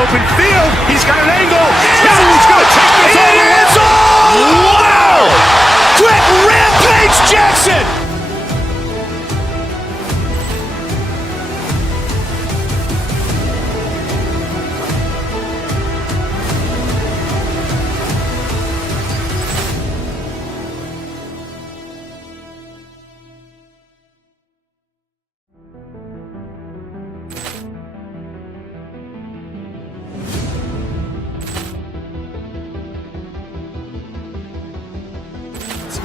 open field. He's got an angle. He's going to take this all the way. Wow! Quick rampage Jackson!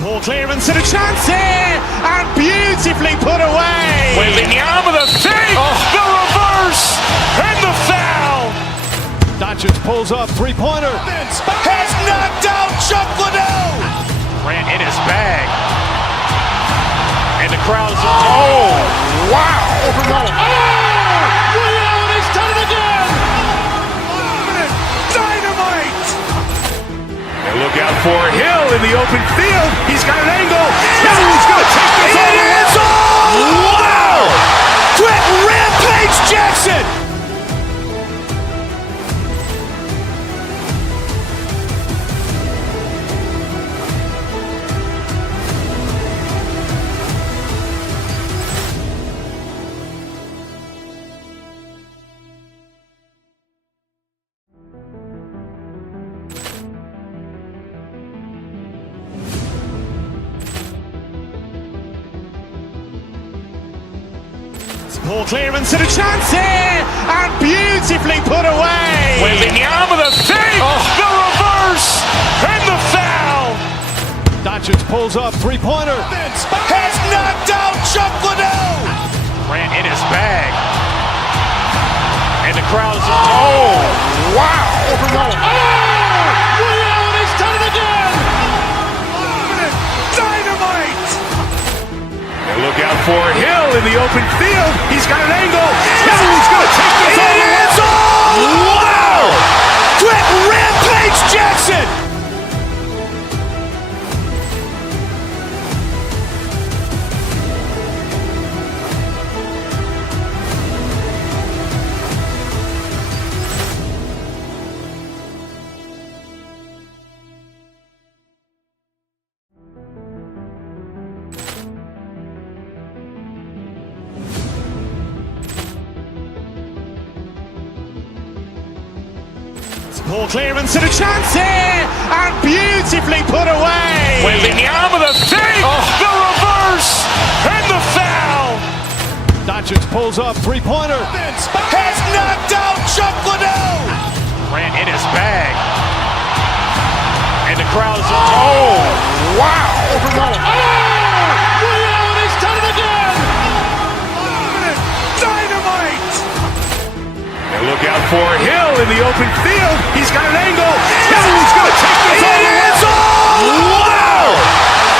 Ball clearance and a chance here, and beautifully put away. Waving the arm of the thing, the reverse, and the foul. Doncic pulls up, three-pointer. Has knocked out Chuck Liddell. Ran in his bag. And the crowd's, oh, wow. Leon has done it again. Dynamite. And look out for Hill In the open field, he's got an angle. He's going to take this all the way. Wow! Quick rampage Jackson! Ball clearance and a chance here, and beautifully put away. Waving the arm of the thing, the reverse, and the foul. Doncic pulls up, three-pointer. Has knocked out Chuck Liddell. Ran in his bag. And the crowd's, oh, wow. Leon has done it again. Dynamite. And look out for Hill In the open field, he's got an angle. He's going to take this all the way. Wow! Quick rampage Jackson! Ball clearance and a chance here, and beautifully put away. Waving the arm of the thing, the reverse, and the foul. Doncic pulls up, three-pointer. Has knocked out Chuck Liddell. Ran in his bag. And the crowd's, oh, wow. Leon has done it again. Dynamite. And look out for Hill In the open field, he's got an angle. He's going to take this all the way. Wow!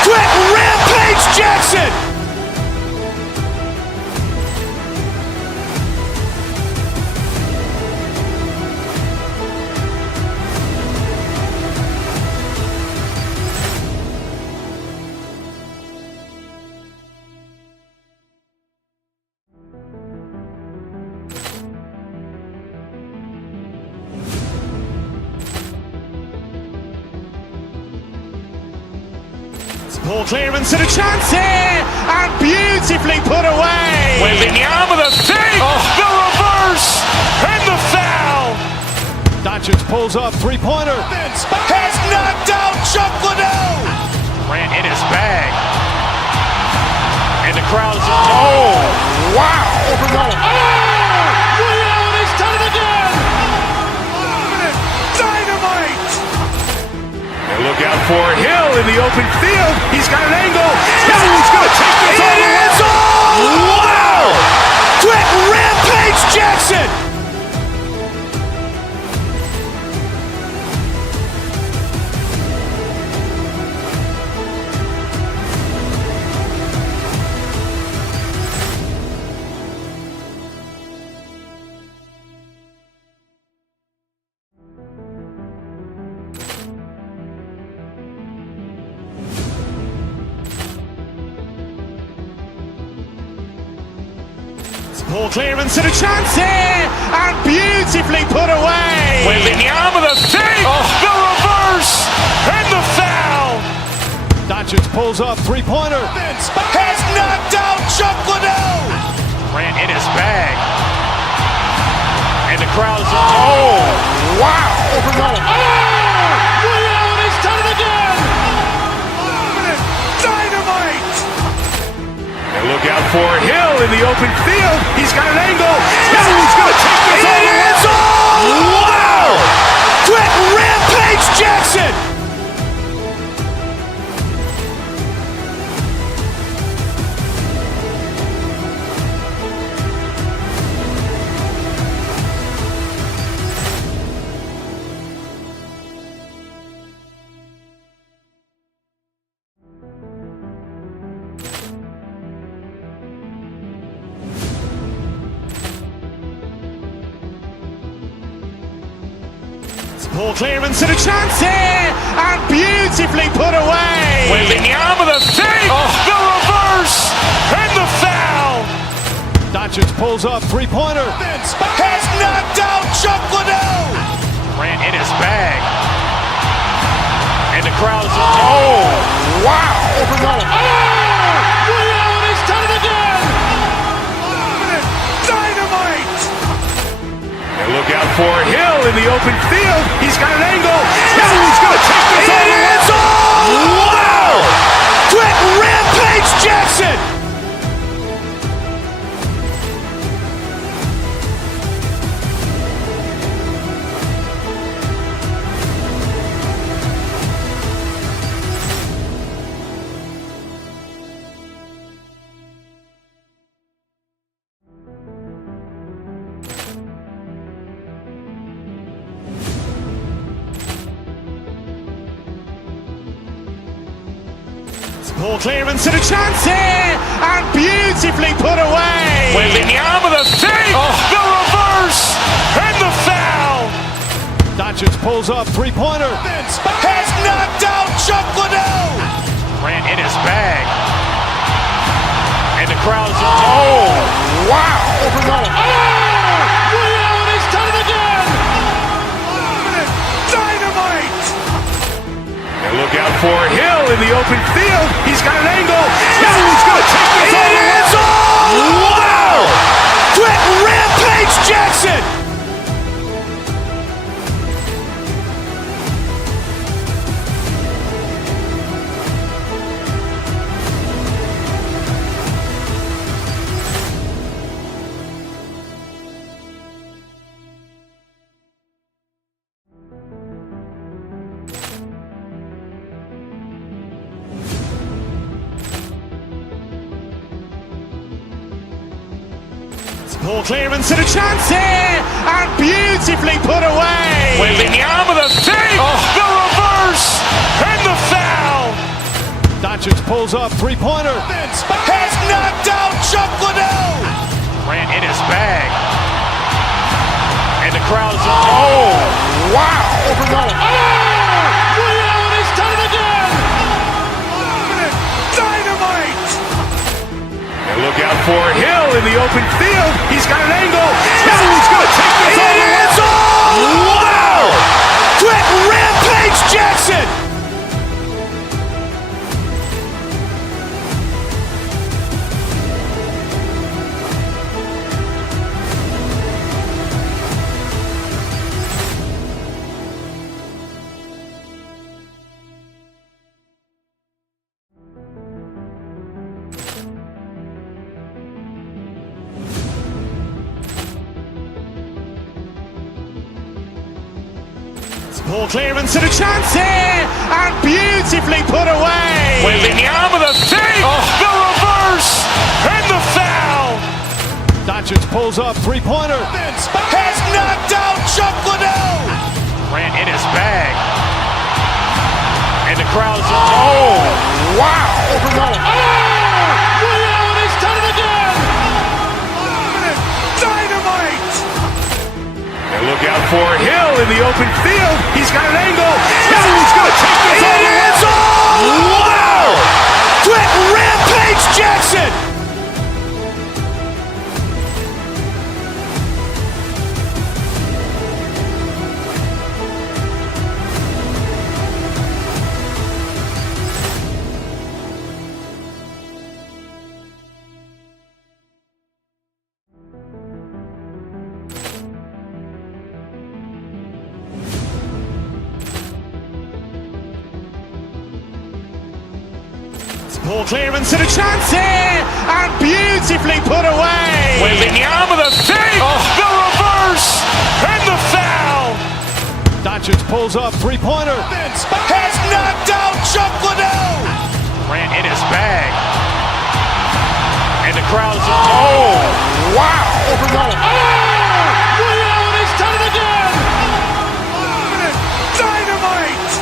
Quick rampage Jackson! Ball clearance and a chance here, and beautifully put away. Waving the arm of the thing, the reverse, and the foul. Doncic pulls up, three-pointer. Has knocked out Chuck Liddell. Ran in his bag. And the crowd's, oh, wow. Leon has done it again. Dynamite. And look out for Hill In the open field, he's got an angle. He's going to take this all the way. Wow! Quick rampage Jackson! Poor clearance and a chance here, and beautifully put away. Wembanyama the fake, the reverse, and the foul. Doncic pulls up, three-pointer. Has knocked out Chuck Liddell. Grant in his bag. And the crowd is, oh, wow. Ray Allen has done it again. Dynamite! And look out for Hill in the open field. He's got an angle. He's going to take this all the way. Wow! Quick Rampage Jackson! Poor clearance and a chance here, and beautifully put away. Wembanyama the fake, the reverse, and the foul. Doncic pulls up, three-pointer. Has knocked out Chuck Liddell. Grant in his bag. And the crowd is, oh, wow. Ray Allen has done it again. Dynamite! And look out for Hill in the open field. He's got an angle. He's going to take this all the way. Wow! Quick Rampage Jackson! Poor clearance and a chance here, and beautifully put away. Wembanyama the fake, the reverse, and the foul. Doncic pulls up, three-pointer. Has knocked out Chuck Liddell. Grant in his bag. And the crowd is, oh, wow. Ray Allen has done it again. Dynamite! And look out for Hill in the open field. He's got an angle. He's going to take this all the way. Wow! Quick Rampage Jackson! Poor clearance and a chance here, and beautifully put away. Wembanyama the fake, the reverse, and the foul. Doncic pulls up, three-pointer. Has knocked out Chuck Liddell. Grant in his bag. And the crowd is, oh, wow. Ray Allen has done it again. Dynamite! And look out for Hill in the open field. He's got an angle. He's going to take this all the way. Wow! Quick Rampage Jackson! Poor clearance and a chance here, and beautifully put away. Wembanyama the fake, the reverse, and the foul. Doncic pulls up, three-pointer. Has knocked out Chuck Liddell. Grant in his bag. And the crowd is, oh, wow. Ray Allen has done it again. Dynamite! And look out for Hill in the open field. He's got an angle. He's going to take this all the way. Wow! Quick Rampage Jackson! Poor clearance and a chance here, and beautifully put away. Wembanyama with a fake, the reverse, and the foul. Doncic pulls up, three-pointer. Has knocked out Chuck Liddell. Ran in his bag. And the crowd is, oh, wow. Ray Allen has done it again. Dynamite.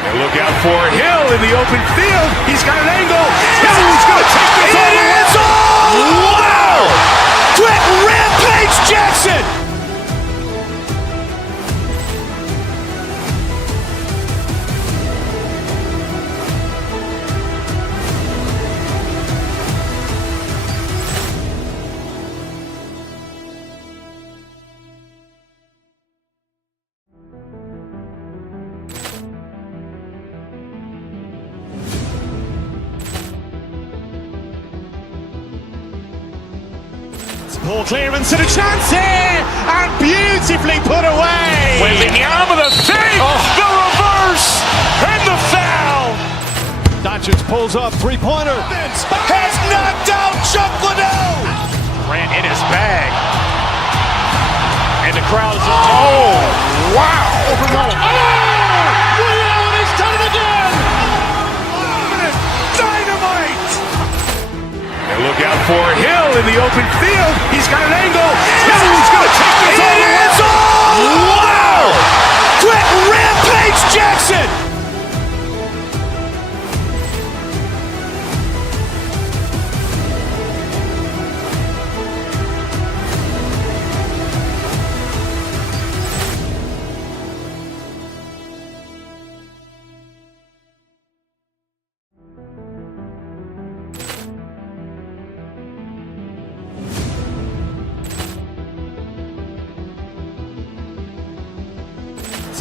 And look out for Hill in the open field. He's got an angle. Hill's going to take this all the way. Wow. Quick Rampage Jackson. Poor clearance and a chance here, and beautifully put away. Wembanyama with a fake, the reverse, and the foul. Doncic pulls up, three-pointer. Has knocked out Chuck Liddell. Ran in his bag. And the crowd is, oh, wow. Ray Allen has done it again. Dynamite. And look out for Hill in the open field. He's got an angle. Hill's going to take this all the way. Wow. Quick Rampage Jackson.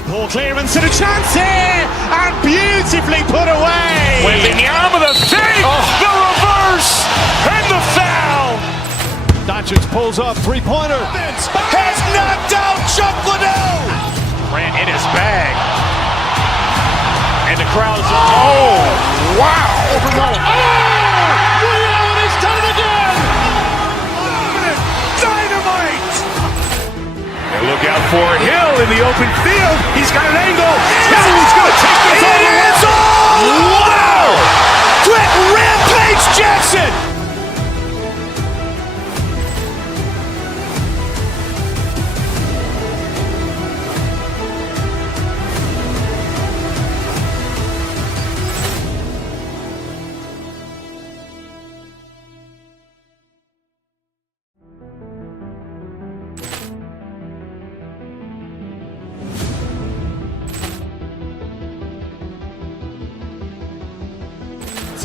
Poor clearance and a chance here, and beautifully put away. Wembanyama with a fake, the reverse, and the foul. Doncic pulls up, three-pointer. Has knocked out Chuck Liddell. Ran in his bag. And the crowd is, oh, wow. Ray Allen has done it again. Dynamite. And look out for Hill in the open field. He's got an angle. Hill's going to take this all the way. Wow. Quick Rampage Jackson.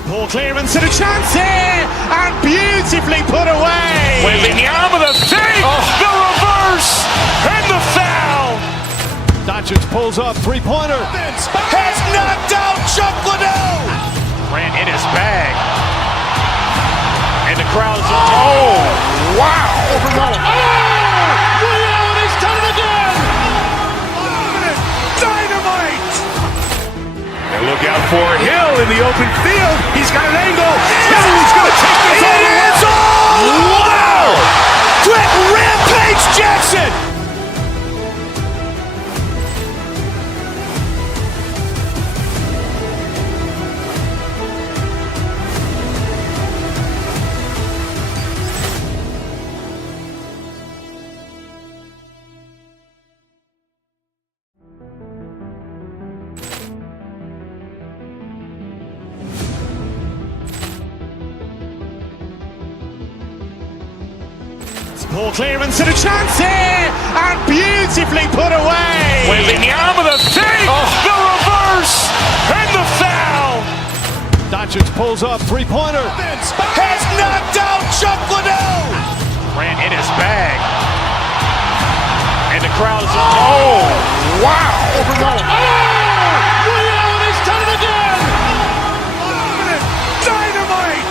Poor clearance and a chance here, and beautifully put away. Wembanyama with a fake, the reverse, and the foul. Doncic pulls up, three-pointer. Has knocked out Chuck Liddell. Ran in his bag. And the crowd is, oh, wow. Ray Allen has done it again. Dynamite. And look out for Hill in the open field. He's got an angle. Hill's going to take this all the way. Wow. Quick Rampage Jackson. Poor clearance and a chance here, and beautifully put away. Wembanyama with a fake, the reverse, and the foul. Doncic pulls up, three-pointer. Has knocked out Chuck Liddell. Ran in his bag. And the crowd is, oh, wow. Ray Allen has done it again. Dynamite.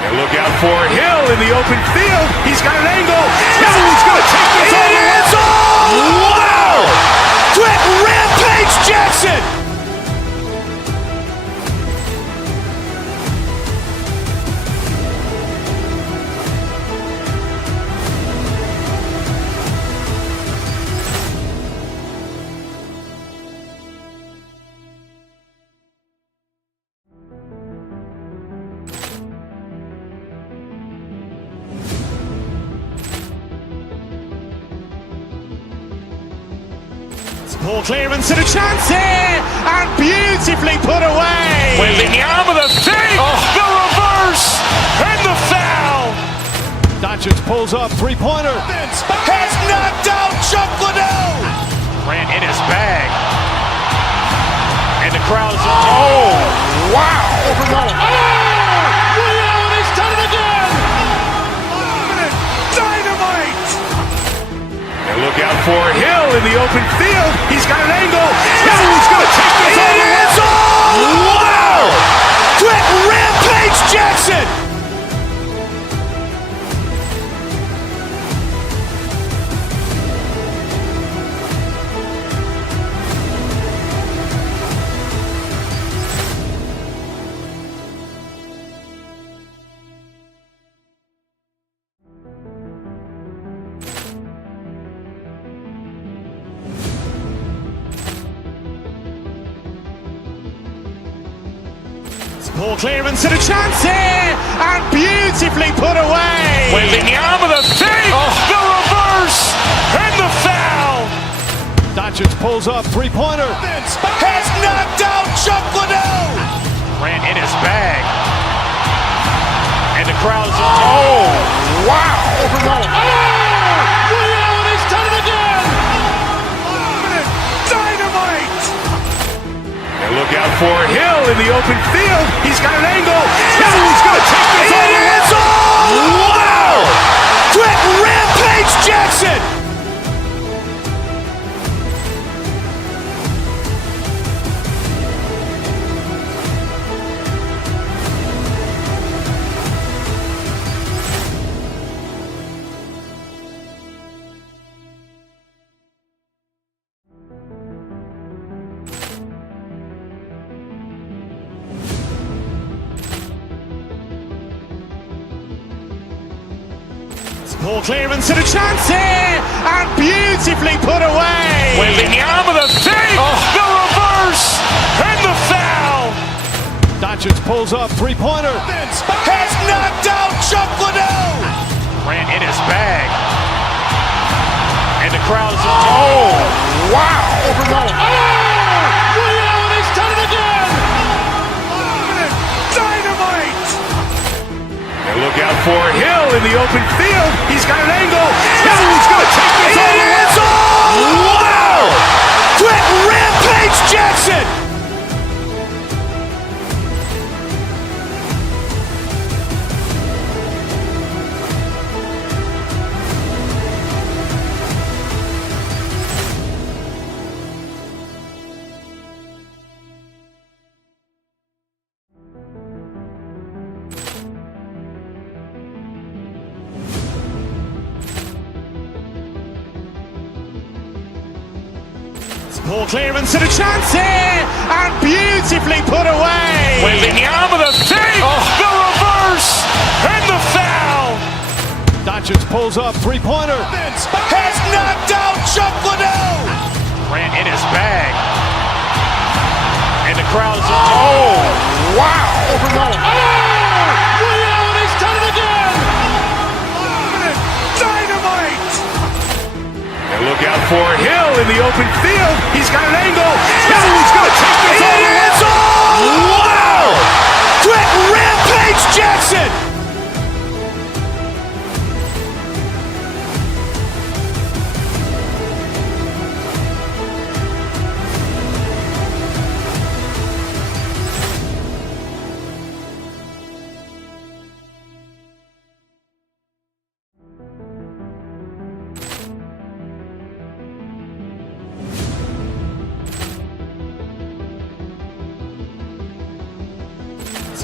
And look out for Hill in the open field. He's got an angle. Hill's going to take this all the way. Wow. Quick Rampage Jackson. Ball clearance and a chance here, and beautifully put away. Wembanyama with a fake, the reverse, and the foul. Doncic pulls up, three-pointer. Has knocked out Chuck Liddell. Ran in his bag. And the crowd's wow. Ray Allen has done it again. Dynamite. And look out for Hill in the open field. He's got an angle. Hill's going to take this all the way. Wow. Quick Rampage Jackson. Ball clearance and a chance here, and beautifully put away. Wembanyama with a fake, the reverse, and the foul. Doncic pulls up, three-pointer. Has knocked out Chuck Liddell. Ran in his bag. And the crowd's wow. Ray Allen has done it again. Dynamite. And look out for Hill in the open field. He's got an angle. Hill's going to take this all the way. Wow. Quick Rampage Jackson. Ball clearance and a chance here, and beautifully put away. Wembanyama with a fake, the reverse, and the foul. Doncic pulls up, three-pointer. Has knocked out Chuck Liddell. Ran in his bag. And the crowd's wow. Ray Allen has done it again. Dynamite. And look out for Hill in the open field. He's got an angle. Hill's going to take this all the way. Wow. Quick Rampage Jackson. Ball clearance and a chance here, and beautifully put away. Wembanyama with a fake, the reverse, and the foul. Doncic pulls up, three-pointer. Has knocked out Chuck Liddell. Ran in his bag. And the crowd's wow. Ray Allen has done it again. Dynamite. And look out for Hill in the open field. He's got an angle. Hill's going to take this all the way. Wow. Quick Rampage Jackson.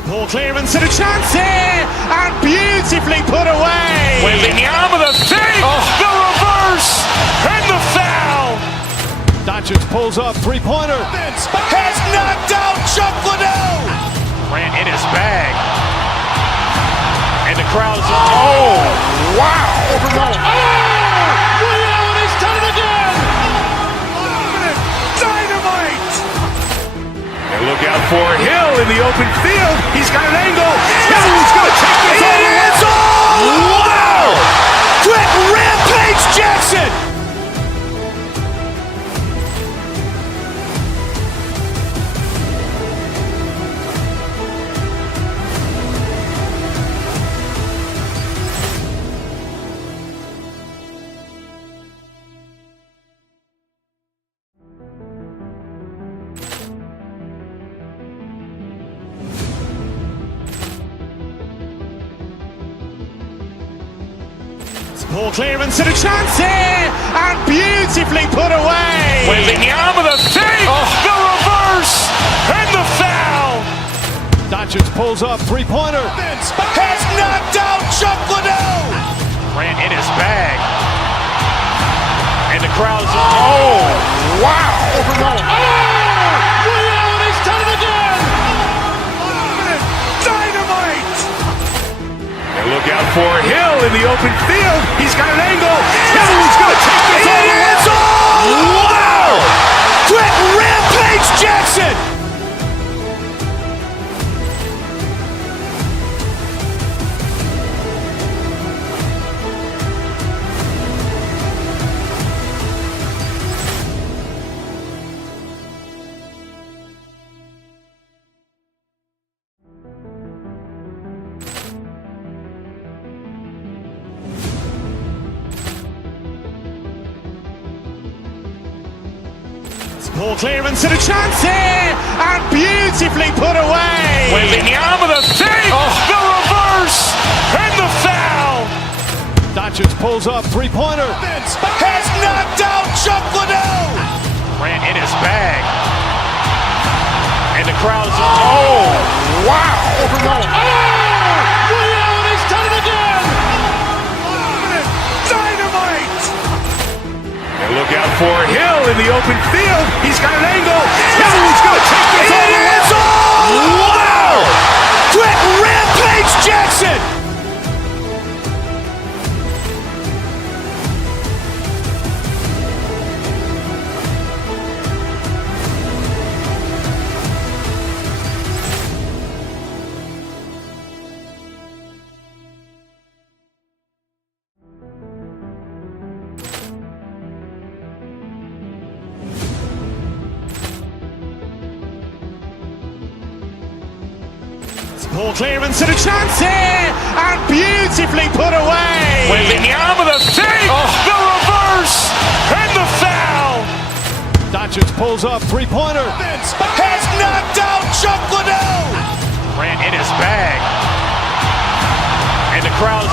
Ball clearance and a chance here, and beautifully put away. Wembanyama with a fake, the reverse, and the foul. Doncic pulls up, three-pointer. Has knocked out Chuck Liddell. Ran in his bag. And the crowd's wow. Ray Allen has done it again. Dynamite. And look out for Hill in the open field. He's got an angle. Hill's going to take this all the way. Wow. Quick Rampage Jackson. Ball clearance and a chance here, and beautifully put away. Wembanyama the fake, the reverse, and the foul. Doncic pulls up, three-pointer. Has knocked out Chuck Liddell. Grant in his bag. And the crowd's, wow. Ray Allen has done it again. Dynamite. And look out for Hill in the open field. He's got an angle. Hill's going to take this all the way. Wow. Quick Rampage Jackson. Ball clearance and a chance here, and beautifully put away. Wembanyama the fake, the reverse, and the foul. Doncic pulls up, three-pointer. Has knocked out Chuck Liddell. Grant in his bag. And the crowd's, wow. Ray Allen has done it again. Dynamite. And look out for Hill in the open field. He's got an angle. Hill's going to take this all the way. Wow. Quick Rampage Jackson. Ball clearance and a chance here, and beautifully put away. Wembanyama the fake, the reverse, and the foul. Doncic pulls up, three-pointer. Has knocked out Chuck Liddell. Grant in his bag. And the crowd's,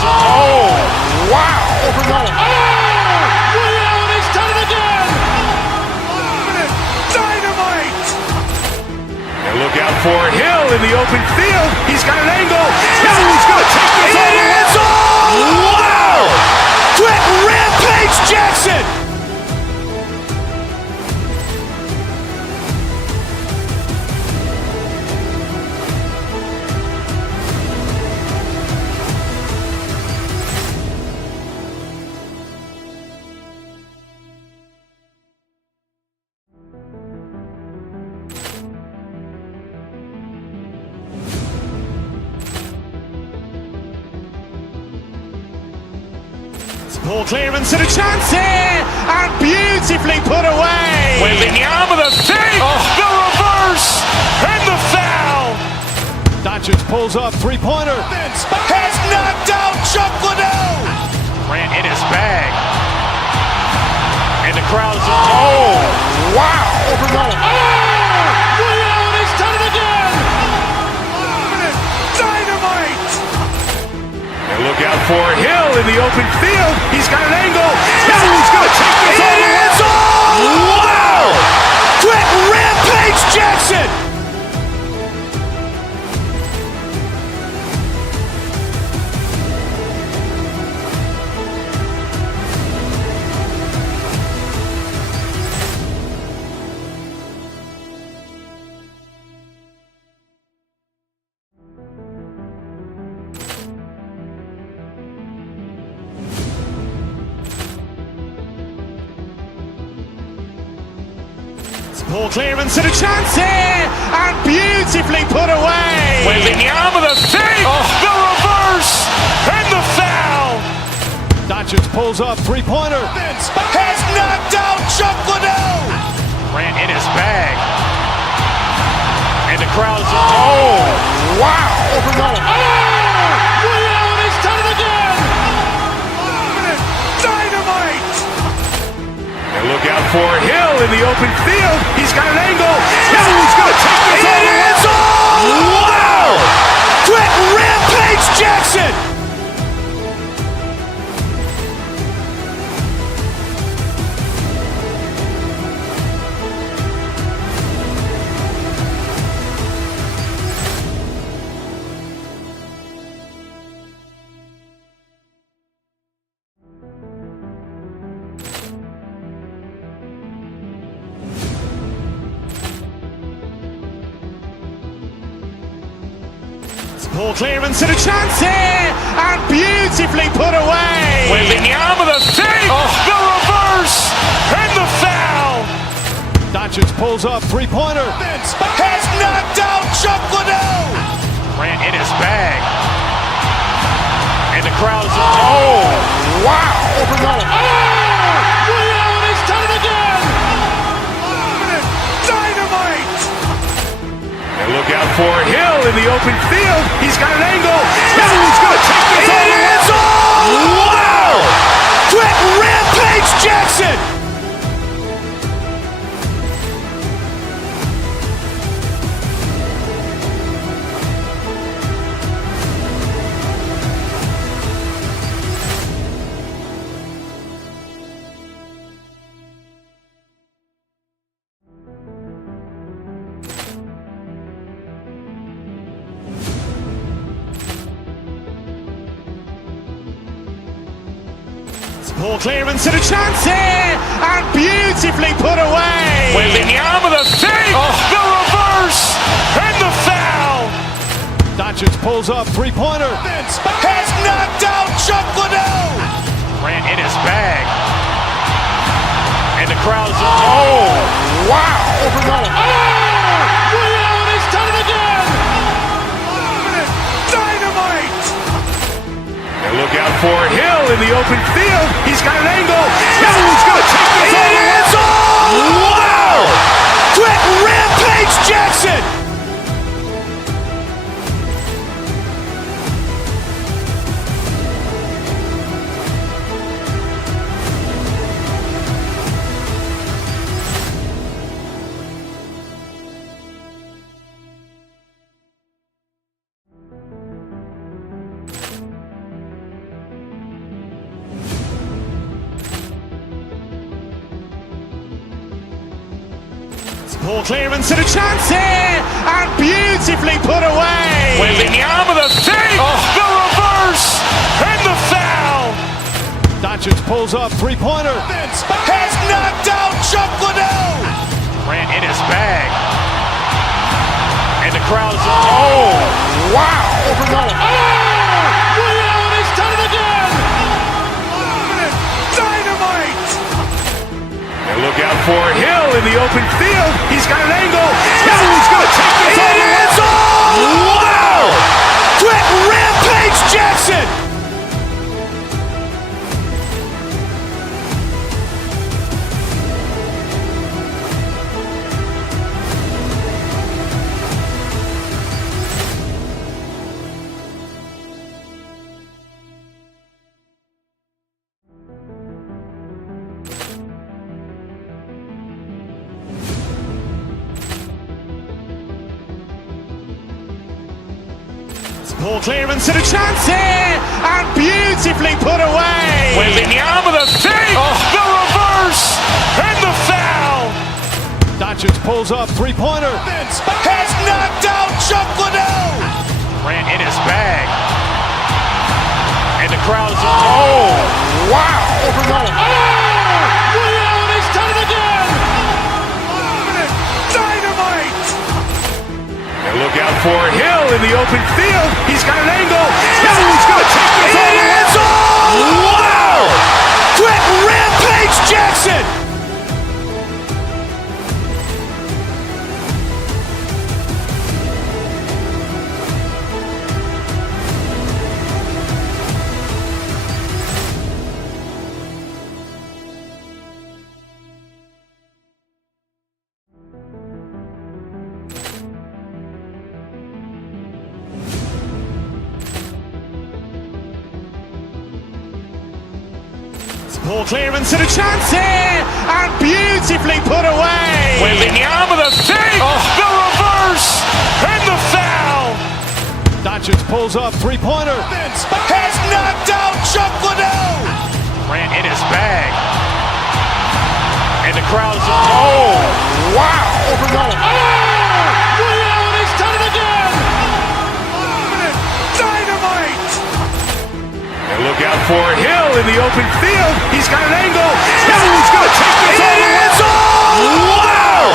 wow. Ray Allen has done it again. Dynamite. And look out for Hill in the open field. He's got an angle. Hill's going to take this all the way. Wow. Quick Rampage Jackson. Ball clearance and a chance here, and beautifully put away. Wembanyama the fake, the reverse, and the foul. Doncic pulls up, three-pointer. Has knocked out Chuck Liddell. Grant in his bag. And the crowd's, wow. Ray Allen has done it again. Dynamite. And look out for Hill in the open field. He's got an angle. Hill's going to take this all the way. Wow. Quick Rampage Jackson. Ball clearance and a chance here, and beautifully put away. Wembanyama the fake, the reverse, and the foul. Doncic pulls up, three-pointer. Has knocked out Chuck Liddell. Grant in his bag. And the crowd's, wow. Ray Allen has done it again. Dynamite. And look out for Hill in the open field. He's got an angle. Hill's going to take this all the way. Wow. Quick Rampage Jackson. Poor clearance and a chance here, and beautifully put away. Wembanyama the fake, the reverse, and the foul. Doncic pulls up, three-pointer. Has knocked out Chuck Liddell. Ran in his bag. And the crowd is, oh, wow. Leo, and he's done it again. Dynamite. And look out for Hill in the open field. He's got an angle. He's going to take this all the way. Wow. Quick Rampage Jackson. Poor clearance and a chance here, and beautifully put away. Wembanyama the fake, the reverse, and the foul. Doncic pulls up, three-pointer. Has knocked out Chuck Liddell. Ran in his bag. And the crowd is, oh, wow. Leo, and he's done it again. Dynamite. And look out for Hill in the open field. He's got an angle. He's going to take this all the way. Wow. Quick Rampage Jackson. Poor clearance and a chance here, and beautifully put away. Wembanyama the fake, the reverse, and the foul. Doncic pulls up, three-pointer. Has knocked out Chuck Liddell. Ran in his bag. And the crowd is, oh, wow. Leo, and he's done it again. Dynamite. And look out for Hill in the open field. He's got an angle. He's going to take this all the way. Wow. Quick Rampage Jackson. Poor clearance and a chance here, and beautifully put away. Wembanyama the fake, the reverse, and the foul. Doncic pulls up, three-pointer. Has knocked out Chuck Liddell. Ran in his bag. And the crowd is, oh, wow. Leo, and he's done it again. Dynamite. And look out for Hill in the open field. He's got an angle. He's going to take this all the way. Wow. Quick Rampage Jackson. Poor clearance and a chance here, and beautifully put away. Wembanyama the fake, the reverse, and the foul. Doncic pulls up, three-pointer. Has knocked out Chuck Liddell. Ran in his bag. And the crowd is, oh, wow. Leo, and he's done it again. Dynamite. And look out for Hill in the open field. He's got an angle. He's going to take this all the way. Wow.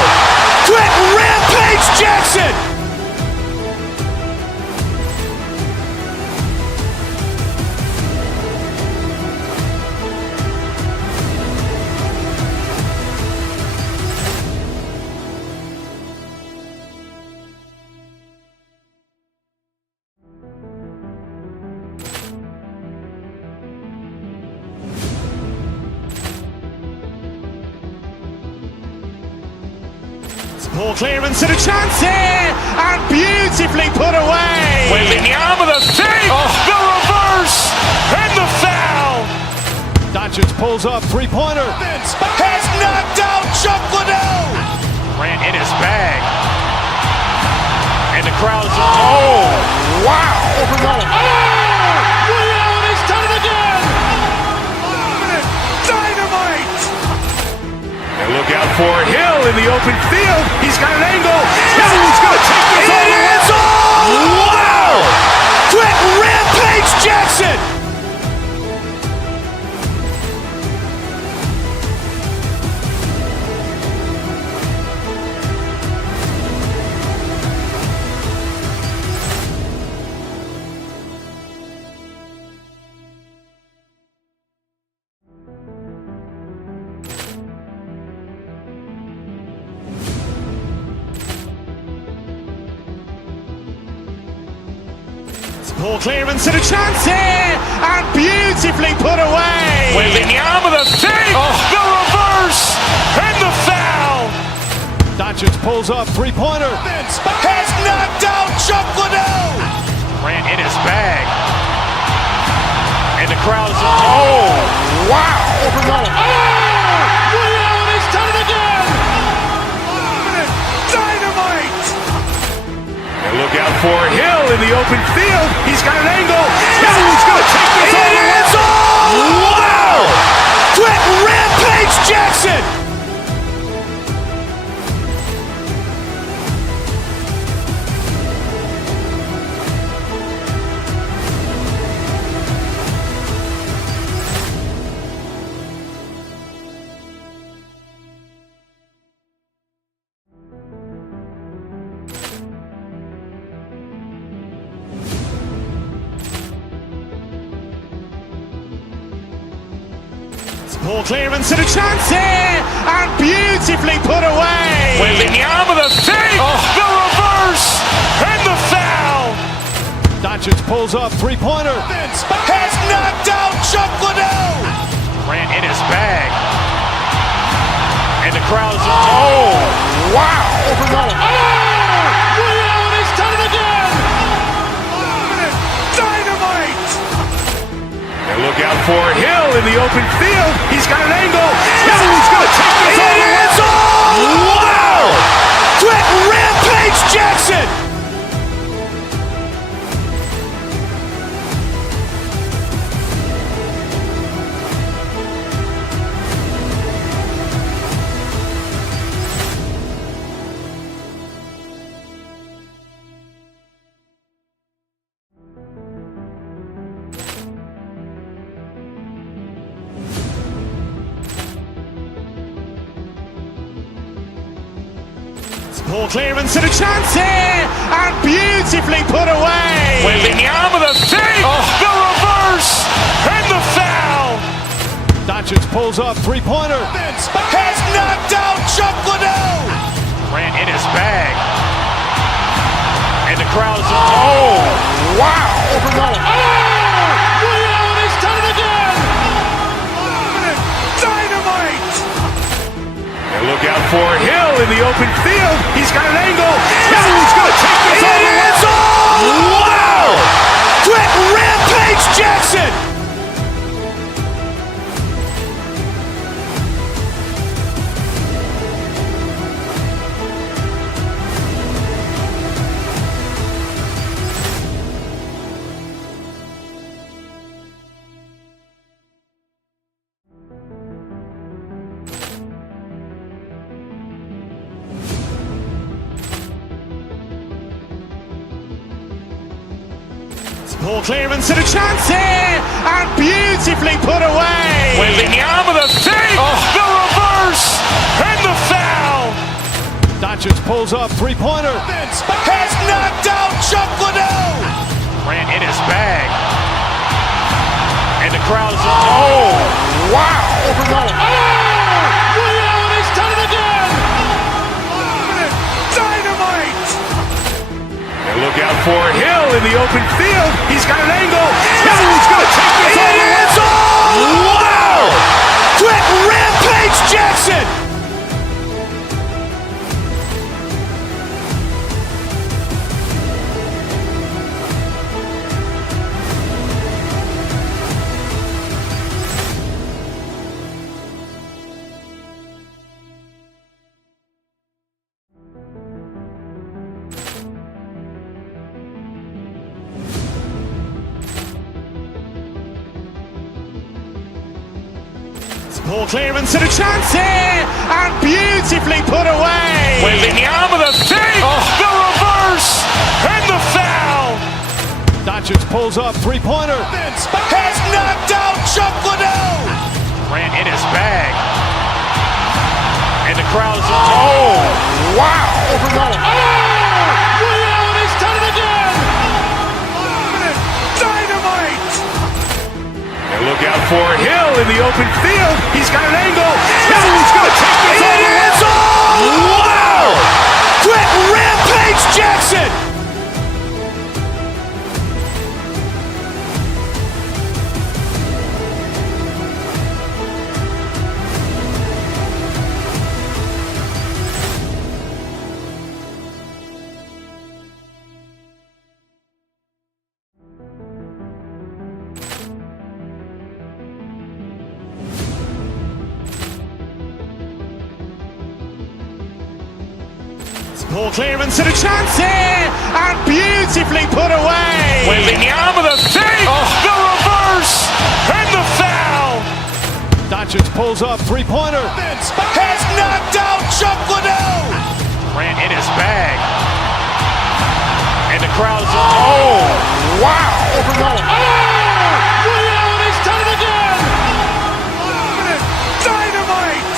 Quick Rampage Jackson. Poor clearance and a chance here, and beautifully put away. Waving the arm of the fake, the reverse, and the foul. Doncic pulls up, three-pointer. Has knocked out Chuck Liddell. Grant in his bag. And the crowd is, oh, wow. Ray Allen has done it again. Dynamite. And look out for Hill in the open field. He's got an angle. Hill's going to take this all the way. Wow. Quick Rampage Jackson. Poor clearance and a chance here, and beautifully put away. Waving the arm of the fake, the reverse, and the foul. Doncic pulls up, three-pointer. Has knocked out Chuck Liddell. Grant in his bag. And the crowd is, oh, wow. Ray Allen has done it again. Dynamite. And look out for Hill in the open field. He's got an angle. Hill's going to take this all the way. Wow. Quick Rampage Jackson. Poor clearance and a chance here, and beautifully put away. Waving the arm of the fake, the reverse, and the foul. Doncic pulls up, three-pointer. Has knocked out Chuck Liddell. Grant in his bag. And the crowd is, oh, wow. Ray Allen has done it again. Dynamite. And look out for Hill in the open field. He's got an angle. Hill's going to take this all the way. Wow. Quick Rampage Jackson. Poor clearance and a chance here, and beautifully put away. Waving the arm of the fake, the reverse, and the foul. Doncic pulls up, three-pointer. Has knocked out Chuck Liddell. Grant in his bag. And the crowd is, oh, wow. Ray Allen has done it again. Dynamite. And look out for Hill in the open field. He's got an angle. Hill's going to take this all the way. Wow. Quick Rampage Jackson. Poor clearance and a chance here, and beautifully put away. Waving the arm of the fake, the reverse, and the foul. Doncic pulls up, three-pointer. Has knocked out Chuck Liddell. Grant in his bag. And the crowd is, oh, wow. Ray Allen has done it again. Dynamite. And look out for Hill in the open field. He's got an angle. Hill's going to take this all the way. Wow. Quick Rampage Jackson. Ball clearance and a chance here, and beautifully put away. With the arm of the fake, the reverse, and the foul. Doncic pulls up, three-pointer. Has knocked out Chuck Liddell. Ran in his bag. And the crowd is, oh, wow. Ray Allen has done it again. Dynamite. And look out for Hill in the open field. He's got an angle. Hill's going to take this all the way. Wow. Quick Rampage Jackson. Ball clearance and a chance here, and beautifully put away. With the arm of the fake, the reverse, and the foul. Doncic pulls up, three-pointer. Has knocked out Chuck Liddell. Ran in his bag. And the crowd is, oh, wow. Ray Allen has done it again. Dynamite.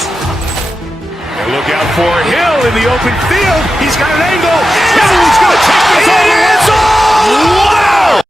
And look out for Hill in the open field. He's got an angle. Hill's going to take this all the way. Wow.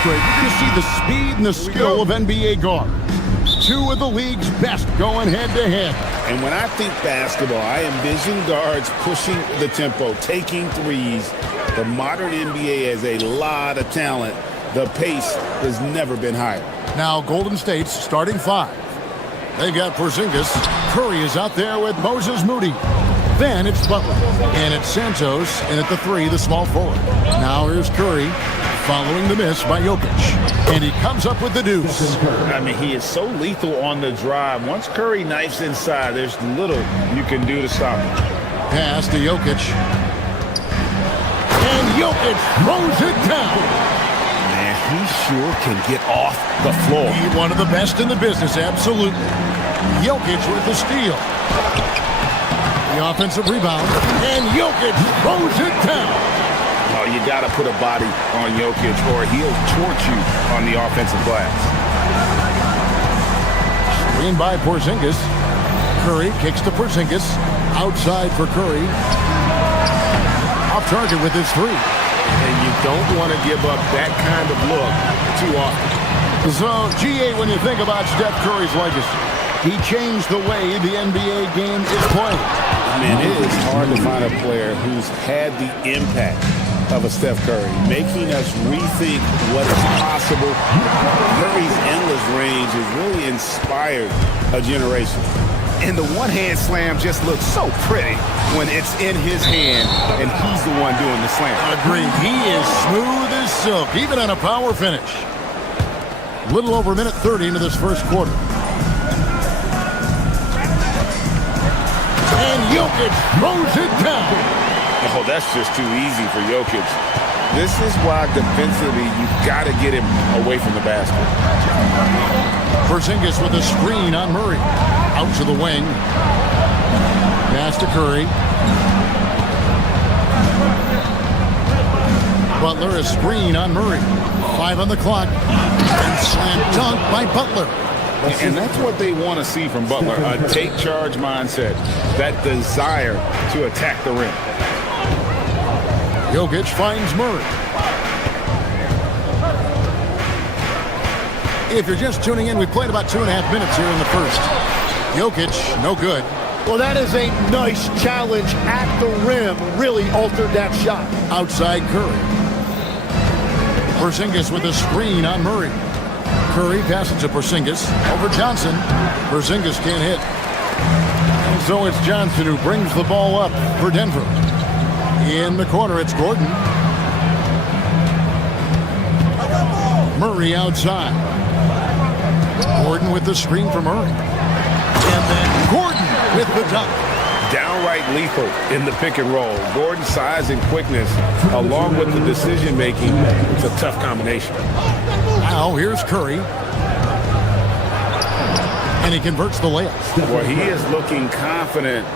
Straight. We're going to see the speed and the skill of NBA guards. Two of the league's best going head-to-head. And when I think basketball, I envision guards pushing the tempo, taking threes. The modern NBA has a lot of talent. The pace has never been higher. Now Golden State's starting five. They got Porzingis. Curry is out there with Moses Moody. Then it's Butler. And it's Santos. And at the three, the small forward. Now here's Curry, following the miss by Jokic. And he comes up with the deuce. I mean, he is so lethal on the drive. Once Curry knifes inside, there's little you can do to stop him. Pass to Jokic. And Jokic throws it down. Man, he sure can get off the floor. He's one of the best in the business, absolutely. Jokic with the steal. The offensive rebound. And Jokic throws it down. Oh, you got to put a body on Jokic or he'll torch you on the offensive glass. Screen by Porzingis. Curry kicks to Porzingis. Outside for Curry. Off target with his three. And you don't want to give up that kind of look too often. So, GA, when you think about Steph Curry's legacy, he changed the way the NBA game is played. Man, it is hard to find a player who's had the impact of a Steph Curry, making us rethink what is possible. Curry's endless range has really inspired a generation. And the one-hand slam just looks so pretty when it's in his hand and he's the one doing the slam. Agreed. He is smooth as silk, even on a power finish. A little over a minute 30 into this first quarter. And Jokic throws it down. Oh, that's just too easy for Jokic. This is why defensively you've got to get him away from the basket. Porzingis with a screen on Murray. Out to the wing. Pass to Curry. Butler, a screen on Murray. 5 on the clock. And slam dunk by Butler. And that's what they want to see from Butler, a take-charge mindset, that desire to attack the rim. Jokic finds Murray. If you're just tuning in, we played about 2.5 minutes here in the first. Jokic, no good. Well, that is a nice challenge at the rim. Really altered that shot. Outside Curry. Porzingis with a screen on Murray. Curry passes to Porzingis. Over Johnson. Porzingis can't hit. And so it's Johnson who brings the ball up for Denver. In the corner, it's Gordon. Murray outside. Gordon with the screen for Murray. And then Gordon with the dunk. Downright lethal in the pick and roll. Gordon's size and quickness, along with the decision-making, it's a tough combination. Now here's Curry. And he converts the layup. Well, he is looking confident.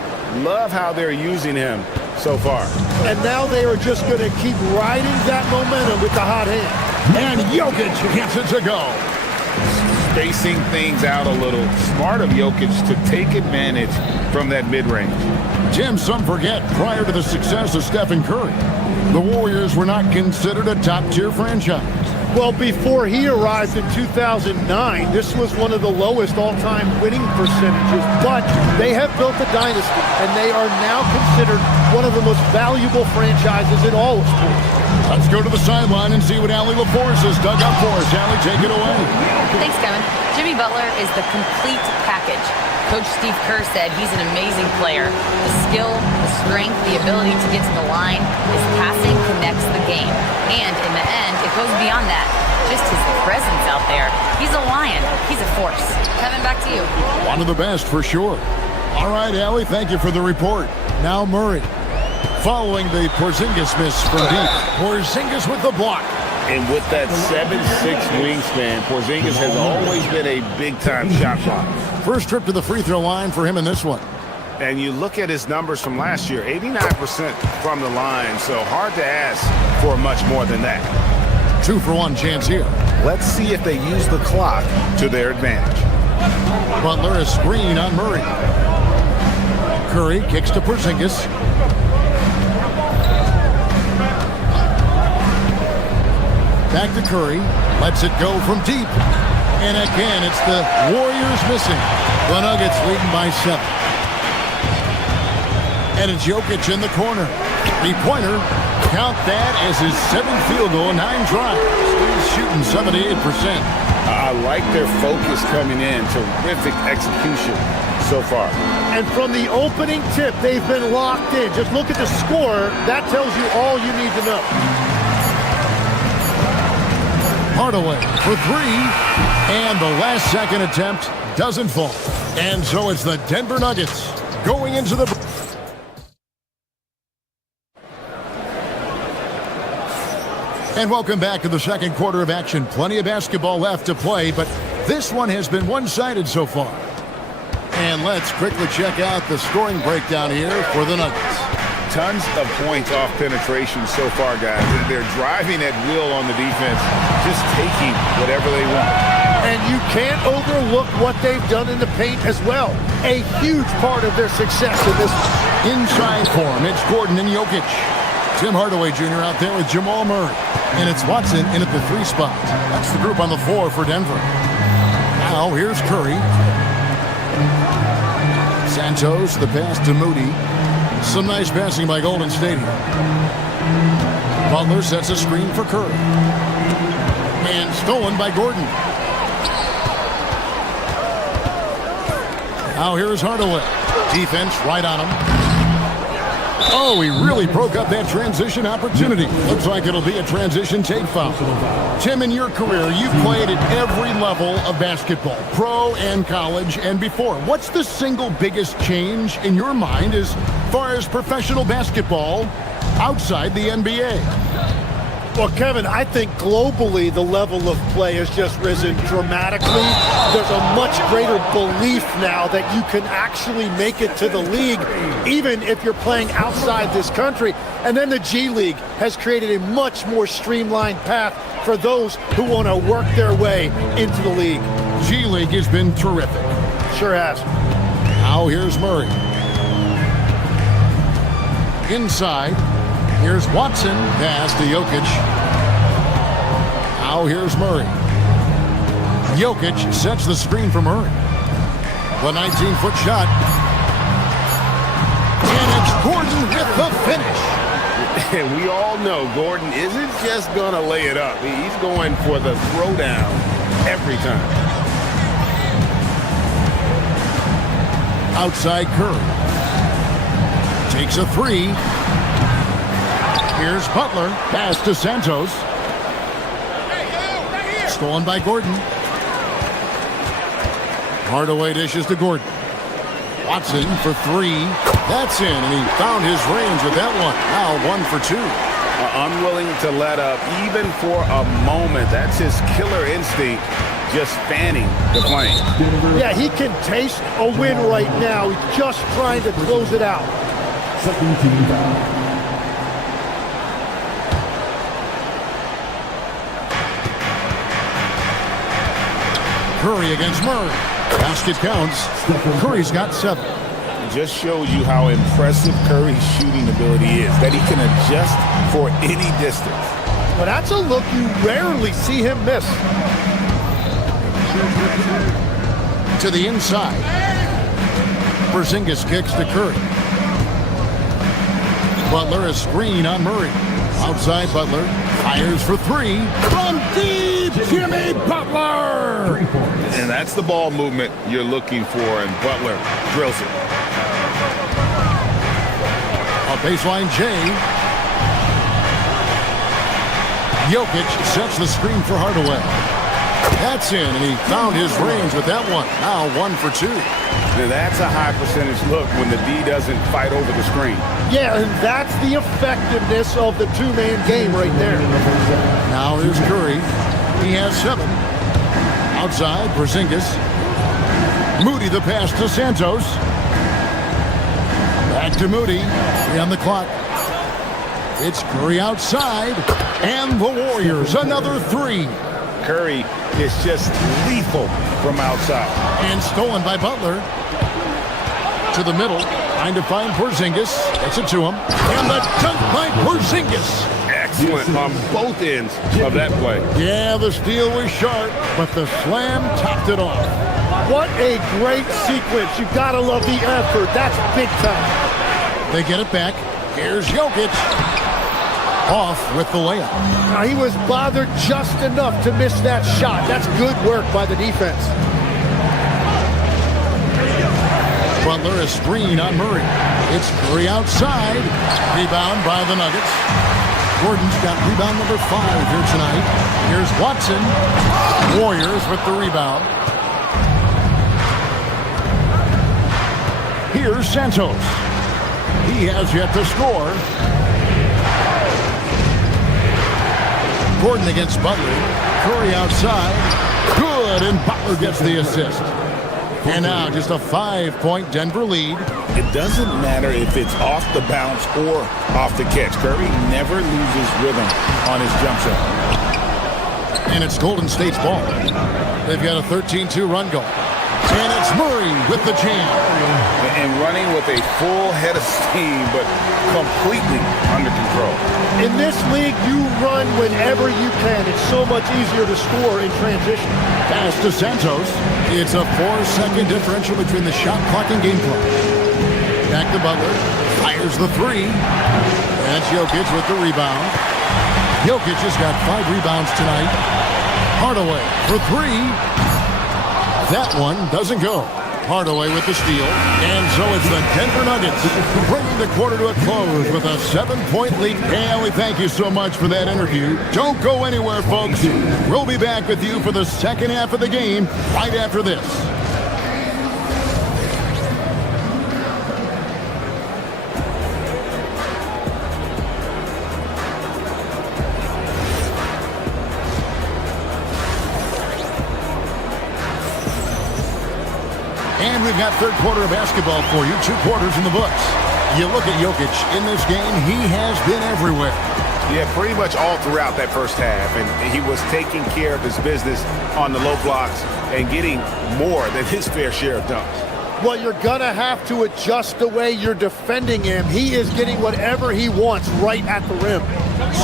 Love how they're using him so far. And now they are just going to keep riding that momentum with the hot hand. And Jokic gets it to go. Spacing things out a little. Smart of Jokic to take advantage from that mid-range. Jim, some forget, prior to the success of Stephen Curry, the Warriors were not considered a top-tier franchise. Well, before he arrived in 2009, this was one of the lowest all-time winning percentages, but they have built a dynasty, and they are now considered one of the most valuable franchises in all of sports. Let's go to the sideline and see what Allie LaForce has dug up for us. Allie, take it away. Thanks, Kevin. Jimmy Butler is the complete package. Coach Steve Kerr said he's an amazing player. The skill, the strength, the ability to get to the line, his passing connects the game. And in the end, it goes beyond that. Just his presence out there. He's a lion. He's a force. Kevin, back to you. One of the best for sure. All right, Allie, thank you for the report. Now Murray. Following the Porzingis miss from deep. Porzingis with the block. And with that 7'6" wingspan, Porzingis has always been a big-time shot blocker. First trip to the free throw line for him in this one. And you look at his numbers from last year, 89% from the line, so hard to ask for much more than that. 2-for-1 chance here. Let's see if they use the clock to their advantage. Butler a screen on Murray. Curry kicks to Porzingis. Back to Curry. Lets it go from deep. And again, it's the Warriors missing. The Nuggets leading by 7. And it's Jokic in the corner. Three-pointer. Count that as his 7th field goal, 9 tries. He's shooting 78%. I like their focus coming in. Terrific execution so far. And from the opening tip, they've been locked in. Just look at the score. That tells you all you need to know. Hardaway for 3, and the last second attempt doesn't fall. And so it's the Denver Nuggets going into the... And welcome back to the second quarter of action. Plenty of basketball left to play, but this one has been one-sided so far. And let's quickly check out the scoring breakdown here for the Nuggets. Tons of points off penetration so far, guys. They're driving at will on the defense, just taking whatever they want. And you can't overlook what they've done in the paint as well. A huge part of their success in this. Inside form, it's Gordon and Jokic. Tim Hardaway Jr. out there with Jamal Murray. And it's Watson in at the 3 spot. That's the group on the 4 for Denver. Now here's Curry. Santos, the pass to Moody. Some nice passing by Golden State here. Butler sets a screen for Curry. And stolen by Gordon. Now here's Hardaway. Defense right on him. Oh, he really broke up that transition opportunity. Looks like it'll be a transition take foul. Tim, in your career, you've played at every level of basketball, pro and college and before. What's the single biggest change in your mind as far as professional basketball outside the NBA? Well, Kevin, I think globally the level of play has just risen dramatically. There's a much greater belief now that you can actually make it to the league, even if you're playing outside this country. And then the G League has created a much more streamlined path for those who want to work their way into the league. G League has been terrific. Sure has. Now here's Murray. Inside. Here's Watson. Pass to Jokic. Now here's Murray. Jokic sets the screen for Murray. The 19-foot shot. And it's Gordon with the finish. And we all know Gordon isn't just going to lay it up. He's going for the throwdown every time. Outside Curry. Takes a three. Here's Butler. Pass to Santos. Stolen by Gordon. Hardaway dishes to Gordon. Watson for three. That's in, and he found his range with that one. Now 1 for 2. Unwilling to let up even for a moment. That's his killer instinct, just fanning the flame. Yeah, he can taste a win right now. He's just trying to close it out. Curry against Murray. Basket counts. Curry's got 7. Just shows you how impressive Curry's shooting ability is, that he can adjust for any distance. But that's a look you rarely see him miss. To the inside. Porzingis kicks to Curry. Butler a screen on Murray. Outside Butler. Fires for three. From deep, Jimmy Butler! And that's the ball movement you're looking for, and Butler drills it. A baseline J. Jokic sets the screen for Hardaway. That's in, and he found his range with that one. Now 1 for 2. Now that's a high percentage look when the D doesn't fight over the screen. Yeah, and that's the effectiveness of the two-man game right there. Now here's Curry. He has 7. Outside, Porzingis. Moody the pass to Santos. Back to Moody. 3 on the clock. It's Curry outside. And the Warriors, another 3. Curry is just lethal from outside. And stolen by Butler. To the middle. Trying to find Porzingis. Gets it to him. And the dunk by Porzingis. Excellent on both ends of that play. Yeah, the steal was sharp, but the slam topped it off. What a great sequence. You gotta love the effort. That's big time. They get it back. Here's Jokic. Off with the layup. He was bothered just enough to miss that shot. That's good work by the defense. Butler a screen on Murray. It's Curry outside. Rebound by the Nuggets. Gordon's got rebound number 5 here tonight. Here's Watson. Warriors with the rebound. Here's Santos. He has yet to score. Gordon against Butler. Curry outside. Good, and Butler gets the assist. And now just a 5-point Denver lead. It doesn't matter if it's off the bounce or off the catch. Curry never loses rhythm on his jump shot. And it's Golden State's ball. They've got a 13-2 run goal. And it's Murray with the jam. And running with a full head of steam, but completely under control. In this league, you run whenever you can. It's so much easier to score in transition. Pass to Santos. It's a 4-second differential between the shot clock and game clock. Back to Butler. Fires the 3. That's Jokic with the rebound. Jokic has got 5 rebounds tonight. Hardaway for 3. That one doesn't go. Hardaway with the steal. And so it's the Denver Nuggets bringing the quarter to a close with a 7-point lead. And we thank you so much for that interview. Don't go anywhere, folks. We'll be back with you for the second half of the game right after this. And we've got third quarter of basketball for you. 2 quarters in the books. You look at Jokic in this game, he has been everywhere. Yeah, pretty much all throughout that first half. And he was taking care of his business on the low blocks and getting more than his fair share of dunks. Well, you're going to have to adjust the way you're defending him. He is getting whatever he wants right at the rim.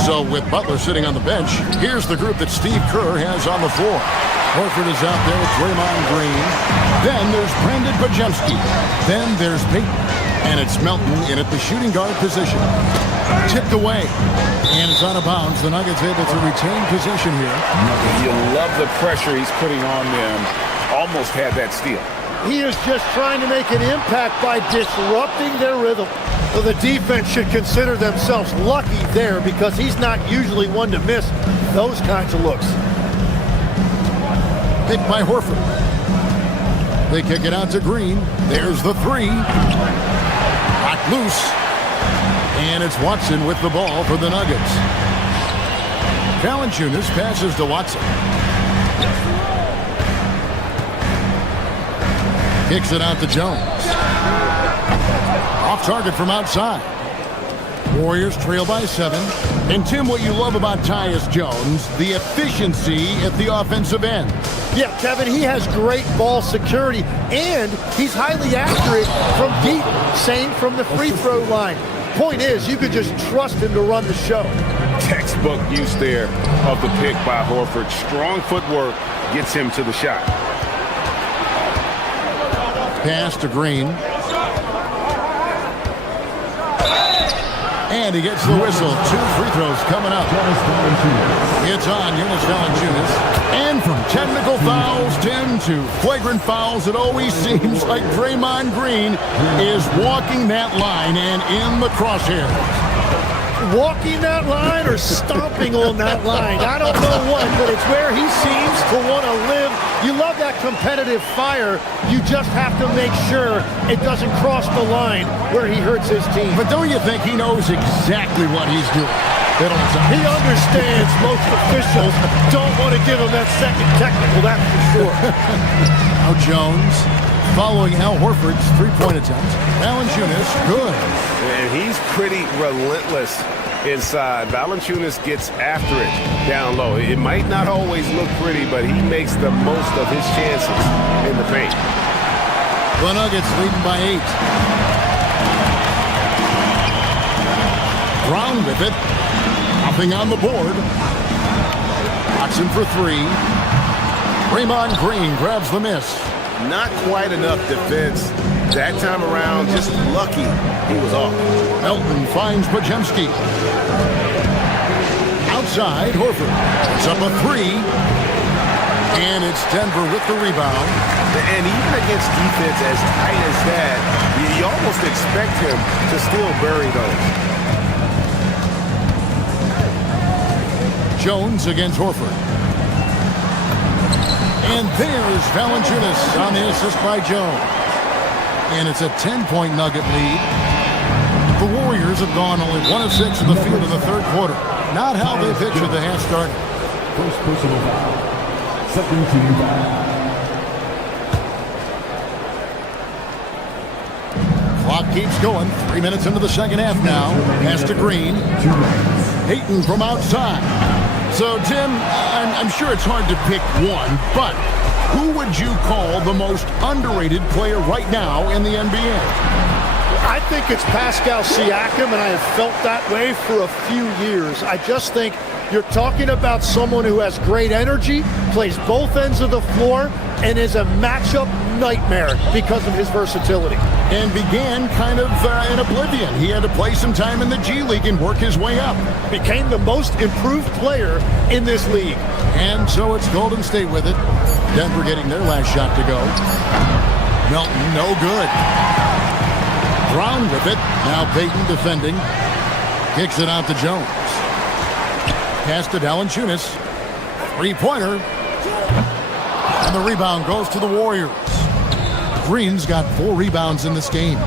So with Butler sitting on the bench, here's the group that Steve Kerr has on the floor. Horford is out there with Draymond Green. Then there's Brandon Bajemski. Then there's Peyton. And it's Melton in at the shooting guard position. Tipped away. And it's out of bounds. The Nuggets able to retain possession here. You love the pressure he's putting on them. Almost had that steal. He is just trying to make an impact by disrupting their rhythm. So the defense should consider themselves lucky there because he's not usually one to miss those kinds of looks. Picked by Horford. They kick it out to Green. There's the three. Locked loose. And it's Watson with the ball for the Nuggets. Valanciunas passes to Watson. Kicks it out to Jones. Off target from outside. Warriors trail by 7. And Tim, what you love about Tyus Jones, the efficiency at the offensive end. Yeah, Kevin, he has great ball security, and he's highly accurate from deep. Same from the free throw line. Point is, you could just trust him to run the show. Textbook use there of the pick by Horford. Strong footwork gets him to the shot. Pass to Green. And he gets the whistle. 2 free throws coming up. It's on Jonas Valanciunas. And from technical fouls, Tim, to flagrant fouls, it always seems like Draymond Green is walking that line and in the crosshairs. Walking that line or stomping on that line. I don't know what, but it's where he seems to want to live. You love that competitive fire. You just have to make sure it doesn't cross the line where he hurts his team. But don't you think he knows exactly what he's doing? He understands most officials don't want to give him that second technical, that's for sure. Now Jones following Al Horford's three-point attempt. Valanciunas, good. And he's pretty relentless inside. Valanciunas gets after it down low. It might not always look pretty, but he makes the most of his chances in the paint. The Nuggets leading by 8. Brown with it. Nothing on the board. Watson for 3. Draymond Green grabs the miss. Not quite enough defense that time around. Just lucky he was off. Melton finds Podziemski. Outside, Horford. It's up a 3. And it's Denver with the rebound. And even against defense as tight as that, you almost expect him to still bury those. Jones against Horford. And there's Valanciunas on the assist by Jones. And it's a 10-point Nugget lead. The Warriors have gone only 1 of 6 in the field in the third quarter. Not how they pictured the half started. First personal foul. Second team foul. Clock keeps going. 3 minutes into the second half now. Pass to Green. Hayton from outside. So, Tim, I'm sure it's hard to pick one, but who would you call the most underrated player right now in the NBA? I think it's Pascal Siakam, and I have felt that way for a few years. I just think you're talking about someone who has great energy, plays both ends of the floor, and is a matchup nightmare because of his versatility. And began kind of in oblivion. He had to play some time in the G League and work his way up. Became the most improved player in this league. And so it's Golden State with it. Denver getting their last shot to go. Melton, no good. Brown with it. Now Payton defending. Kicks it out to Jones. Pass to Valanciunas. Three-pointer. And the rebound goes to the Warriors. Green's got 4 rebounds in this game.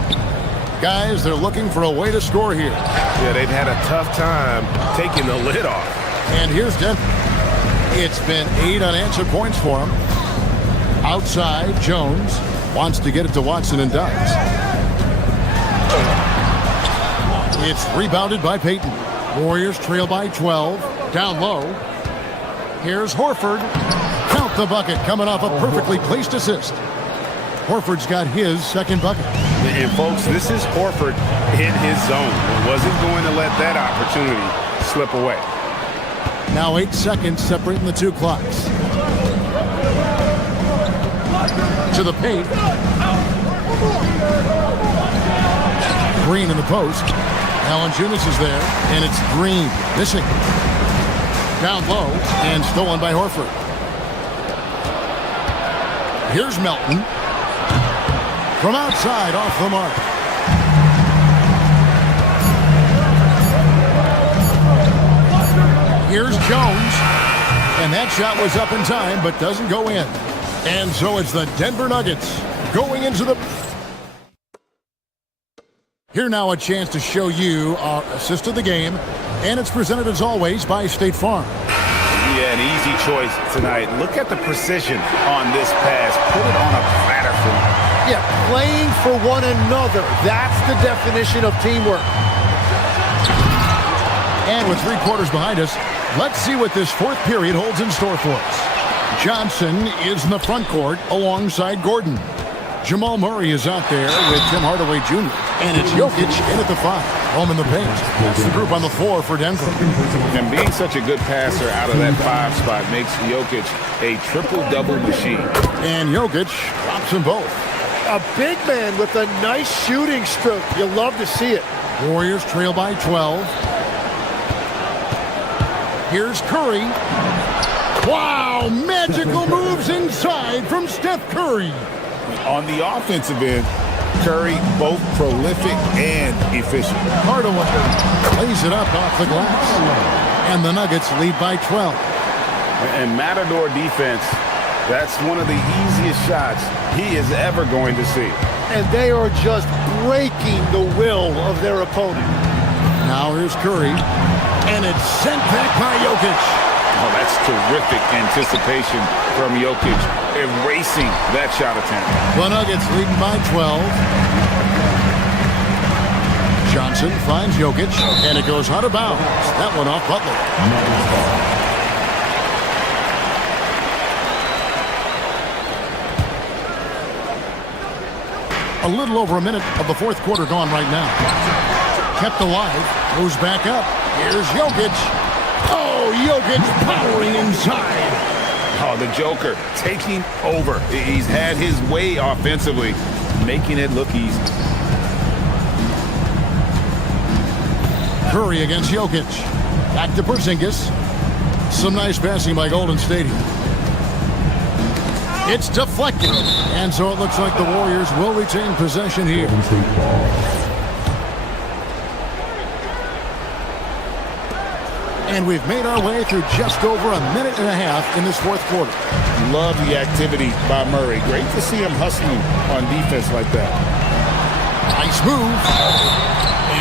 Guys, they're looking for a way to score here. Yeah, they've had a tough time taking the lid off. And here's Denver. It's been 8 unanswered points for him. Outside, Jones wants to get it to Watson and does. It's rebounded by Payton. Warriors trail by 12. Down low. Here's Horford. Count the bucket coming off a perfectly placed assist. Horford's got his second bucket. And folks, this is Horford in his zone. Wasn't going to let that opportunity slip away. Now 8 seconds separating the 2 clocks. To the paint. Green in the post. Valanciunas is there, and it's Green. Missing. Down low, and stolen by Horford. Here's Melton. From outside, off the mark. Here's Jones. And that shot was up in time, but doesn't go in. And so it's the Denver Nuggets going into the... Here now a chance to show you our assist of the game. And it's presented as always by State Farm. Yeah, an easy choice tonight. Look at the precision on this pass. Put it on a platter for him. Yeah, playing for one another. That's the definition of teamwork. And with 3 quarters behind us, let's see what this fourth period holds in store for us. Johnson is in the front court alongside Gordon. Jamal Murray is out there with Tim Hardaway Jr. And it's Jokic in at the 5. Home in the paint. That's the group on the floor for Denver. And being such a good passer out of that 5 spot makes Jokic a triple-double machine. And Jokic drops them both. A big man with a nice shooting stroke. You love to see it. Warriors trail by 12. Here's Curry. Wow, magical moves inside from Steph Curry. On the offensive end, Curry both prolific and efficient. Hardaway lays it up off the glass. And the Nuggets lead by 12. And Matador defense, that's one of the easiest shots he is ever going to see. And they are just breaking the will of their opponent. Now here's Curry. And it's sent back by Jokic. Oh, that's terrific anticipation from Jokic, erasing that shot attempt. The Nuggets leading by 12. Johnson finds Jokic, and it goes out of bounds. That one off Butler. A little over a minute of the fourth quarter gone right now. Kept alive, goes back up. Here's Jokic. Oh, Jokic powering inside. Oh, the Joker taking over. He's had his way offensively, making it look easy. Curry against Jokic. Back to Porzingis. Some nice passing by Golden State. It's deflected. And so it looks like the Warriors will retain possession here. And we've made our way through just over a minute and a half in this fourth quarter. Love the activity by Murray. Great to see him hustling on defense like that. Nice move.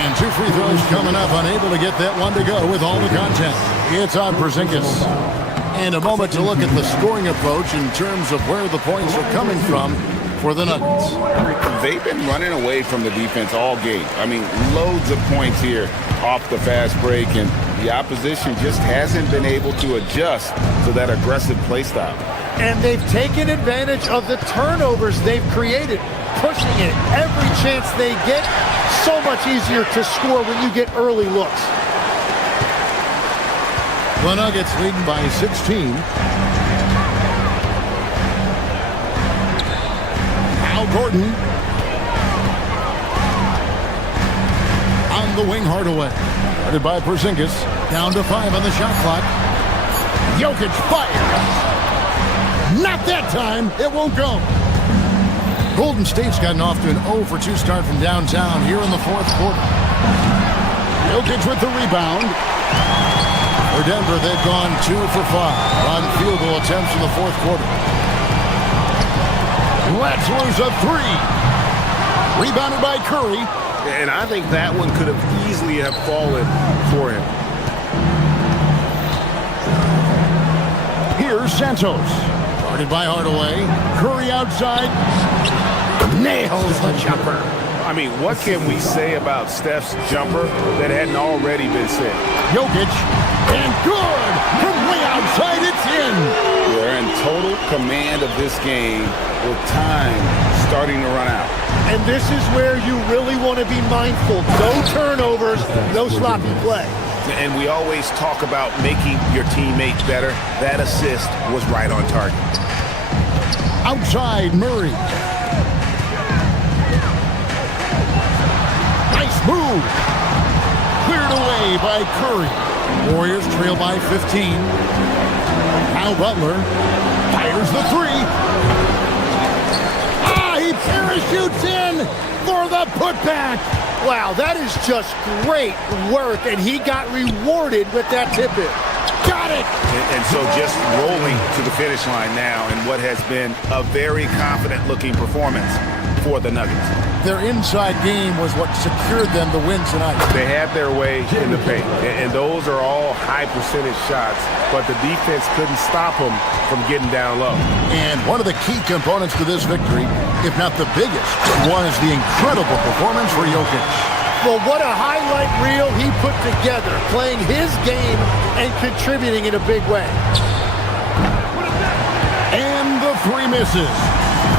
And 2 free throws coming up, unable to get that one to go with all the content. It's on Porzingis. And a moment to look at the scoring approach in terms of where the points are coming from for the Nuggets. They've been running away from the defense all game. I mean, loads of points here off the fast break, and the opposition just hasn't been able to adjust to that aggressive play style. And they've taken advantage of the turnovers they've created, pushing it every chance they get. So much easier to score when you get early looks. The Nuggets leading by 16. Al Gordon. On the wing, Hardaway. Guarded by Porzingis. Down to 5 on the shot clock. Jokic fire. Not that time. It won't go. Golden State's gotten off to an 0-for-2 start from downtown here in the fourth quarter. Jokic with the rebound. For Denver, they've gone 2 for 5 on field goal attempts in the fourth quarter. Let's lose a 3. Rebounded by Curry. And I think that one could have easily have fallen for him. Here's Santos. Guarded by Hardaway. Curry outside. Nails the jumper. I mean, what can we say about Steph's jumper that hadn't already been said? Jokic. And good. From way outside, it's in. They're in total command of this game with time starting to run out. And this is where you really want to be mindful. No turnovers, no sloppy play. And we always talk about making your teammate better. That assist was right on target. Outside, Murray. Nice move. play by Curry. Warriors trail by 15. Now Butler fires the three. He parachutes in for the putback. Wow, that is just great work, and he got rewarded with that tip-in. Got it! And so just rolling to the finish line now in what has been a very confident-looking performance for the Nuggets. Their inside game was what secured them the win tonight. They had their way in the paint, and those are all high-percentage shots, but the defense couldn't stop them from getting down low. And one of the key components to this victory, if not the biggest, was the incredible performance for Jokic. Well, what a highlight reel he put together, playing his game and contributing in a big way. And the three misses.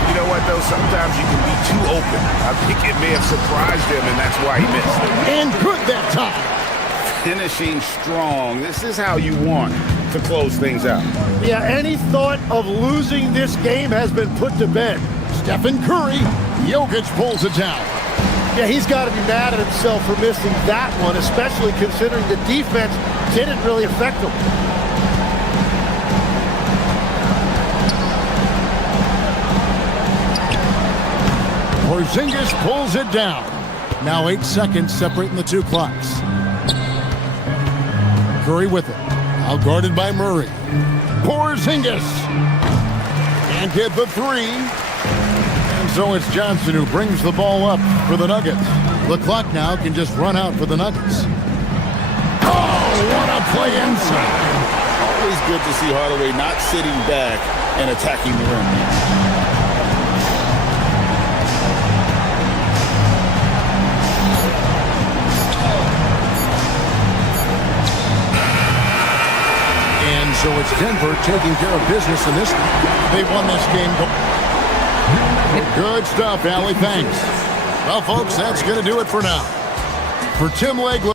You know what, though? Sometimes you can be too open. I think it may have surprised him, and that's why he missed. And good that time. Finishing strong. This is how you want to close things out. Yeah, any thought of losing this game has been put to bed. Stephen Curry, Jokic pulls it down. Yeah, he's got to be mad at himself for missing that one, especially considering the defense didn't really affect him. Porzingis pulls it down. Now 8 seconds separating the two clocks. Curry with it. Now guarded by Murray. Porzingis. Can't hit the three. And so it's Johnson who brings the ball up for the Nuggets. The clock now can just run out for the Nuggets. Oh, what a play inside. Always good to see Hardaway not sitting back and attacking the rim. So it's Denver taking care of business in this. They won this game. Good stuff, Allie. Thanks. Well, folks, that's going to do it for now. For Tim Legler.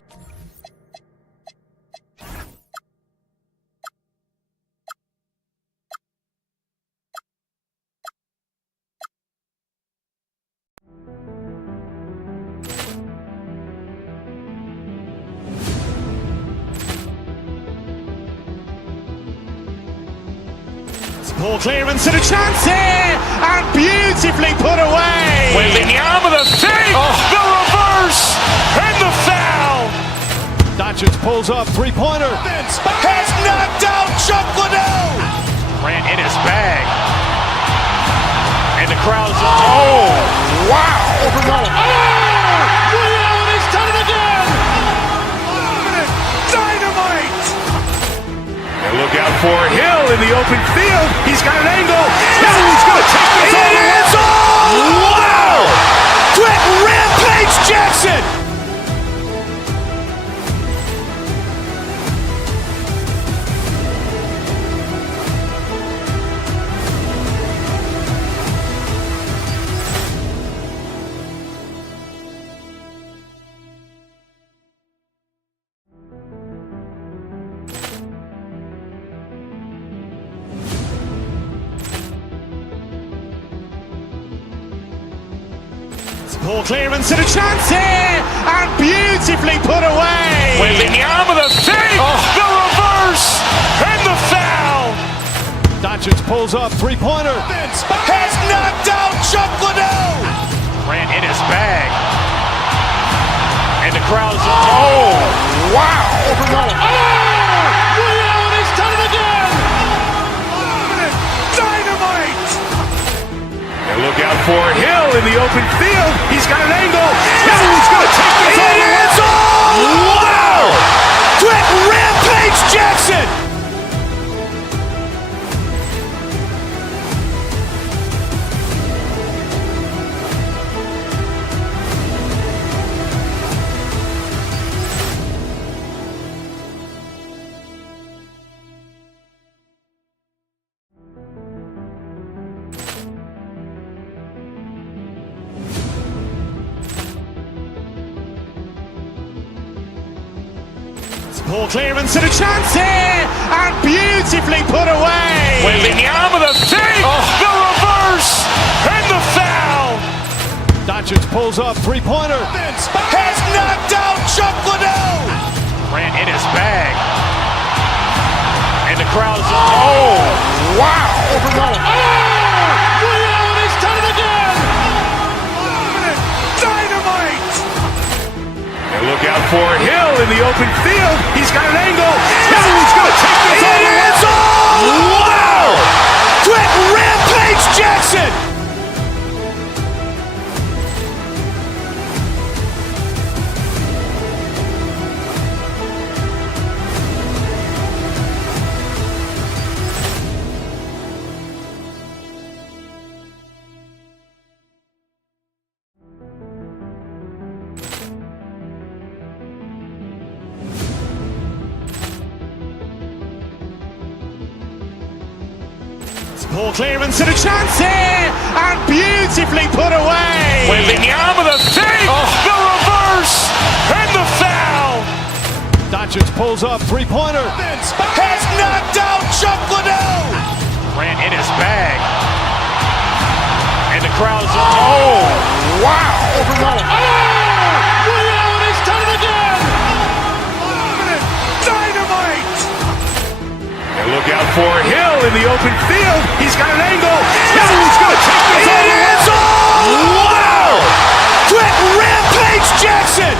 Ball clearance and a chance here, and beautifully put away. Wembanyama the fake, the reverse, and the foul. Doncic pulls up, three-pointer. Has knocked out Chuck Liddell. Ran in his bag. And the crowd's, oh, wow. He's done it again. Dynamite. And look out for Hill in the open field. He's got an angle. He's going to take this all the way. Wow! Quick Rampage Jackson. Ball clearance and a chance here, and beautifully put away. Wembanyama the fake, the reverse, and the foul. Doncic pulls up, three-pointer. Has knocked out Chuck Liddell. Ran in his bag. And the crowd's, oh, wow. He's done it again. Dynamite. And look out for Hill in the open field. He's got an angle. He's going to take this all the way. Wow! Quick Rampage Jackson. Ball clearance and a chance here, and beautifully put away. Wembanyama the fake, the reverse, and the foul. Doncic pulls up, three-pointer. Has knocked out Chuck Liddell. Ran in his bag. And the crowd's, oh, wow. Ray Allen, he's done it again! Dynamite! And look out for Hill in the open field. He's got an angle. Hill's going to take this all the way. Wow! Quick rampage Jackson! Poor clearance and a chance here, and beautifully put away. Wembanyama the fake, the reverse, and the foul. Doncic pulls up, three-pointer. Has knocked out Chuck Liddell. Ran in his bag. And the crowd's, oh, wow. Ray Allen, he's done it again! Dynamite. And look out for Hill in the open field. He's got an angle. Hill's going to take this all the way. Wow. Quick rampage Jackson.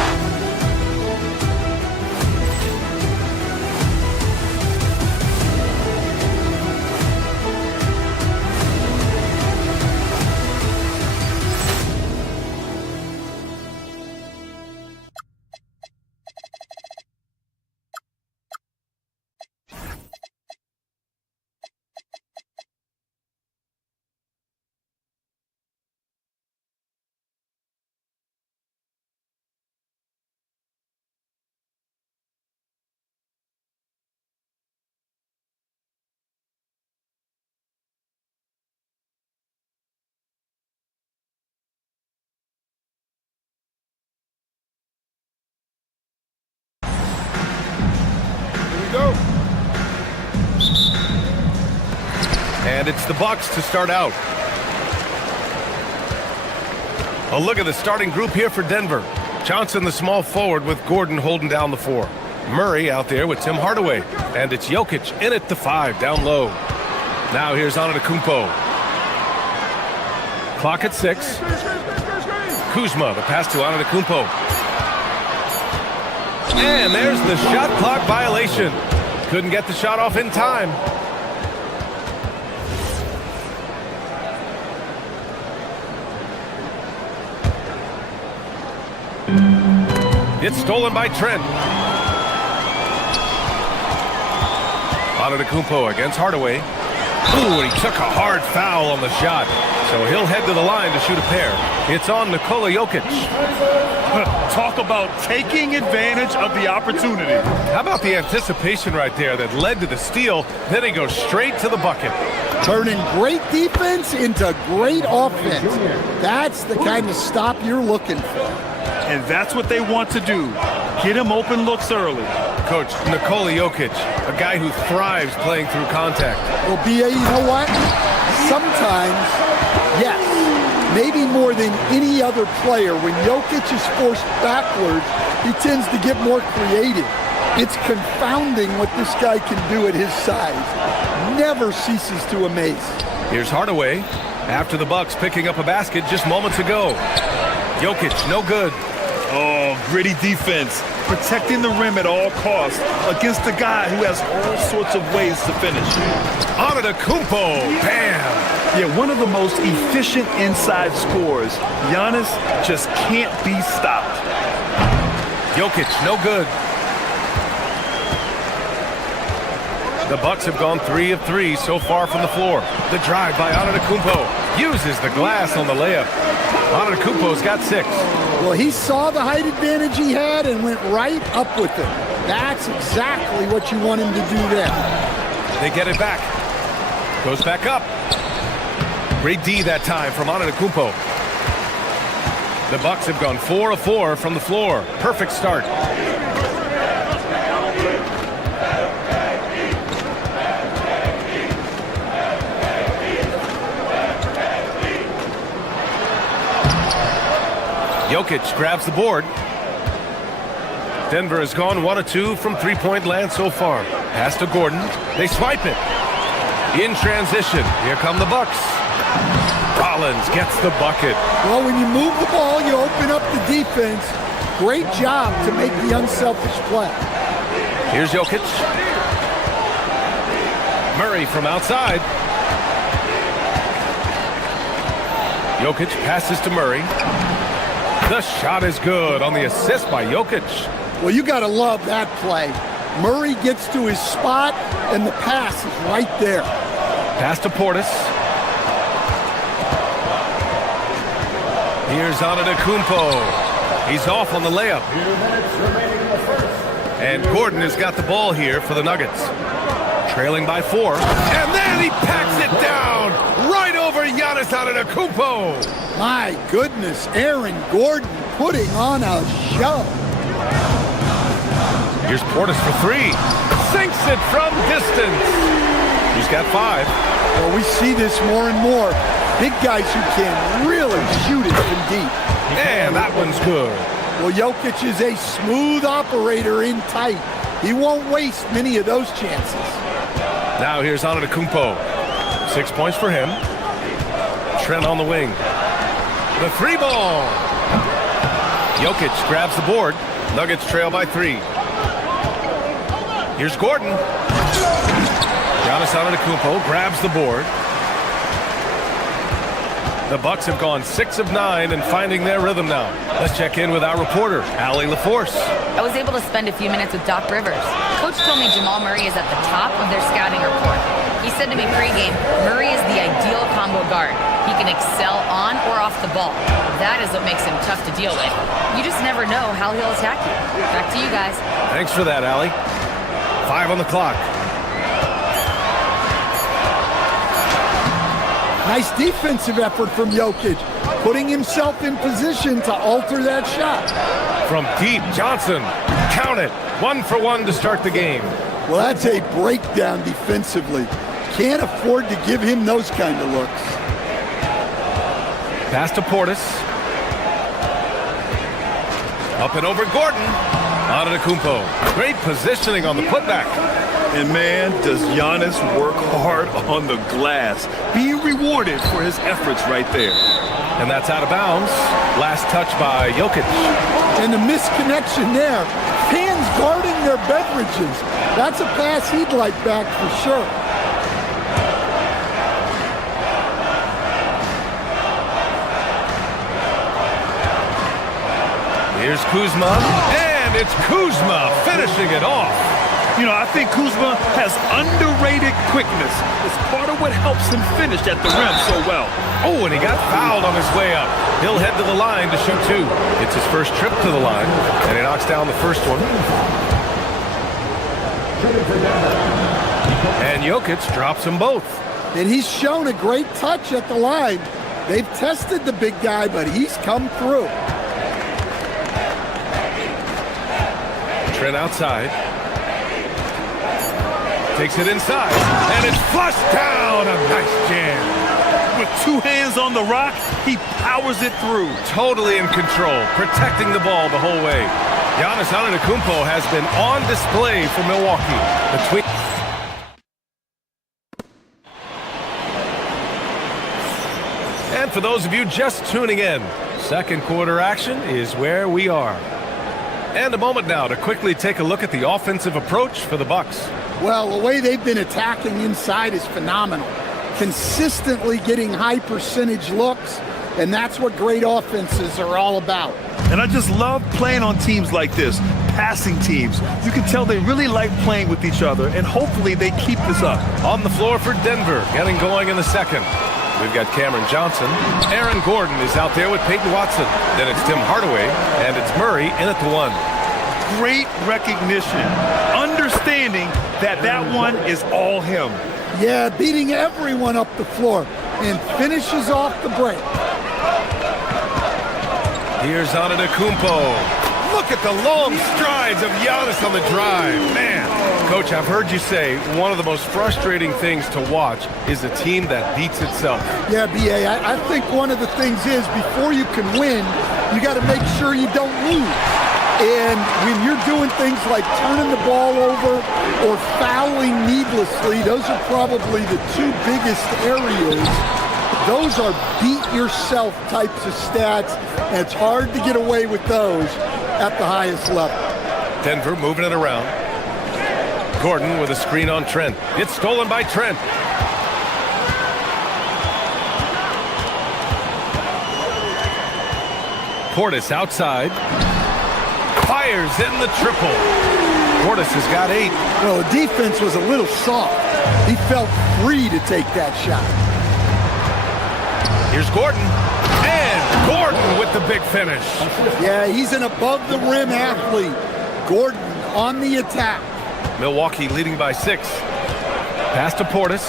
And it's the Bucks to start out. A look at the starting group here for Denver. Johnson, the small forward, with Gordon holding down the 4. Murray out there with Tim Hardaway. And it's Jokic in at the 5, down low. Now here's Antetokounmpo. Clock at 6. Kuzma, the pass to Antetokounmpo. And there's the shot clock violation. Couldn't get the shot off in time. It's stolen by Trent. Antetokounmpo against Hardaway. Ooh, and he took a hard foul on the shot. So he'll head to the line to shoot a pair. It's on Nikola Jokic. Talk about taking advantage of the opportunity. How about the anticipation right there that led to the steal? Then he goes straight to the bucket. Turning great defense into great offense. That's the kind of stop you're looking for. And that's what they want to do. Get him open looks early. Coach, Nikola Jokic, a guy who thrives playing through contact. Well, B.A., you know what? Sometimes, yes, maybe more than any other player, when Jokic is forced backwards, he tends to get more creative. It's confounding what this guy can do at his size. Never ceases to amaze. Here's Hardaway after the Bucks picking up a basket just moments ago. Jokic, no good. Oh, gritty defense. Protecting the rim at all costs against a guy who has all sorts of ways to finish. Antetokounmpo, bam! Yeah, one of the most efficient inside scorers. Giannis just can't be stopped. Jokic, no good. The Bucks have gone 3 of 3 so far from the floor. The drive by Antetokounmpo uses the glass on the layup. Antetokounmpo's got 6. Well, he saw the height advantage he had and went right up with it. That's exactly what you want him to do there. They get it back. Goes back up. Great D that time from Antetokounmpo. The Bucks have gone 4 of 4 from the floor. Perfect start. Jokic grabs the board. Denver has gone 1 of 2 from three-point land so far. Pass to Gordon. They swipe it. In transition, here come the Bucks. Rollins gets the bucket. Well, when you move the ball, you open up the defense. Great job to make the unselfish play. Here's Jokic. Murray from outside. Jokic passes to Murray. The shot is good on the assist by Jokic. Well, you got to love that play. Murray gets to his spot, and the pass is right there. Pass to Portis. Here's Antetokounmpo. He's off on the layup. And Gordon has got the ball here for the Nuggets. Trailing by 4. And then he packs it down right over Giannis Antetokounmpo. My goodness, Aaron Gordon putting on a show. Here's Portis for 3. Sinks it from distance. He's got 5. Well, we see this more and more. Big guys who can really shoot it from deep. And that one's good. Well, Jokic is a smooth operator in tight. He won't waste many of those chances. Now here's Antetokounmpo. 6 points for him. Trent on the wing. The 3 ball. Jokic grabs the board. Nuggets trail by 3. Here's Gordon. Giannis Antetokounmpo grabs the board. The Bucks have gone 6 of 9 and finding their rhythm now. Let's check in with our reporter, Allie LaForce. I was able to spend a few minutes with Doc Rivers. Coach told me Jamal Murray is at the top of their scouting report. He said to me pregame, Murray is the ideal combo guard. He can excel on or off the ball. That is what makes him tough to deal with. You just never know how he'll attack you. Back to you guys. Thanks for that, Allie. 5 on the clock. Nice defensive effort from Jokic, putting himself in position to alter that shot. From deep, Johnson. Count it. 1 for 1 to start the game. Well, that's a breakdown defensively. Can't afford to give him those kind of looks. Pass to Portis. Up and over Gordon. Antetokounmpo. Great positioning on the putback. And man, does Giannis work hard on the glass. Being rewarded for his efforts right there. And that's out of bounds. Last touch by Jokic. And the misconnection there. Fans guarding their beverages. That's a pass he'd like back for sure. Here's Kuzma. And it's Kuzma finishing it off. You know, I think Kuzma has underrated quickness. It's part of what helps him finish at the rim so well. Oh, and he got fouled on his way up. He'll head to the line to shoot 2. It's his first trip to the line, and he knocks down the first one. And Jokic drops them both. And he's shown a great touch at the line. They've tested the big guy, but he's come through. Trent outside. Takes it inside, and it's flushed down. A nice jam. With 2 hands on the rock, he powers it through. Totally in control, protecting the ball the whole way. Giannis Antetokounmpo has been on display for Milwaukee. And for those of you just tuning in, second quarter action is where we are. And a moment now to quickly take a look at the offensive approach for the Bucks. Well, the way they've been attacking inside is phenomenal. Consistently getting high percentage looks, and that's what great offenses are all about. And I just love playing on teams like this, passing teams. You can tell they really like playing with each other, and hopefully they keep this up. On the floor for Denver, getting going in the second. We've got Cameron Johnson. Aaron Gordon is out there with Peyton Watson. Then it's Tim Hardaway, and it's Murray in at the 1. Great recognition. Understanding that that one is all him. Yeah, beating everyone up the floor and finishes off the break. Here's Antetokounmpo. Look at the long strides of Giannis on the drive. Man, Coach, I've heard you say one of the most frustrating things to watch is a team that beats itself. Yeah, B.A., I think one of the things is before you can win, you got to make sure you don't lose. And when you're doing things like turning the ball over or fouling needlessly, those are probably the two biggest areas. Those are beat-yourself types of stats, and it's hard to get away with those at the highest level. Denver moving it around. Gordon with a screen on Trent. It's stolen by Trent. Portis outside. Fires in the triple. Portis has got 8. Well, the defense was a little soft. He felt free to take that shot. Here's Gordon. And Gordon with the big finish. Yeah, he's an above-the-rim athlete. Gordon on the attack. Milwaukee leading by 6. Pass to Portis.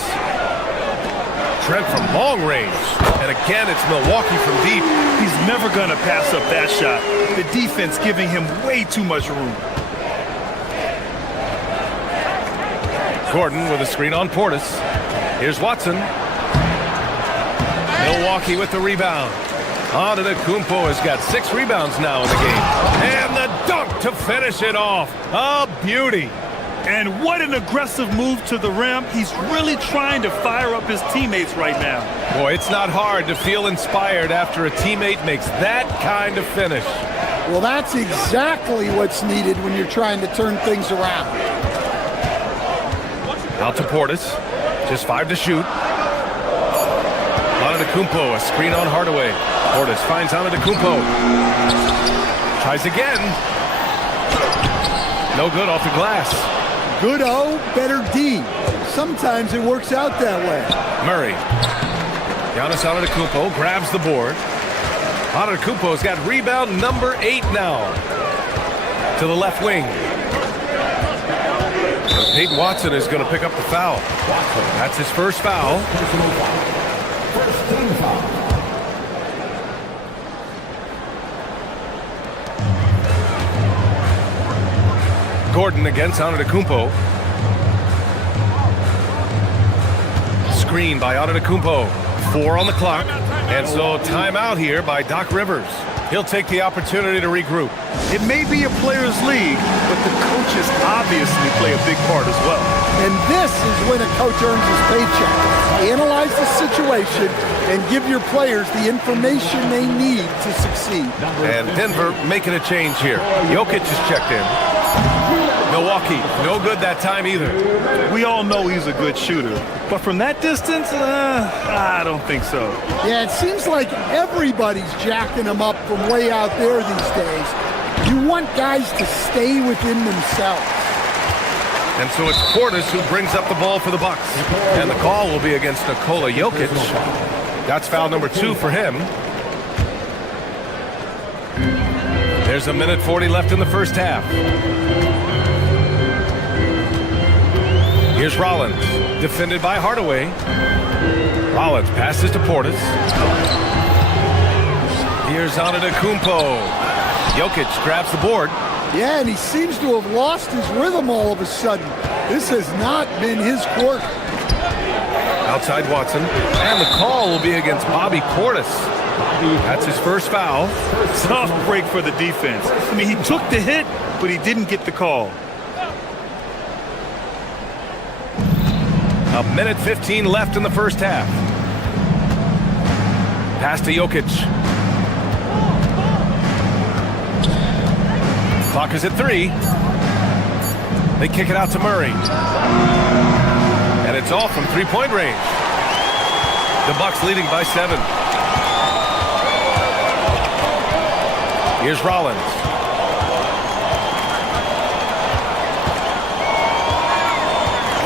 Trent from long range. And again, it's Milwaukee from deep. He's never going to pass up that shot. The defense giving him way too much room. Gordon with a screen on Portis. Here's Watson. Milwaukee with the rebound. Antetokounmpo has got 6 rebounds now in the game. And the dunk to finish it off. A beauty. And what an aggressive move to the rim. He's really trying to fire up his teammates right now. Boy, it's not hard to feel inspired after a teammate makes that kind of finish. Well, that's exactly what's needed when you're trying to turn things around. Out to Portis. Just 5 to shoot. Antetokounmpo, a screen on Hardaway. Portis finds Antetokounmpo. Tries again. No good off the glass. Good O, better D. Sometimes it works out that way. Murray. Giannis Antetokounmpo grabs the board. Antetokounmpo's got rebound number 8 now. To the left wing. Peyton Watson is going to pick up the foul. That's his first foul. First team foul. Gordon against Antetokounmpo. Screen by Antetokounmpo. 4 on the clock. And so timeout here by Doc Rivers. He'll take the opportunity to regroup. It may be a players' league, but the coaches obviously play a big part as well. And this is when a coach earns his paycheck. Analyze the situation and give your players the information they need to succeed. And Denver making a change here. Jokic is checked in. Milwaukee, no good that time either. We all know he's a good shooter, but from that distance, I don't think so. Yeah, it seems like everybody's jacking him up from way out there these days. You want guys to stay within themselves. And so it's Portis who brings up the ball for the Bucks. And the call will be against Nikola Jokic. That's foul number 2 for him. There's a minute 40 left in the first half. Here's Rollins, defended by Hardaway. Rollins passes to Portis. Here's Antetokounmpo. Jokic grabs the board. Yeah, and he seems to have lost his rhythm all of a sudden. This has not been his quarter. Outside Watson. And the call will be against Bobby Portis. That's his first foul. Tough break for the defense. I mean, he took the hit, but he didn't get the call. A minute 15 left in the first half. Pass to Jokic. Clock is at 3. They kick it out to Murray. And it's all from three-point range. The Bucks leading by 7. Here's Rollins.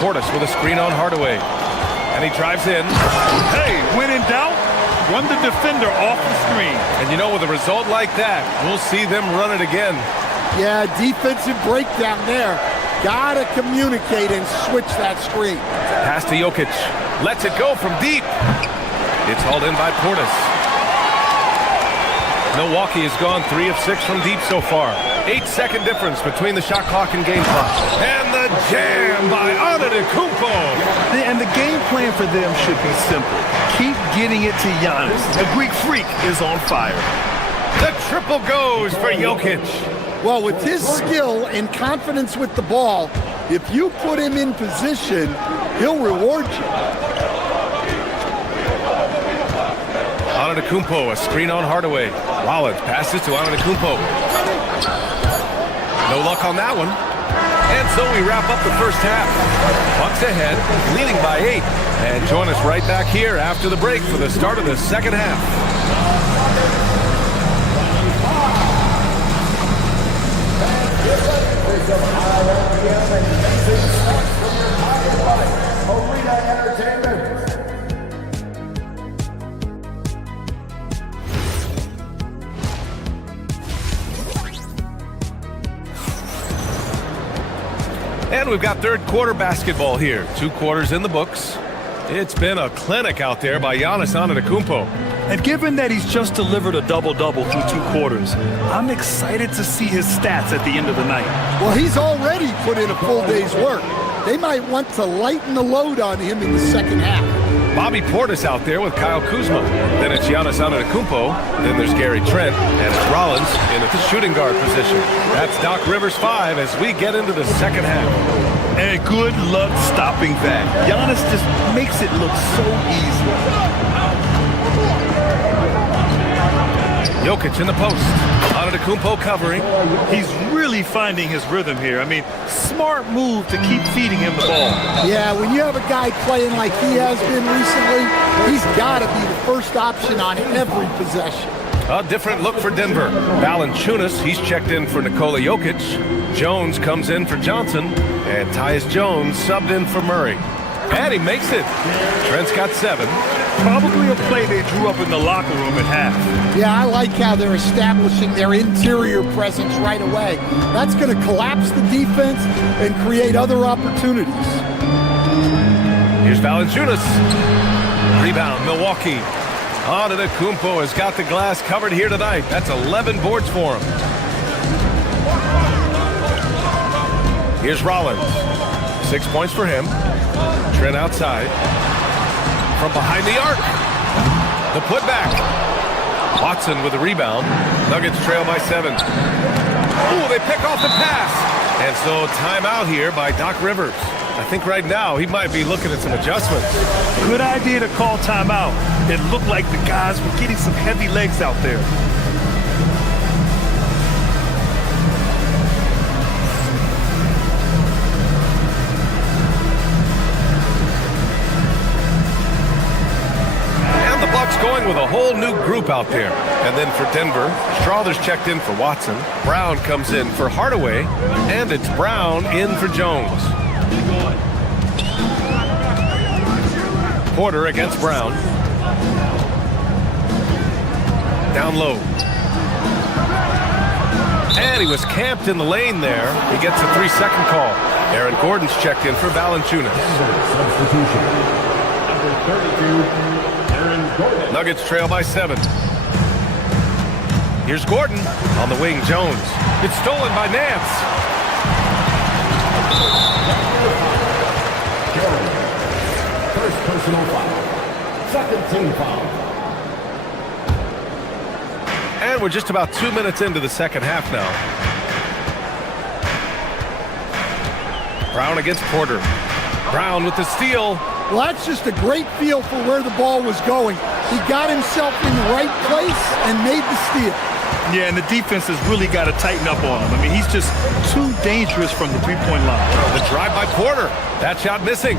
Portis with a screen on Hardaway. And he drives in. Hey, when in doubt, run the defender off the screen. And you know, with a result like that, we'll see them run it again. Yeah, defensive breakdown there. Gotta communicate and switch that screen. Pass to Jokic. Lets it go from deep. It's hauled in by Portis. Milwaukee has gone 3 of 6 from deep so far. 8-second difference between the shot clock and game clock. And the jam by Antetokounmpo. And the game plan for them should be simple. Keep getting it to Giannis. The Greek freak is on fire. The triple goes for Jokic. Well, with his skill and confidence with the ball, if you put him in position, he'll reward you. Antetokounmpo, a screen on Hardaway. Rollins passes to Antetokounmpo. No luck on that one. And so we wrap up the first half. Bucks ahead, leading by 8. And join us right back here after the break for the start of the second half. And we've got third quarter basketball here. 2 quarters in the books. It's been a clinic out there by Giannis Antetokounmpo. And given that he's just delivered a double-double through 2 quarters, I'm excited to see his stats at the end of the night. Well, he's already put in a full day's work. They might want to lighten the load on him in the second half. Bobby Portis out there with Kyle Kuzma. Then it's Giannis Antetokounmpo. Then there's Gary Trent. And it's Rollins in at the shooting guard position. That's Doc Rivers 5 as we get into the second half. And good luck stopping that. Giannis just makes it look so easy. Jokic in the post. Antetokounmpo covering. He's really finding his rhythm here. I mean, smart move to keep feeding him the ball. Yeah, when you have a guy playing like he has been recently, he's got to be the first option on every possession. A different look for Denver. Valanciunas, he's checked in for Nikola Jokic. Jones comes in for Johnson. And Tyus Jones subbed in for Murray. And he makes it. Trent's got 7. Probably a play they drew up in the locker room at half. Yeah, I like how they're establishing their interior presence right away. That's going to collapse the defense and create other opportunities. Here's Valanciunas. Rebound, Milwaukee. Antetokounmpo has got the glass covered here tonight. That's 11 boards for him. Here's Rollins. 6 points for him. Trent outside. From behind the arc. The putback. Watson with the rebound. Nuggets trail by 7. Ooh, they pick off the pass. And so timeout here by Doc Rivers. I think right now he might be looking at some adjustments. Good idea to call timeout. It looked like the guys were getting some heavy legs out there. Going with a whole new group out there. And then for Denver, Strawther's checked in for Watson. Brown comes in for Hardaway. And it's Brown in for Jones. Porter against Brown. Down low. And he was camped in the lane there. He gets a 3-second call. Aaron Gordon's checked in for Valanciunas. Substitution. Number 32. Nuggets trail by 7. Here's Gordon on the wing. Jones. It's stolen by Nance. First personal foul. Second team foul. And we're just about 2 minutes into the second half now. Brown against Porter. Brown with the steal. Well, that's just a great feel for where the ball was going. He got himself in the right place and made the steal. Yeah, and the defense has really got to tighten up on him. I mean, he's just too dangerous from the three-point line. The drive by Porter. That shot missing.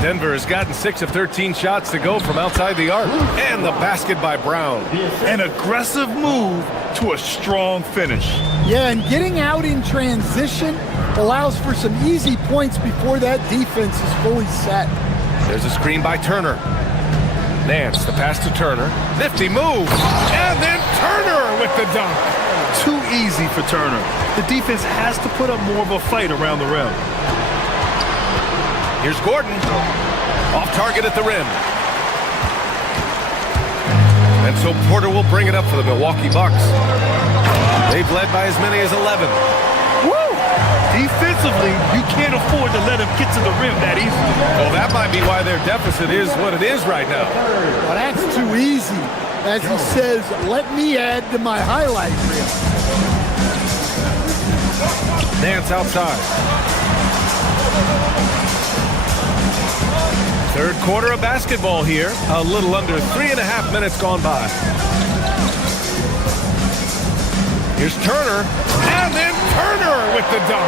Denver has gotten 6 of 13 shots to go from outside the arc. And the basket by Brown. An aggressive move to a strong finish. Yeah, and getting out in transition allows for some easy points before that defense is fully set. There's a screen by Turner. Nance, the pass to Turner. Nifty move. And then Turner with the dunk. Too easy for Turner. The defense has to put up more of a fight around the rim. Here's Gordon. Off target at the rim. And so Porter will bring it up for the Milwaukee Bucks. They've led by as many as 11. Woo! Defensively, you can't afford to let him get to the rim that easily. Well, that might be why their deficit is what it is right now. Well, that's too easy. As he says, let me add to my highlight reel. Nance outside. Third quarter of basketball here. A little under 3.5 minutes gone by. Here's Turner, and then Turner with the dunk.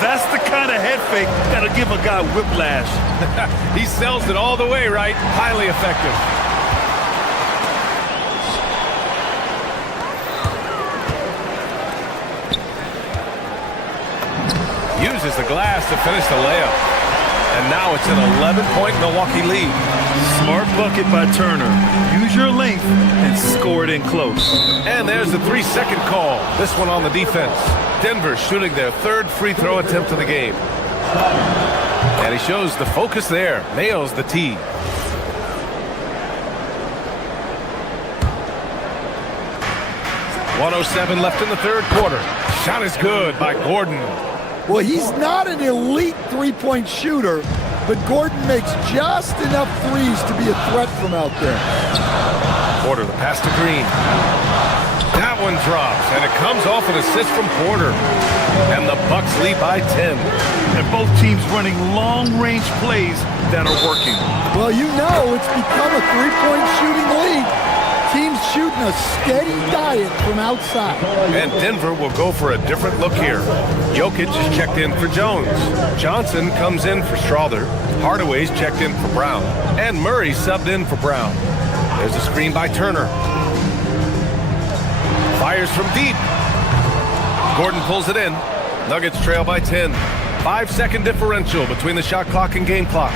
That's the kind of head fake that'll give a guy whiplash. He sells it all the way, right? Highly effective. Uses the glass to finish the layup. And now it's an 11-point Milwaukee lead. Smart bucket by Turner. Use your length and score it in close. And there's the 3-second call. This one on the defense. Denver shooting their third free throw attempt of the game. And he shows the focus there. Nails the tee. .107 left in the third quarter. Shot is good by Gordon. Well, he's not an elite three-point shooter, but Gordon makes just enough threes to be a threat from out there. Porter, the pass to Green. That one drops, and it comes off an assist from Porter. And the Bucks lead by 10. And both teams running long-range plays that are working. Well, you know it's become a three-point shooting league. Teams shooting a steady diet from outside. And Denver will go for a different look here. Jokic is checked in for Jones. Johnson comes in for Strother. Hardaway's checked in for Brown. And Murray subbed in for Brown. There's a screen by Turner. Fires from deep. Gordon pulls it in. Nuggets trail by 10. 5-second differential between the shot clock and game clock.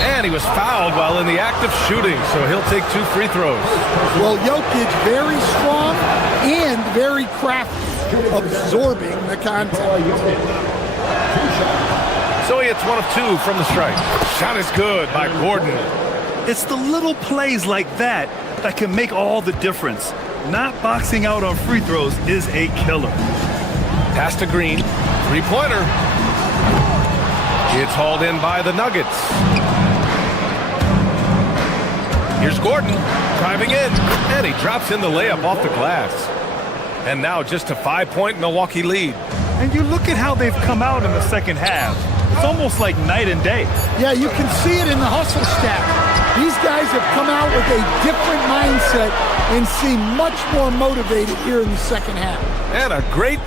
And he was fouled while in the act of shooting, so he'll take 2 free throws. Well, Jokic very strong and very crafty, absorbing the contact. So he hits 1 of 2 from the strike. Shot is good by Gordon. It's the little plays like that that can make all the difference. Not boxing out on free throws is a killer. Pass to Green. Three-pointer. It's hauled in by the Nuggets. Here's Gordon driving in, and he drops in the layup off the glass. And now just a 5-point Milwaukee lead. And you look at how they've come out in the second half. It's almost like night and day. Yeah, you can see it in the hustle stat. These guys have come out with a different mindset and seem much more motivated here in the second half. And a great...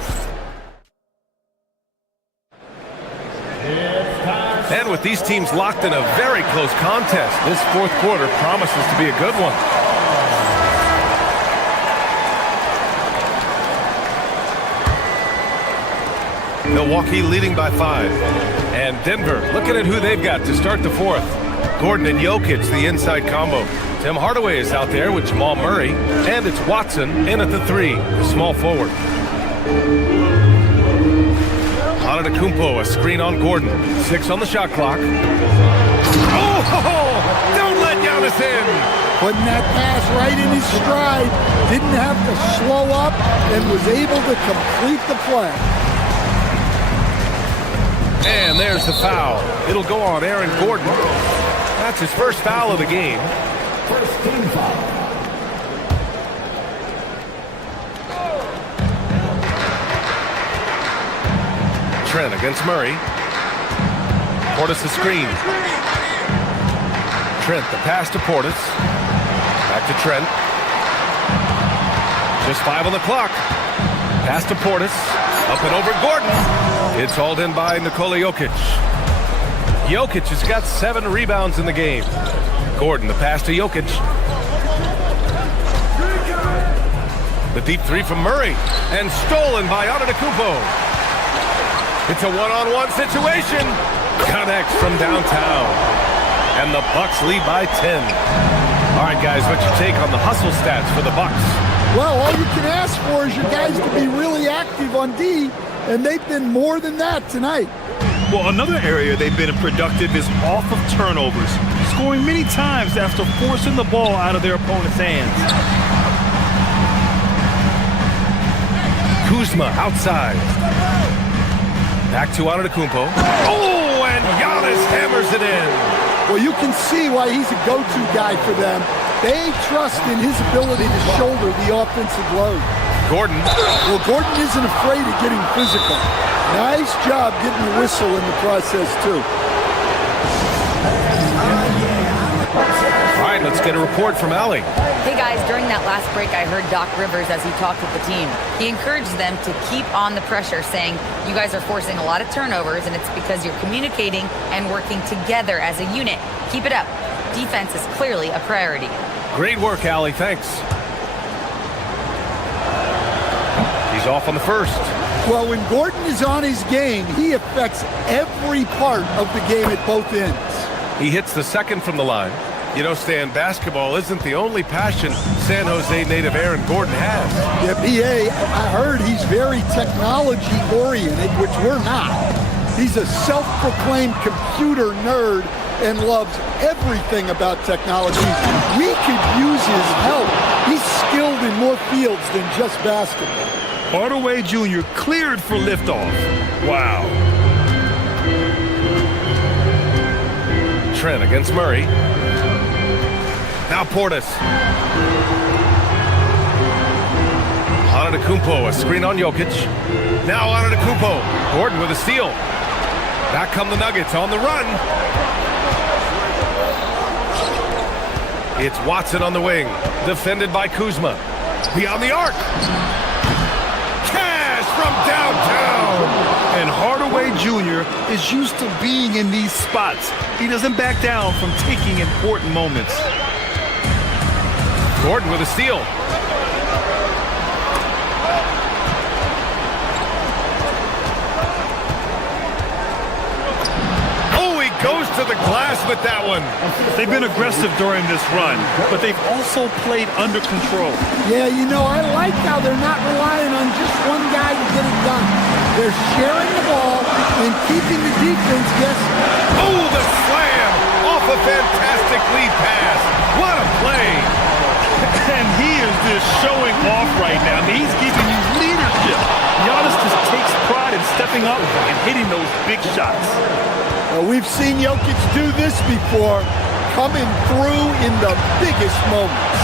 And with these teams locked in a very close contest, this fourth quarter promises to be a good one. Milwaukee leading by 5. And Denver looking at who they've got to start the fourth. Gordon and Jokic, the inside combo. Tim Hardaway is out there with Jamal Murray. And it's Watson in at the 3, the small forward. Antetokounmpo, a screen on Gordon. 6 on the shot clock. Oh, don't let Giannis in. Putting that pass right in his stride. Didn't have to slow up and was able to complete the play. And there's the foul. It'll go on Aaron Gordon. That's his first foul of the game. First team foul. Trent against Murray. Portis the screen. Trent, the pass to Portis. Back to Trent. Just 5 on the clock. Pass to Portis. Up and over Gordon. It's hauled in by Nikola Jokic. Jokic has got 7 rebounds in the game. Gordon, the pass to Jokic. The deep 3 from Murray. And stolen by Antetokounmpo. It's a one-on-one situation. Connects from downtown. And the Bucks lead by 10. All right, guys, what's your take on the hustle stats for the Bucks? Well, all you can ask for is your guys to be really active on D, and they've been more than that tonight. Well, another area they've been productive is off of turnovers, scoring many times after forcing the ball out of their opponent's hands. Kuzma outside. Back to Antetokounmpo. Oh, and Giannis hammers it in. Well, you can see why he's a go-to guy for them. They trust in his ability to shoulder the offensive load. Gordon. Well, Gordon isn't afraid of getting physical. Nice job getting the whistle in the process, too. All right, let's get a report from Allie. Hey guys, during that last break, I heard Doc Rivers as he talked with the team. He encouraged them to keep on the pressure, saying, you guys are forcing a lot of turnovers, and it's because you're communicating and working together as a unit. Keep it up. Defense is clearly a priority. Great work, Allie. Thanks. He's off on the first. Well, when Gordon is on his game, he affects every part of the game at both ends. He hits the second from the line. You know, Stan, basketball isn't the only passion San Jose native Aaron Gordon has. Yeah, BA, I heard he's very technology-oriented, which we're not. He's a self-proclaimed computer nerd and loves everything about technology. We could use his help. He's skilled in more fields than just basketball. Hardaway Jr. cleared for liftoff. Wow. Trent against Murray. Now Portis. Antetokounmpo, a screen on Jokic. Now Antetokounmpo. Gordon with a steal. Back come the Nuggets on the run. It's Watson on the wing. Defended by Kuzma. Beyond the arc. Cash from downtown. And Hardaway Jr. is used to being in these spots. He doesn't back down from taking important moments. Gordon with a steal. Oh, he goes to the glass with that one. They've been aggressive during this run, but they've also played under control. Yeah, you know, I like how they're not relying on just one guy to get it done. They're sharing the ball and keeping the defense guessing. Oh, the slam off a fantastic lead pass. What a play. And he is just showing off right now. I mean, he's giving you leadership. Giannis just takes pride in stepping up and hitting those big shots. We've seen Jokic do this before, coming through in the biggest moments.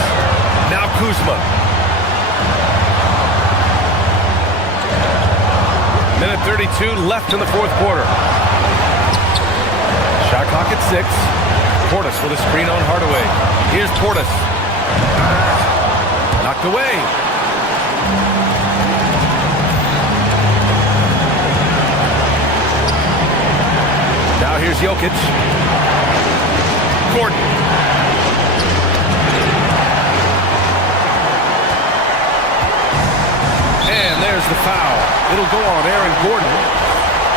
Now Kuzma. Minute 32 left in the fourth quarter. Shot clock at 6. Portis with a screen on Hardaway. Here's Portis. Knocked away. Now here's Jokic. Gordon. And there's the foul. It'll go on Aaron Gordon.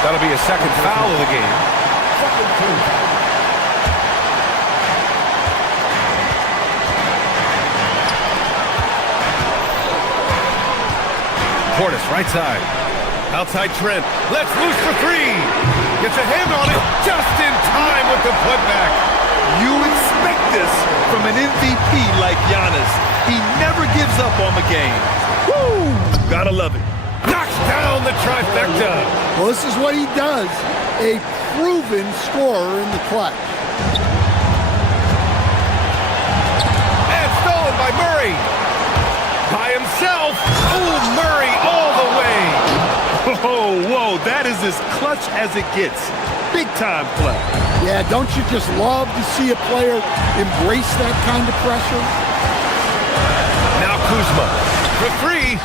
That'll be a second foul of the game. Portis, right side. Outside Trent. Let's loose for 3. Gets a hand on it just in time with the putback. You expect this from an MVP like Giannis. He never gives up on the game. Woo! Gotta love it. Knocks down the trifecta. Well, this is what he does. A proven scorer in the clutch. And stolen by Murray. By himself. Oh, Murray all the way. Oh, whoa, that is as clutch as it gets. Big time play. Yeah, don't you just love to see a player embrace that kind of pressure? Now Kuzma for 3.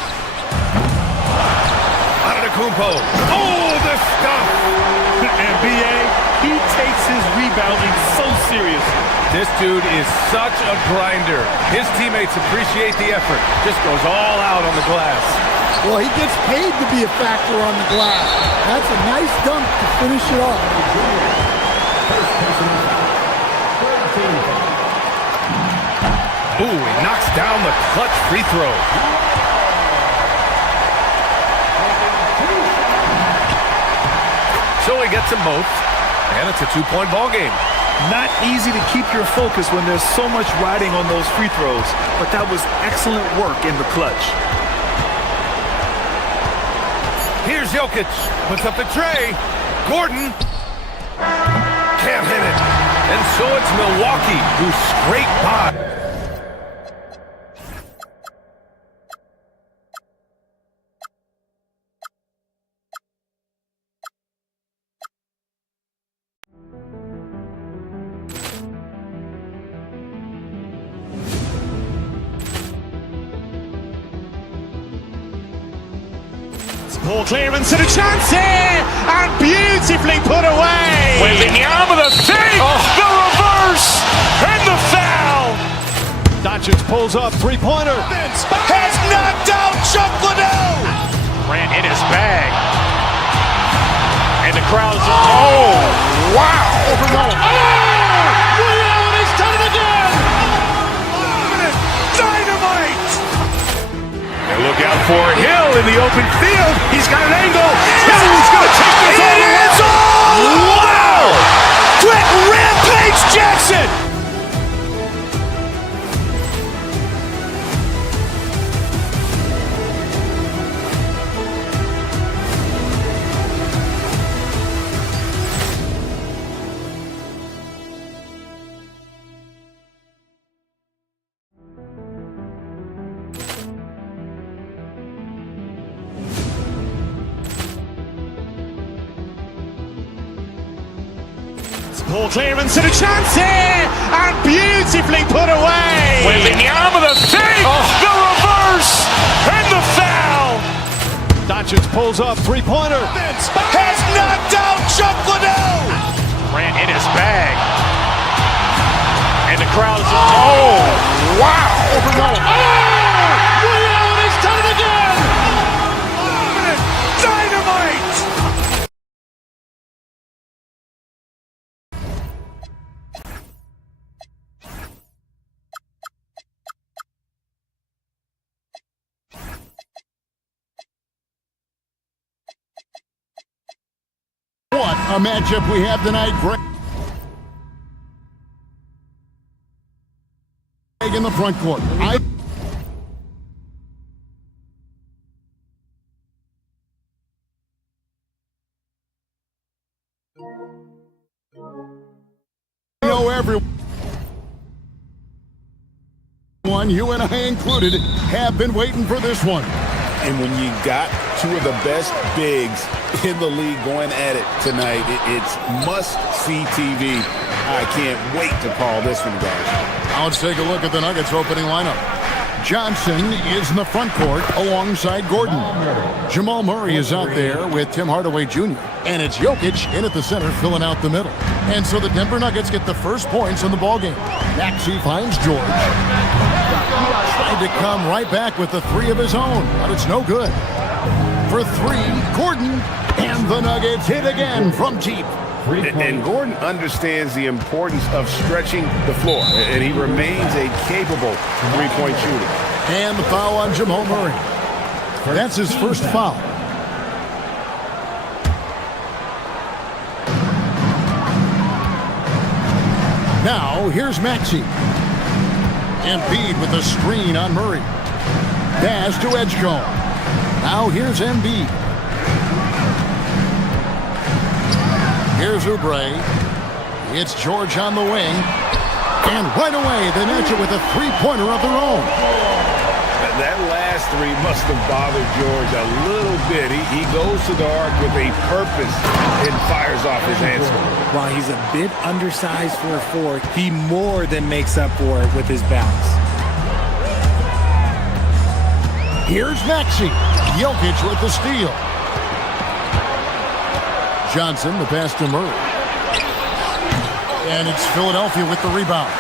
Antetokounmpo. Oh, the stuff. And B.A., he takes his rebounding so serious. This dude is such a grinder. His teammates appreciate the effort. Just goes all out on the glass. Well, he gets paid to be a factor on the glass. That's a nice dunk to finish it off. Ooh, he knocks down the clutch free throw. So he gets them both, and it's a 2-point ball game. Not easy to keep your focus when there's so much riding on those free throws, but that was excellent work in the clutch. Here's Jokic, puts up the tray. Gordon can't hit it. And so it's Milwaukee who scrape by. Ball clearance and a chance here, and beautifully put away. Wembanyama the save, the reverse, and the foul. Doncic pulls up, three-pointer. Has knocked out Chuck Liddell. Ran in his bag. And the crowd is, oh, wow. Ray Allen has done it again. Dynamite. And look out for Hill in the open field. He's got an angle. Hill's going to take this all the way. Wow. Quick Rampage Jackson. Ball clearance and a chance here, and beautifully put away. Wembanyama the save, the reverse, and the foul. Doncic pulls up, three-pointer. Has knocked out Chuck Liddell. Ran in his bag. And the crowd is, oh, wow. Ray Allen has done it again. Dynamite. What a matchup we have tonight. Greg in the front court. I know everyone, you and I included, have been waiting for this one. And when you got two of the best bigs in the league going at it tonight, it's must-see TV. I can't wait to call this one, guys. Let's take a look at the Nuggets opening lineup. Johnson is in the front court alongside Gordon. Jamal Murray is out there with Tim Hardaway Jr. And it's Jokic in at the center filling out the middle. And so the Denver Nuggets get the first points in the ballgame. Maxey finds George. Tried to come right back with the three of his own, but it's no good. For three, Gordon, and the Nuggets hit again from deep. And Gordon understands the importance of stretching the floor, and he remains a capable three-point shooter. And the foul on Jamal Murray. That's his first foul. Now, here's Maxey. Embiid with a screen on Murray. Pass to Edgecombe. Now here's Embiid. Here's Oubre. It's George on the wing. And right away, they match it with a three-pointer of their own. That last three must have bothered George a little bit. He goes to the arc with a purpose and fires off his answer. While he's a bit undersized for a four, he more than makes up for it with his bounce. Here's Maxey. Jokic with the steal. Johnson, the pass to Murray. And it's Philadelphia with the rebound.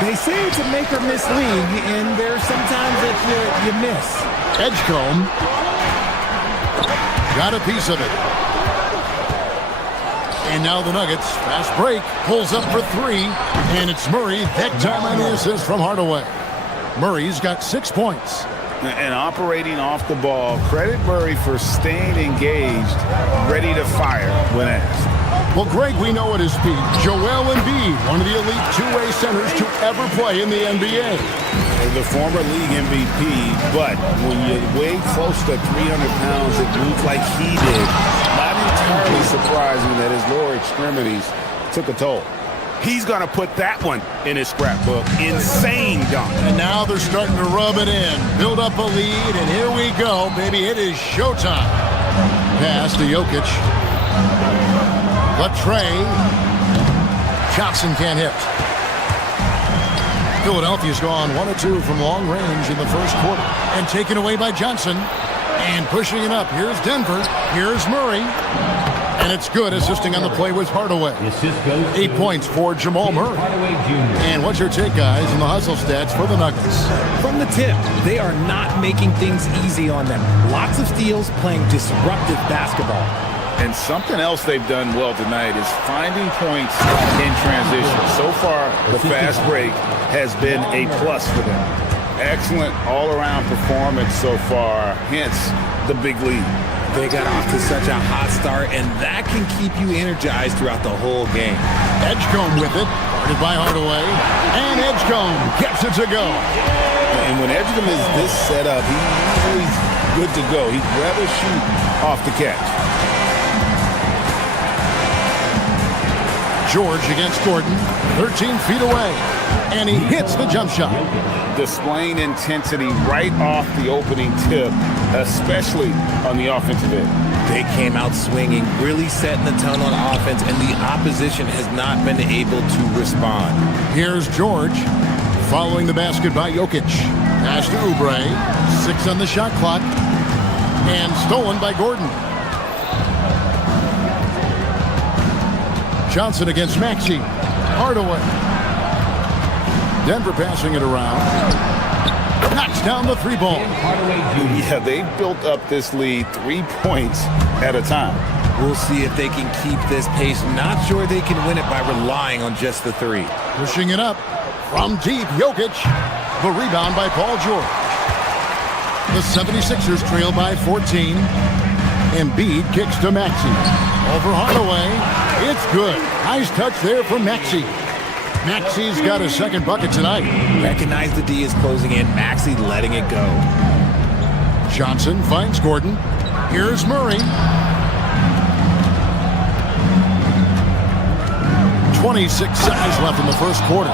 They say it's a make or miss league, and there's sometimes that you miss. Edgecombe got a piece of it. And now the Nuggets, fast break, pulls up for three. And it's Murray, that time on the assist from Hardaway. Murray's got 6 points. And operating off the ball, credit Murray for staying engaged, ready to fire when asked. Well, Greg, we know at his peak, Joel Embiid, one of the elite two-way centers to ever play in the NBA. The former league MVP, but when you weigh close to 300 pounds, it moves like he did. Not entirely surprising that his lower extremities took a toll. He's going to put that one in his scrapbook. Insane dunk. And now they're starting to rub it in. Build up a lead, and here we go, baby. It is showtime. Pass to Jokic. Latrey. Johnson can't hit. Philadelphia's gone 1 of 2 from long range in the first quarter. And taken away by Johnson. And pushing it up. Here's Denver. Here's Murray. And it's good. Assisting on the play was Hardaway. 8 points for Jamal Murray. And what's your take, guys, on the hustle stats for the Nuggets? From the tip, they are not making things easy on them. Lots of steals, playing disruptive basketball. And something else they've done well tonight is finding points in transition. So far, the fast break has been a plus for them. Excellent all-around performance so far, hence the big lead. They got off to such a hot start, and that can keep you energized throughout the whole game. Edgecombe with it, guarded by Hardaway, and Edgecombe gets it to go. And when Edgecombe is this set up, he's usually good to go. He'd rather shoot off the catch. George against Gordon, 13 feet away, and he hits the jump shot. Displaying intensity right off the opening tip, especially on the offensive end. They came out swinging, really setting the tone on offense, and the opposition has not been able to respond. Here's George, following the basket by Jokic. Pass to Oubre, 6 on the shot clock, and stolen by Gordon. Johnson against Maxey. Hardaway. Denver passing it around. Knocks down the three ball. Yeah, they've built up this lead 3 points at a time. We'll see if they can keep this pace. Not sure they can win it by relying on just the three. Pushing it up from deep, Jokic. The rebound by Paul George. The 76ers trail by 14. Embiid kicks to Maxey. Over Hardaway. It's good. Nice touch there from Maxey. Maxey's got his second bucket tonight. Recognize the D is closing in. Maxey letting it go. Johnson finds Gordon. Here's Murray. 26 seconds left in the first quarter.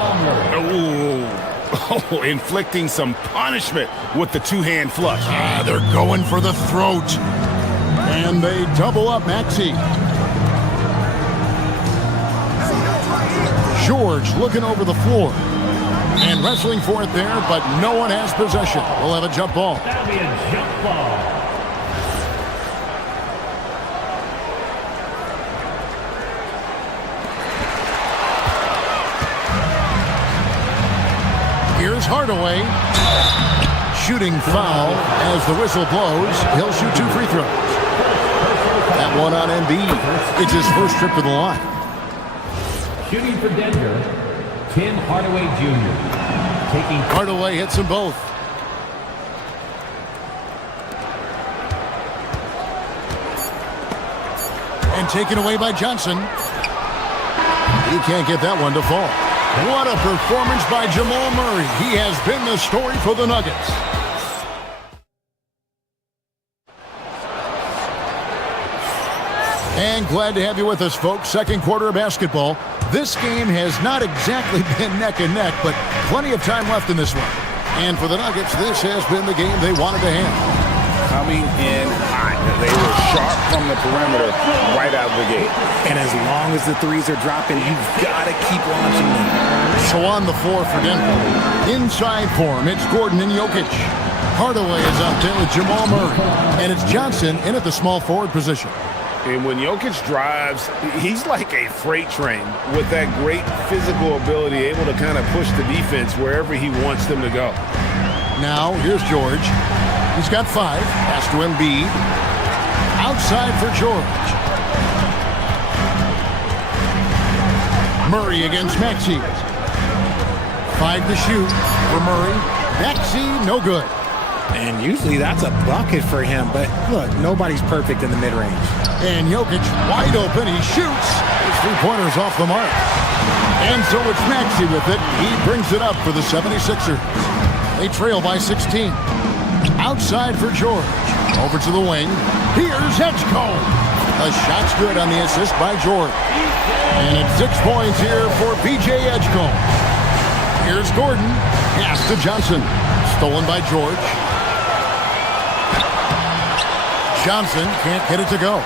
Oh, inflicting some punishment with the two-hand flush. They're going for the throat. And they double up Maxey. George looking over the floor and wrestling for it there, but no one has possession. We'll have a jump ball. That'll be a jump ball. Here's Hardaway. Shooting foul as the whistle blows. He'll shoot 2 free throws. That one on Embiid. It's his first trip to the line. Shooting for Denver, Tim Hardaway Jr. Taking Hardaway hits them both. And taken away by Johnson. He can't get that one to fall. What a performance by Jamal Murray. He has been the story for the Nuggets. And glad to have you with us, folks. Second quarter of basketball. This game has not exactly been neck and neck, but plenty of time left in this one. And for the Nuggets, this has been the game they wanted to have. Coming in hot. They were sharp from the perimeter right out of the gate. And as long as the threes are dropping, you've got to keep launching them. So on the floor for Denver. Inside for him, it's Gordon and Jokic. Hardaway is up there with Jamal Murray. And it's Johnson in at the small forward position. And when Jokic drives, he's like a freight train with that great physical ability, able to kind of push the defense wherever he wants them to go. Now, here's George. He's got 5. Pass to Embiid. Outside for George. Murray against Maxey. 5 to shoot for Murray. Maxey, no good. And usually that's a bucket for him, but look, nobody's perfect in the mid-range. And Jokic wide open, he shoots. His three-pointer's off the mark. And so it's Maxey with it. He brings it up for the 76ers. They trail by 16. Outside for George. Over to the wing. Here's Edgecombe. The shot's good on the assist by George. And it's 6 points here for PJ Edgecombe. Here's Gordon. Pass to Johnson. Stolen by George. Johnson can't get it to go.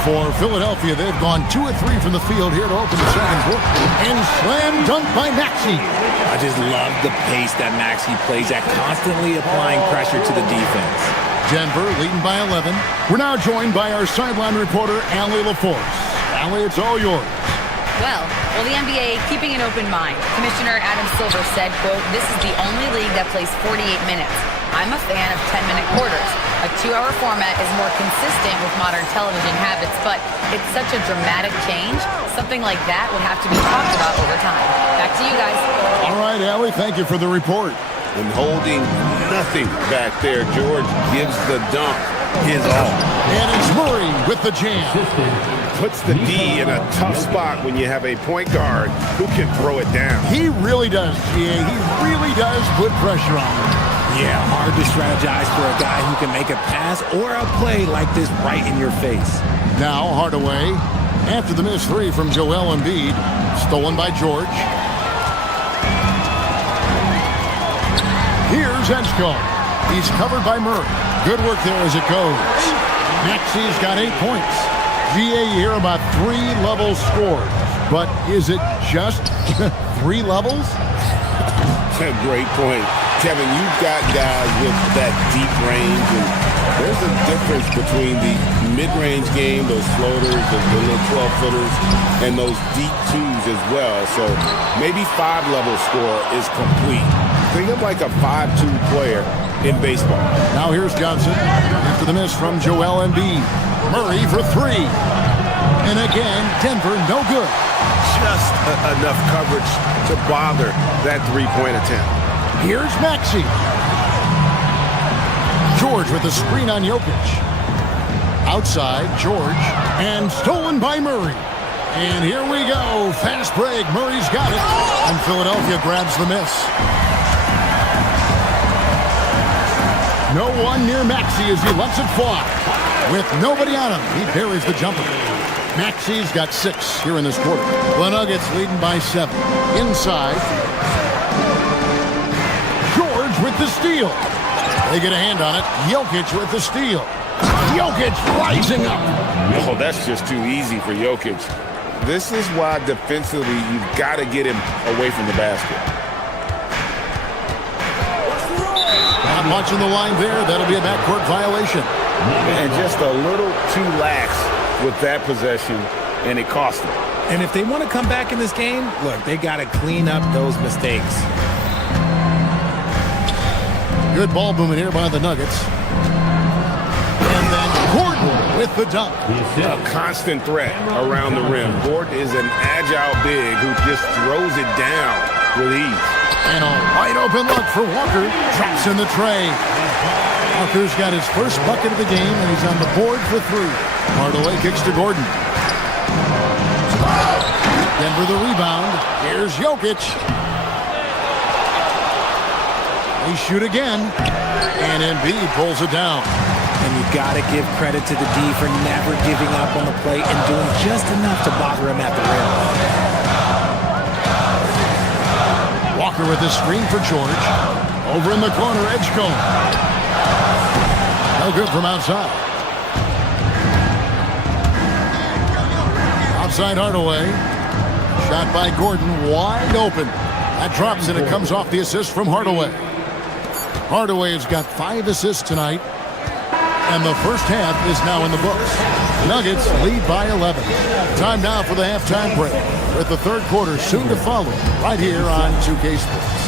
For Philadelphia, they've gone 2 of 3 from the field here to open the second quarter. And slam dunk by Maxey. I just love the pace that Maxey plays at, constantly applying pressure to the defense. Denver leading by 11. We're now joined by our sideline reporter, Allie LaForce. Allie, it's all yours. Well, the NBA keeping an open mind. Commissioner Adam Silver said, quote, "This is the only league that plays 48 minutes. I'm a fan of 10-minute quarters. A 2-hour format is more consistent with modern television habits, but it's such a dramatic change. Something like that would have to be talked about over time." Back to you guys. All right, Allie, thank you for the report. And holding nothing back there, George gives the dunk his all. And it's Murray with the jam. Puts the D in a tough spot when you have a point guard who can throw it down. He really does, GA. He really does put pressure on him. Yeah, hard to strategize for a guy who can make a pass or a play like this right in your face. Now Hardaway, after the missed three from Joel Embiid, stolen by George. Here's Edgecombe. He's covered by Murray. Good work there as it goes. Maxi's got 8 points. GA, you hear about 3 level scores, but is it just 3 levels? Great point. Kevin, you've got guys with that deep range, and there's a difference between the mid-range game, those floaters, the little 12-footers, and those deep twos as well. So maybe 5-level score is complete. Think of like a 5-2 player in baseball. Now here's Johnson after the miss from Joel Embiid. Murray for 3. And again, Denver no good. Just enough coverage to bother that 3-point attempt. Here's Maxey. George with the screen on Jokic. Outside, George. And stolen by Murray. And here we go. Fast break. Murray's got it. And Philadelphia grabs the miss. No one near Maxey as he lets it fly. With nobody on him, he buries the jumper. Maxey's got 6 here in this quarter. The Nuggets leading by 7. Inside. George with the steal. They get a hand on it. Jokic with the steal. Jokic rising up. Oh, that's just too easy for Jokic. This is why defensively you've got to get him away from the basket. Not watching the line there. That'll be a backcourt violation. And just a little too lax with that possession, and it cost them. And if they want to come back in this game, look, they got to clean up those mistakes. Good ball movement here by the Nuggets. And then Gordon with the dunk. A constant threat around the rim. Gordon is an agile big who just throws it down with ease. And a wide open look for Walker. Traps in the tray. Walker's got his first bucket of the game, and he's on the board for 3. Hardaway kicks to Gordon. Denver the rebound. Here's Jokic. They shoot again, and Embiid pulls it down. And you got to give credit to the D for never giving up on the plate and doing just enough to bother him at the rim. Walker with the screen for George. Over in the corner, Edgecombe. No good from outside. Outside Hardaway. Shot by Gordon, wide open. That drops, and it comes off the assist from Hardaway. Hardaway has got 5 assists tonight, and the first half is now in the books. Nuggets lead by 11. Time now for the halftime break, with the third quarter soon to follow, right here on 2K Sports.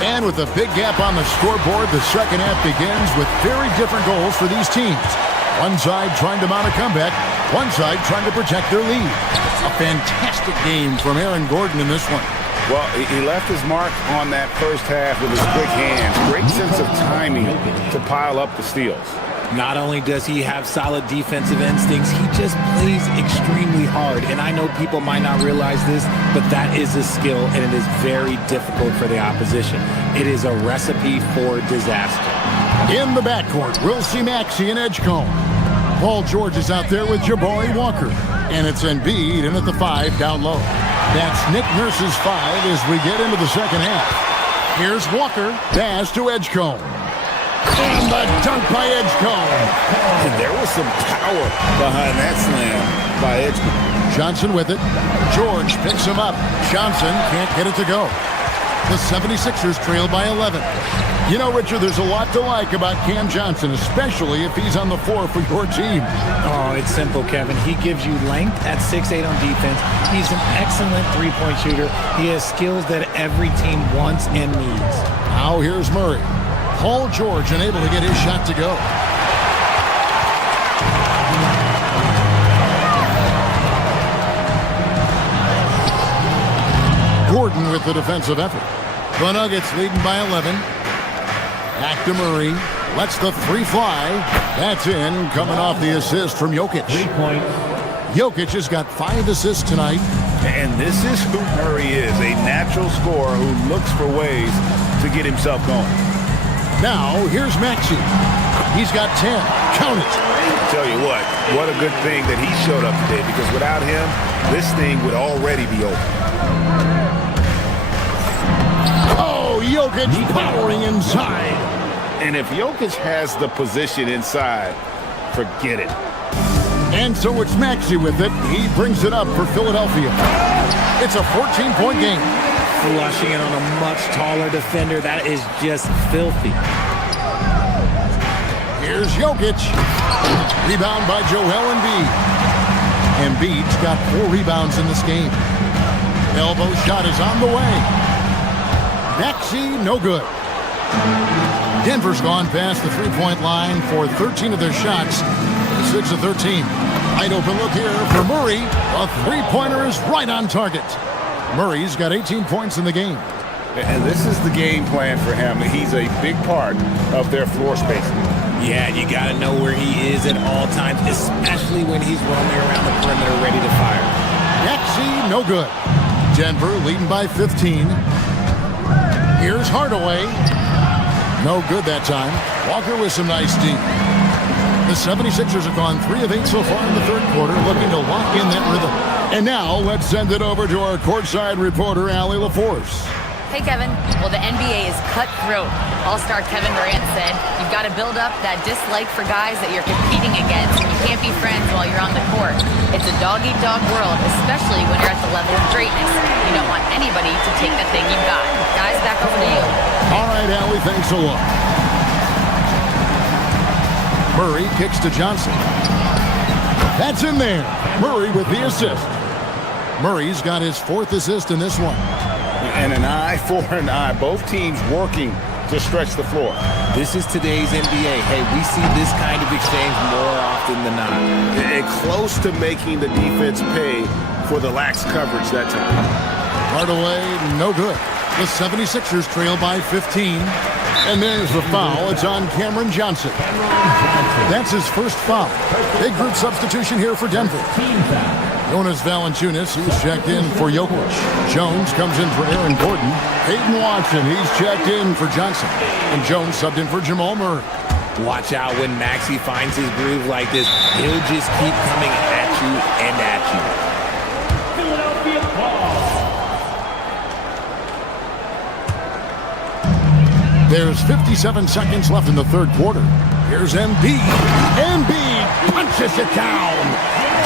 And with a big gap on the scoreboard, the second half begins with very different goals for these teams. One side trying to mount a comeback, one side trying to protect their lead. A fantastic game from Aaron Gordon in this one. Well, he left his mark on that first half with his quick hands. Great sense of timing to pile up the steals. Not only does he have solid defensive instincts, he just plays extremely hard. And I know people might not realize this, but that is a skill, and it is very difficult for the opposition. It is a recipe for disaster. In the backcourt, we'll see Maxey and Edgecombe. Paul George is out there with Jabari Walker. And it's Embiid in at the 5 down low. That's Nick Nurse's 5 as we get into the second half. Here's Walker. Pass to Edgecombe. And the dunk by Edgecombe. And there was some power behind that slam by Edgecombe. Johnson with it. George picks him up. Johnson can't get it to go. The 76ers trail by 11. You know, Richard, there's a lot to like about Cam Johnson, especially if he's on the floor for your team. Oh, it's simple, Kevin. He gives you length at 6'8" on defense. He's an excellent three-point shooter. He has skills that every team wants and needs. Now here's Murray. Paul George unable to get his shot to go. Gordon with the defensive effort. The Nuggets leading by 11. Back to Murray. Lets the three fly. That's in, coming off the assist from Jokic. 3 points. Jokic has got 5 assists tonight. And this is who Murray is, a natural scorer who looks for ways to get himself going. Now, here's Maxey. He's got 10. Count it. I'll tell you what a good thing that he showed up today, because without him, this thing would already be over. Oh, Jokic powering inside. And if Jokic has the position inside, forget it. And so it's Maxey with it. He brings it up for Philadelphia. It's a 14-point game. Flushing it on a much taller defender. That is just filthy. Here's Jokic. Rebound by Joel Embiid. Embiid's got 4 rebounds in this game. Elbow shot is on the way. Maxey, no good. Denver's gone past the three-point line for 13 of their shots. 6 of 13. Wide open look here for Murray. A three-pointer is right on target. Murray's got 18 points in the game. And this is the game plan for him. He's a big part of their floor spacing. Yeah, you got to know where he is at all times, especially when he's roaming around the perimeter ready to fire. Maxey, no good. Denver leading by 15. Here's Hardaway. No good that time. Walker with some nice D. The 76ers have gone 3 of 8 so far in the third quarter, looking to lock in that rhythm. And now let's send it over to our courtside reporter, Allie LaForce. Hey, Kevin. Well, the NBA is cutthroat. All-star Kevin Durant said, you've got to build up that dislike for guys that you're competing against, and you can't be friends while you're on the court. It's a dog-eat-dog world, especially when you're at the level of greatness. You don't want anybody to take the thing you've got. Guys, back over to you. All right, Allie, thanks a lot. Murray kicks to Johnson. That's in there. Murray with the assist. Murray's got his 4th assist in this one. And an eye for an eye. Both teams working to stretch the floor. This is today's NBA. Hey, we see this kind of exchange more often than not. And close to making the defense pay for the lax coverage that time. Hardaway, no good. The 76ers trail by 15. And there's the foul. It's on Cameron Johnson. That's his first foul. Big group substitution here for Denver. Jonas Valanciunas, he's checked in for Jokic. Jones comes in for Aaron Gordon. Hayden Watson, he's checked in for Johnson. And Jones subbed in for Jamal Murray. Watch out when Maxey finds his groove like this. He'll just keep coming at you and at you. Philadelphia ball. There's 57 seconds left in the third quarter. Here's Embiid. Embiid punches it down.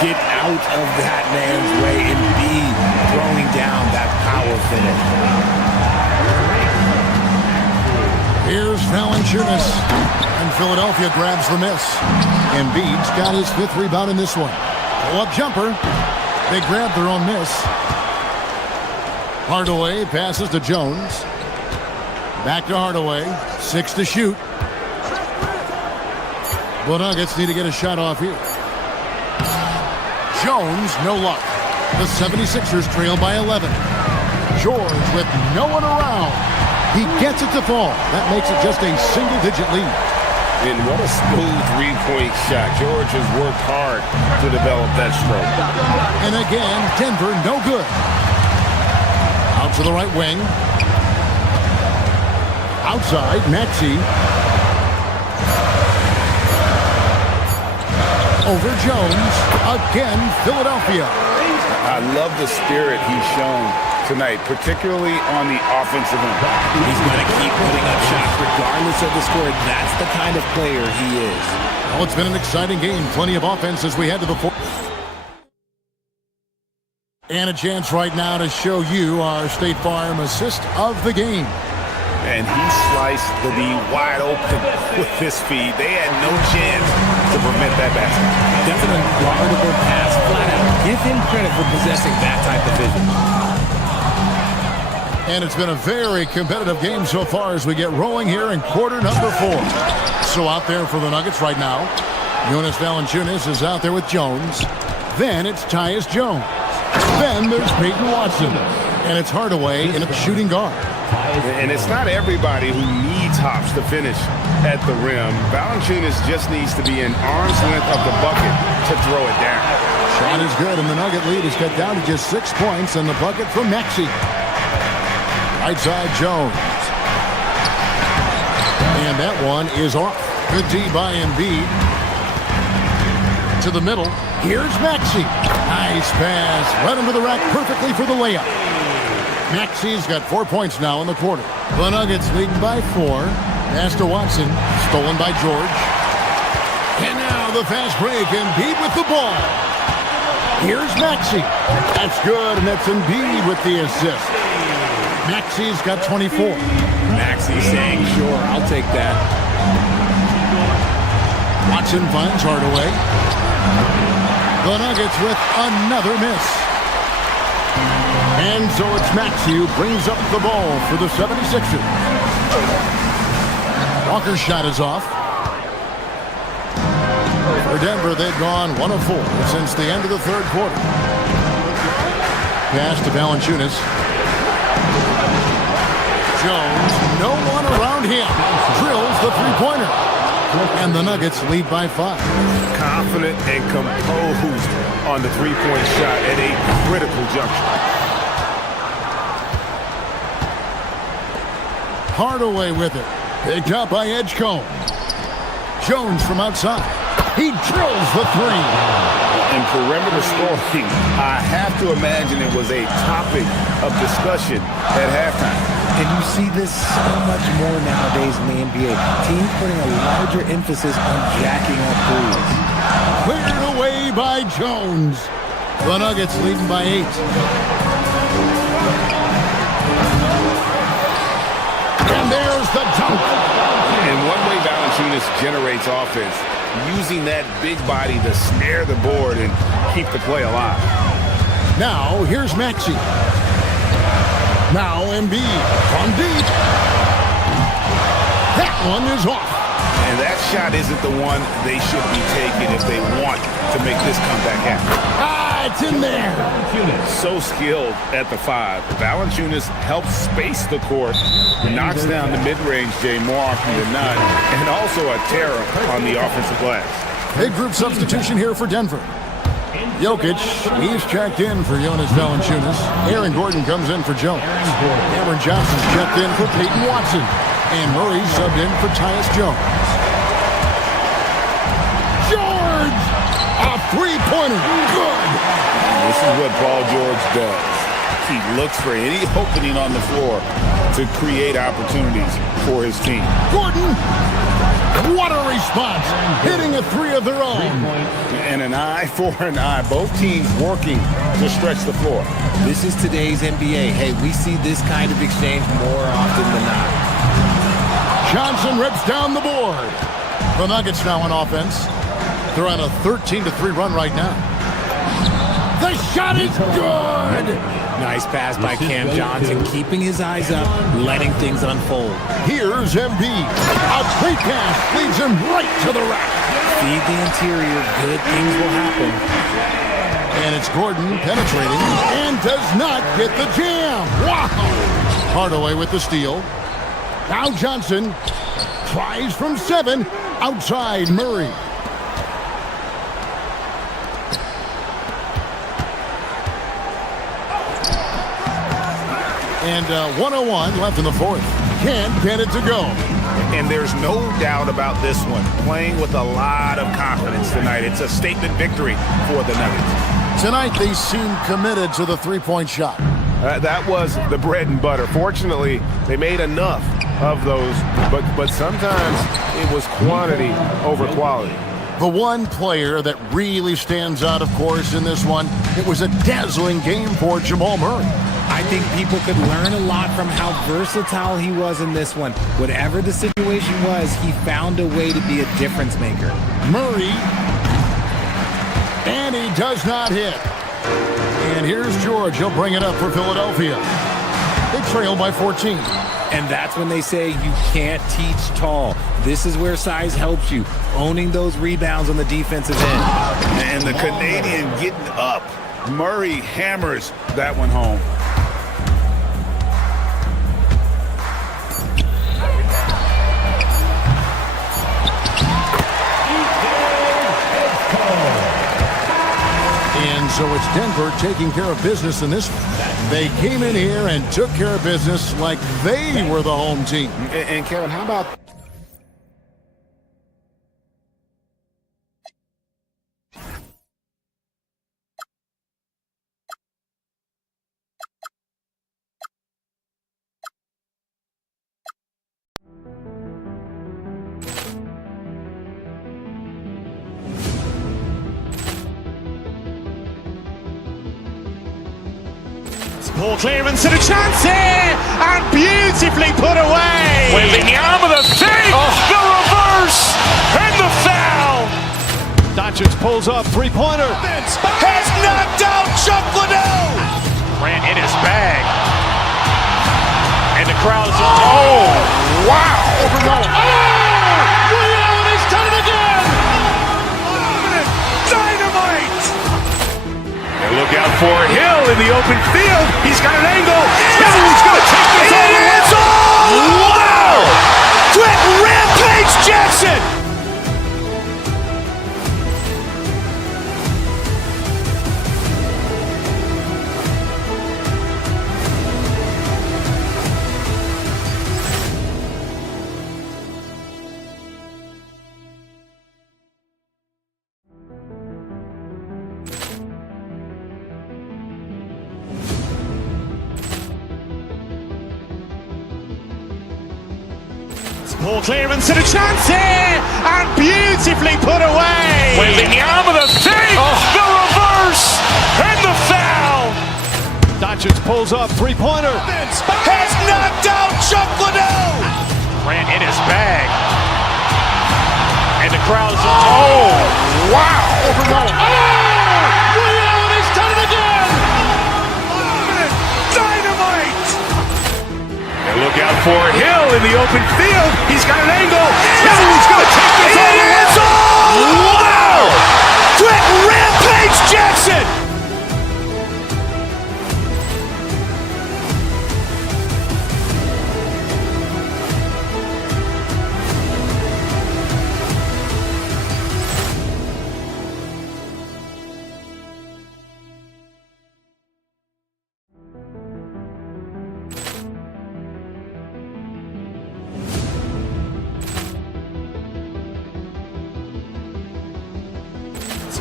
Get out of that man's way. Embiid throwing down that power finish. Here's Valanciunas. And Philadelphia grabs the miss. Embiid's got his 5th rebound in this one. Pull-up jumper. They grab their own miss. Hardaway passes to Jones. Back to Hardaway. 6 to shoot. The Nuggets need to get a shot off here. Jones, no luck. The 76ers trail by 11. George with no one around. He gets it to fall. That makes it just a single-digit lead. And what a smooth three-point shot. George has worked hard to develop that stroke. And again, Denver, no good. Out to the right wing. Outside, Maxey. Over Jones. Again, Philadelphia. I love the spirit he's shown tonight, particularly on the offensive end. He's going to keep putting up shots regardless of the score. That's the kind of player he is. Well, it's been an exciting game. Plenty of offense as we head to the fourth. And a chance right now to show you our State Farm assist of the game. And he sliced the D wide open with his feed. They had no chance to prevent that basket. That's an unguardable pass, flat out. Give him credit for possessing that type of vision. And it's been a very competitive game so far as we get rolling here in quarter number 4. So out there for the Nuggets right now, Jonas Valanciunas is out there with Jones. Then it's Tyus Jones. Then there's Peyton Watson. And it's Hardaway in a shooting guard. And it's not everybody who needs hops to finish at the rim. Valanciunas just needs to be an arm's length of the bucket to throw it down. Shot is good, and the Nugget lead is cut down to just 6 points, and the bucket from Maxey. Right side, Jones. And that one is off. Good D by Embiid. To the middle. Here's Maxey. Nice pass. Right into the rack perfectly for the layup. Maxey's got 4 points now in the quarter. The Nuggets leading by 4. Pass to Watson. Stolen by George. And now the fast break. Embiid with the ball. Here's Maxey. That's good, and that's Embiid with the assist. Maxey's got 24. Maxey saying, sure, I'll take that. Watson finds Hardaway. The Nuggets with another miss. And so it's Maxey who brings up the ball for the 76ers. Walker's shot is off. For Denver, they've gone 1 of 4 since the end of the third quarter. Pass to Valanciunas. Jones, no one around him. Drills the three-pointer. And the Nuggets lead by 5. Confident and composed on the three-point shot at a critical juncture. Hardaway with it. Picked up by Edgecombe. Jones from outside. He drills the 3. In perimeter scoring, I have to imagine it was a topic of discussion at halftime. And you see this so much more nowadays in the NBA. Teams putting a larger emphasis on jacking up threes. Cleared away by Jones. The Nuggets leading by 8. And there's the dunk. And one way Valanciunas generates offense, using that big body to snare the board and keep the play alive. Now, here's Maxey. Now Embiid from deep. That one is off. And that shot isn't the one they should be taking if they want to make this comeback happen. Ah, it's in there. So skilled at the 5. Valanciunas helps space the court, knocks down the mid-range Jay more often than not, and also a terror on the offensive glass. Big group substitution here for Denver. Jokic, he's checked in for Jonas Valanciunas. Aaron Gordon comes in for Jones. Cameron Johnson's checked in for Peyton Watson. And Murray subbed in for Tyus Jones. George! A three-pointer. Good! This is what Paul George does. He looks for any opening on the floor to create opportunities for his team. Gordon! What a response! Hitting a 3 of their own. And an eye for an eye. Both teams working to stretch the floor. This is today's NBA. Hey, we see this kind of exchange more often than not. Johnson rips down the board. The Nuggets now on offense. They're on a 13-3 run right now. The shot is good! Nice pass by Cam Johnson, keeping his eyes up, letting things unfold. Here's Embiid. A great pass leads him right to the rack. Feed the interior, good things will happen. And it's Gordon penetrating and does not get the jam. Wow! Hardaway with the steal. Now Johnson tries from 7. Outside Murray. And 101 left in the fourth. Can't get it to go. And there's no doubt about this one. Playing with a lot of confidence tonight. It's a statement victory for the Nuggets. Tonight they seem committed to the three-point shot. That was the bread and butter. Fortunately, they made enough of those, but sometimes it was quantity over quality. The one player that really stands out, of course, in this one, it was a dazzling game for Jamal Murray. I think people could learn a lot from how versatile he was in this one. Whatever the situation was, he found a way to be a difference maker. Murray, and he does not hit. And here's George. He'll bring it up for Philadelphia. They trail by 14. And that's when they say you can't teach tall. This is where size helps you, owning those rebounds on the defensive end. And the Canadian getting up. Murray hammers that one home. And so it's Denver taking care of business in this one. They came in here and took care of business like they were the home team. And Kevin, how about... Ball clearance and a chance here, and beautifully put away. Wembanyama the save, the reverse, and the foul. Doncic pulls up, three-pointer. Has knocked out Chuck Liddell. Ran in his bag. And the crowd is, oh, wow. Ray Allen has done it again. Dynamite. And look out for Hill in the open field. He's got an angle. He's going to take this all the way. Wow. Quick Rampage Jackson. Ball clearance and a chance here, and beautifully put away. Wembanyama the save, the reverse, and the foul. Doncic pulls up, three-pointer. Has knocked out Chuck Liddell. Ran in his bag. And the crowd is, oh, wow. Ray Allen has done it again. Dynamite. And look out for Hill in the open field. He's got an angle. He's going to take this all the way. Wow. Quick Rampage Jackson.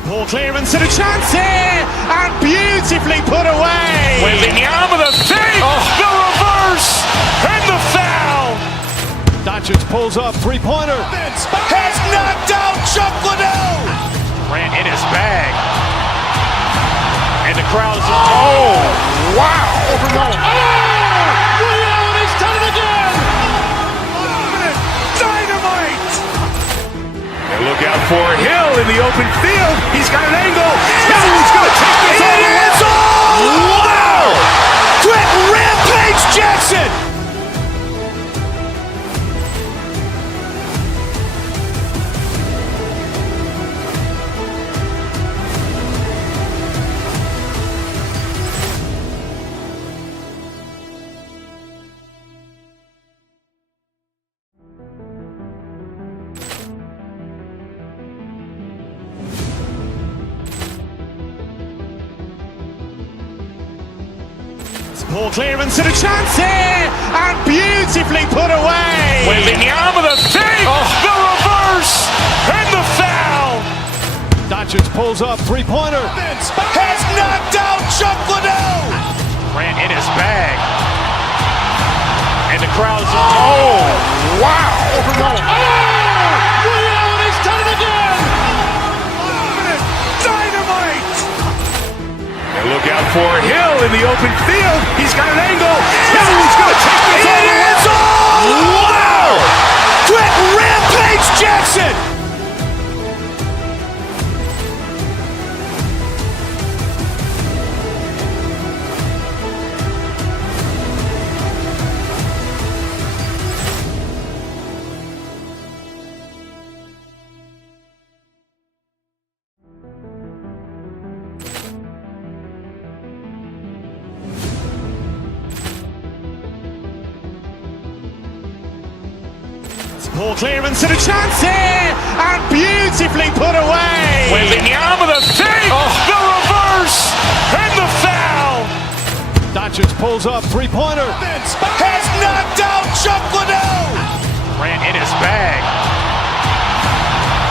Ball clearance and a chance here, and beautifully put away. Wembanyama the save, the reverse, and the foul. Doncic pulls up, three-pointer. Has knocked out Chuck Liddell. Ran in his bag. And the crowd is, oh, wow. Ray Allen has done it again. Dynamite. And look out for Hill in the open field. He's got an angle. He's going to take this all the way. Wow. Quick Rampage Jackson. Ball clearance and a chance here, and beautifully put away. Wembanyama the save, the reverse, and the foul. Doncic pulls up, three-pointer. Has knocked out Chuck Liddell. Ran in his crowd's wow! He's done it again! Dynamite! And look out for Hill in the open field. He's got an angle. Hill's going to take this all the way. Wow! Quick Rampage Jackson! Poor clearance and a chance here, and beautifully put away. With the arm of the fake, the reverse, and the foul. Doncic pulls up, three-pointer. Has knocked out Chuck Liddell. Ran in his bag.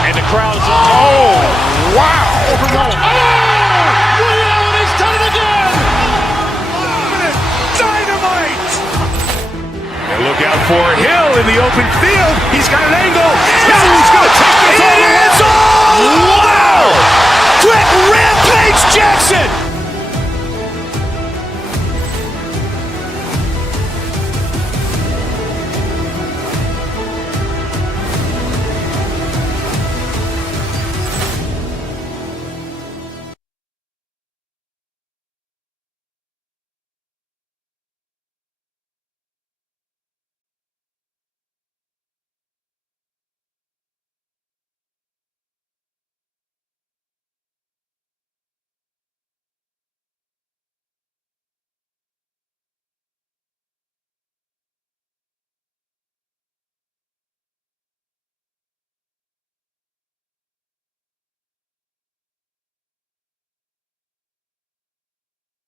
And the crowd's wow! He's done it again! Dynamite! And look out for Hill in the open field. He's got an angle. Hill's going to take this all the way. Wow! Quick Rampage Jackson!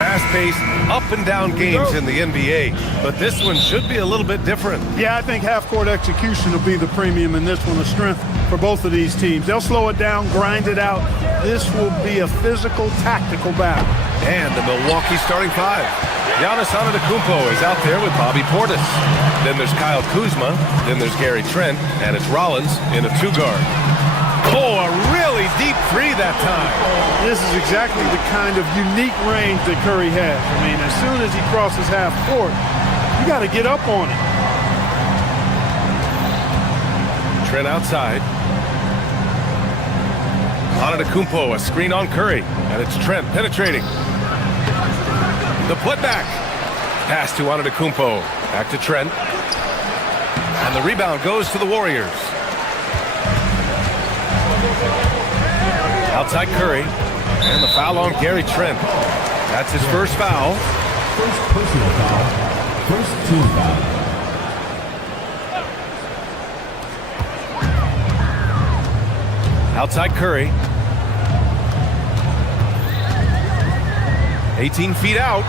Fast-paced, up-and-down games in the NBA, but this one should be a little bit different. Yeah, I think half-court execution will be the premium in this one, the strength for both of these teams. They'll slow it down, grind it out. This will be a physical, tactical battle. And the Milwaukee starting five. Giannis Antetokounmpo is out there with Bobby Portis. Then there's Kyle Kuzma, then there's Gary Trent, and it's Rollins in a two-guard. Oh, a really deep three that time. This is exactly the kind of unique range that Curry has. I mean, as soon as he crosses half court, you got to get up on it. Trent outside. Antetokounmpo, a screen on Curry, and it's Trent penetrating. The putback. Pass to Antetokounmpo. Back to Trent. And the rebound goes to the Warriors. Outside Curry. And the foul on Gary Trent. That's his first foul. First personal foul. First team foul. Outside Curry. 18 feet out.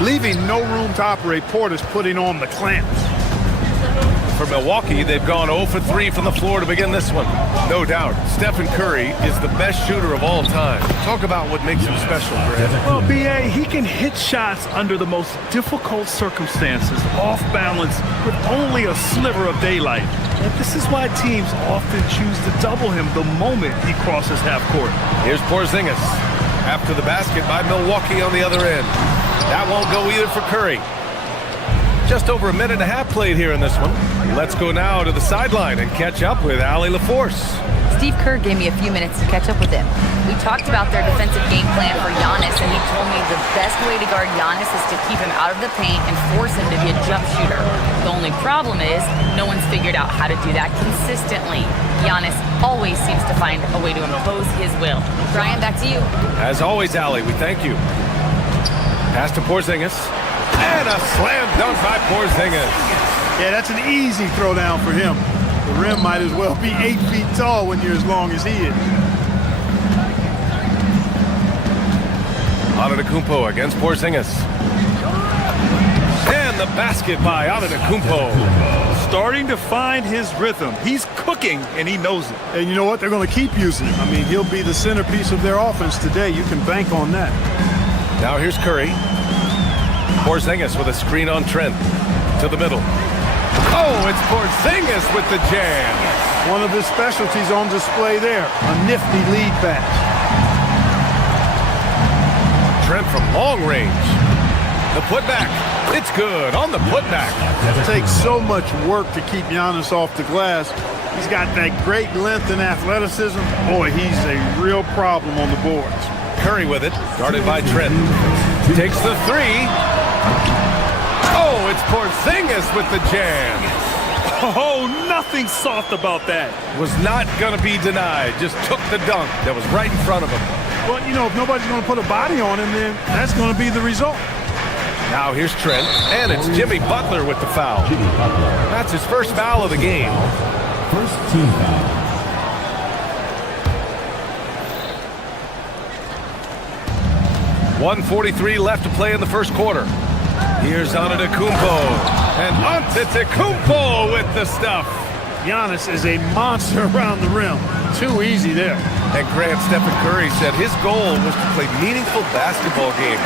Leaving no room to operate. Portis putting on the clamps. For Milwaukee, they've gone 0 for 3 from the floor to begin this one. No doubt, Stephen Curry is the best shooter of all time. Talk about what makes him special, Grant. Well, B.A., he can hit shots under the most difficult circumstances, off balance, with only a sliver of daylight. And this is why teams often choose to double him the moment he crosses half court. Here's Porzingis. After the basket by Milwaukee on the other end. That won't go either for Curry. Just over a minute and a half played here in this one. Let's go now to the sideline and catch up with Allie LaForce. Steve Kerr gave me a few minutes to catch up with him. We talked about their defensive game plan for Giannis, and he told me the best way to guard Giannis is to keep him out of the paint and force him to be a jump shooter. The only problem is no one's figured out how to do that consistently. Giannis always seems to find a way to impose his will. Brian, back to you. As always, Allie, we thank you. Pass to Porzingis. And a slam dunk by Porzingis. Yeah, that's an easy throwdown for him. The rim might as well be 8 feet tall when you're as long as he is. Antetokounmpo against Porzingis. And the basket by Antetokounmpo. Starting to find his rhythm. He's cooking, and he knows it. And you know what? They're going to keep using him. I mean, he'll be the centerpiece of their offense today. You can bank on that. Now here's Curry. Porzingis with a screen on Trent. to the middle. Oh, it's Porzingis with the jam. One of his specialties on display there, a nifty lead pass. Trent from long range. The putback. It's good on the putback. It takes so much work to keep Giannis off the glass. He's got that great length and athleticism. Boy, he's a real problem on the boards. Curry with it, guarded by Trent. Takes the three. Oh, it's Porzingis with the jam. Oh, nothing soft about that. Was not going to be denied. Just took the dunk that was right in front of him. Well, you know, if nobody's going to put a body on him, then that's going to be the result. Now here's Trent, and it's Jimmy Butler with the foul. That's his first foul of the game. First team foul. .143 left to play in the first quarter. Here's Antetokounmpo, and Antetokounmpo with the stuff. Giannis is a monster around the rim. Too easy there. And Grant Stephen Curry said his goal was to play meaningful basketball games.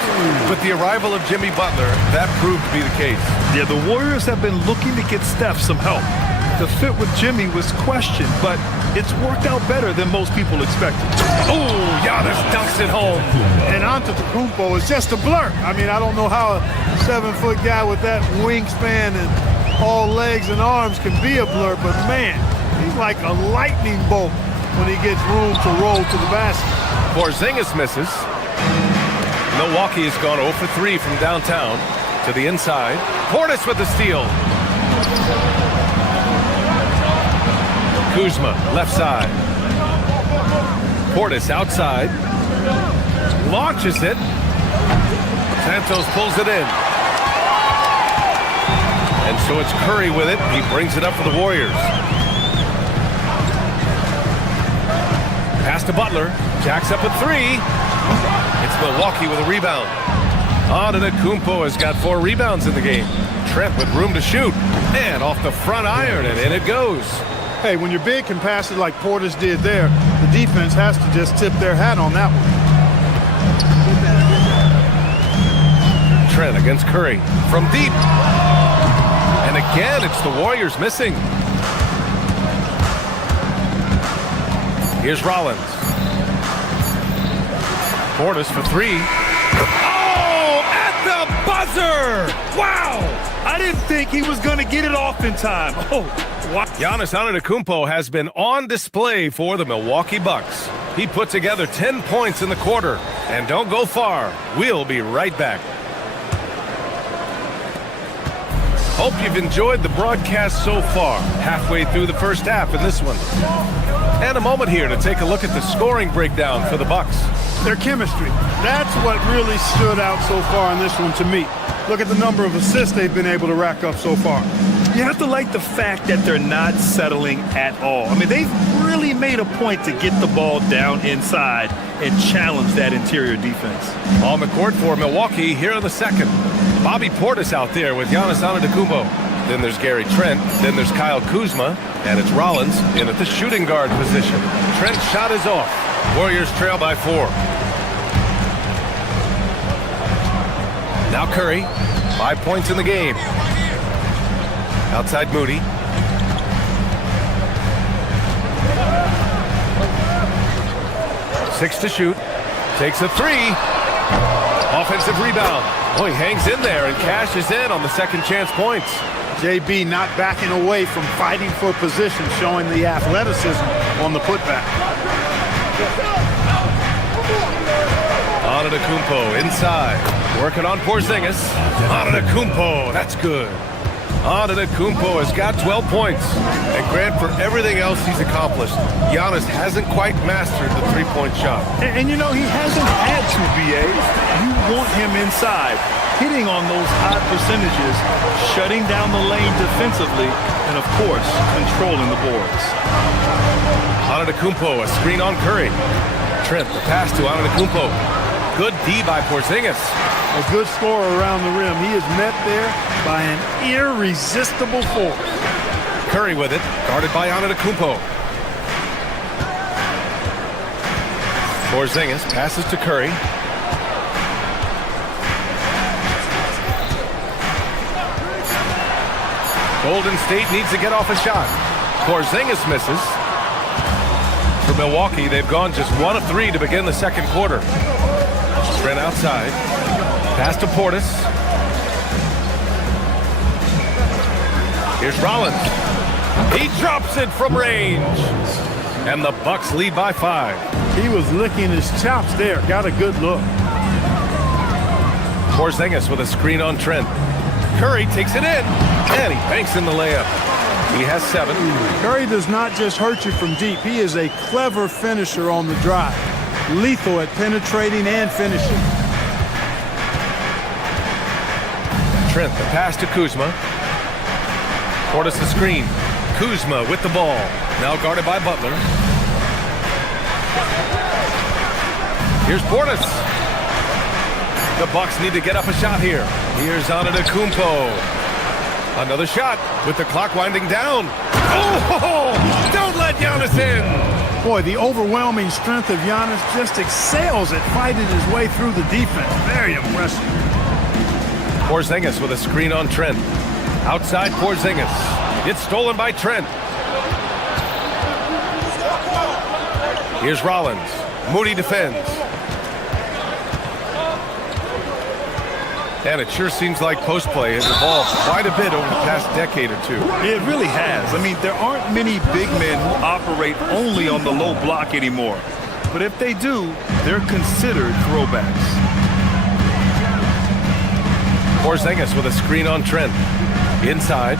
With the arrival of Jimmy Butler, that proved to be the case. Yeah, the Warriors have been looking to get Steph some help. The fit with Jimmy was questioned, but it's worked out better than most people expected. Oh, Giannis dunks it home. And Antetokounmpo is just a blur. I mean, I don't know how a 7-foot guy with that wingspan and all legs and arms can be a blur, but man, he's like a lightning bolt when he gets room to roll to the basket. Porzingis misses. Milwaukee has gone 0 for 3 from downtown to the inside. Portis with the steal. Kuzma, left side. Portis outside. Launches it. Santos pulls it in. And so it's Curry with it. He brings it up for the Warriors. Pass to Butler. Jacks up with 3. It's Milwaukee with a rebound. Antetokounmpo has got 4 rebounds in the game. Trent with room to shoot. And off the front iron, and in it goes. Hey, when your big can pass it like Portis did there, the defense has to just tip their hat on that one. Trent against Curry from deep. And again, it's the Warriors missing. Here's Rollins. Portis for 3. Oh, at the buzzer! Wow! I didn't think he was going to get it off in time. Oh, wow. Giannis Antetokounmpo has been on display for the Milwaukee Bucks. He put together 10 points in the quarter. And don't go far. We'll be right back. Hope you've enjoyed the broadcast so far. Halfway through the first half in this one. And a moment here to take a look at the scoring breakdown for the Bucks. Their chemistry. That's what really stood out so far in this one to me. Look at the number of assists they've been able to rack up so far. You have to like the fact that they're not settling at all. I mean, they've really made a point to get the ball down inside and challenge that interior defense. On the court for Milwaukee here in the second. Bobby Portis out there with Giannis Antetokounmpo. Then there's Gary Trent. Then there's Kyle Kuzma. And it's Rollins in at the shooting guard position. Trent's shot is off. Warriors trail by 4. Now Curry. 5 points in the game. Outside Moody. Six to shoot. Takes a 3. Offensive rebound. Oh, he hangs in there and cashes in on the second chance points. JB not backing away from fighting for position, showing the athleticism on the putback. Antetokounmpo inside. Working on Porzingis. Antetokounmpo, that's good. Antetokounmpo has got 12 points. And Grant, for everything else he's accomplished, Giannis hasn't quite mastered the three-point shot. And you know, he hasn't had to, B.A. You want him inside, hitting on those high percentages, shutting down the lane defensively, and of course, controlling the boards. Antetokounmpo, a screen on Curry. Trent, the pass to Antetokounmpo. Good D by Porzingis. A good scorer around the rim. He is met there by an irresistible force. Curry with it, guarded by Antetokounmpo. Porzingis passes to Curry. Golden State needs to get off a shot. Porzingis misses. For Milwaukee, they've gone just 1 of 3 to begin the second quarter. Trent outside. Pass to Portis. Here's Rollins. He drops it from range. And the Bucks lead by 5. He was licking his chops there. Got a good look. Porzingis with a screen on Trent. Curry takes it in. And he banks in the layup. He has 7. Curry does not just hurt you from deep. He is a clever finisher on the drive. Lethal at penetrating and finishing. Trent, the pass to Kuzma. Portis the screen. Kuzma with the ball. Now guarded by Butler. Here's Portis. The Bucks need to get up a shot here. Here's Antetokounmpo. Another shot with the clock winding down. Oh, don't let Giannis in. Boy, the overwhelming strength of Giannis just excels at fighting his way through the defense. Very impressive. Porzingis with a screen on Trent. Outside Porzingis. It's stolen by Trent. Here's Rollins. Moody defends. And it sure seems like post play has evolved quite a bit over the past decade or two. It really has. I mean, there aren't many big men who operate only on the low block anymore. But if they do, they're considered throwbacks. Porzingis with a screen on Trent. Inside.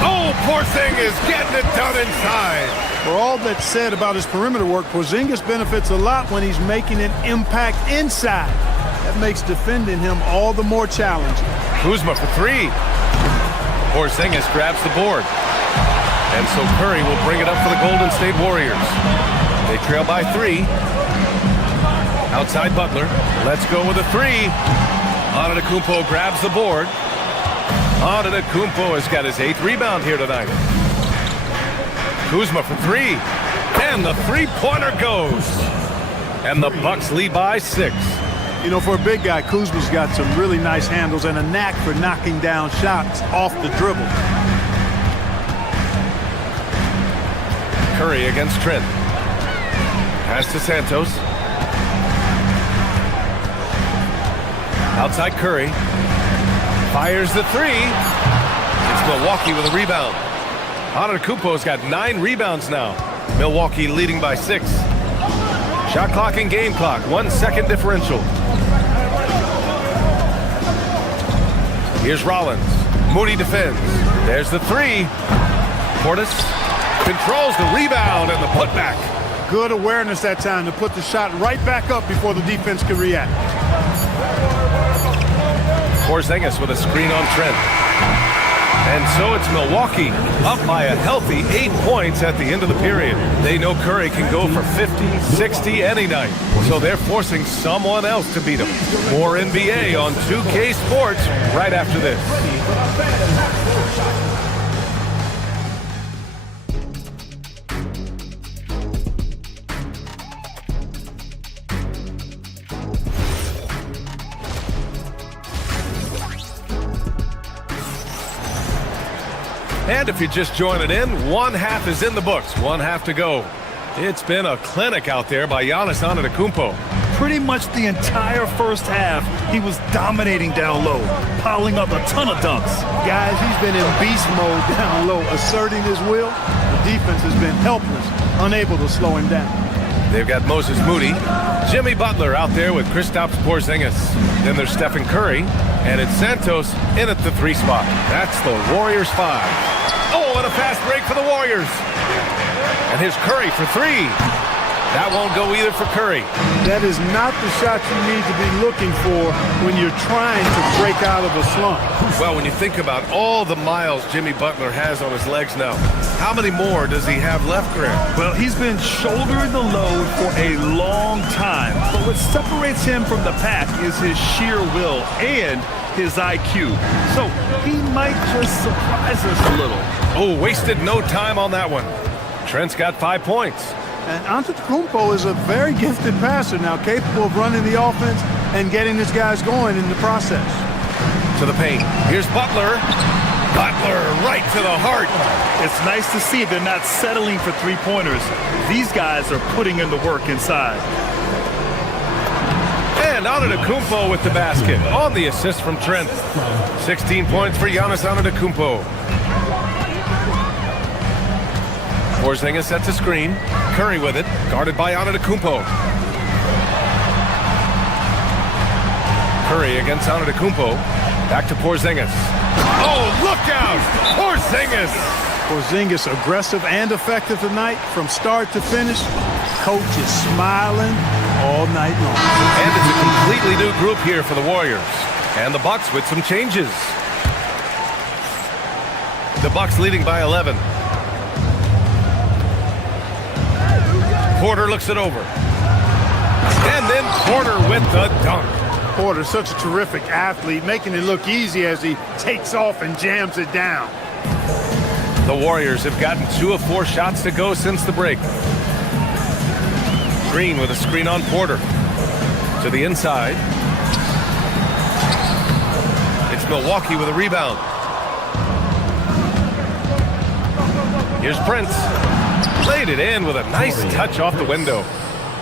Oh, Porzingis getting it done inside. For all that's said about his perimeter work, Porzingis benefits a lot when he's making an impact inside. That makes defending him all the more challenging. Kuzma for 3. Porzingis grabs the board. And so Curry will bring it up for the Golden State Warriors. They trail by 3. Outside Butler. Let's go with a 3. Antetokounmpo grabs the board. Antetokounmpo has got his 8th rebound here tonight. Kuzma for 3. And the three-pointer goes. And the Bucks lead by 6. You know, for a big guy, Kuzma's got some really nice handles and a knack for knocking down shots off the dribble. Curry against Trent. Pass to Santos. Outside Curry. Fires the 3. It's Milwaukee with a rebound. Antetokounmpo's got 9 rebounds now. Milwaukee leading by 6. Shot clock and game clock. 1 second differential. Here's Rollins. Moody defends. There's the 3. Portis controls the rebound and the putback. Good awareness that time to put the shot right back up before the defense can react. Porzingis with a screen on Trent. And so it's Milwaukee up by a healthy 8 points at the end of the period. They know Curry can go for 50, 60 any night. So they're forcing someone else to beat him. More NBA on 2K Sports right after this. And if you're just joining in, 1 half is in the books, 1 half to go. It's been a clinic out there by Giannis Antetokounmpo. Pretty much the entire first half, he was dominating down low, piling up a ton of dunks. Guys, he's been in beast mode down low, asserting his will. The defense has been helpless, unable to slow him down. They've got Moses Moody, Jimmy Butler out there with Kristaps Porzingis. Then there's Stephen Curry, and it's Santos in at the 3 spot. That's the Warriors 5. Oh, and a fast break for the Warriors. And here's Curry for 3. That won't go either for Curry. That is not the shot you need to be looking for when you're trying to break out of a slump. Well, when you think about all the miles Jimmy Butler has on his legs now, how many more does he have left, Grant? Well, he's been shouldering the load for a long time. But what separates him from the pack is his sheer will and his IQ. So he might just surprise us a little. Oh, wasted no time on that one. Trent's got 5 points. And Antetokounmpo is a very gifted passer now, capable of running the offense and getting his guys going in the process. To the paint. Here's Butler. Butler right to the heart. It's nice to see they're not settling for three-pointers. These guys are putting in the work inside. And Antetokounmpo with the basket on the assist from Trent. 16 points for Giannis Antetokounmpo. Porzingis sets a screen. Curry with it, guarded by Antetokounmpo. Curry against Antetokounmpo. Back to Porzingis. Oh, look out! Porzingis! Porzingis aggressive and effective tonight from start to finish. Coach is smiling all night long. And it's a completely new group here for the Warriors. And the Bucks with some changes. The Bucks leading by 11. Porter looks it over. And then Porter with the dunk. Porter's such a terrific athlete, making it look easy as he takes off and jams it down. The Warriors have gotten 2 of 4 shots to go since the break. Green with a screen on Porter. To the inside. It's Milwaukee with a rebound. Here's Prince. Played it in with a nice touch off the window.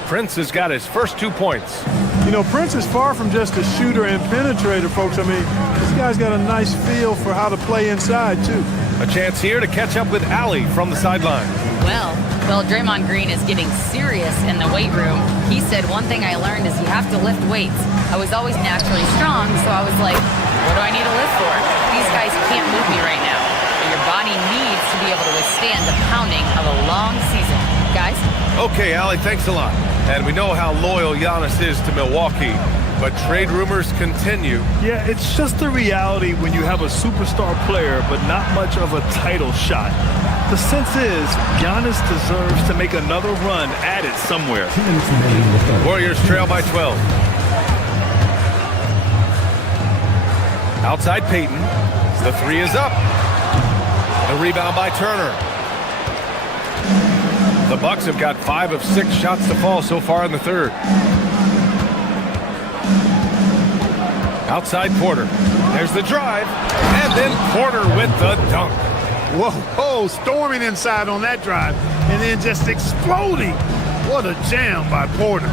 Prince has got his first 2 points. You know, Prince is far from just a shooter and penetrator, folks. I mean, this guy's got a nice feel for how to play inside, too. A chance here to catch up with Allie from the sideline. Well, Draymond Green is getting serious in the weight room. He said, one thing I learned is you have to lift weights. I was always naturally strong, so I was like, what do I need to lift for? These guys can't move me right now. But your body needs to be able to withstand the pounding of a long season. Guys? Okay, Allie, thanks a lot. And we know how loyal Giannis is to Milwaukee, but trade rumors continue. Yeah, it's just the reality when you have a superstar player, but not much of a title shot. The sense is Giannis deserves to make another run at it somewhere. Warriors trail by 12. Outside Payton. The 3 is up. The rebound by Turner. The Bucks have got 5 of 6 shots to fall so far in the third. Outside Porter. There's the drive. And then Porter with the dunk. Whoa, storming inside on that drive and then just exploding. What a jam by Porter.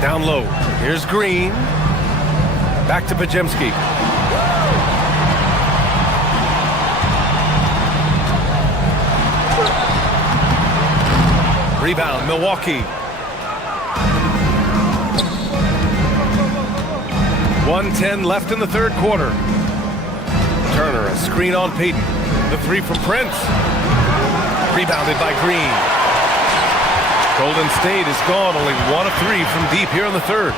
Down low. Here's Green. Back to Pajemski. Rebound, Milwaukee. 1:10 left in the third quarter. Turner, a screen on Payton. The 3 from Prince. Rebounded by Green. Golden State is gone, only 1 of 3 from deep here in the third.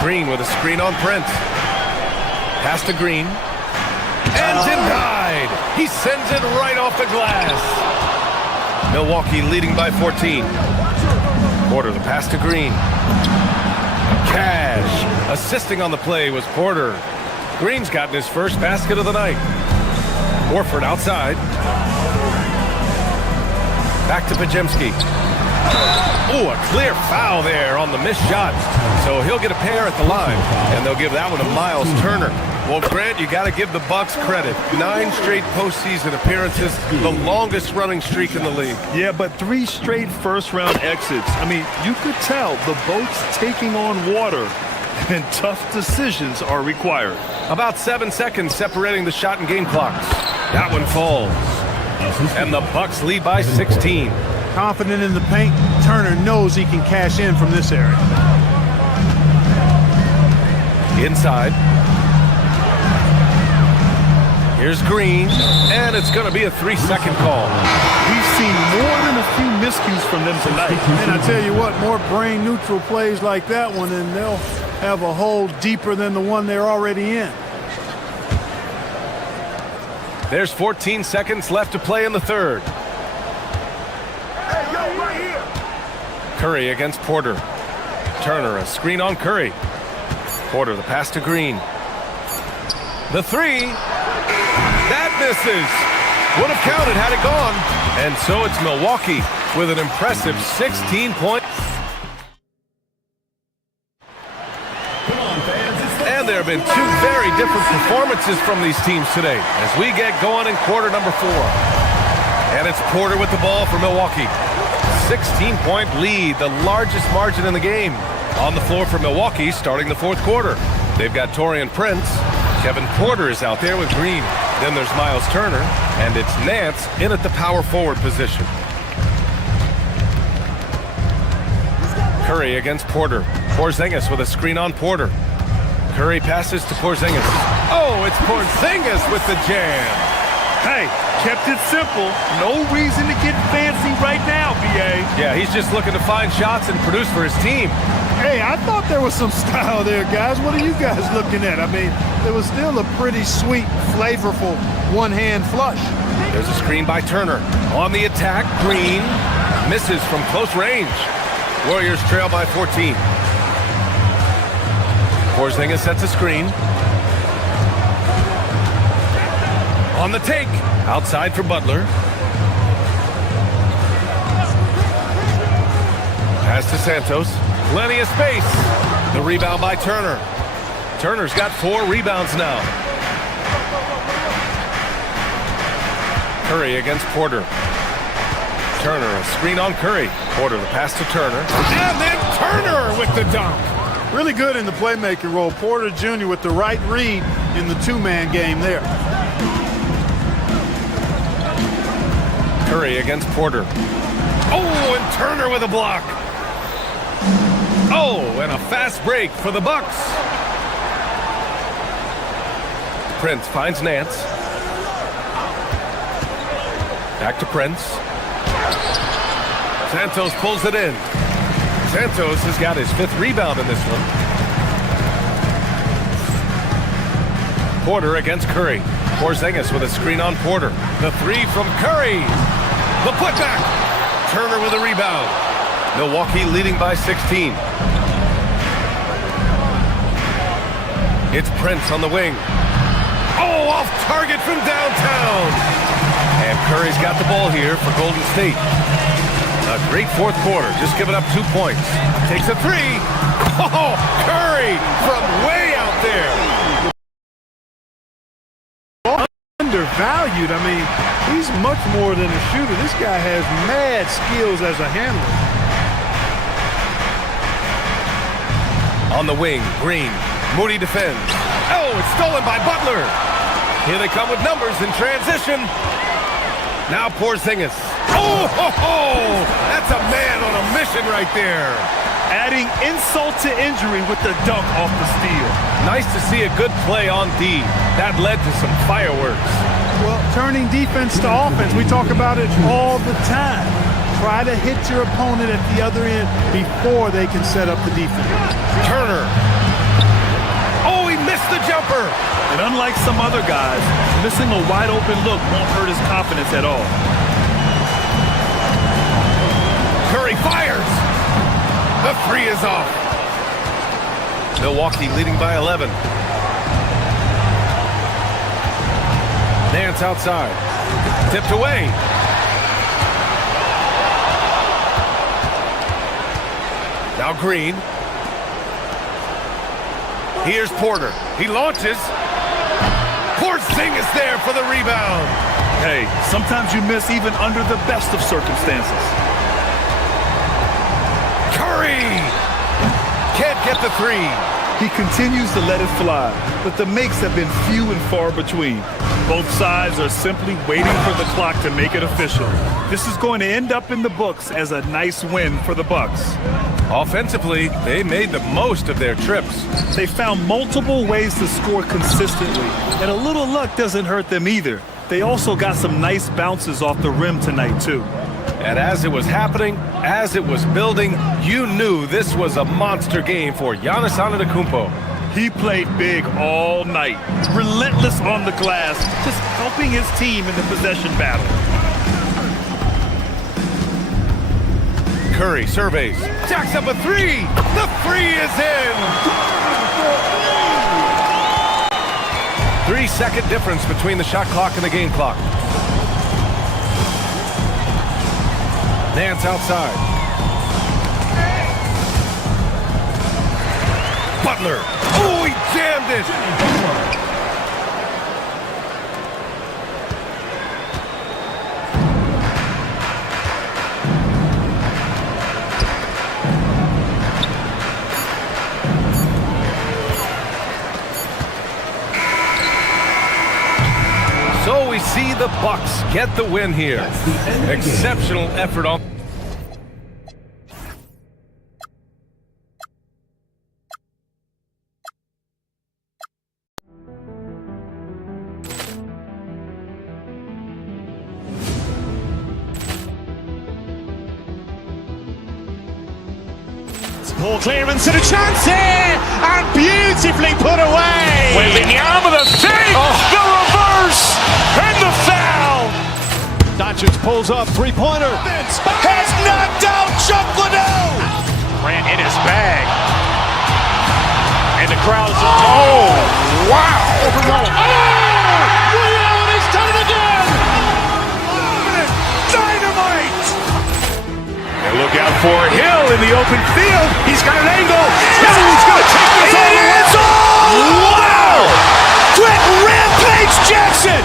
Green with a screen on Prince. Pass to Green. And denied! He sends it right off the glass. Milwaukee leading by 14. Porter, the pass to Green. Cash. Assisting on the play was Porter. Green's gotten his first basket of the night. Horford outside. Back to Pajemski. Oh, a clear foul there on the missed shot. So he'll get a pair at the line, and they'll give that one to Miles Turner. Well, Grant, you got to give the Bucks credit. 9 straight postseason appearances, the longest running streak in the league. Yeah, but 3 straight first-round exits. I mean, you could tell the boat's taking on water, and tough decisions are required. About 7 seconds separating the shot and game clocks. That one falls. And the Bucks lead by 16. Confident in the paint, Turner knows he can cash in from this area. Inside. Here's Green, and it's going to be a 3-second call. We've seen more than a few miscues from them tonight. And I tell you what, more brain-neutral plays like that one, and they'll have a hole deeper than the one they're already in. There's 14 seconds left to play in the third. Curry against Porter. Turner, a screen on Curry. Porter, the pass to Green. The 3. That misses. Would have counted had it gone. And so it's Milwaukee with an impressive 16 points. And there have been two very different performances from these teams today as we get going in quarter number 4. And it's Porter with the ball for Milwaukee. 16-point lead, the largest margin in the game. On the floor for Milwaukee starting the fourth quarter. They've got Taurean Prince. Kevin Porter is out there with Green. Then there's Miles Turner. And it's Nance in at the power forward position. Curry against Porter. Porzingis with a screen on Porter. Curry passes to Porzingis. Oh, it's Porzingis with the jam. Hey, kept it simple. No reason to get fancy right now, B.A. Yeah, he's just looking to find shots and produce for his team. Hey, I thought there was some style there, guys. What are you guys looking at? I mean, it was still a pretty sweet, flavorful one-hand flush. There's a screen by Turner. On the attack, Green misses from close range. Warriors trail by 14. Porzingis sets a screen. On the take. Outside for Butler. Pass to Santos. Plenty of space. The rebound by Turner. Turner's got 4 rebounds now. Curry against Porter. Turner, a screen on Curry. Porter, the pass to Turner. And then Turner with the dunk. Really good in the playmaking role. Porter Jr. with the right read in the two-man game there. Curry against Porter. Oh, and Turner with a block. Oh, and a fast break for the Bucks. Prince finds Nance. Back to Prince. Santos pulls it in. Santos has got his 5th rebound in this one. Porter against Curry. Porzingis with a screen on Porter. The 3 from Curry. The putback. Turner with a rebound. Milwaukee leading by 16. It's Prince on the wing. Oh, off target from downtown. And Curry's got the ball here for Golden State. A great fourth quarter, just giving up 2 points. Takes a 3. Oh, Curry from way out there. Undervalued. I mean, he's much more than a shooter. This guy has mad skills as a handler. On the wing, Green. Moody defends. Oh, it's stolen by Butler. Here they come with numbers in transition. Now Porzingis. Oh, ho, ho! That's a man on a mission right there. Adding insult to injury with the dunk off the steal. Nice to see a good play on D. That led to some fireworks. Well, turning defense to offense, we talk about it all the time. Try to hit your opponent at the other end before they can set up the defense. Turner. Oh, he missed the jumper. And unlike some other guys, missing a wide open look won't hurt his confidence at all. Curry fires. The 3 is off. Milwaukee leading by 11. Nance outside. Tipped away. Now Green. Here's Porter. He launches. Porzingis there for the rebound. Hey, sometimes you miss even under the best of circumstances. Curry can't get the 3. He continues to let it fly, but the makes have been few and far between. Both sides are simply waiting for the clock to make it official. This is going to end up in the books as a nice win for the Bucks. Offensively, they made the most of their trips. They found multiple ways to score consistently, and a little luck doesn't hurt them either. They also got some nice bounces off the rim tonight, too. And as it was happening, as it was building, you knew this was a monster game for Giannis Antetokounmpo. He played big all night, relentless on the glass, just helping his team in the possession battle. Curry surveys, jacks up a 3. The 3 is in. 3-second difference between the shot clock and the game clock. Nance outside. Butler. Oh, he jammed it. in. So we see the Bucks get the win here. Exceptional effort on. Poor clearance and a chance here, and beautifully put away. Wembanyama with a fake, the reverse, and the foul. Doncic pulls up, three-pointer. Has knocked out Chuck Liddell. Ran in his bag. And the crowd is, oh, wow. Ray Allen has done it again. Dynamite. And look out for Hill in the open field. He's got an angle. He's going to take this all the way. Wow. Quick Rampage Jackson.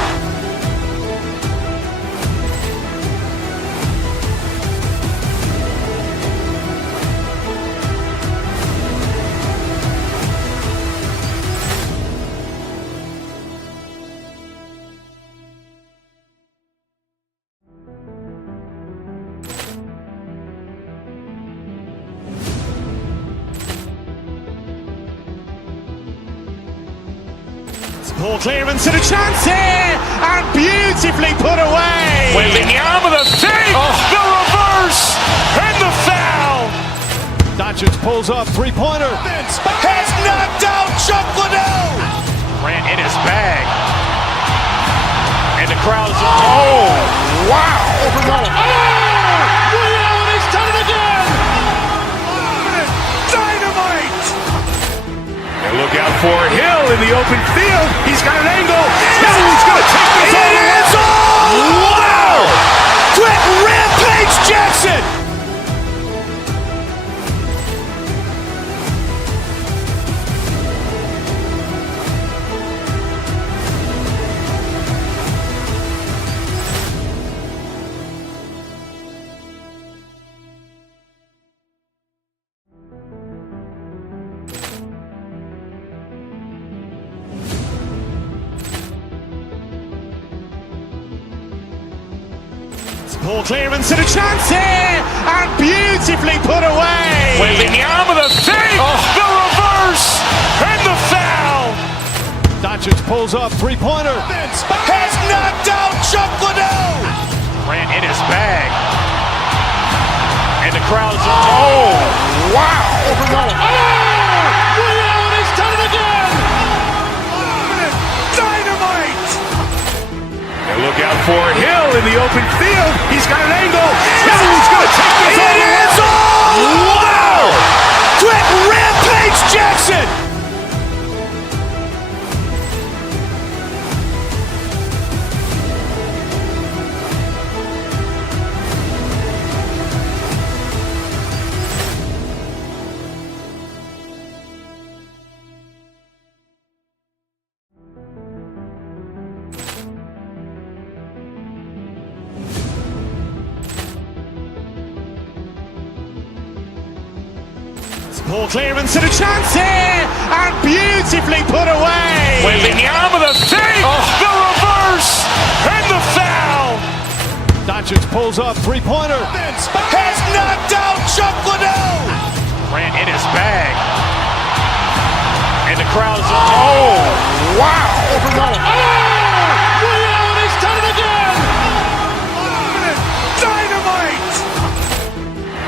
Poor clearance and a chance here, and beautifully put away. Wembanyama with a fake, the reverse, and the foul. Doncic pulls up, three-pointer. Has knocked out Chuck Liddell. Ran in his bag. And the crowd is, oh, wow. Ray Allen has done it again. Dynamite. And look out for Hill in the open field. He's got an angle. He's going to take this all the way. Wow. Quick Rampage Jackson. Poor clearance and a chance here, and beautifully put away. Wembanyama with a fake, the reverse, and the foul. Doncic pulls up, three-pointer. Has knocked out Chuck Liddell. Ran in his bag. And the crowd is, oh, wow. Ray Allen has done it again. Dynamite. And look out for Hill in the open field. He's got an angle. He's going to take this all the way. Wow. Quick Rampage Jackson. Poor clearance and a chance here, and beautifully put away. Wembanyama with a fake, the reverse, and the foul. Doncic pulls up, three-pointer. Has knocked out Chuck Liddell. Ran in his bag. And the crowd is, oh, wow. Ray Allen has done it again. Dynamite.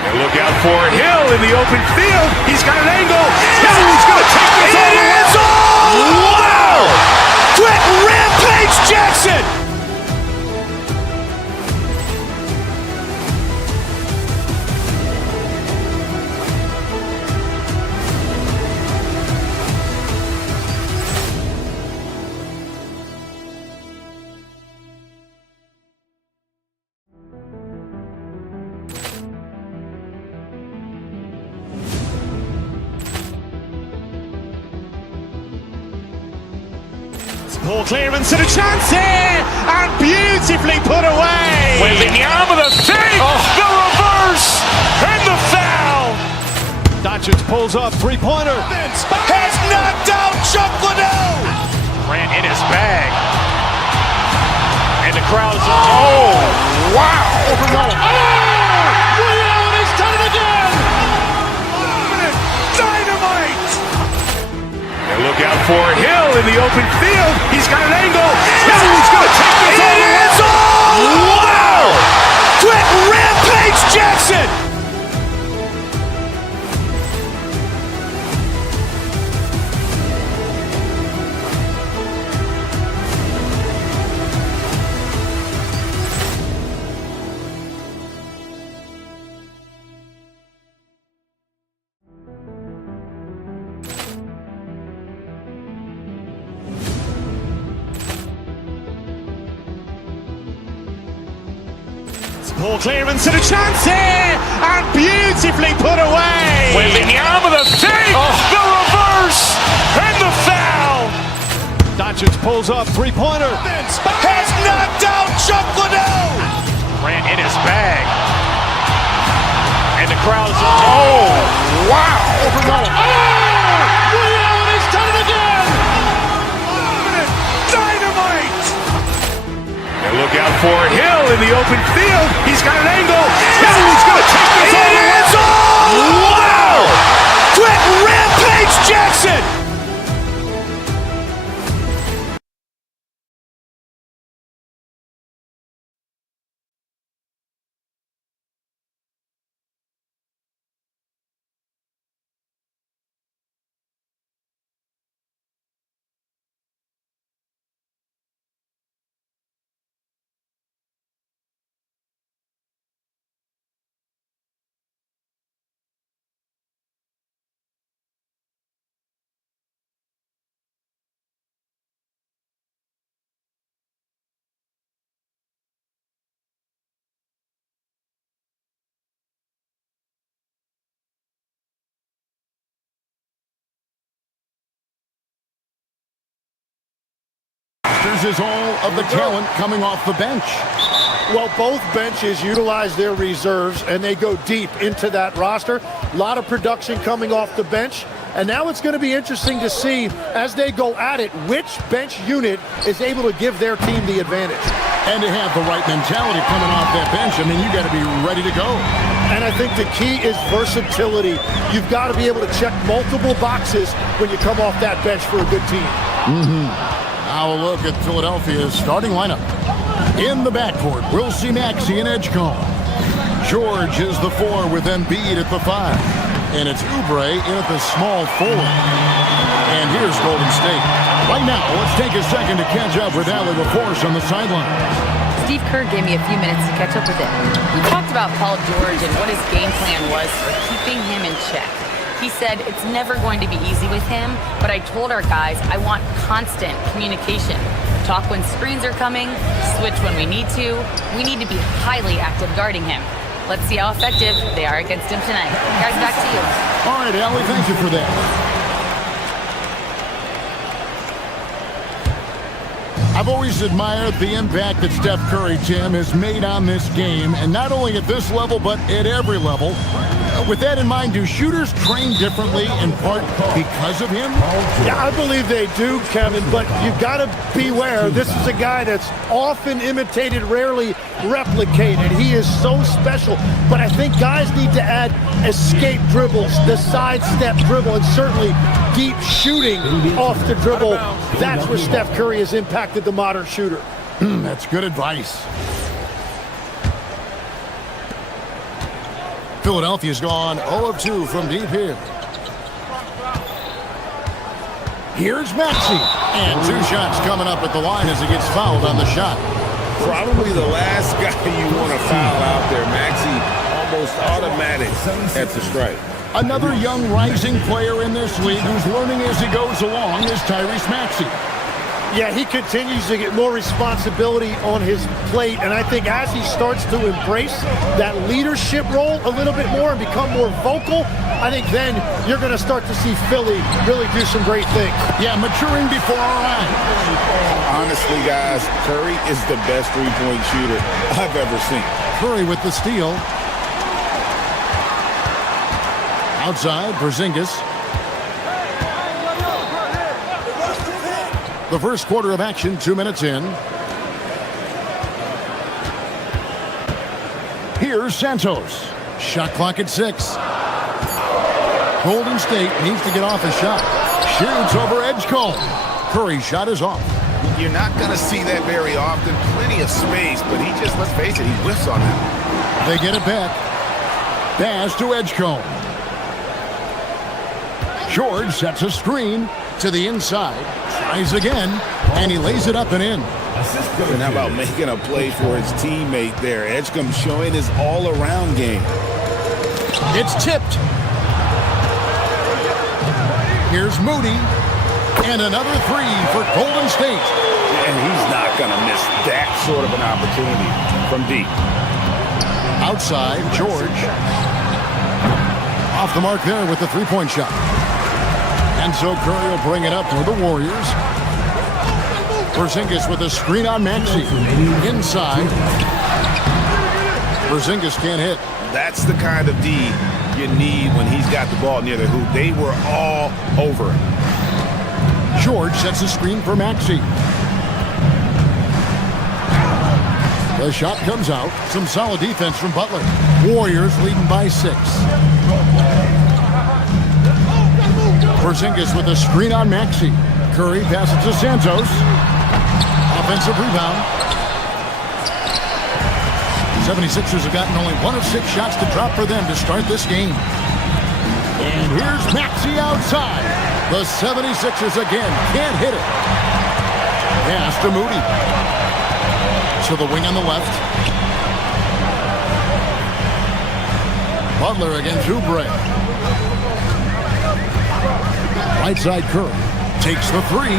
And look out for Hill in the open field. He's got an angle. He's going to take this all the way. Wow. Quick Rampage Jackson. Ball clearance and a chance here, and beautifully put away. Wembanyama the save, the reverse, and the foul. Doncic pulls up, three-pointer. Has knocked out Chuck Liddell. Ran in his bag. And the crowd is, oh, wow. Ray Allen has done it again. Dynamite. And look out for Hill in the open field. He's got an angle. Hill's going to take this all the way. Wow. Quick Rampage Jackson. Ball clearance and a chance here, and beautifully put away. Wembanyama the save, the reverse, and the foul. Doncic pulls up, three-pointer. Has knocked out Chuck Liddell. Ran in his bag. And the crowd is, oh, wow. Ray Allen has done it again. Dynamite. And look out for Hill in the open field. He's got an angle. Hill's going to take this all the way. Wow. Quick Rampage Jackson. Is all of the talent coming off the bench. Well, both benches utilize their reserves, and they go deep into that roster. A lot of production coming off the bench. And now it's going to be interesting to see, as they go at it, which bench unit is able to give their team the advantage. And to have the right mentality coming off that bench, I mean, you got to be ready to go. And I think the key is versatility. You've got to be able to check multiple boxes when you come off that bench for a good team. Now a look at Philadelphia's starting lineup. In the backcourt, we'll see Maxey and Edgecombe. George is the 4 with Embiid at the 5. And it's Oubre in at the small forward. And here's Golden State. Right now, let's take a second to catch up with Allie LaForce on the sideline. Steve Kerr gave me a few minutes to catch up with him. We talked about Paul George and what his game plan was for keeping him in check. He said it's never going to be easy with him, but I told our guys I want constant communication. Talk when screens are coming, switch when we need to. We need to be highly active guarding him. Let's see how effective they are against him tonight. Guys, back to you. All right, Allie, thank you for that. I've always admired the impact that Steph Curry, Tim, has made on this game, and not only at this level, but at every level. With that in mind, do shooters train differently in part because of him? Yeah, I believe they do, Kevin, but you've got to beware. This is a guy that's often imitated, rarely replicated. He is so special, but I think guys need to add escape dribbles, the sidestep dribble, and certainly deep shooting off the dribble. That's where Steph Curry has impacted the modern shooter. That's good advice. Philadelphia's gone 0 of 2 from deep here. Here's Maxey. And 2 shots coming up at the line as he gets fouled on the shot. Probably the last guy you want to foul out there. Maxey almost automatic at the strike. Another young rising player in this league who's learning as he goes along is Tyrese Maxey. Yeah, he continues to get more responsibility on his plate, and I think as he starts to embrace that leadership role a little bit more and become more vocal, I think then you're going to start to see Philly really do some great things. Yeah, maturing before our eyes. Honestly, guys, Curry is the best three-point shooter I've ever seen. Curry with the steal. Outside, Porzingis. The first quarter of action, 2 minutes in. Here's Santos. Shot clock at 6. Golden State needs to get off a shot. Shoots over Edgecombe. Curry's shot is off. You're not going to see that very often. Plenty of space, but he just, let's face it, he whiffs on it. They get it back. Pass to Edgecombe. George sets a screen to the inside. Tries again, and he lays it up and in. And how about making a play for his teammate there? Edgecombe showing his all-around game. It's tipped. Here's Moody. And another three for Golden State. And he's not going to miss that sort of an opportunity from deep. Outside, George. Off the mark there with the three-point shot. And so Curry will bring it up for the Warriors. Porzingis with a screen on Maxey. Inside. Porzingis can't hit. That's the kind of D you need when he's got the ball near the hoop. They were all over him. George sets a screen for Maxey. The shot comes out. Some solid defense from Butler. Warriors leading by 6. Porzingis with a screen on Maxey. Curry passes to Santos. Offensive rebound. 76ers have gotten only 1 of 6 shots to drop for them to start this game. And here's Maxey outside. The 76ers again can't hit it. Pass to Moody. To the wing on the left. Butler against Oubre. Right side Curry. Takes the three.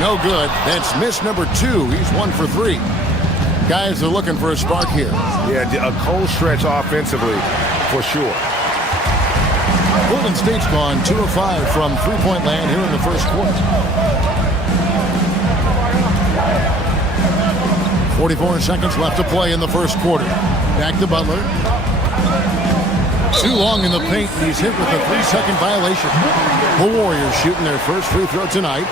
No good. That's miss number 2. He's 1 for 3. Guys are looking for a spark here. Yeah, a cold stretch offensively, for sure. Golden State's gone 2 of 5 from three-point land here in the first quarter. 44 seconds left to play in the first quarter. Back to Butler. Too long in the paint. He's hit with a 3-second violation. The Warriors shooting their first free throw tonight.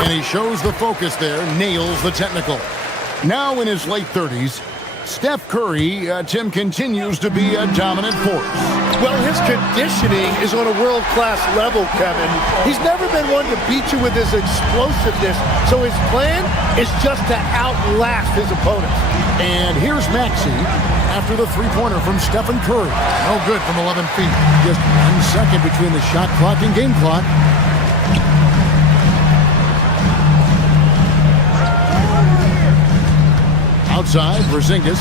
And he shows the focus there, nails the technical. Now in his late 30s, Steph Curry, Tim, continues to be a dominant force. Well, his conditioning is on a world-class level, Kevin. He's never been one to beat you with his explosiveness, so his plan is just to outlast his opponents. And here's Maxey after the three-pointer from Stephen Curry. No good from 11 feet. Just 1 second between the shot clock and game clock. Outside, Porzingis.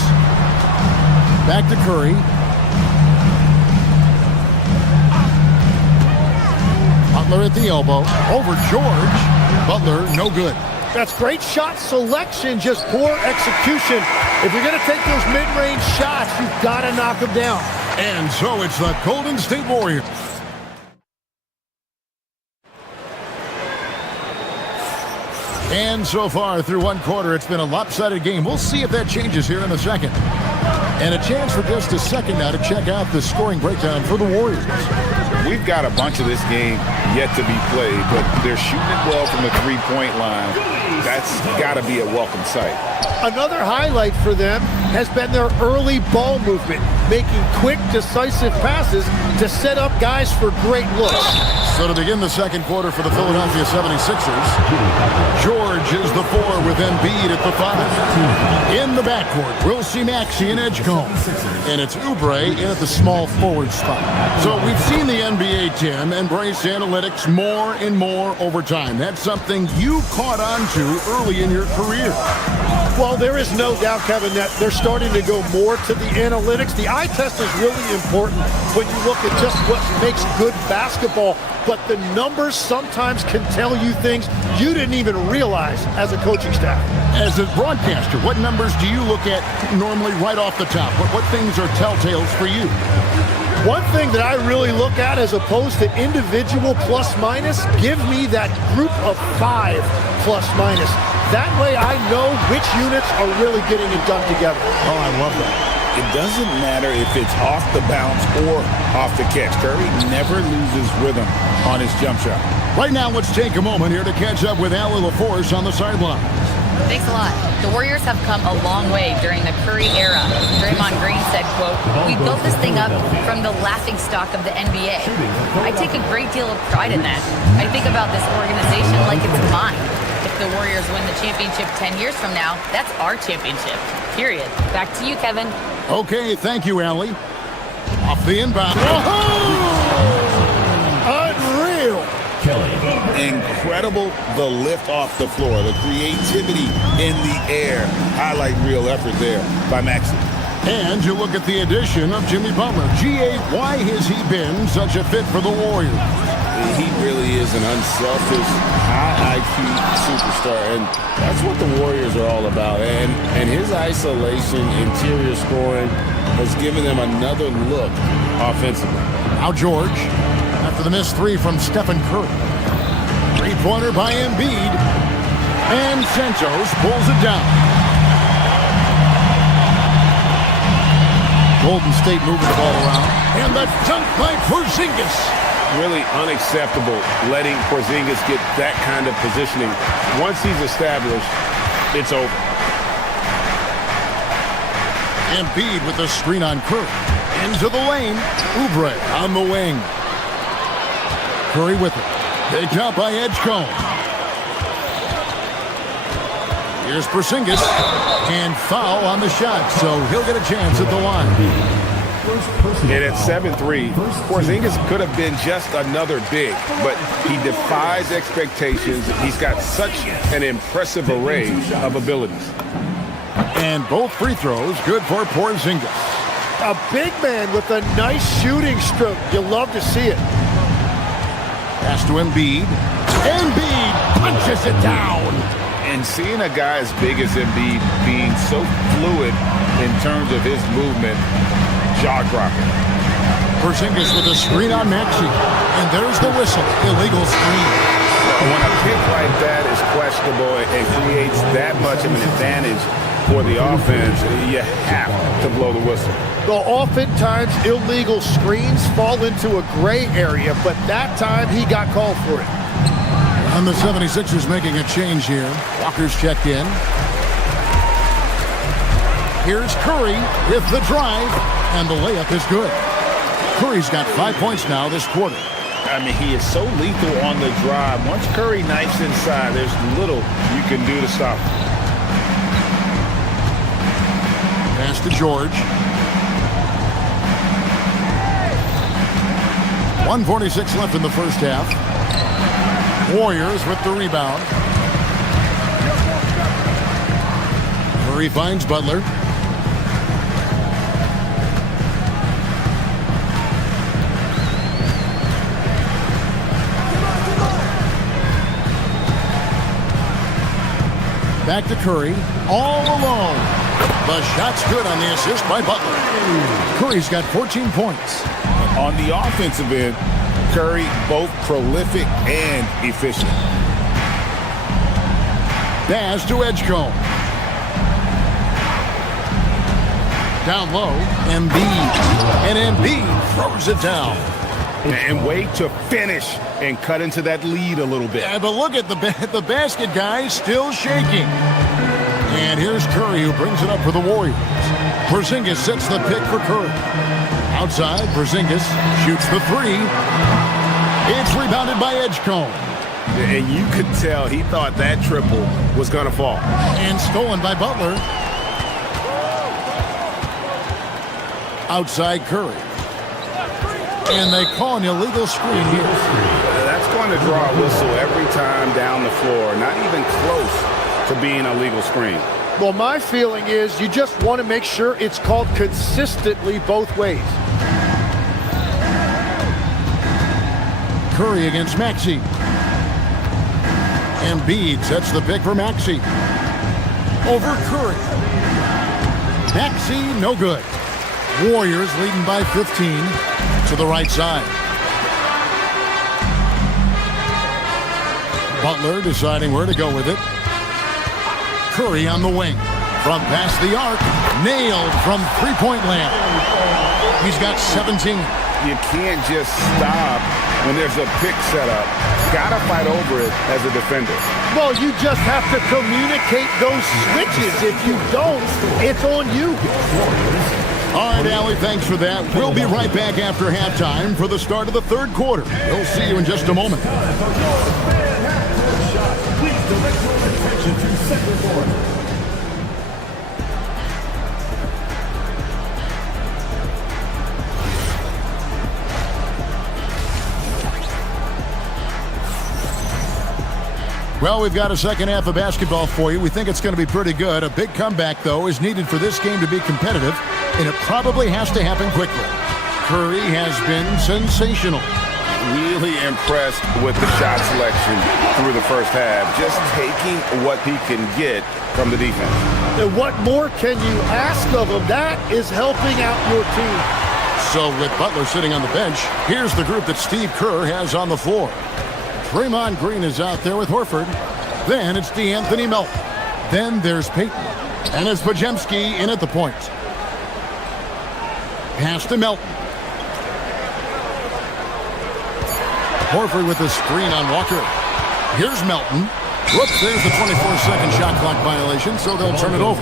Back to Curry. Butler at the elbow. Over George. Butler, no good. That's great shot selection, just poor execution. If you're going to take those mid-range shots, you've got to knock them down. And so it's the Golden State Warriors. And so far through one quarter, it's been a lopsided game. We'll see if that changes here in the second. And a chance for just a second now to check out the scoring breakdown for the Warriors. We've got a bunch of this game yet to be played, but they're shooting it well from the three-point line. That's got to be a welcome sight. Another highlight for them has been their early ball movement, making quick, decisive passes to set up guys for great looks. So to begin the second quarter for the Philadelphia 76ers, George is the 4 with Embiid at the 5. In the backcourt, we'll see Maxey and Edgecombe. And it's Oubre in at the small forward spot. So we've seen the NBA, Tim, embrace analytics more and more over time. That's something you caught on to early in your career. Well, there is no doubt, Kevin, that they're starting to go more to the analytics. The eye test is really important when you look at just what makes good basketball, but the numbers sometimes can tell you things you didn't even realize as a coaching staff. As a broadcaster, what numbers do you look at normally right off the top? What things are telltales for you? One thing that I really look at as opposed to individual plus-minus, give me that group of 5 plus-minus. That way I know which units are really getting it done together. Oh, I love that. It doesn't matter if it's off the bounce or off the catch. Curry never loses rhythm on his jump shot. Right now, let's take a moment here to catch up with Allie LaForce on the sideline. Thanks a lot. The Warriors have come a long way during the Curry era. Draymond Green said, quote, "We built this thing up from the laughingstock of the NBA. I take a great deal of pride in that. I think about this organization like it's mine. If the Warriors win the championship 10 years from now, that's our championship. Period." Back to you, Kevin. Okay, thank you, Allie. Off the inbound. Unreal. Incredible, the lift off the floor, the creativity in the air. Highlight real effort there by Maxey. And you look at the addition of Jimmy Butler. G.A., why has he been such a fit for the Warriors? He really is an unselfish, high IQ superstar, and that's what the Warriors are all about. And his isolation, interior scoring has given them another look offensively. Now George, after the missed 3 from Stephen Curry. Three-pointer by Embiid, and Santos pulls it down. Golden State moving the ball around, and the dunk by Porzingis. Really unacceptable letting Porzingis get that kind of positioning. Once he's established, it's over. Embiid with the screen on Curry. Into the lane. Oubre on the wing. Curry with it. Picked up by Edgecombe. Here's Porzingis. And foul on the shot, so he'll get a chance at the line. And at 7-3, Porzingis could have been just another big, but he defies expectations. He's got such an impressive array of abilities. And both free throws good for Porzingis. A big man with a nice shooting stroke. You love to see it. Pass to Embiid. Embiid punches it down. And seeing a guy as big as Embiid being so fluid in terms of his movement, jaw-dropping. Porzingis with a screen on Maxey. And there's the whistle. Illegal screen. When a pick like that is questionable and creates that much of an advantage for the offense, you have to blow the whistle. Well, oftentimes illegal screens fall into a gray area, but that time he got called for it. And the 76ers making a change here. Walker's checked in. Here's Curry with the drive, and the layup is good. Curry's got 5 points now this quarter. I mean, he is so lethal on the drive. Once Curry knifes inside, there's little you can do to stop him. Pass to George. 1:46 left in the first half. Warriors with the rebound. Curry finds Butler. Back to Curry, all alone. The shot's good on the assist by Butler. Curry's got 14 points. On the offensive end, Curry both prolific and efficient. Pass to Edgecombe. Down low, Embiid. And Embiid throws it down. And wait to finish and cut into that lead a little bit. Yeah, but look at the basket guy still shaking. And here's Curry who brings it up for the Warriors. Porzingis sets the pick for Curry. Outside, Porzingis shoots the 3. It's rebounded by Edgecombe. And you could tell he thought that triple was going to fall. And stolen by Butler. Outside Curry. And they call an illegal screen here. That's going to draw a whistle every time down the floor. Not even close to being a legal screen. Well, my feeling is you just want to make sure it's called consistently both ways. Curry against Maxey. Embiid sets the pick for Maxey. Over Curry. Maxey, no good. Warriors leading by 15 to the right side. Butler deciding where to go with it. Curry on the wing. From past the arc. Nailed from three-point land. He's got 17. You can't just stop when there's a pick set up. Gotta fight over it as a defender. Well, you just have to communicate those switches. If you don't, it's on you. All right, Allie, thanks for that. We'll be right back after halftime for the start of the third quarter. We'll see you in just a moment. Please direct your attention to second quarter. Well, we've got a second half of basketball for you. We think it's going to be pretty good. A big comeback, though, is needed for this game to be competitive, and it probably has to happen quickly. Curry has been sensational. Really impressed with the shot selection through the first half. Just taking what he can get from the defense. And what more can you ask of him? That is helping out your team. So with Butler sitting on the bench, here's the group that Steve Kerr has on the floor. Draymond Green is out there with Horford. Then it's DeAnthony Melton. Then there's Payton. And it's Podziemski in at the point. Pass to Melton. Horford with the screen on Walker. Here's Melton. Whoops, there's the 24-second shot clock violation, so they'll turn it over.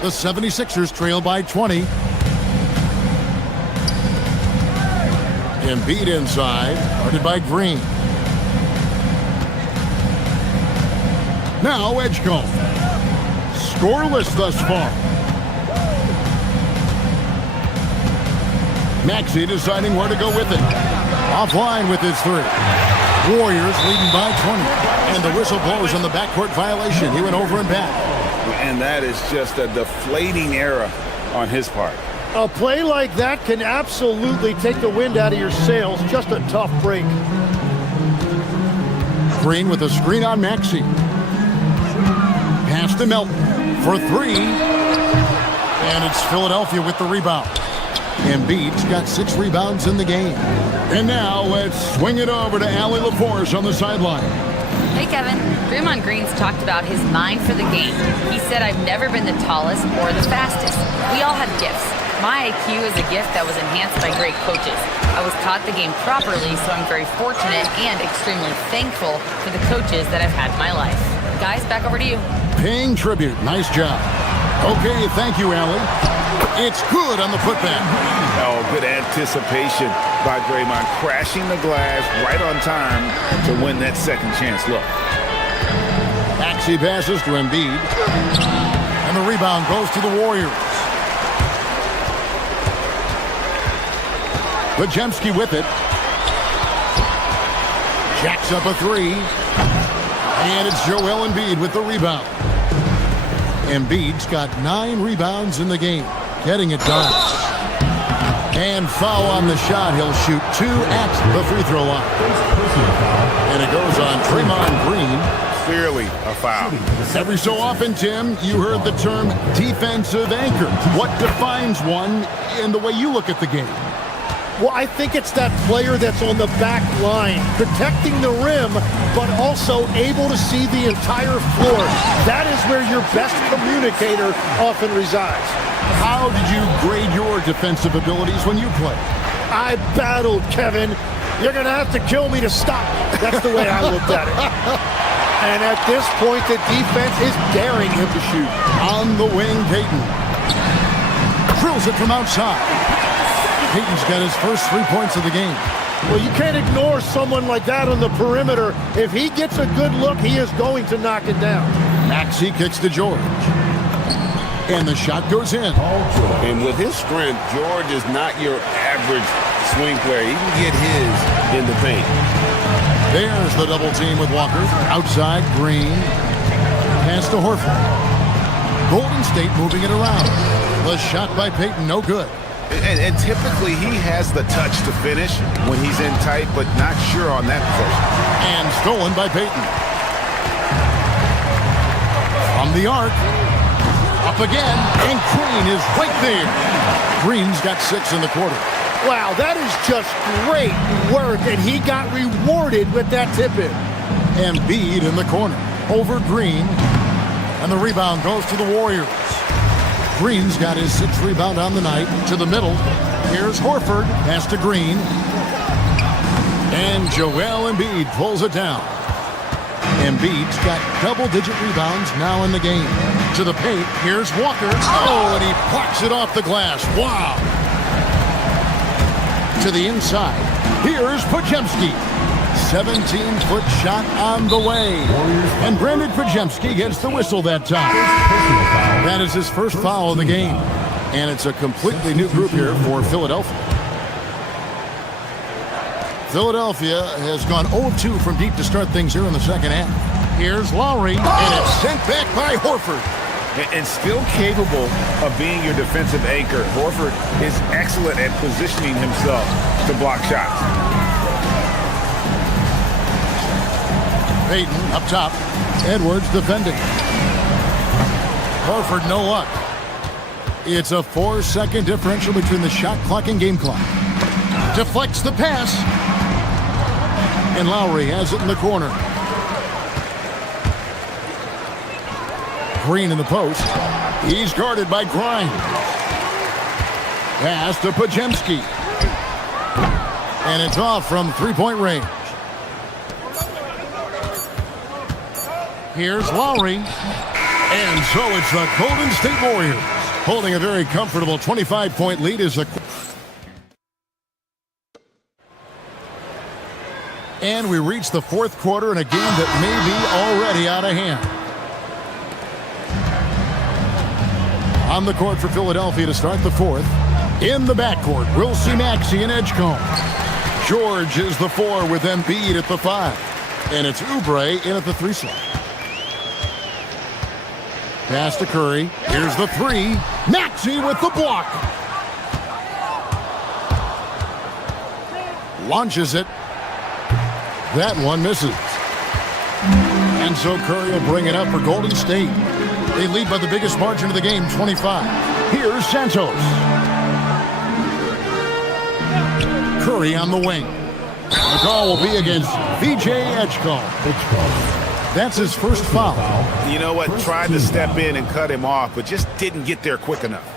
The 76ers trail by 20. Embiid inside, guarded by Green. Now Edgecombe. Scoreless thus far. Maxey deciding where to go with it. Offline with his three. Warriors leading by 20. And the whistle blows on the backcourt violation. He went over and back. And that is just a deflating error on his part. A play like that can absolutely take the wind out of your sails. Just a tough break. Green with a screen on Maxey. Pass to Melton for three. And it's Philadelphia with the rebound. Embiid's got 6 rebounds in the game. And now let's swing it over to Allie LaForce on the sideline. Hey, Kevin. Draymond Green's talked about his mind for the game. He said, I've never been the tallest or the fastest. We all have gifts. My IQ is a gift that was enhanced by great coaches. I was taught the game properly, so I'm very fortunate and extremely thankful for the coaches that I've had in my life. Guys, back over to you. Paying tribute. Nice job. Okay, thank you, Allie. It's good on the putback. Oh, good anticipation by Draymond, crashing the glass right on time to win that second chance look. Maxey passes to Embiid. And the rebound goes to the Warriors. Podziemski with it. Jacks up a three. And it's Joel Embiid with the rebound. Embiid's got 9 rebounds in the game. Getting it done. And foul on the shot. He'll shoot 2 at the free throw line. And it goes on Draymond Green. Clearly a foul. Every so often, Tim, you heard the term defensive anchor. What defines one in the way you look at the game? Well, I think it's that player that's on the back line, protecting the rim, but also able to see the entire floor. That is where your best communicator often resides. How did you grade your defensive abilities when you played? I battled, Kevin. You're going to have to kill me to stop me. That's the way I looked at it. And at this point, the defense is daring him to shoot. On the wing, Payton. Drills it from outside. Payton's got his first 3 points of the game. Well, you can't ignore someone like that on the perimeter. If he gets a good look, he is going to knock it down. Maxey kicks to George. And the shot goes in. And with his strength, George is not your average swing player. He can get his in the paint. There's the double team with Walker. Outside, Green. Pass to Horford. Golden State moving it around. The shot by Payton, no good. And typically he has the touch to finish when he's in tight, but not sure on that possession. And stolen by Payton. From the arc. Up again, and Green is right there. Green's got 6 in the quarter. Wow, that is just great work, and he got rewarded with that tip-in. Embiid in the corner. Over Green. And the rebound goes to the Warriors. Green's got his 6th rebound on the night. To the middle. Here's Horford. Pass to Green. And Joel Embiid pulls it down. Embiid's got double-digit rebounds now in the game. To the paint. Here's Walker. Oh, and he plucks it off the glass. Wow. To the inside. Here's Podziemski. 17-foot shot on the way. And Brandon Podziemski gets the whistle that time. That is his first foul of the game. And it's a completely new group here for Philadelphia. Philadelphia has gone 0-2 from deep to start things here in the second half. Here's Lowry, and it's sent back by Horford. And still capable of being your defensive anchor. Horford is excellent at positioning himself to block shots. Payton up top. Edwards defending. Horford no luck. It's a 4-second differential between the shot clock and game clock. Deflects the pass. And Lowry has it in the corner. Green in the post. He's guarded by Grimes. Pass to Podziemski. And it's off from three-point range. Here's Lowry. And so it's the Golden State Warriors holding a very comfortable 25-point lead as the... And we reach the fourth quarter in a game that may be already out of hand. On the court for Philadelphia to start the fourth. In the backcourt, we'll see Maxey and Edgecombe. George is the 4 with Embiid at the 5. And it's Oubre in at the 3 slot. Pass to Curry. Here's the 3. Maxey with the block. Launches it. That one misses. And so Curry will bring it up for Golden State. They lead by the biggest margin of the game, 25. Here's Santos. Curry on the wing. The call will be against VJ Edgecombe. That's his first foul. You know what? Tried to step in and cut him off, but just didn't get there quick enough.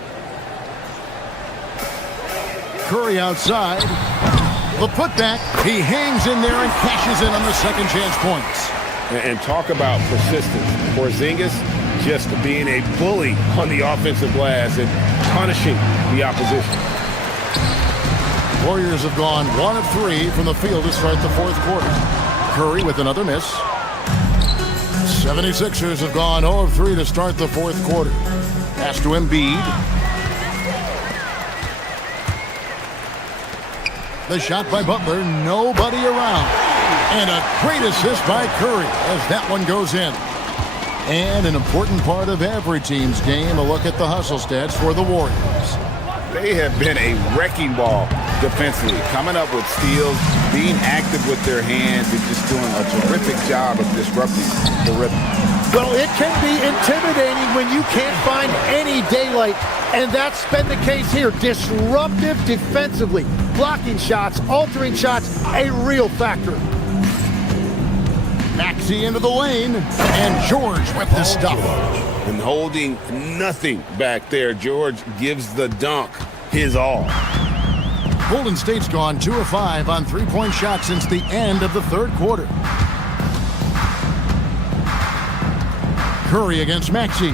Curry outside. The putback. He hangs in there and cashes in on the second chance points. And talk about persistence. Porzingis just being a bully on the offensive glass and punishing the opposition. Warriors have gone 1 of 3 from the field to start the fourth quarter. Curry with another miss. 76ers have gone 0 of 3 to start the fourth quarter. Pass to Embiid. The shot by Butler, nobody around. And a great assist by Curry as that one goes in. And an important part of every team's game, a look at the hustle stats for the Warriors. They have been a wrecking ball defensively, coming up with steals, being active with their hands, and just doing a terrific job of disrupting the rhythm. Well, it can be intimidating when you can't find any daylight, and that's been the case here. Disruptive defensively, blocking shots, altering shots, a real factor. Maxey into the lane, and George with the stuff. And holding nothing back there, George gives the dunk his all. Golden State's gone 2 of 5 on three-point shots since the end of the third quarter. Curry against Maxey.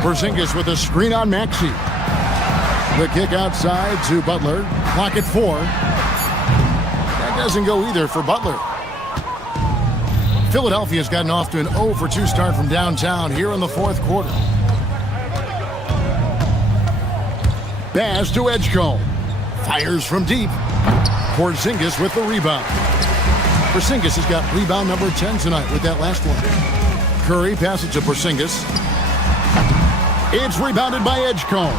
Porzingis with a screen on Maxey. The kick outside to Butler. Clock at 4. That doesn't go either for Butler. Philadelphia's gotten off to an 0 for 2 start from downtown here in the fourth quarter. Baz to Edgecombe. Fires from deep. Porzingis with the rebound. Porzingis has got rebound number 10 tonight with that last one. Curry passes to Porzingis. It's rebounded by Edgecombe.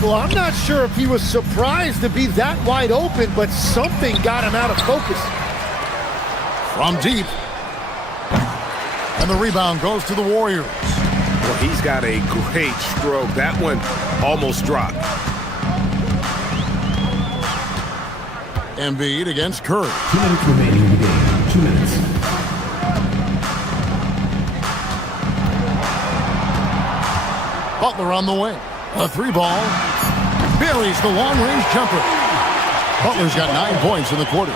Well, I'm not sure if he was surprised to be that wide open, but something got him out of focus. From deep. And the rebound goes to the Warriors. Well, he's got a great stroke. That one almost dropped. Embiid against Curry. 2 minutes remaining in the game. 2 minutes. Butler on the wing. A 3-ball. Buries the long-range jumper. Butler's got 9 points in the quarter.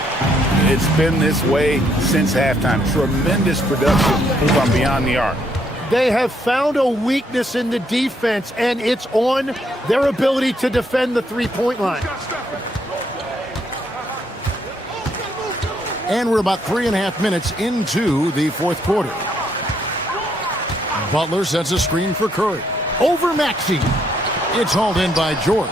It's been this way since halftime. Tremendous production from beyond the arc. They have found a weakness in the defense, and it's on their ability to defend the three-point line. And we're about 3.5 minutes into the fourth quarter. Butler sets a screen for Curry. Over Maxey. It's hauled in by George.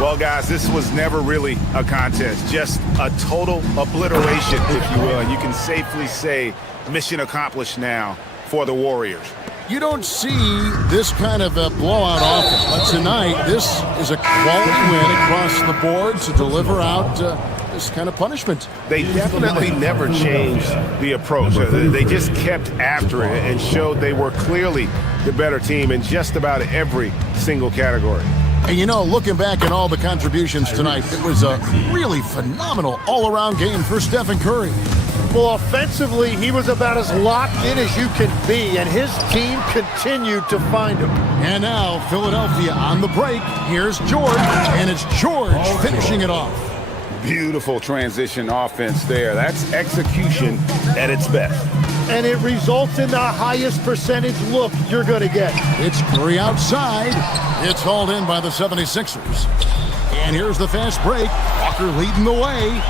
Well, guys, this was never really a contest. Just a total obliteration, if you will. And you can safely say mission accomplished now for the Warriors. You don't see this kind of a blowout often, but tonight this is a quality win across the board to deliver out this kind of punishment. They definitely never changed the approach. They just kept after it and showed they were clearly the better team in just about every single category. And you know, looking back at all the contributions tonight, it was a really phenomenal all-around game for Stephen Curry. Well, offensively, he was about as locked in as you can be, and his team continued to find him. And now, Philadelphia on the break. Here's George, and it's George finishing it off. Beautiful transition offense there. That's execution at its best. And it results in the highest percentage look you're going to get. It's Curry outside. It's hauled in by the 76ers. And here's the fast break. Walker leading the way.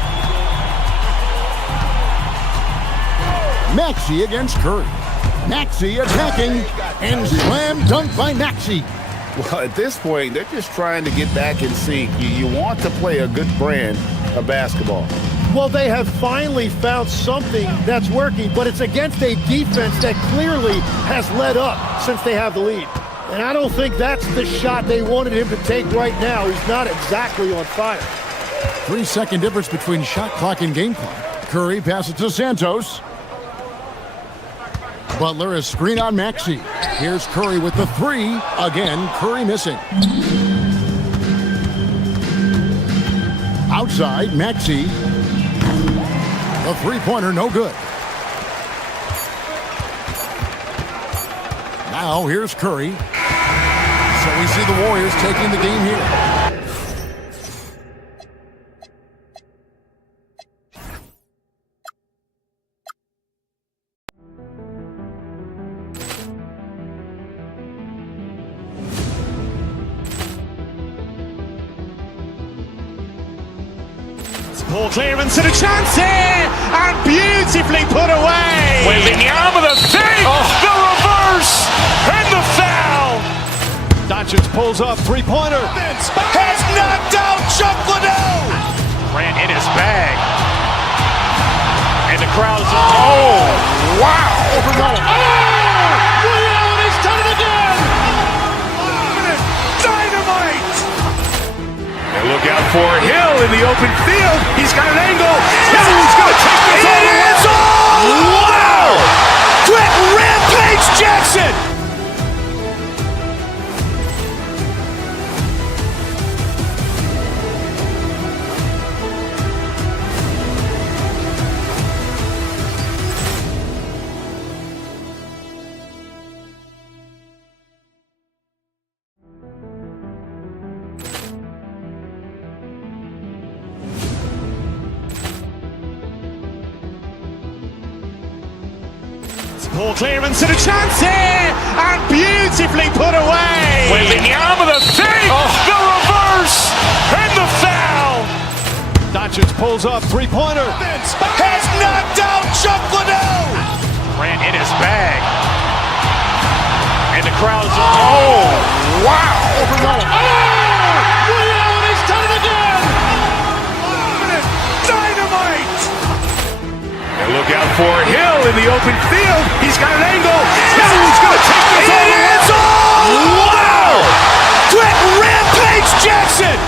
Maxey against Curry. Maxey attacking, and slam dunk by Maxey. Well, at this point, they're just trying to get back in sync. You want to play a good brand of basketball. Well, they have finally found something that's working, but it's against a defense that clearly has let up since they have the lead. And I don't think that's the shot they wanted him to take right now. He's not exactly on fire. 3-second difference between shot clock and game clock. Curry passes to Santos. Butler is screen on Maxey. Here's Curry with the 3. Again, Curry missing. Outside, Maxey. The 3-pointer, no good. Now, here's Curry. So we see the Warriors taking the game here. Ball clearance and a chance here, and beautifully put away. Wembanyama the fake, the reverse, and the foul. Doncic pulls up, three-pointer. Has knocked out Chuck Liddell. Ran in his bag. And the crowd is, oh, wow. Overrun. Ray Allen has done it again. Dynamite. And look out for Hill in the open field. He's got an angle. Hill's going to take this all the way. Wow. Quick Rampage Jackson. Ball clearance and a chance here, and beautifully put away. Wembanyama the fake, the reverse, and the foul. Doncic pulls up, three-pointer. Has knocked out Chuck Liddell. Ran in his bag. And the crowd is, oh, wow. Overrun. Ray Allen has done it again. Look out for Hill in the open field. He's got an angle. Hill's going to take this all the way. Wow! Quick rampage Jackson!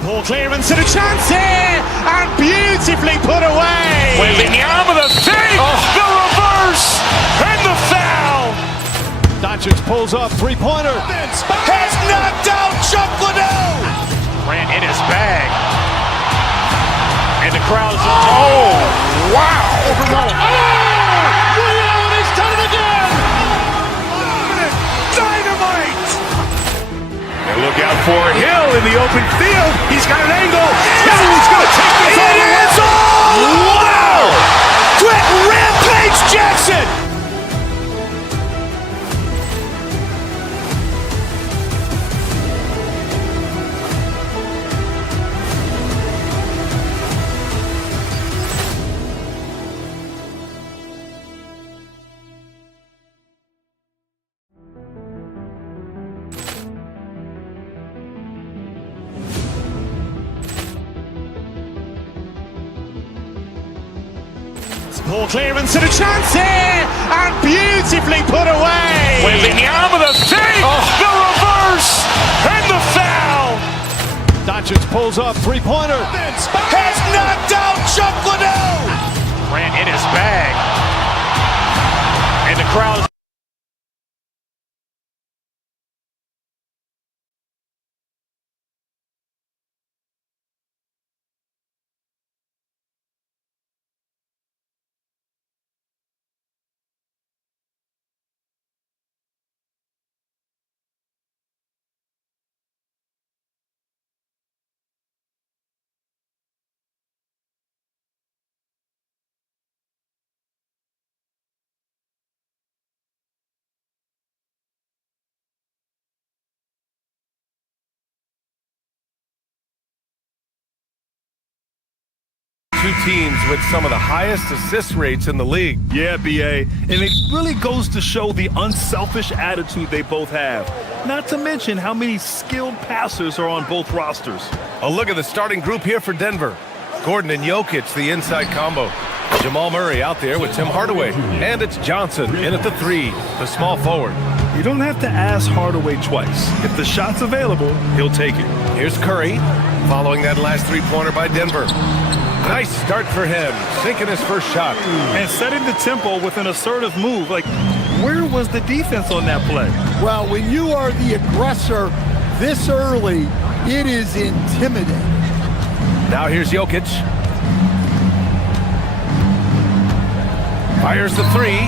Ball clearance and a chance here, and beautifully put away. Wembanyama the fake, the reverse, and the foul. Doncic pulls up, three-pointer. Has knocked out Chuck Liddell. Ran in his bag. And the crowd is, oh, wow. And he's done it again. Dynamite. And look out for Hill in the open field. He's got an angle. Hill's going to take this all the way. Wow! Quick rampage Jackson. Ball clearance and a chance here, and beautifully put away. Wembanyama the fake, the reverse, and the foul. Doncic pulls up, three-pointer. Has knocked out Chuck Liddell. Ran in his bag. And the crowd. Two teams with some of the highest assist rates in the league. Yeah, BA, and it really goes to show the unselfish attitude they both have. Not to mention how many skilled passers are on both rosters. A look at the starting group here for Denver. Gordon and Jokic, the inside combo. Jamal Murray out there with Tim Hardaway. And it's Johnson in at the three, the small forward. You don't have to ask Hardaway twice. If the shot's available, he'll take it. Here's Curry, following that last three-pointer by Denver. Nice start for him, sinking his first shot. And setting the tempo with an assertive move. Like, where was the defense on that play? Well, when you are the aggressor this early, it is intimidating. Now here's Jokic. Fires the three.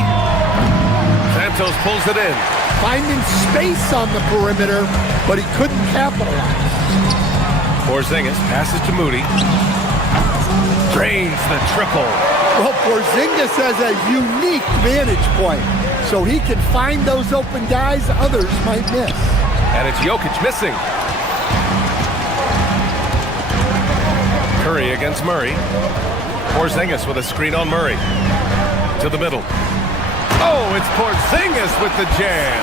Santos pulls it in. Finding space on the perimeter, but he couldn't capitalize. Porzingis passes to Moody. Drains the triple. Well, Porzingis has a unique vantage point, so he can find those open guys others might miss. And it's Jokic missing. Curry against Murray. Porzingis with a screen on Murray. To the middle. Oh, it's Porzingis with the jam.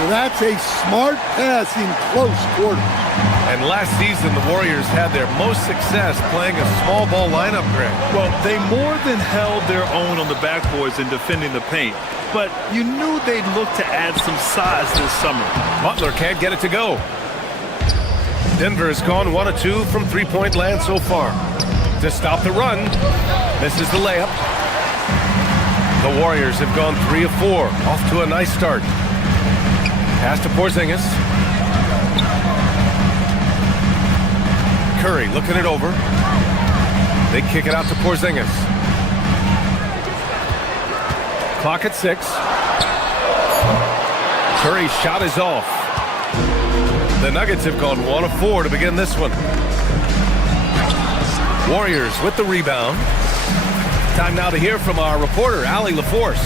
Well, that's a smart pass in close quarters. And last season, the Warriors had their most success playing a small ball lineup, Greg. Well, they more than held their own on the backboards in defending the paint. But you knew they'd look to add some size this summer. Butler can't get it to go. Denver has gone 1 of 2 from three-point land so far. To stop the run, misses the layup. The Warriors have gone 3 of 4, off to a nice start. Pass to Porzingis. Curry looking it over. They kick it out to Porzingis. Clock at 6. Curry's shot is off. The Nuggets have gone 1 of 4 to begin this one. Warriors with the rebound. Time now to hear from our reporter, Allie LaForce.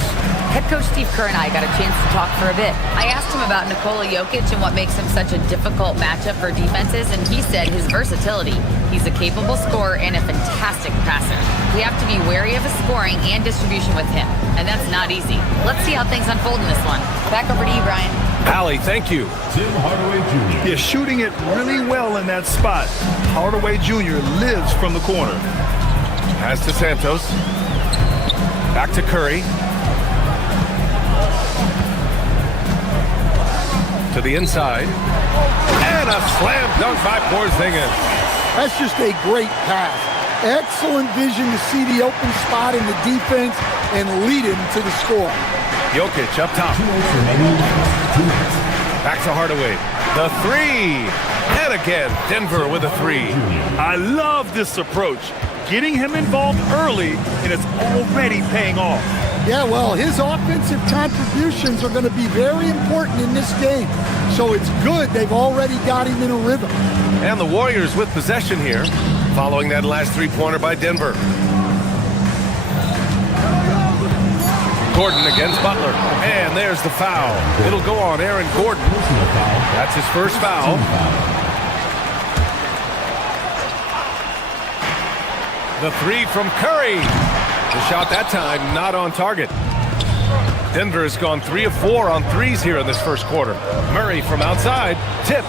Head coach Steve Kerr and I got a chance to talk for a bit. I asked him about Nikola Jokic and what makes him such a difficult matchup for defenses, and he said his versatility. He's a capable scorer and a fantastic passer. We have to be wary of his scoring and distribution with him, and that's not easy. Let's see how things unfold in this one. Back over to you, Brian. Allie, thank you. Tim Hardaway Jr. You're shooting it really well in that spot. Hardaway Jr. lives from the corner. Pass to Santos. Back to Curry. To the inside. And a slam dunk by Porzingis. That's just a great pass. Excellent vision to see the open spot in the defense and lead him to the score. Jokic up top. Back to Hardaway. The three. And again, Denver with a three. I love this approach. Getting him involved early, and it's already paying off. Yeah, well, his offensive contributions are going to be very important in this game. So it's good they've already got him in a rhythm. And the Warriors with possession here, following that last three-pointer by Denver. Gordon against Butler. And there's the foul. It'll go on Aaron Gordon. That's his first foul. The three from Curry. The shot that time not on target. Denver has gone 3 of 4 on threes here in this first quarter. Murray from outside, tipped.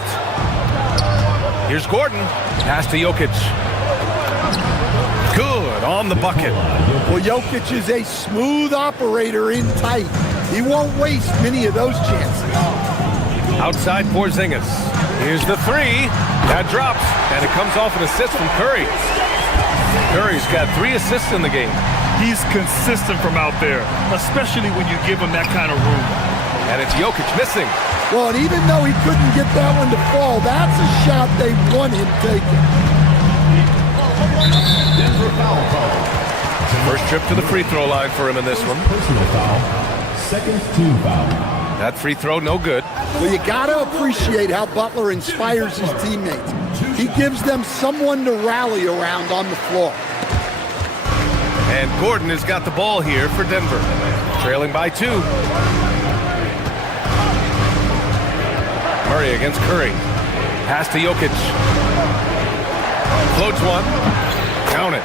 Here's Gordon. Pass to Jokic. Good on the bucket. Well, Jokic is a smooth operator in tight. He won't waste many of those chances. Outside Porzingis. Here's the three. That drops, and it comes off an assist from Curry. Curry's got 3 assists in the game. He's consistent from out there, especially when you give him that kind of room. And it's Jokic missing. Well, and even though he couldn't get that one to fall, that's a shot they want him taking. Denver foul call. First trip to the free throw line for him in this one. Personal foul. Second team foul. That free throw no good. Well, you got to appreciate how Butler inspires his teammates. He gives them someone to rally around on the floor. And Gordon has got the ball here for Denver. Trailing by 2. Murray against Curry. Pass to Jokic. Floats one. Count it.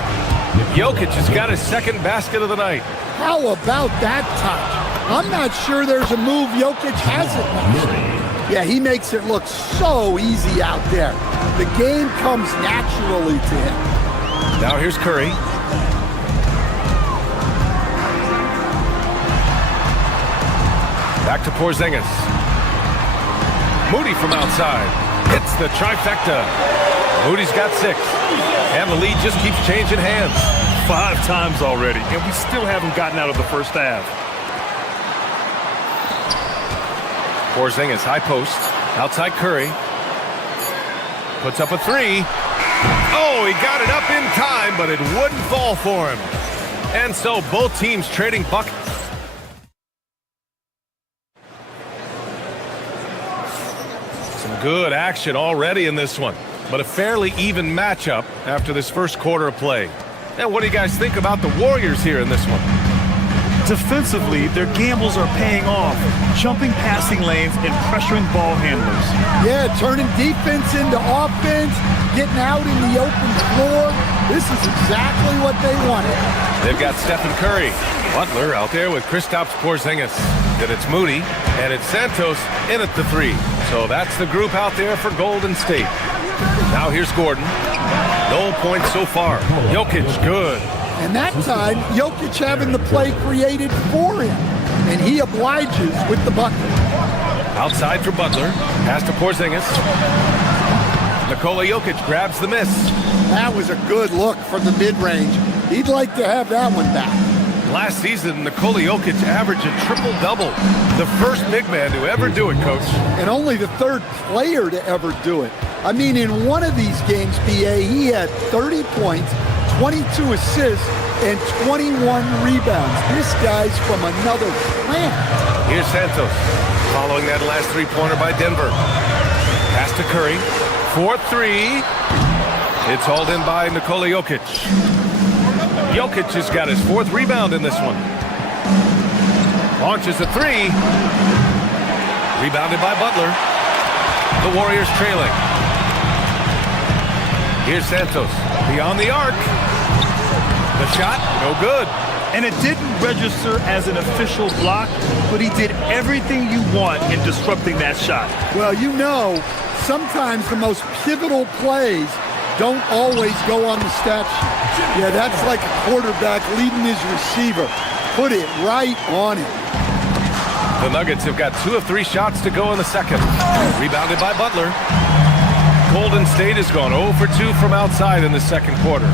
Jokic has got his second basket of the night. How about that touch? I'm not sure there's a move Jokic hasn't made. Yeah, he makes it look so easy out there. The game comes naturally to him. Now here's Curry. Back to Porzingis. Moody from outside. Hits the trifecta. Moody's got 6. And the lead just keeps changing hands. 5 times already, and we still haven't gotten out of the first half. Porzingis, high post. Outside Curry. Puts up a 3. Oh, he got it up in time, but it wouldn't fall for him. And so both teams trading buckets. Some good action already in this one, but a fairly even matchup after this first quarter of play. And what do you guys think about the Warriors here in this one? Defensively, their gambles are paying off, jumping passing lanes and pressuring ball handlers. Yeah, turning defense into offense, getting out in the open floor. This is exactly what they wanted. They've got Stephen Curry. Butler out there with Kristaps Porzingis. Then it's Moody, and it's Santos in at the 3. So that's the group out there for Golden State. Now here's Gordon. No points so far. Jokic, good. And that time, Jokic having the play created for him. And he obliges with the bucket. Outside for Butler. Pass to Porzingis. Nikola Jokic grabs the miss. That was a good look from the mid-range. He'd like to have that one back. Last season, Nikola Jokic averaged a triple-double. The first big man to ever do it, Coach. And only the third player to ever do it. I mean, in one of these games, BA, he had 30 points, 22 assists, and 21 rebounds. This guy's from another planet. Here's Santos, following that last three-pointer by Denver. Pass to Curry, 4-3. It's hauled in by Nikola Jokic. Jokic has got his 4th rebound in this one. Launches a three. Rebounded by Butler. The Warriors trailing. Here's Santos. Beyond the arc. The shot, no good. And it didn't register as an official block, but he did everything you want in disrupting that shot. Well, you know, sometimes the most pivotal plays don't always go on the stat sheet. Yeah, that's like a quarterback leading his receiver. Put it right on him. The Nuggets have got 2 of 3 shots to go in the second. Rebounded by Butler. Golden State has gone 0 for 2 from outside in the second quarter.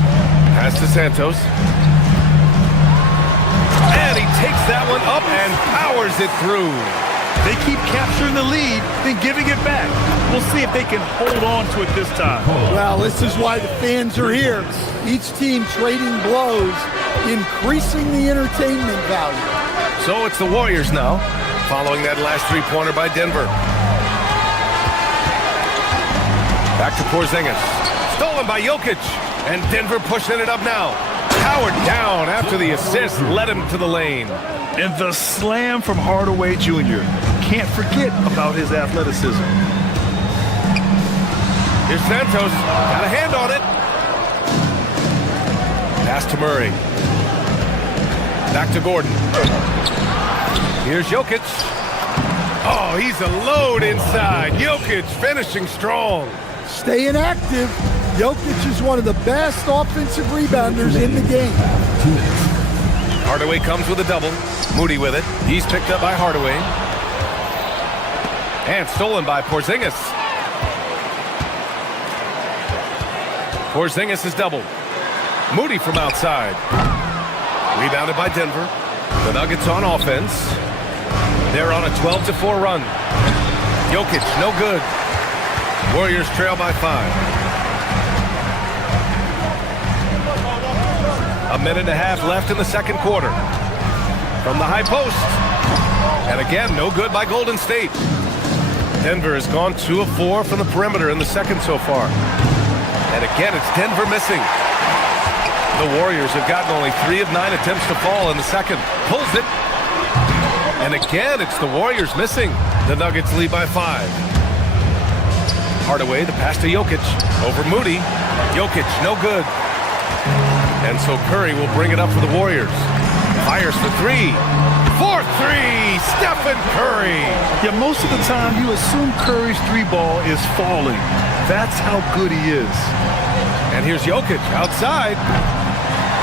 Pass to Santos. And he takes that one up and powers it through. They keep capturing the lead, then giving it back. We'll see if they can hold on to it this time. Well, this is why the fans are here. Each team trading blows, increasing the entertainment value. So it's the Warriors now, following that last three-pointer by Denver. Back to Porzingis. Stolen by Jokic. And Denver pushing it up now. Powered down after the assist led him to the lane. And the slam from Hardaway Jr. Can't forget about his athleticism. Here's Santos. Got a hand on it. Pass to Murray. Back to Gordon. Here's Jokic. Oh, he's a load inside. Jokic finishing strong. Staying active. Jokic is one of the best offensive rebounders in the game. Hardaway comes with a double. Moody with it. He's picked up by Hardaway. And stolen by Porzingis. Porzingis is doubled. Moody from outside. Rebounded by Denver. The Nuggets on offense. They're on a 12-4 run. Jokic, no good. Warriors trail by 5. A minute and a half left in the second quarter. From the high post. And again, no good by Golden State. Denver has gone 2 of 4 from the perimeter in the second so far. And again, it's Denver missing. The Warriors have gotten only 3 of 9 attempts to fall in the second. Pulls it. And again, it's the Warriors missing. The Nuggets lead by 5. Hardaway, the pass to Jokic. Over Moody. Jokic, no good. And so Curry will bring it up for the Warriors. Fires for 3. For 3, Stephen Curry. Yeah, most of the time you assume Curry's 3-ball is falling. That's how good he is. And here's Jokic outside.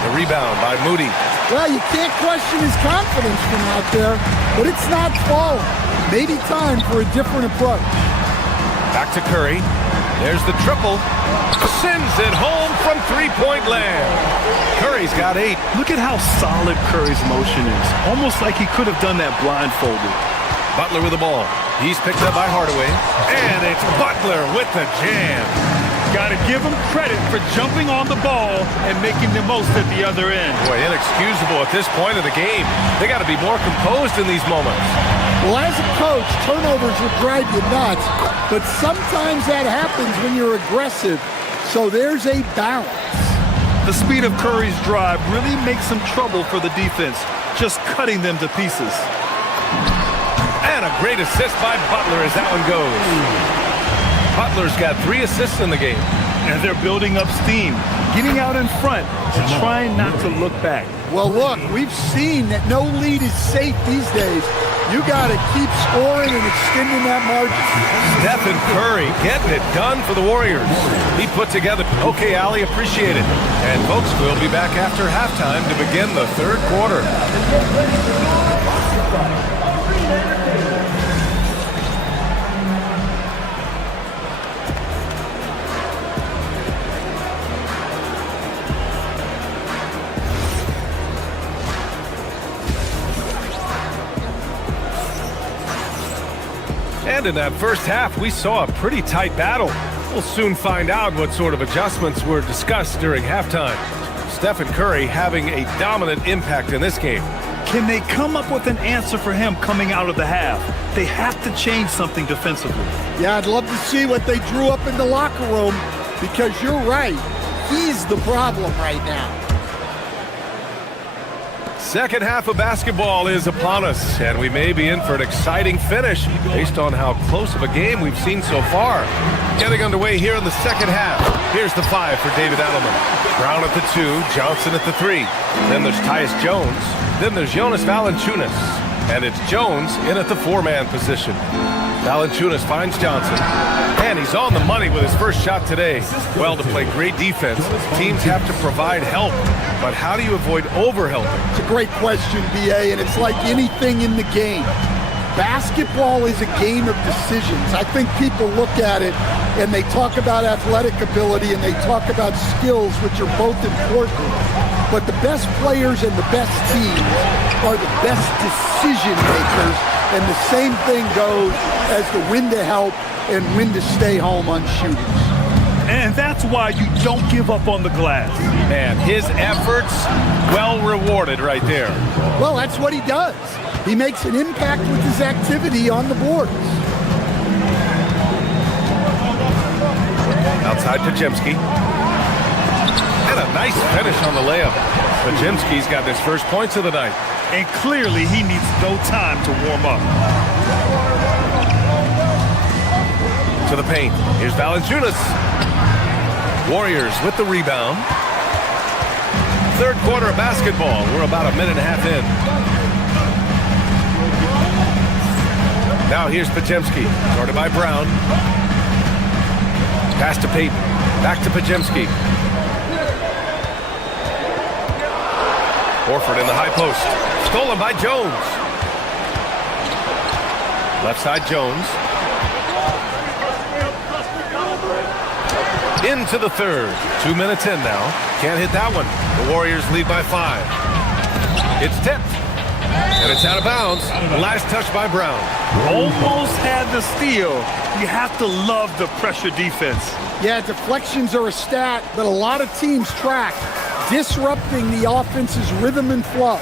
The rebound by Moody. Well, you can't question his confidence from out there, but it's not falling. Maybe time for a different approach. Back to Curry. There's the triple. Sends it home from three-point land. Curry's got 8. Look at how solid Curry's motion is. Almost like he could have done that blindfolded. Butler with the ball. He's picked up by Hardaway. And it's Butler with the jam. Got to give him credit for jumping on the ball and making the most at the other end. Boy, inexcusable at this point of the game. They got to be more composed in these moments. Well, as a coach, turnovers will drive you nuts, but sometimes that happens when you're aggressive. So there's a balance. The speed of Curry's drive really makes some trouble for the defense, just cutting them to pieces. And a great assist by Butler as that one goes. Butler's got 3 assists in the game. And they're building up steam, getting out in front and trying not to look back. Well, look, we've seen that no lead is safe these days. You got to keep scoring and extending that margin. Stephen Curry getting it done for the Warriors. He put together. Okay, Ali, appreciate it. And folks, we'll be back after halftime to begin the third quarter. And in that first half, we saw a pretty tight battle. We'll soon find out what sort of adjustments were discussed during halftime. Stephen Curry having a dominant impact in this game. Can they come up with an answer for him coming out of the half? They have to change something defensively. Yeah, I'd love to see what they drew up in the locker room, because you're right. He's the problem right now. Second half of basketball is upon us, and we may be in for an exciting finish based on how close of a game we've seen so far. Getting underway here in the second half. Here's the 5 for David Edelman. Brown at the 2, Johnson at the 3. Then there's Tyus Jones. Then there's Jonas Valanciunas. And it's Jones in at the 4-man position. Valanciunas finds Johnson. And he's on the money with his first shot today. Well, to play great defense, teams have to provide help. But how do you avoid overhelping? It's a great question, B.A., and it's like anything in the game. Basketball is a game of decisions. I think people look at it and they talk about athletic ability and they talk about skills, which are both important. But the best players and the best teams are the best decision makers. And the same thing goes as to when to help and when to stay home on shooters. And that's why you don't give up on the glass. Man, his efforts well rewarded right there. Well, that's what he does. He makes an impact with his activity on the boards. Outside Podziemski. And a nice finish on the layup. Podziemski's got his first points of the night. And clearly he needs no time to warm up. To the paint. Here's Valanciunas. Warriors with the rebound. Third quarter of basketball. We're about a minute and a half in. Now here's Podziemski. Guarded by Brown. Pass to Payton. Back to Podziemski. Horford in the high post. Stolen by Jones. Left side Jones. Into the third. 2 minutes in now. Can't hit that one. The Warriors lead by 5. It's tipped. And it's out of bounds. Last touch by Brown. Almost had the steal. You have to love the pressure defense. Yeah, deflections are a stat that a lot of teams track, disrupting the offense's rhythm and flow.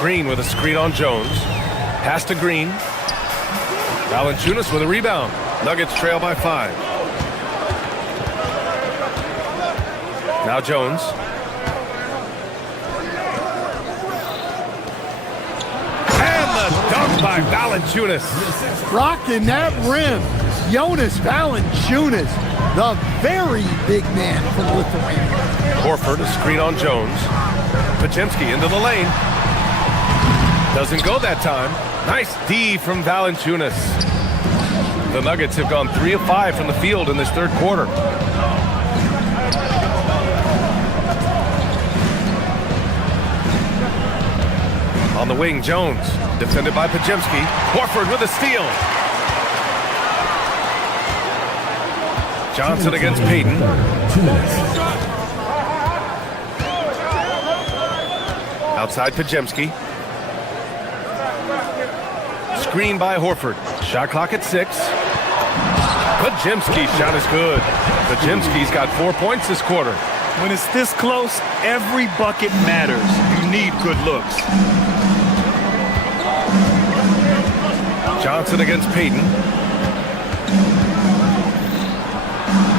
Green with a screen on Jones. Pass to Green. Valanciunas with a rebound. Nuggets trail by 5. Now Jones. And the dunk by Valanciunas. Rocking that rim. Jonas Valanciunas, the very big man from Lithuania. Horford, a screen on Jones. Podziemski into the lane. Doesn't go that time. Nice D from Valanciunas. The Nuggets have gone 3 of 5 from the field in this third quarter. On the wing, Jones, defended by Podziemski. Horford with a steal. Johnson against Payton. Outside Podziemski. Screen by Horford. Shot clock at 6. Podziemski's shot is good. Podziemski's got 4 points this quarter. When it's this close, every bucket matters. You need good looks. Johnson against Payton.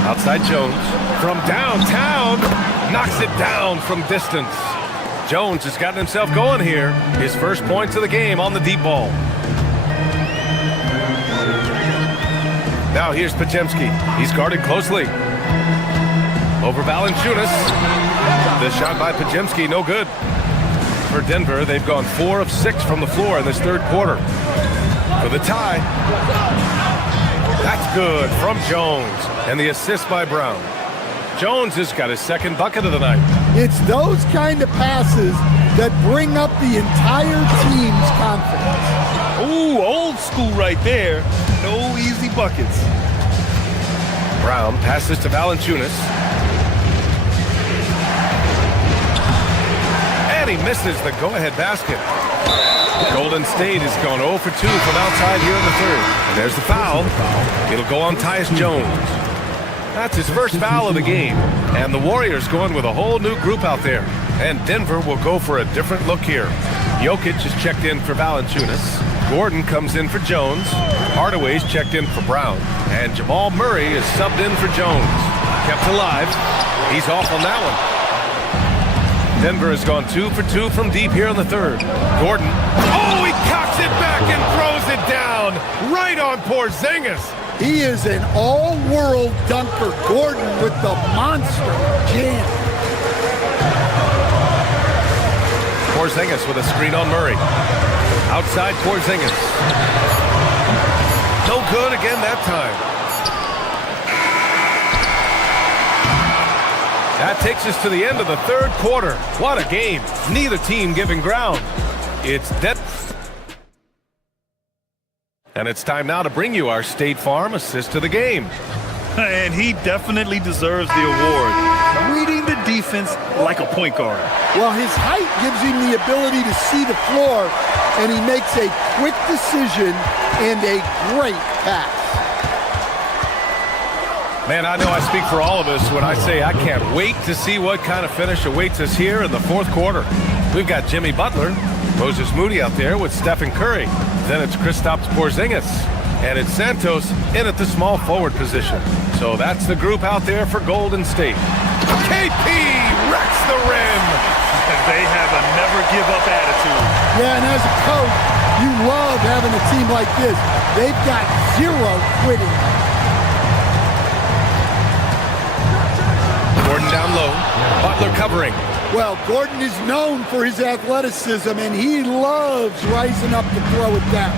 Outside Jones. From downtown. Knocks it down from distance. Jones has gotten himself going here. His first points of the game on the deep ball. Now here's Podziemski. He's guarded closely. Over Valanciunas. The shot by Podziemski, no good. For Denver, they've gone 4 of 6 from the floor in this third quarter. For the tie. That's good from Jones. And the assist by Brown. Jones has got his second bucket of the night. It's those kind of passes that bring up the entire team's confidence. Ooh, old school right there. No easy buckets. Brown passes to Valanciunas. And he misses the go-ahead basket. Golden State has gone 0 for 2 from outside here in the third. And there's the foul. It'll go on Tyus Jones. That's his first foul of the game. And the Warriors going with a whole new group out there. And Denver will go for a different look here. Jokic is checked in for Valanciunas. Gordon comes in for Jones. Hardaway's checked in for Brown. And Jamal Murray is subbed in for Jones. Kept alive. He's off on that one. Denver has gone 2 for 2 from deep here in the third. Gordon. Oh, he cocks it back and throws it down right on Porzingis. He is an all-world dunker. Gordon with the monster jam. Porzingis with a screen on Murray. Outside Porzingis. No good again that time. That takes us to the end of the third quarter. What a game. Neither team giving ground. It's dead. And it's time now to bring you our State Farm assist of the game. And he definitely deserves the award. Reading the defense like a point guard. Well, his height gives him the ability to see the floor, and he makes a quick decision and a great pass. Man, I know I speak for all of us when I say I can't wait to see what kind of finish awaits us here in the fourth quarter. We've got Jimmy Butler, Moses Moody out there with Stephen Curry. Then it's Kristaps Porzingis. And it's Santos in at the small forward position. So that's the group out there for Golden State. KP wrecks the rim. They have a never-give-up attitude. Yeah, and as a coach, you love having a team like this. They've got zero quitting. Gordon down low. Butler covering. Well, Gordon is known for his athleticism, and he loves rising up to throw it down.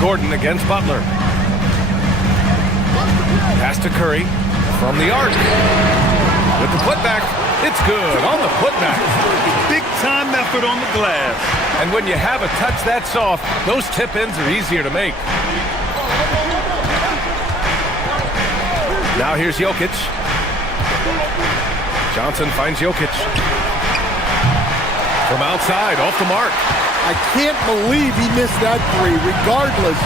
Gordon against Butler. Pass to Curry from the arc. With the putback, it's good on the putback. Big time effort on the glass. And when you have a touch that soft, those tip-ins are easier to make. Now here's Jokic. Johnson finds Jokic. From outside, off the mark. I can't believe he missed that three. Regardless,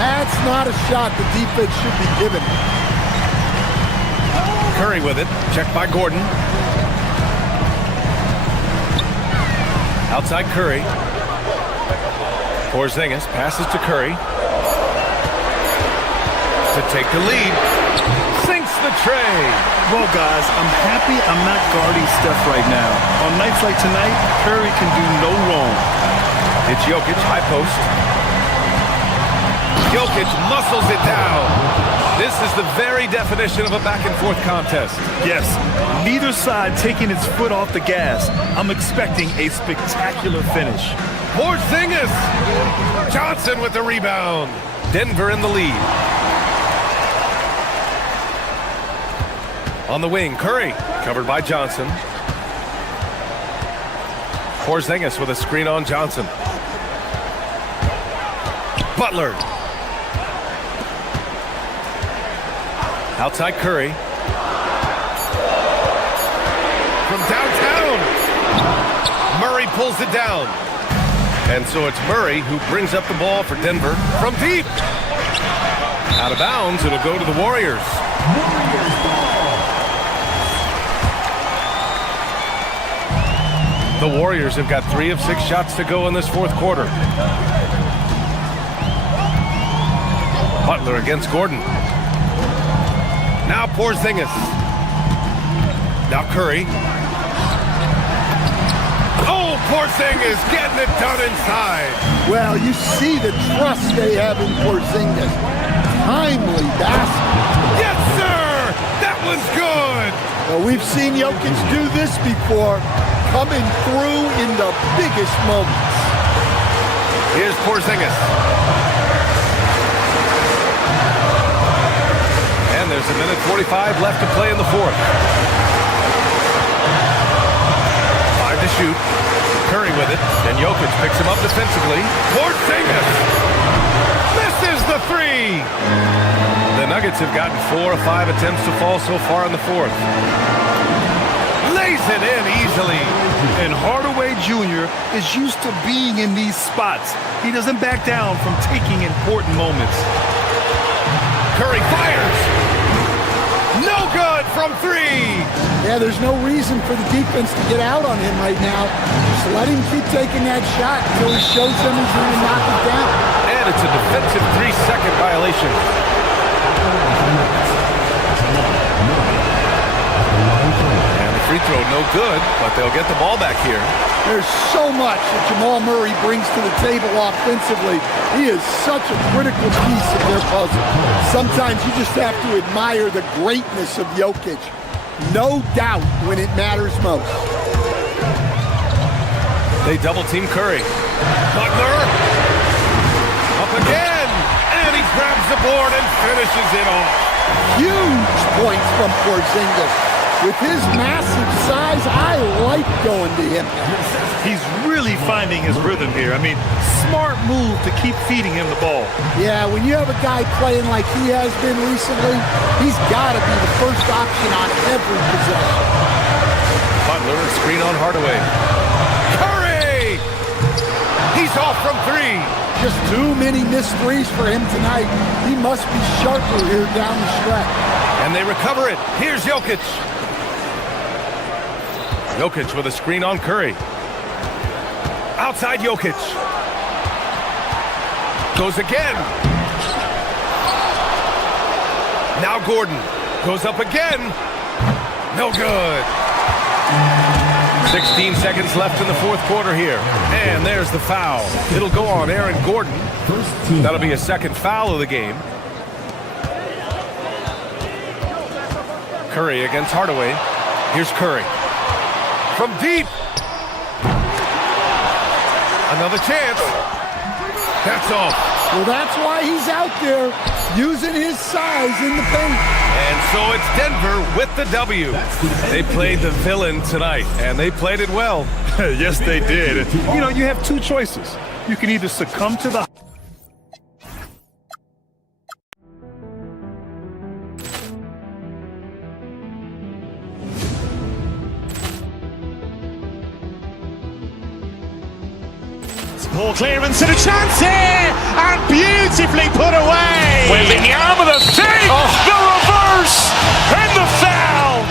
that's not a shot the defense should be giving. Curry with it. Checked by Gordon. Outside Curry. Porzingis passes to Curry. To take the lead. Sinks the tray. Well, guys, I'm happy I'm not guarding Steph right now. On nights like tonight, Curry can do no wrong. It's Jokic, high post. Jokic muscles it down. This is the very definition of a back-and-forth contest. Yes, neither side taking its foot off the gas. I'm expecting a spectacular finish. Porzingis! Johnson with the rebound. Denver in the lead. On the wing, Curry, covered by Johnson. Porzingis with a screen on Johnson. Butler. Outside Curry. From downtown. Murray pulls it down. And so it's Murray who brings up the ball for Denver from deep. Out of bounds, it'll go to the Warriors. The Warriors have got 3 of 6 shots to go in this fourth quarter. Butler against Gordon. Now Porzingis. Now Curry. Oh, Porzingis getting it done inside. Well, you see the trust they have in Porzingis. Timely basket. Yes, sir! That one's good! Well, we've seen Jokic do this before, coming through in the biggest moments. Here's Porzingis. And there's a minute 45 left to play in the fourth. 5 to shoot. Curry with it. And Jokic picks him up defensively. Porzingis misses the three. The Nuggets have gotten 4 of 5 attempts to fall so far in the fourth. Lays it in easily. And Hardaway Jr. is used to being in these spots. He doesn't back down from taking important moments. Curry fires. No good from 3. Yeah, there's no reason for the defense to get out on him right now. Just let him keep taking that shot until he shows them he's going to knock it down. And it's a defensive 3-second violation. free throw no good, but they'll get the ball back here. There's so much that Jamal Murray brings to the table offensively. He is such a critical piece of their puzzle. Sometimes you just have to admire the greatness of Jokic. No doubt when it matters most. They double-team Curry. Butler. Up again. And he grabs the board and finishes it off. Huge points from Porzingis. With his massive size, I like going to him. He's really finding his rhythm here. I mean, smart move to keep feeding him the ball. Yeah, when you have a guy playing like he has been recently, he's got to be the first option on every possession. Butler and screen on Hardaway. Curry! He's off from three. Just too many missed threes for him tonight. He must be sharper here down the stretch. And they recover it. Here's Jokic. Jokic with a screen on Curry. Outside Jokic. Goes again. Now Gordon. Goes up again. No good. 16 seconds left in the fourth quarter here. And there's the foul. It'll go on Aaron Gordon. That'll be a second foul of the game. Curry against Hardaway. Here's Curry. From deep. Another chance. That's off. Well, that's why he's out there using his size in the paint. And so it's Denver with the W. They played the villain tonight, and they played it well. Yes, they did. You know, you have two choices. You can either succumb to the Ball clearance and a chance here, and beautifully put away. Wembanyama the save, the reverse, and the foul.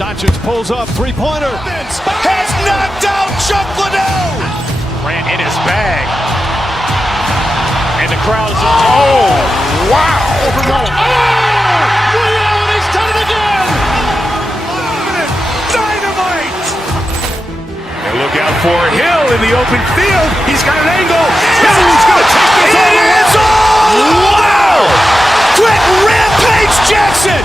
Doncic pulls up, three-pointer. Has knocked out Chuck Liddell. Ran in his bag. And the crowd is, oh, wow. He's done it again. Dynamite. And look out for Hill in the open field. He's got an angle. He's going to take this all the way. Wow. Quick rampage Jackson.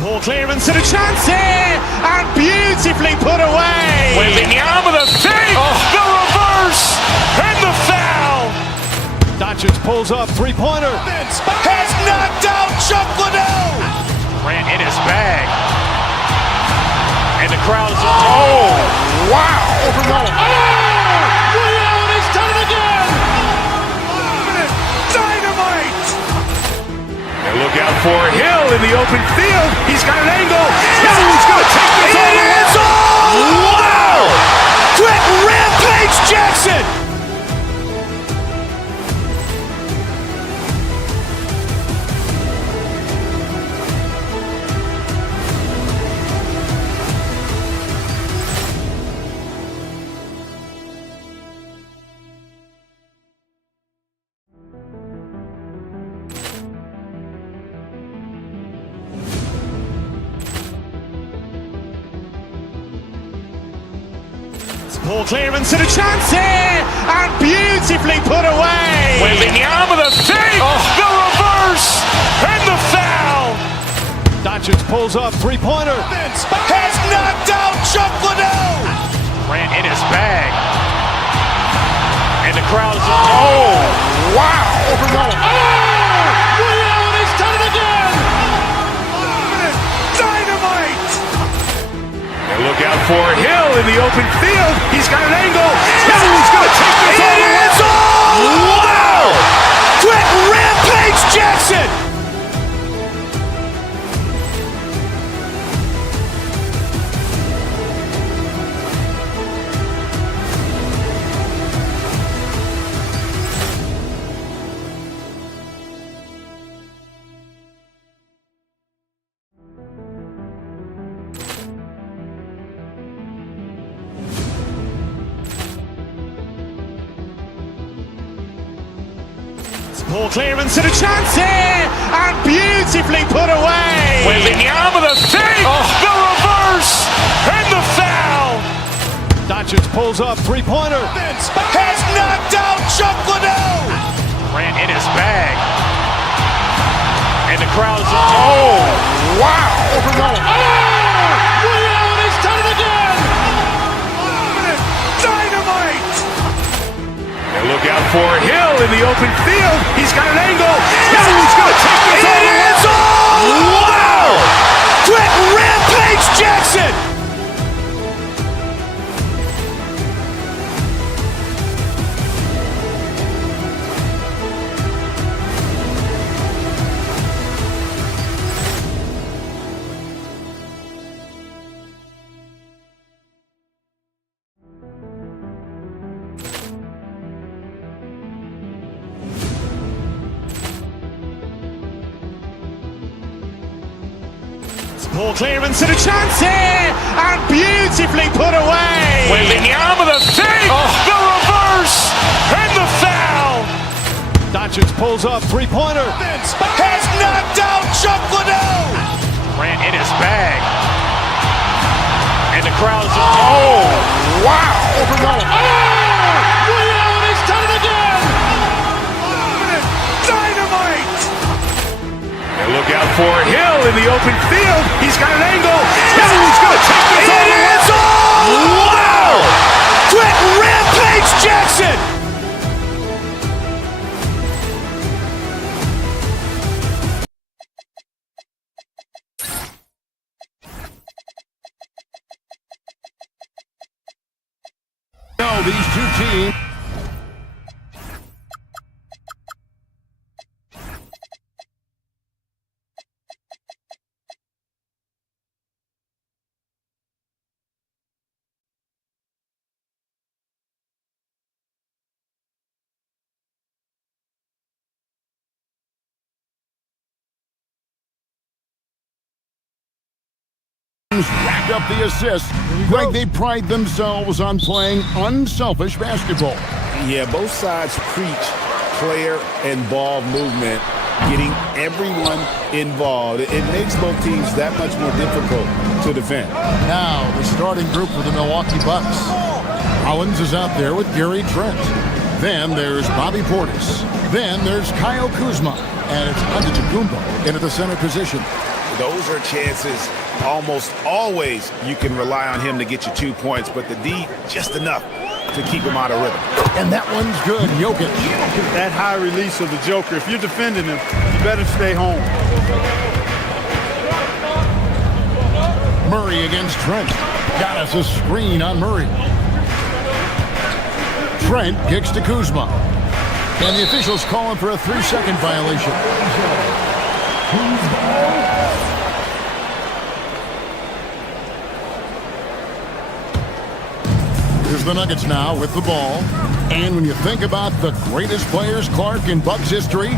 Ball clearance and a chance here, and beautifully put away. Wembanyama the save, the reverse, and the foul. Doncic pulls up, three-pointer. Has knocked out Chuck Liddell. Ran in his bag. And the crowd is, oh, wow. He's done it again. Dynamite. And look out for Hill in the open field. He's got an angle. He's going to take this all the way. Wow. Quick rampage Jackson. Ball clearance and a chance here, and beautifully put away. Wembanyama the save, the reverse, and the foul. Doncic pulls up, three-pointer. Has knocked out Chuck Liddell. Ran in his bag. And the crowd is, oh, wow. He's done it again. Dynamite. And look out for Hill in the open field. He's got an angle. He's going to take this all the way. Wow. Quick rampage Jackson. Ball clearance and a chance here, and beautifully put away. Wembanyama the fake, the reverse, and the foul. Doncic pulls up, three-pointer. Has knocked out Chuck Liddell. Ran in his bag. And the crowd is, oh, wow. Willie Allen has done it again. Dynamite. And look out for Hill in the open field. He's got an angle. He's going to take this all the way. Wow. Quick Rampage Jackson. Ball clearance and a chance here, and beautifully put away. Wembanyama the fake, the reverse, and the foul. Doncic pulls up, three-pointer. Has knocked out Chuck Liddell. Ran in his bag. And the crowd is, oh, wow. Willie Allen has done it again. Dynamite. And look out for Hill in the open field. He's got an angle. He's going to take this all the way. Wow. Quick Rampage Jackson. Now these two teams. Racked up the assists. Greg, they pride themselves on playing unselfish basketball. Yeah, both sides preach player and ball movement, getting everyone involved. It makes both teams that much more difficult to defend. Now, the starting group for the Milwaukee Bucks. Rollins is out there with Gary Trent. Then there's Bobby Portis. Then there's Kyle Kuzma. And it's Antetokounmpo in at the center position. Those are chances almost always you can rely on him to get you 2 points, but the D, just enough to keep him out of rhythm. And that one's good. Jokic. That high release of the Joker, if you're defending him, you better stay home. Murray against Trent. Got us a screen on Murray. Trent kicks to Kuzma. And the officials calling for a 3-second violation. Here's the Nuggets now with the ball. And when you think about the greatest players, Clark, in Bucks history,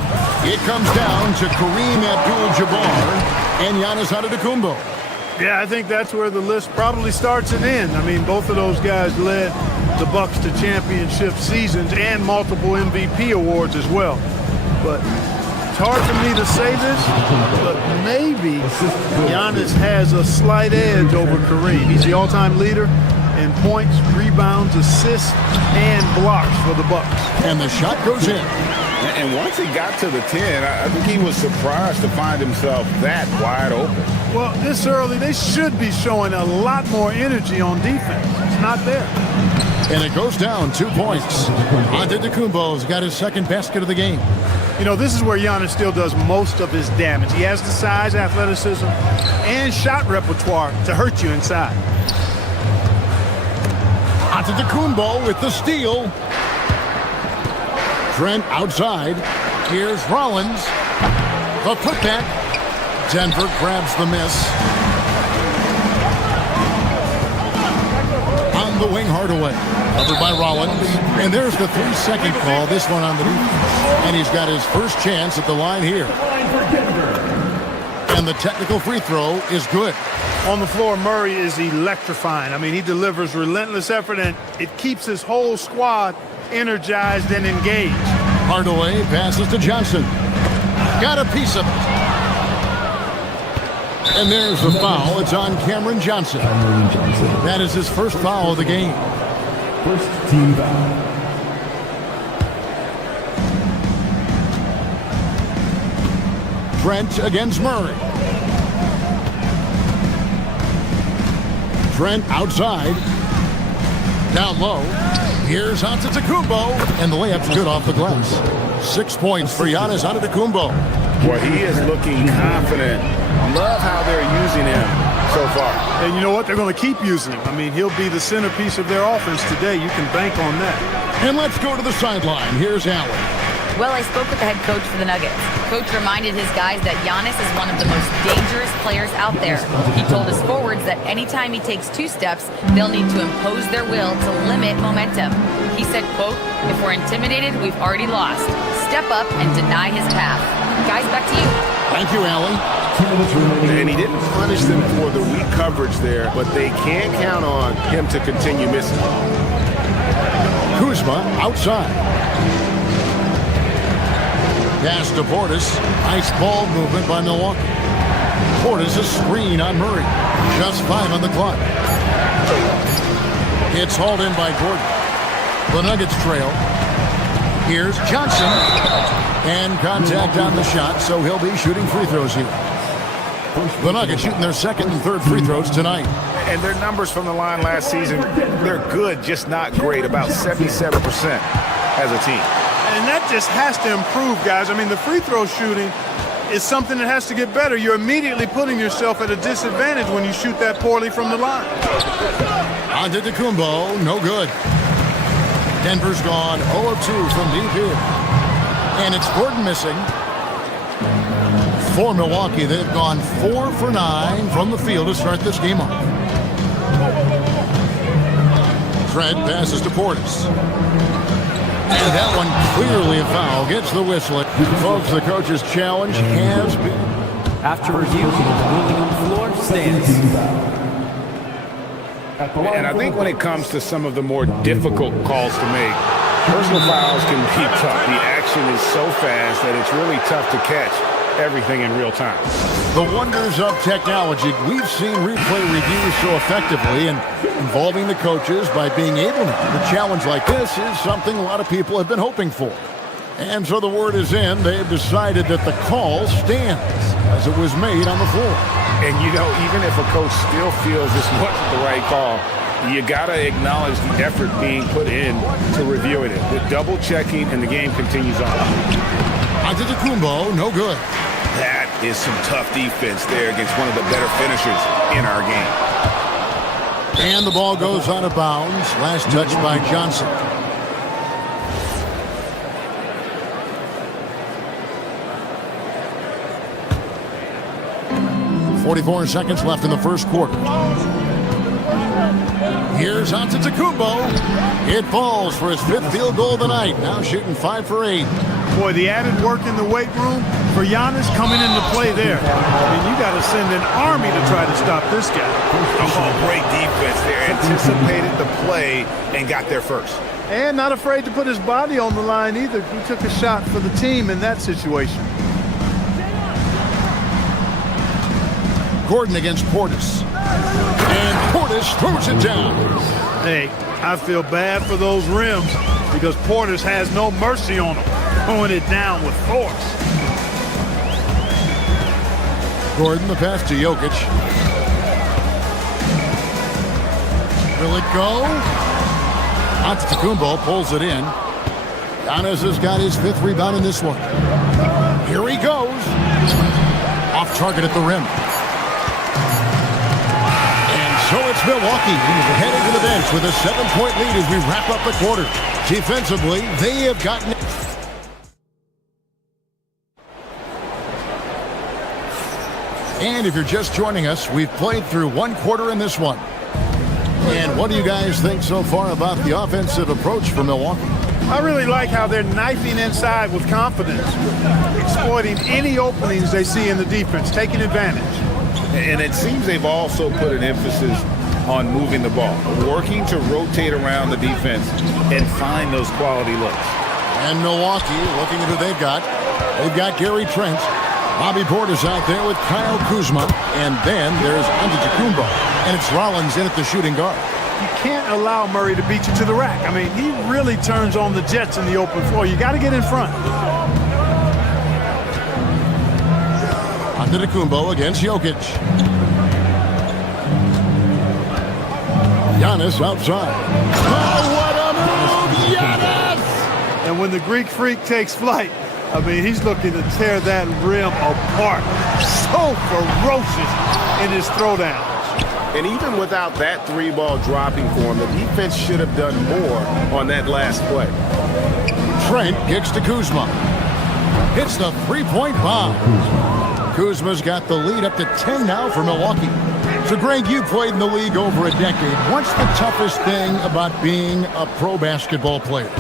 it comes down to Kareem Abdul-Jabbar and Giannis Antetokounmpo. Yeah, I think that's where the list probably starts and ends. I mean, both of those guys led the Bucks to championship seasons and multiple MVP awards as well. But it's hard for me to say this, but maybe Giannis has a slight edge over Kareem. He's the all-time leader in points, rebounds, assists, and blocks for the Bucks. And the shot goes in. And once he got to the 10, I think he was surprised to find himself that wide open. Well, this early, they should be showing a lot more energy on defense. It's not there. And it goes down 2 points. Antetokounmpo's got his second basket of the game. You know, this is where Giannis still does most of his damage. He has the size, athleticism, and shot repertoire to hurt you inside. Antetokounmpo with the steal. Trent outside. Here's Rollins. The putback. Denver grabs the miss. On the wing, Hardaway. Covered by Rollins. And there's the 3-second call. This one on the defense. And he's got his first chance at the line here. And the technical free throw is good. On the floor, Murray is electrifying. I mean, he delivers relentless effort, and it keeps his whole squad energized and engaged. Hardaway passes to Johnson. Got a piece of it. And there's the foul. It's on Cameron Johnson. That is his first foul of the game. First team foul. Trent against Murray. Trent outside. Down low. Here's Antetokounmpo. And the layup's good off the glass. 6 points for Giannis Antetokounmpo. Well, he is looking confident. Love how they're using him so far. And you know what? They're going to keep using him. I mean, he'll be the centerpiece of their offense today. You can bank on that. And let's go to the sideline. Here's Allen. Well, I spoke with the head coach for the Nuggets. Coach reminded his guys that Giannis is one of the most dangerous players out there. He told his forwards that anytime he takes 2 steps, they'll need to impose their will to limit momentum. He said, quote, "If we're intimidated, we've already lost. Step up and deny his path." Guys, back to you. Thank you, Allie. And he didn't punish them for the weak coverage there, but they can count on him to continue missing. Kuzma outside. Pass to Portis. Nice ball movement by Milwaukee. Portis a screen on Murray. Just 5 on the clock. It's hauled in by Gordon. The Nuggets trail. Here's Johnson. And contact on the shot, so he'll be shooting free throws here. The Nuggets shooting their second and third free throws tonight. And their numbers from the line last season, they're good, just not great. About 77% as a team. And that just has to improve, guys. I mean, the free throw shooting is something that has to get better. You're immediately putting yourself at a disadvantage when you shoot that poorly from the line. Antetokounmpo, no good. Denver's gone 0 of 2 from deep here. And it's Gordon missing. For Milwaukee, they've gone 4 for 9 from the field to start this game off. Trent passes to Portis. And that one clearly a foul. Gets the whistle. Folks, the coach's challenge has been. After review, ruling on the floor stands. And I think when it comes to some of the more difficult calls to make, personal fouls can be tough. The action is so fast that it's really tough to catch everything in real time. The wonders of technology. We've seen replay reviews so effectively and involving the coaches by being able to. A challenge like this is something a lot of people have been hoping for. And so the word is in. They've decided that the call stands as it was made on the floor. And, you know, even if a coach still feels this wasn't the right call, you got to acknowledge the effort being put in to reviewing it. With double checking, and the game continues on. Antetokounmpo, no good. That is some tough defense there against one of the better finishers in our game. And the ball goes out of bounds. Last touch by Johnson. .44 seconds left in the first quarter. Here's Antetokounmpo. It falls for his 5th field goal of the night. Now shooting 5 for 8. Boy, the added work in the weight room for Giannis coming into play there. I mean, you got to send an army to try to stop this guy. Oh, great defense there. Anticipated the play and got there first. And not afraid to put his body on the line either. He took a shot for the team in that situation. Gordon against Portis. And Portis throws it down. Hey, I feel bad for those rims because Portis has no mercy on them. Throwing it down with force. Gordon, the pass to Jokic. Will it go? Antetokounmpo pulls it in. Giannis has got his 5th rebound in this one. Here he goes. Off target at the rim. And so it's Milwaukee heading to the bench with a 7-point lead as we wrap up the quarter. Defensively, they have gotten it. And if you're just joining us, we've played through 1 quarter in this one. And what do you guys think so far about the offensive approach for Milwaukee? I really like how they're knifing inside with confidence, exploiting any openings they see in the defense, taking advantage. And it seems they've also put an emphasis on moving the ball, working to rotate around the defense and find those quality looks. And Milwaukee, looking at who they've got. They've got Gary Trent. Bobby Portis out there with Kyle Kuzma. And then there's Antetokounmpo. And it's Rollins in at the shooting guard. You can't allow Murray to beat you to the rack. I mean, he really turns on the Jets in the open floor. You got to get in front. Antetokounmpo against Jokic. Giannis outside. Oh, what a move! Giannis! And when the Greek Freak takes flight, I mean, he's looking to tear that rim apart. So ferocious in his throwdown. And even without that three-ball dropping for him, the defense should have done more on that last play. Trent kicks to Kuzma. Hits the three-point bomb. Kuzma's got the lead up to 10 now for Milwaukee. So, Greg, you played in the league over a decade. What's the toughest thing about being a pro basketball player?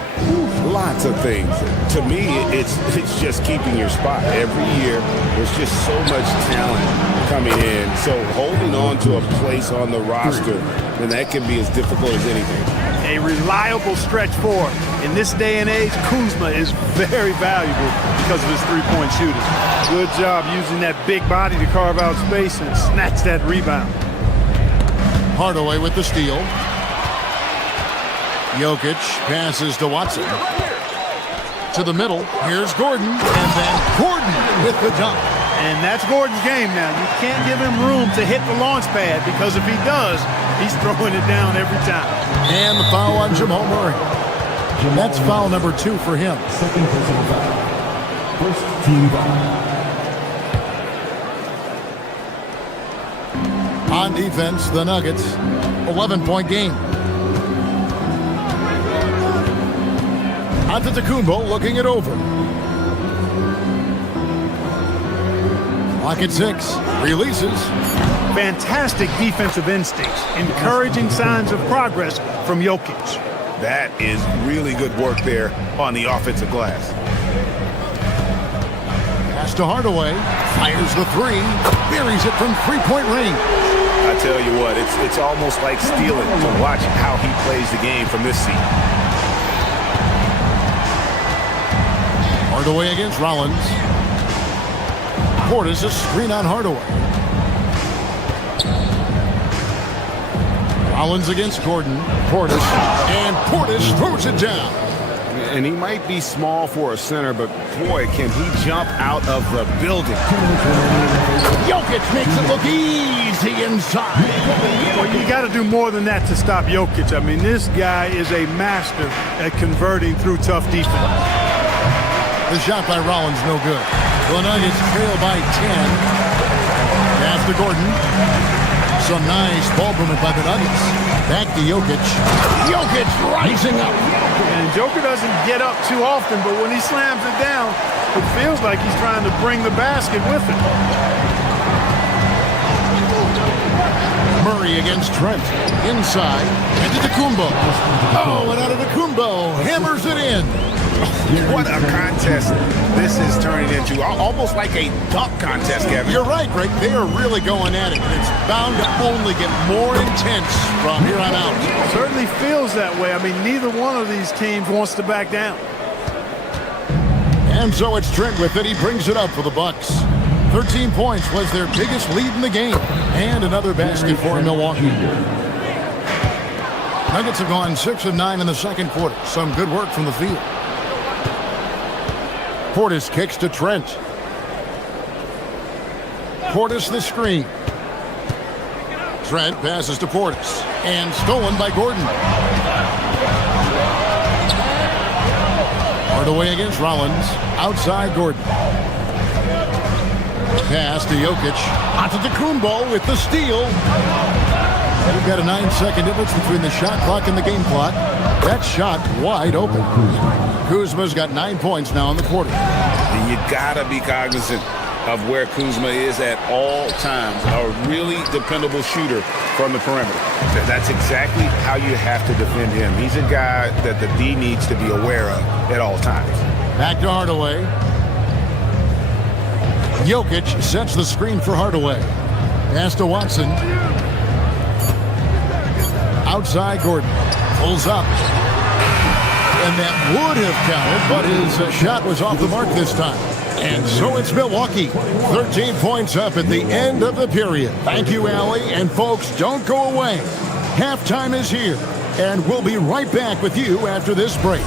Lots of things. To me, it's just keeping your spot. Every year, there's just so much talent coming in. So holding on to a place on the roster, then that can be as difficult as anything. A reliable stretch four. In this day and age, Kuzma is very valuable because of his three-point shooting. Good job using that big body to carve out space and snatch that rebound. Hardaway with the steal. Jokic passes to Watson. To the middle. Here's Gordon. And then Gordon with the dunk. And that's Gordon's game now. You can't give him room to hit the launch pad because if he does, he's throwing it down every time. And the foul on Jamal Murray. That's foul number 2 for him. Second personal foul. First team foul. On defense, the Nuggets, 11-point game. Antetokounmpo looking it over. Clock at 6. Releases. Fantastic defensive instincts. Encouraging signs of progress from Jokic. That is really good work there on the offensive glass. Pass to Hardaway. Fires the 3. Buries it from three-point range. I tell you what, it's almost like stealing to watch how he plays the game from this seat. Hardaway against Rollins. Portis a screen on Hardaway. Rollins against Gordon. Portis. And Portis throws it down. And he might be small for a center, but boy, can he jump out of the building. Jokic makes it look easy inside. Well, you got to do more than that to stop Jokic. I mean, this guy is a master at converting through tough defense. The shot by Rollins, no good. The Nuggets trail by 10. Pass to Gordon. Some nice ball movement by the Nuggets. Back to Jokic. Jokic rising up. And Joker doesn't get up too often, but when he slams it down, it feels like he's trying to bring the basket with him. Murray against Trent. Inside. Antetokounmpo. Oh, and Antetokounmpo hammers it in. What a contest this is turning into. Almost like a dunk contest, Kevin. You're right, Greg. They are really going at it. It's bound to only get more intense from here on out. Certainly feels that way. I mean, neither one of these teams wants to back down. And so it's Trent with it. He brings it up for the Bucks. 13 points was their biggest lead in the game. And another basket for Milwaukee. Nuggets have gone 6 of 9 in the second quarter. Some good work from the field. Portis kicks to Trent. Portis the screen. Trent passes to Portis. And stolen by Gordon. Hardaway against Rollins. Outside Gordon. Pass to Jokic. Antetokounmpo with the steal. We've got a 9-second difference between the shot clock and the game clock. That shot wide open. Kuzma's got 9 points now in the quarter. And you gotta be cognizant of where Kuzma is at all times. A really dependable shooter from the perimeter. That's exactly how you have to defend him. He's a guy that the D needs to be aware of at all times. Back to Hardaway. Jokic sets the screen for Hardaway. Pass to Watson. Outside Gordon. Pulls up. And that would have counted, but his shot was off the mark this time. And so it's Milwaukee, 13 points up at the end of the period. Thank you, Allie. And folks, don't go away. Halftime is here, and we'll be right back with you after this break.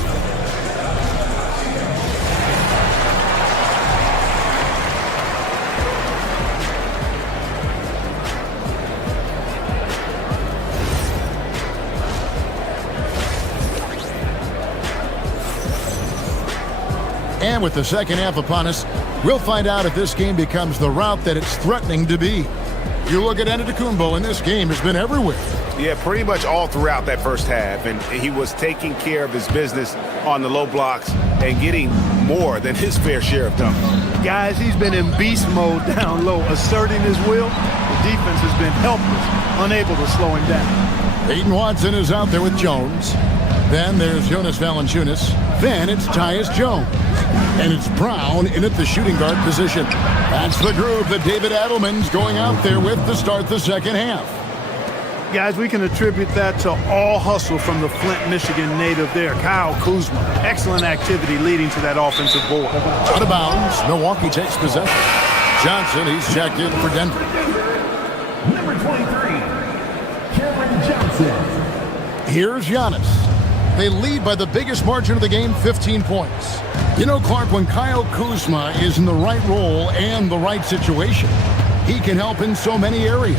And with the second half upon us, we'll find out if this game becomes the route that it's threatening to be. You look at Antetokounmpo, and this game has been everywhere. Yeah, pretty much all throughout that first half. And he was taking care of his business on the low blocks and getting more than his fair share of dunks. Guys, he's been in beast mode down low, asserting his will. The defense has been helpless, unable to slow him down. Peyton Watson is out there with Jones. Then there's Jonas Valanciunas. Then it's Tyus Jones. And it's Brown in at the shooting guard position. That's the group that David Adelman's going out there with to start the second half. Guys, we can attribute that to all hustle from the Flint, Michigan native there, Kyle Kuzma. Excellent activity leading to that offensive board. Out of bounds, Milwaukee takes possession. Johnson, he's checked in for Denver. Number 23, Cameron Johnson. Here's Giannis. They lead by the biggest margin of the game, 15 points. You know, Clark, when Kyle Kuzma is in the right role and the right situation, he can help in so many areas.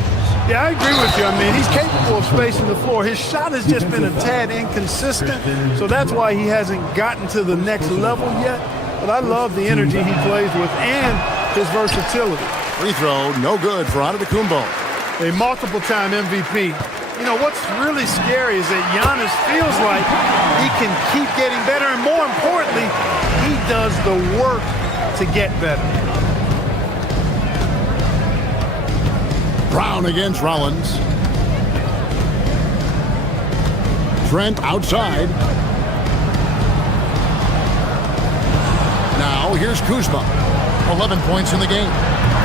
Yeah, I agree with you. I mean, he's capable of spacing the floor. His shot has just been a tad inconsistent, so that's why he hasn't gotten to the next level yet. But I love the energy he plays with and his versatility. Free throw, no good for Antetokounmpo. A multiple-time MVP. You know, what's really scary is that Giannis feels like he can keep getting better, and more importantly, he does the work to get better. Brown against Rollins. Trent outside. Now here's Kuzma. 11 points in the game.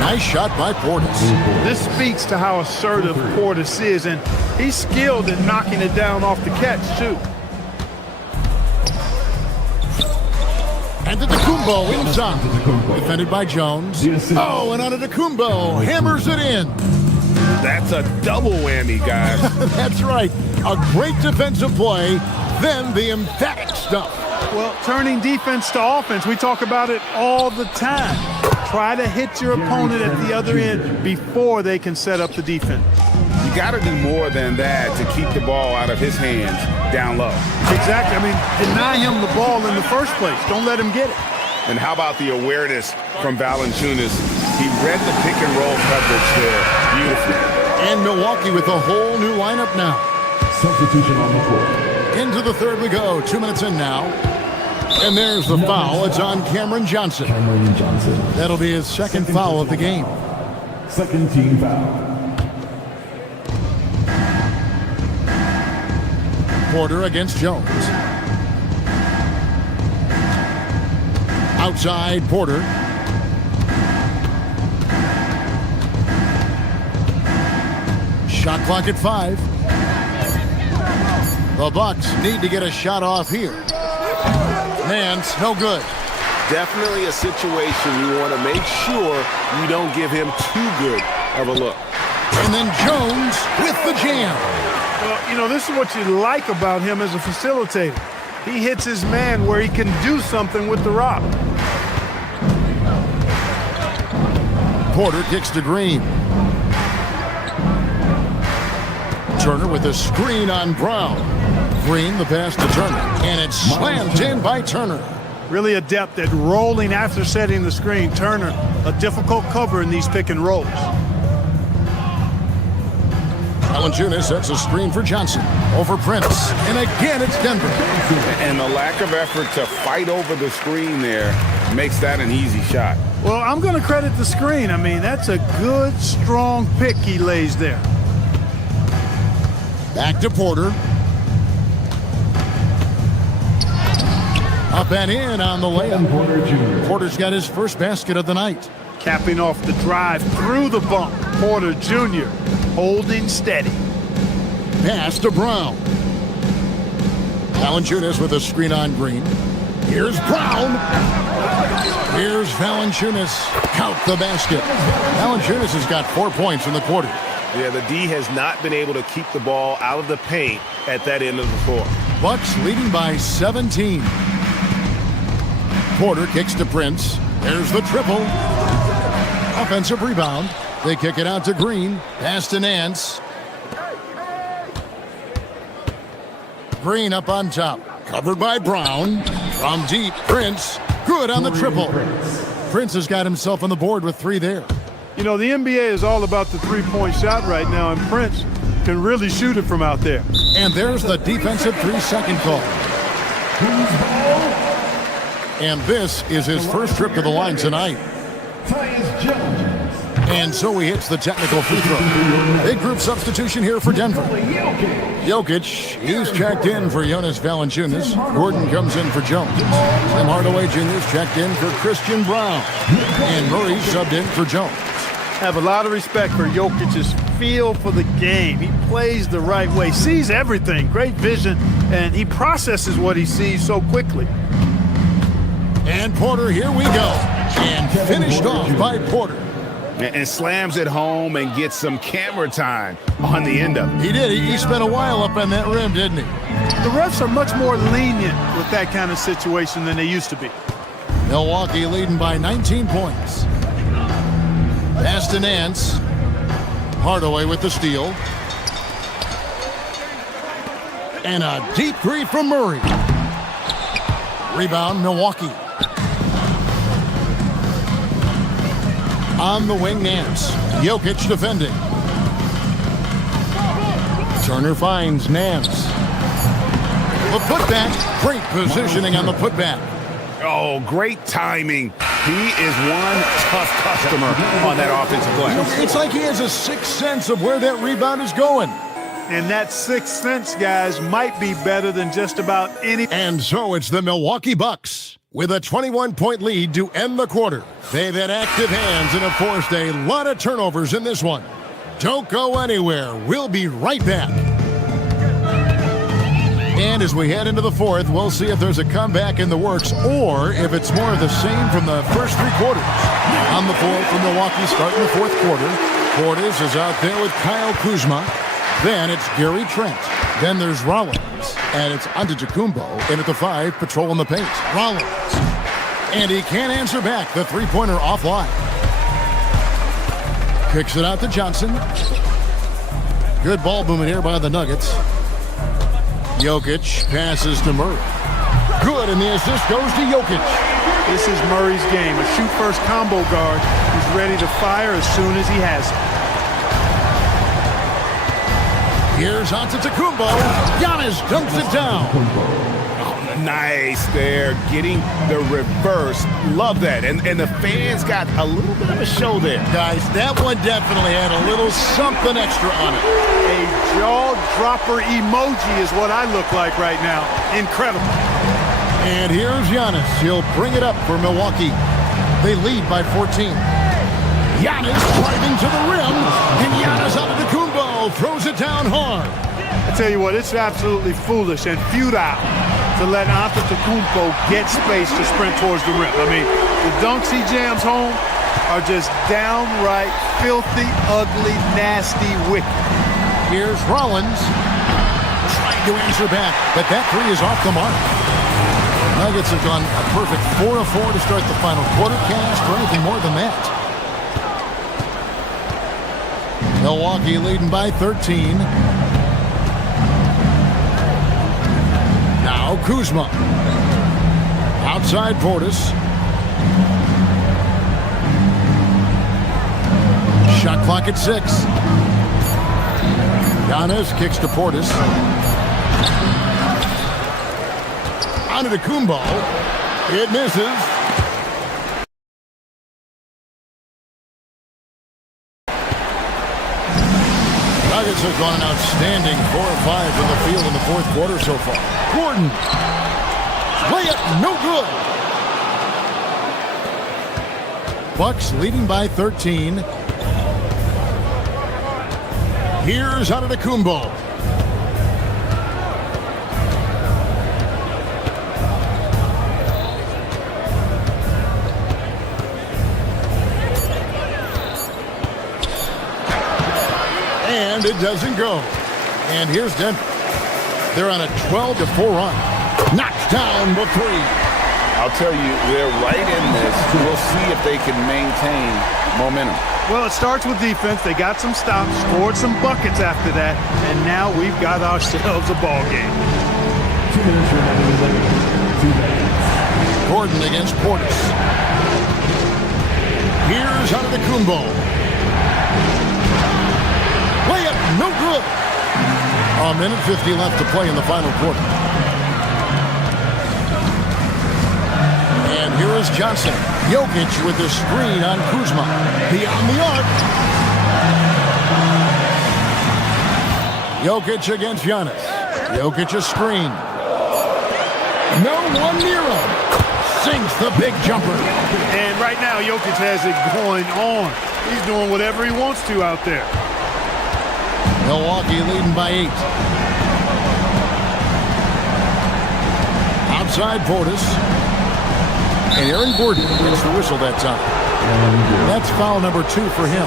Nice shot by Portis. This speaks to how assertive Portis is, and he's skilled at knocking it down off the catch, too. Antetokounmpo inside. Defended by Jones. Oh, and Antetokounmpo hammers it in. That's a double whammy, guys. That's right. A great defensive play, then the emphatic stuff. Well, turning defense to offense, we talk about it all the time. Try to hit your opponent at the other end before they can set up the defense. You got to do more than that to keep the ball out of his hands down low. Exactly. I mean, deny him the ball in the first place. Don't let him get it. And how about the awareness from Valanciunas? He read the pick and roll coverage there beautifully. And Milwaukee with a whole new lineup now. Substitution on the floor. Into the third we go. 2 minutes in now. And there's the foul. It's on Cameron Johnson. Cameron Johnson. That'll be his second foul of the game. Second team foul. Porter against Jones. Outside Porter. Shot clock at 5. The Bucks need to get a shot off here. Man's no good. Definitely a situation you want to make sure you don't give him too good of a look. And then Jones with the jam. Well, you know, this is what you like about him as a facilitator. He hits his man where he can do something with the rock. Porter kicks to Green. Turner with a screen on Brown. Green the pass to Turner. And it's slammed in by Turner. Really adept at rolling after setting the screen. Turner, a difficult cover in these pick and rolls. Valanciunas sets a screen for Johnson. Over Prince. And again, it's Denver. And the lack of effort to fight over the screen there makes that an easy shot. Well, I'm going to credit the screen. I mean, that's a good, strong pick he lays there. Back to Porter. Up and in on the layup. Porter's got his first basket of the night. Capping off the drive through the bump. Porter Jr. holding steady. Pass to Brown. Valanciunas with a screen on Green. Here's Brown. Here's Valanciunas. Count the basket. Valanciunas has got 4 points in the quarter. Yeah, the D has not been able to keep the ball out of the paint at that end of the floor. Bucks leading by 17. Porter kicks to Prince. There's the triple. Offensive rebound. They kick it out to Green. Pass to Nance. Green up on top. Covered by Brown. From deep, Prince. Good on the triple. Prince has got himself on the board with 3 there. You know, the NBA is all about the three-point shot right now, and Prince can really shoot it from out there. And there's the defensive 3-second call. And this is his first trip to the line tonight. And so he hits the technical free throw. Big group substitution here for Denver. Jokic, he's checked in for Jonas Valanciunas. Gordon comes in for Jones. Tim Hardaway Jr. is checked in for Christian Brown. And Murray subbed in for Jones. I have a lot of respect for Jokic's feel for the game. He plays the right way, sees everything, great vision, and he processes what he sees so quickly. And Porter, here we go. And finished off by Porter. And slams it home and gets some camera time on the end of it. He did. He spent a while up on that rim, didn't he? The refs are much more lenient with that kind of situation than they used to be. Milwaukee leading by 19 points. Pass to Nance. Hardaway with the steal. And a deep three from Murray. Rebound, Milwaukee. On the wing, Nance. Jokic defending. Turner finds Nance. The putback. Great positioning on the putback. Oh, great timing. He is one tough customer on that offensive glass. It's like he has a sixth sense of where that rebound is going. And that sixth sense, guys, might be better than just about any. And so it's the Milwaukee Bucks with a 21-point lead to end the quarter. They've had active hands and have forced a lot of turnovers in this one. Don't go anywhere. We'll be right back. And as we head into the fourth, we'll see if there's a comeback in the works or if it's more of the same from the first 3 quarters. On the floor for Milwaukee starting the fourth quarter. Portis is out there with Kyle Kuzma. Then it's Gary Trent. Then there's Rollins. And it's Antetokounmpo in at the 5, patrolling the paint. Rollins. And he can't answer back. The three-pointer offline. Kicks it out to Johnson. Good ball movement here by the Nuggets. Jokic passes to Murray. Good, and the assist goes to Jokic. This is Murray's game. A shoot-first combo guard who's ready to fire as soon as he has it. Here's Antetokounmpo. Giannis dumps it down. Oh, nice there. Getting the reverse. Love that. And the fans got a little bit of a show there. Guys, that one definitely had a little something extra on it. A jaw-dropper emoji is what I look like right now. Incredible. And here's Giannis. He'll bring it up for Milwaukee. They lead by 14. Giannis driving to the rim. And Giannis Antetokounmpo throws it down hard. I tell you what, it's absolutely foolish and futile to let Antetokounmpo get space to sprint towards the rim. I mean, the dunks he jams home are just downright filthy, ugly, nasty, wicked. Here's Rollins trying to answer back, but that 3 is off the mark. Nuggets have gone a perfect 4-4 to start the final quarter. Can't ask for anything more than that. Milwaukee leading by 13. Now Kuzma. Outside Portis. Shot clock at 6. Giannis kicks to Portis. Antetokounmpo. It misses. Nuggets have gone an outstanding 4 or 5 from the field in the fourth quarter so far. Gordon. Layup, no good. Bucks leading by 13. Here's Antetokounmpo. And it doesn't go. And here's Denver. They're on a 12-4 run. Knocks down the three. I'll tell you, they're right in this. We'll see if they can maintain momentum. Well, it starts with defense. They got some stops, scored some buckets after that, and now we've got ourselves a ball game. 2 minutes remaining. 2 minutes. Gordon against Portis. Here's Antetokounmpo. Layup, no good. A minute 50 left to play in the final quarter. And here is Johnson. Jokic with the screen on Kuzma. Beyond the arc. Jokic against Giannis. Jokic a screen. No one near him. Sinks the big jumper. And right now, Jokic has it going on. He's doing whatever he wants to out there. Milwaukee leading by 8. Outside Portis. And Aaron Gordon gets the whistle that time. That's foul number 2 for him.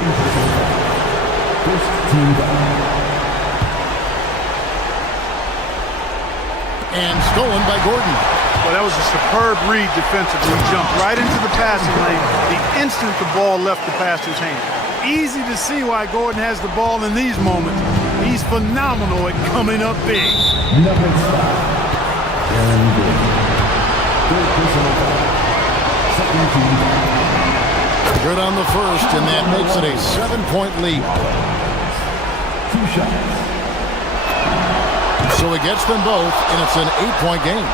And stolen by Gordon. Well, that was a superb read defensively. He jumped right into the passing lane the instant the ball left the passer's hand. Easy to see why Gordon has the ball in these moments. He's phenomenal at coming up big. Good on the first, and that makes it a 7-point lead. 2 shots. So he gets them both, and it's an 8-point game.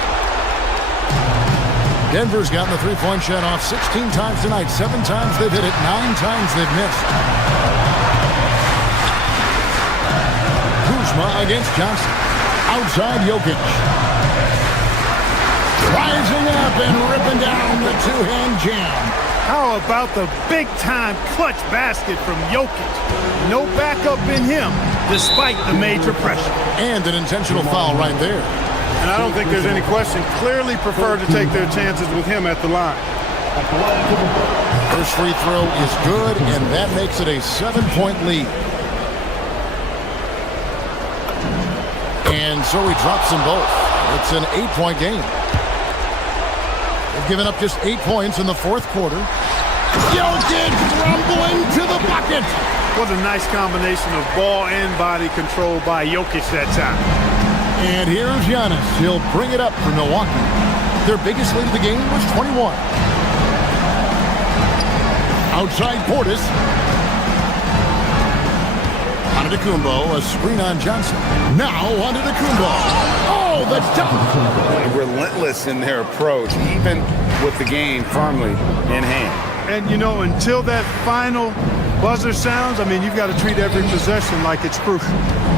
Denver's gotten the three-point shot off 16 times tonight. 7 times they've hit it, 9 times they've missed. Kuzma against Johnson. Outside Jokic. Rising up and ripping down the two-hand jam. How about the big-time clutch basket from Jokic? No backup in him, despite the major pressure. And an intentional foul right there. And I don't think there's any question. Clearly prefer to take their chances with him at the line. First free throw is good, and that makes it a 7-point lead. And so he drops them both. It's an 8-point game. They've given up just 8 points in the fourth quarter. Jokic rumbling to the bucket. What a nice combination of ball and body control by Jokic that time. And here's Giannis. He'll bring it up for Milwaukee. Their biggest lead of the game was 21. Outside Portis. Antetokounmpo, a screen on Johnson. Now Antetokounmpo. Oh, the dunk! Relentless in their approach, even with the game firmly in hand. And, you know, until that final buzzer sounds, I mean, you've got to treat every possession like it's crucial.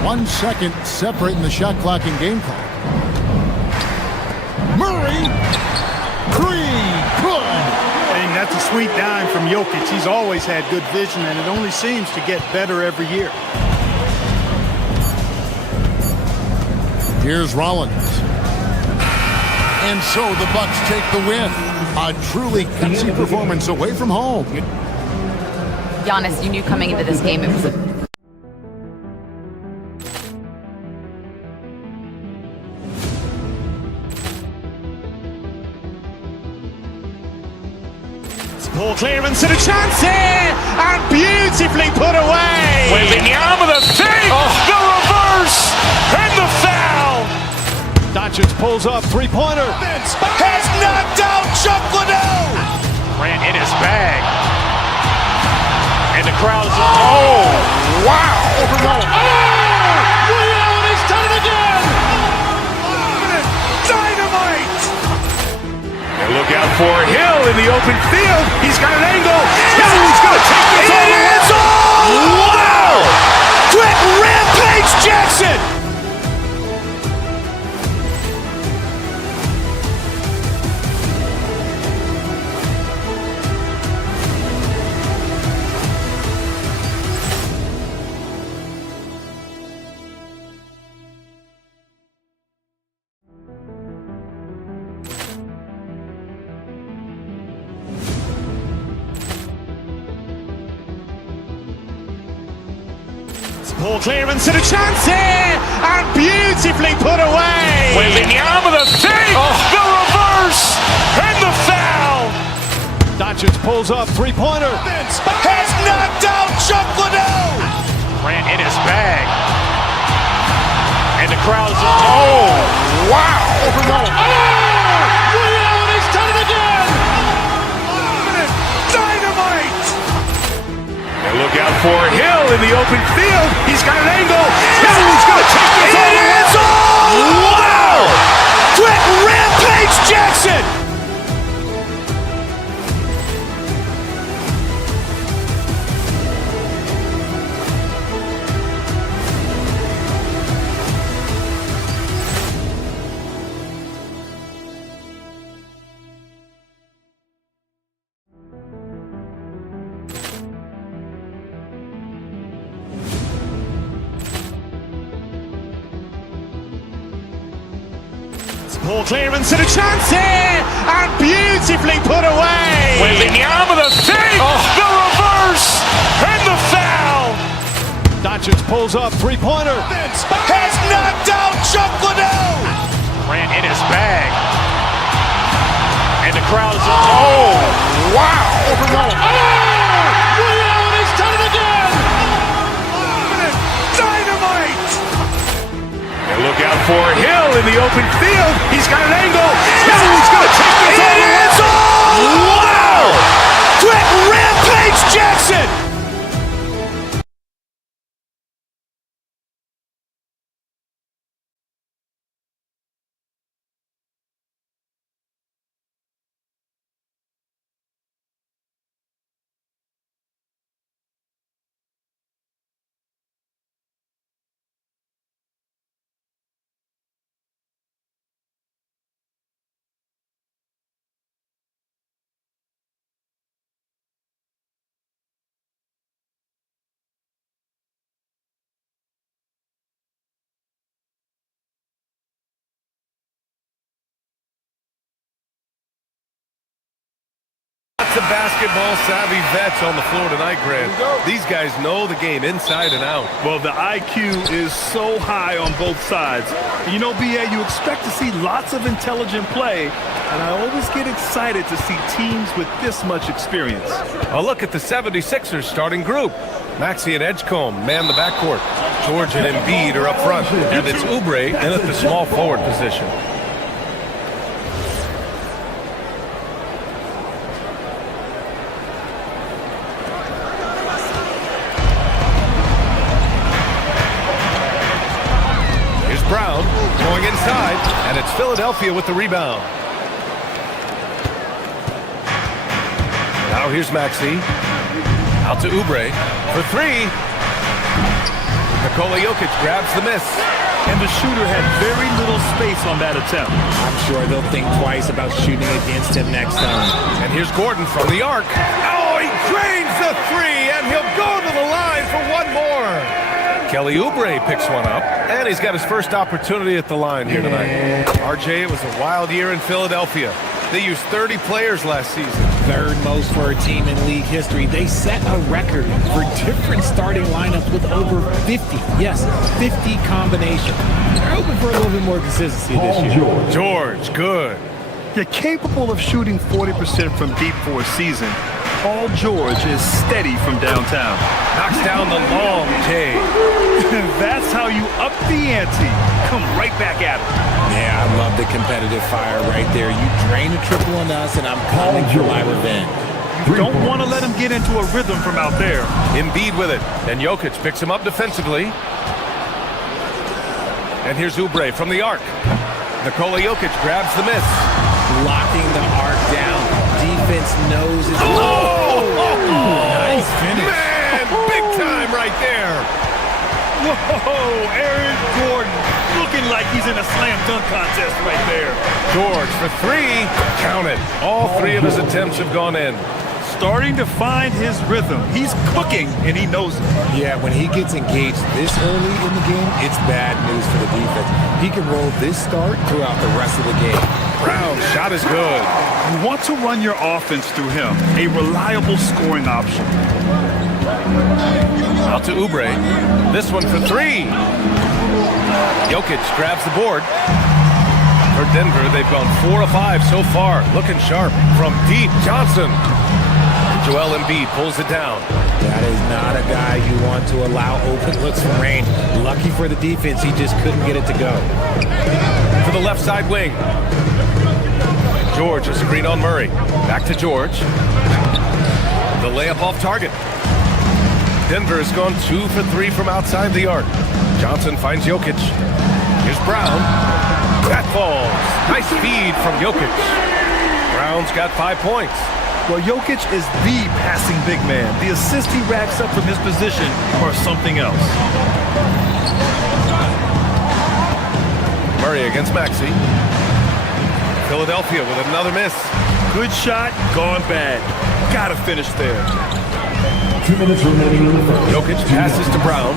1 second separating the shot clock and game clock. Murray. 3. Good. And that's a sweet dime from Jokic. He's always had good vision, and it only seems to get better every year. Here's Rollins. And so the Bucks take the win. A truly gutsy performance away from home. Giannis, you knew coming into this game it was a Ball clearance and a chance here, and beautifully put away. Wembanyama the fake, the reverse, and the foul. Doncic pulls up, three-pointer. Has knocked out Chuck Liddell. Ran in his bag. And the crowd is, oh, wow. And he's done it again. Dynamite. And look out for Hill in the open field. He's got an angle. He's going to take this all the way. Wow. Quick rampage Jackson. Poor clearance and a chance here, and beautifully put away. Wembanyama the save, the reverse, and the foul. Doncic pulls up, three-pointer. Has knocked out Chuck Liddell. Grant in his bag. And the crowd is, oh, wow. He's done it again. Dynamite. And look out for Hill in the open field. He's got an angle. Hill's going to take this all the way. Wow. Quick Rampage Jackson. Poor clearance and a chance here, and beautifully put away. Wembanyama the save, the reverse, and the foul. Doncic pulls up, three-pointer. Has knocked out Chuck Liddell. Grant in his bag. And the crowd is, oh, wow. He's done it again. Dynamite. And look out for Hill in the open field. He's got an angle. Hill's going to take this all the way. Wow. Quick Rampage Jackson. Lots of basketball savvy vets on the floor tonight, Grant. These guys know the game inside and out. Well, the IQ is so high on both sides. You know, BA, you expect to see lots of intelligent play, and I always get excited to see teams with this much experience. A look at the 76ers starting group. Maxey and Edgecombe man the backcourt. George and Embiid are up front, and it's Oubre in at the small forward position. Brown going inside, and it's Philadelphia with the rebound. Now here's Maxey. Out to Oubre for three. Nikola Jokic grabs the miss. And the shooter had very little space on that attempt. I'm sure they'll think twice about shooting against him next time. And here's Gordon from the arc. Oh, he drains the three, and he'll go to the line for one more. Kelly Oubre picks one up, and he's got his first opportunity at the line here tonight. RJ, it was a wild year in Philadelphia. They used 30 players last season. Third most for a team in league history. They set a record for different starting lineups with over 50. Yes, 50 combinations. They're hoping for a little bit more consistency this year. George, good. You're capable of shooting 40% from deep for a season. Paul George is steady from downtown. Knocks down the long J. That's how you up the ante. Come right back at him. Yeah, I love the competitive fire right there. You drain a triple on us, and I'm coming for my revenge. You don't want to let him get into a rhythm from out there. Embiid with it, and Jokic picks him up defensively. And here's Oubre from the arc. Nikola Jokic grabs the miss. Locking the arc down. Defense knows it's... Nice finish. Man, big time right there. Whoa, Aaron Gordon looking like he's in a slam dunk contest right there. George for three. Count it. All three of his attempts have gone in. Starting to find his rhythm. He's cooking, and he knows it. Yeah, when he gets engaged this early in the game, it's bad news for the defense. He can roll this start throughout the rest of the game. Brown's shot is good. You want to run your offense through him, a reliable scoring option. Out to Oubre. This one for three. Jokic grabs the board. For Denver, they've gone 4 of 5 so far. Looking sharp from deep. Johnson. Joel Embiid pulls it down. That is not a guy you want to allow open looks from range. Lucky for the defense, he just couldn't get it to go. For the left side wing. George, a screen on Murray. Back to George. The layup off target. Denver has gone 2 for 3 from outside the arc. Johnson finds Jokic. Here's Brown. That falls. Nice feed from Jokic. Brown's got 5 points. Well, Jokic is the passing big man. The assist he racks up from his position or something else. Murray against Maxey. Philadelphia with another miss. Good shot, gone bad. Gotta finish there. 2 minutes remaining in the first. Jokic passes to Brown.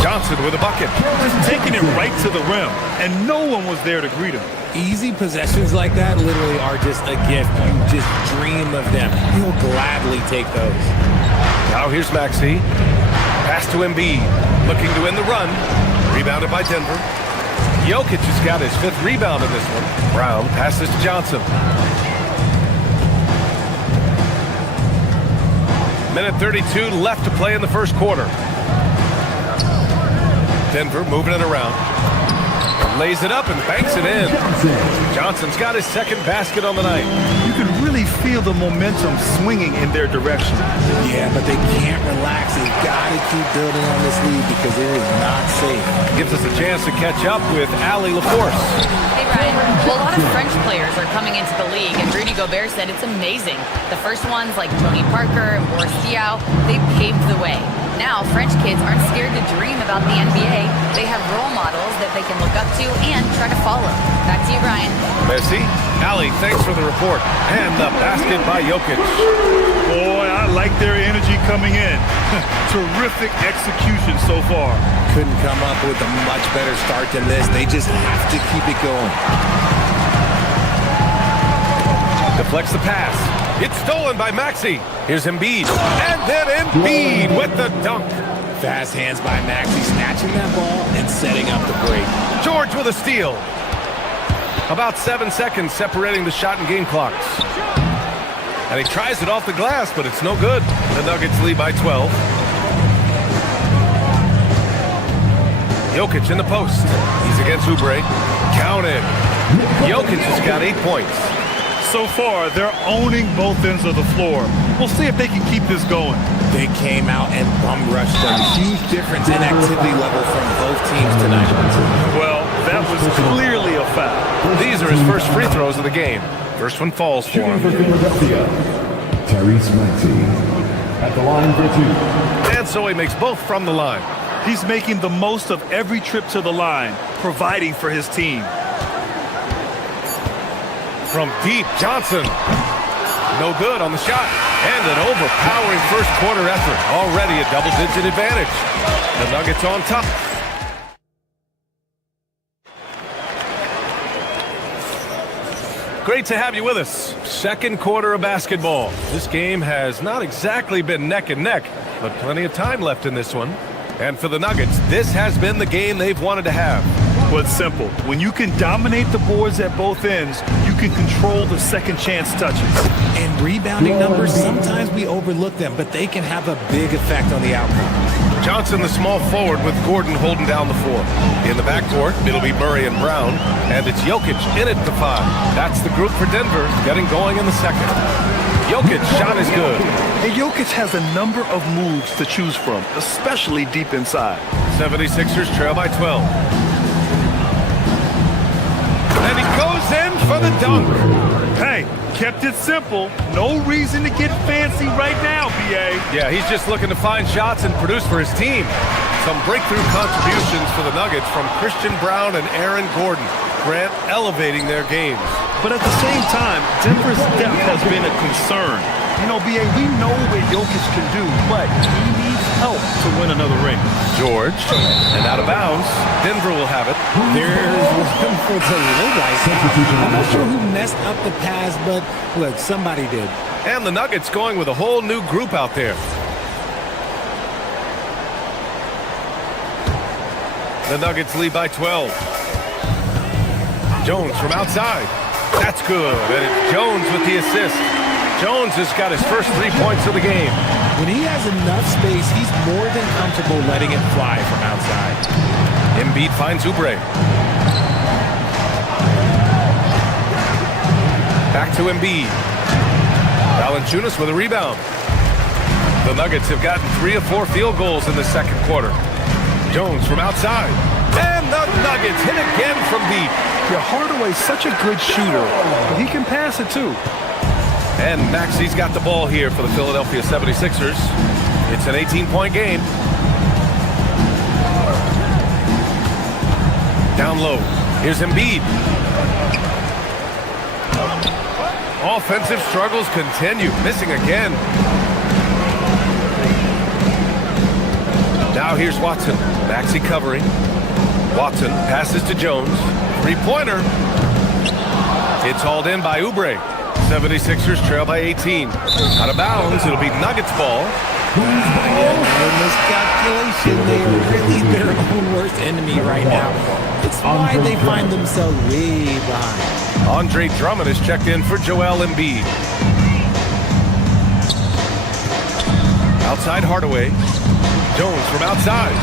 Johnson with a bucket. Just taking it right to the rim, and no one was there to greet him. Easy possessions like that literally are just a gift. You just dream of them. He'll gladly take those. Now here's Maxey. Pass to Embiid. Looking to win the run. Rebounded by Denver. Jokic has got his 5th rebound in this one. Brown passes to Johnson. Minute 32 left to play in the first quarter. Denver moving it around. Lays it up and banks it in. Johnson's got his 2nd basket on the night. You can really feel the momentum swinging in their direction. Yeah, but they can't relax. They've got to keep building on this lead because it is not safe. Gives us a chance to catch up with Ali LaForce. Hey, Ryan. Well, a lot of French players are coming into the league, and Rudy Gobert said it's amazing. The first ones, like Tony Parker and Boris Diaw, they paved the way. Now, French kids aren't scared to dream about the NBA. They have role models that they can look up to and try to follow. Back to you, Brian. Merci. Ali, thanks for the report. And the basket by Jokic. Boy, I like their energy coming in. Terrific execution so far. Couldn't come up with a much better start than this. They just have to keep it going. Deflects the pass. It's stolen by Maxey. Here's Embiid. And then Embiid with the dunk. Fast hands by Maxey, snatching that ball and setting up the break. George with a steal. About 7 seconds separating the shot and game clocks. And he tries it off the glass, but it's no good. The Nuggets lead by 12. Jokic in the post. He's against Oubre. Counted. Jokic has got 8 points. So far, they're owning both ends of the floor. We'll see if they can keep this going. They came out and bum rushed them. Huge difference in activity level from both teams tonight. Well, that was clearly a foul. These are his first free throws of the game. First one falls for him. Tyrese Maxey at the line for 2. And so he makes both from the line. He's making the most of every trip to the line, providing for his team. From deep, Johnson. No good on the shot. And an overpowering first quarter effort. Already a double-digit advantage. The Nuggets on top. Great to have you with us. Second quarter of basketball. This game has not exactly been neck and neck, but plenty of time left in this one. And for the Nuggets, this has been the game they've wanted to have. Well, it's simple. When you can dominate the boards at both ends, you can control the second chance touches. And rebounding numbers, sometimes we overlook them, but they can have a big effect on the outcome. Johnson, the small forward, with Gordon holding down the 4. In the backcourt, it'll be Murray and Brown, and it's Jokic in at the 5. That's the group for Denver, getting going in the second. Jokic, shot is good. And Jokic has a number of moves to choose from, especially deep inside. 76ers trail by 12. And he goes in for the dunk. Hey, kept it simple. No reason to get fancy right now, B.A. Yeah, he's just looking to find shots and produce for his team. Some breakthrough contributions for the Nuggets from Christian Brown and Aaron Gordon. Grant elevating their games. But at the same time, Denver's depth has been a concern. You know, B.A., we know what Jokic can do, but he needs help to win another ring. George, and out of bounds. Denver will have it. There's one for the Lights. I'm not sure who messed up the pass, but look, somebody did. And the Nuggets going with a whole new group out there. The Nuggets lead by 12. Jones from outside. That's good. And it's Jones with the assist. Jones has got his first 3 points of the game. When he has enough space, he's more than comfortable letting it fly from outside. Embiid finds Oubre. Back to Embiid. Valanciunas with a rebound. The Nuggets have gotten 3 of 4 field goals in the second quarter. Jones from outside. And the Nuggets hit again from deep. Yeah, Hardaway's such a good shooter, but he can pass it too. And Maxi's got the ball here for the Philadelphia 76ers. It's an 18-point game. Down low. Here's Embiid. Offensive struggles continue. Missing again. Now here's Watson. Maxey covering. Watson passes to Jones. Three-pointer. It's hauled in by Oubre. 76ers trail by 18. Out of bounds. It'll be Nuggets ball. Miscalculation. They are really their own worst enemy right now. It's why they find themselves way behind. Andre Drummond is checked in for Joel Embiid. Outside Hardaway. Jones from outside.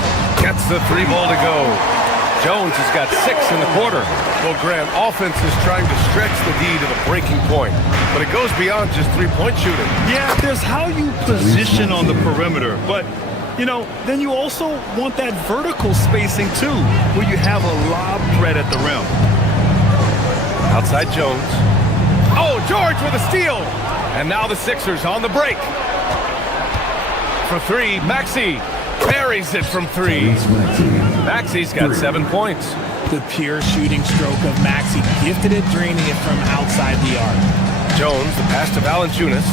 Gets the 3 ball to go. Jones has got 6 in the quarter. Well, Grant, offense is trying to stretch the D to the breaking point, but it goes beyond just 3-point shooting. Yeah, there's how you position on the perimeter, but, you know, then you also want that vertical spacing too, where you have a lob threat at the rim. Outside Jones. Oh, George with a steal. And now the Sixers on the break. For 3, Maxey buries it from 3. Maxey's got 7 points. The pure shooting stroke of Maxey, gifted at draining it from outside the arc. Jones, the pass to Valanciunas.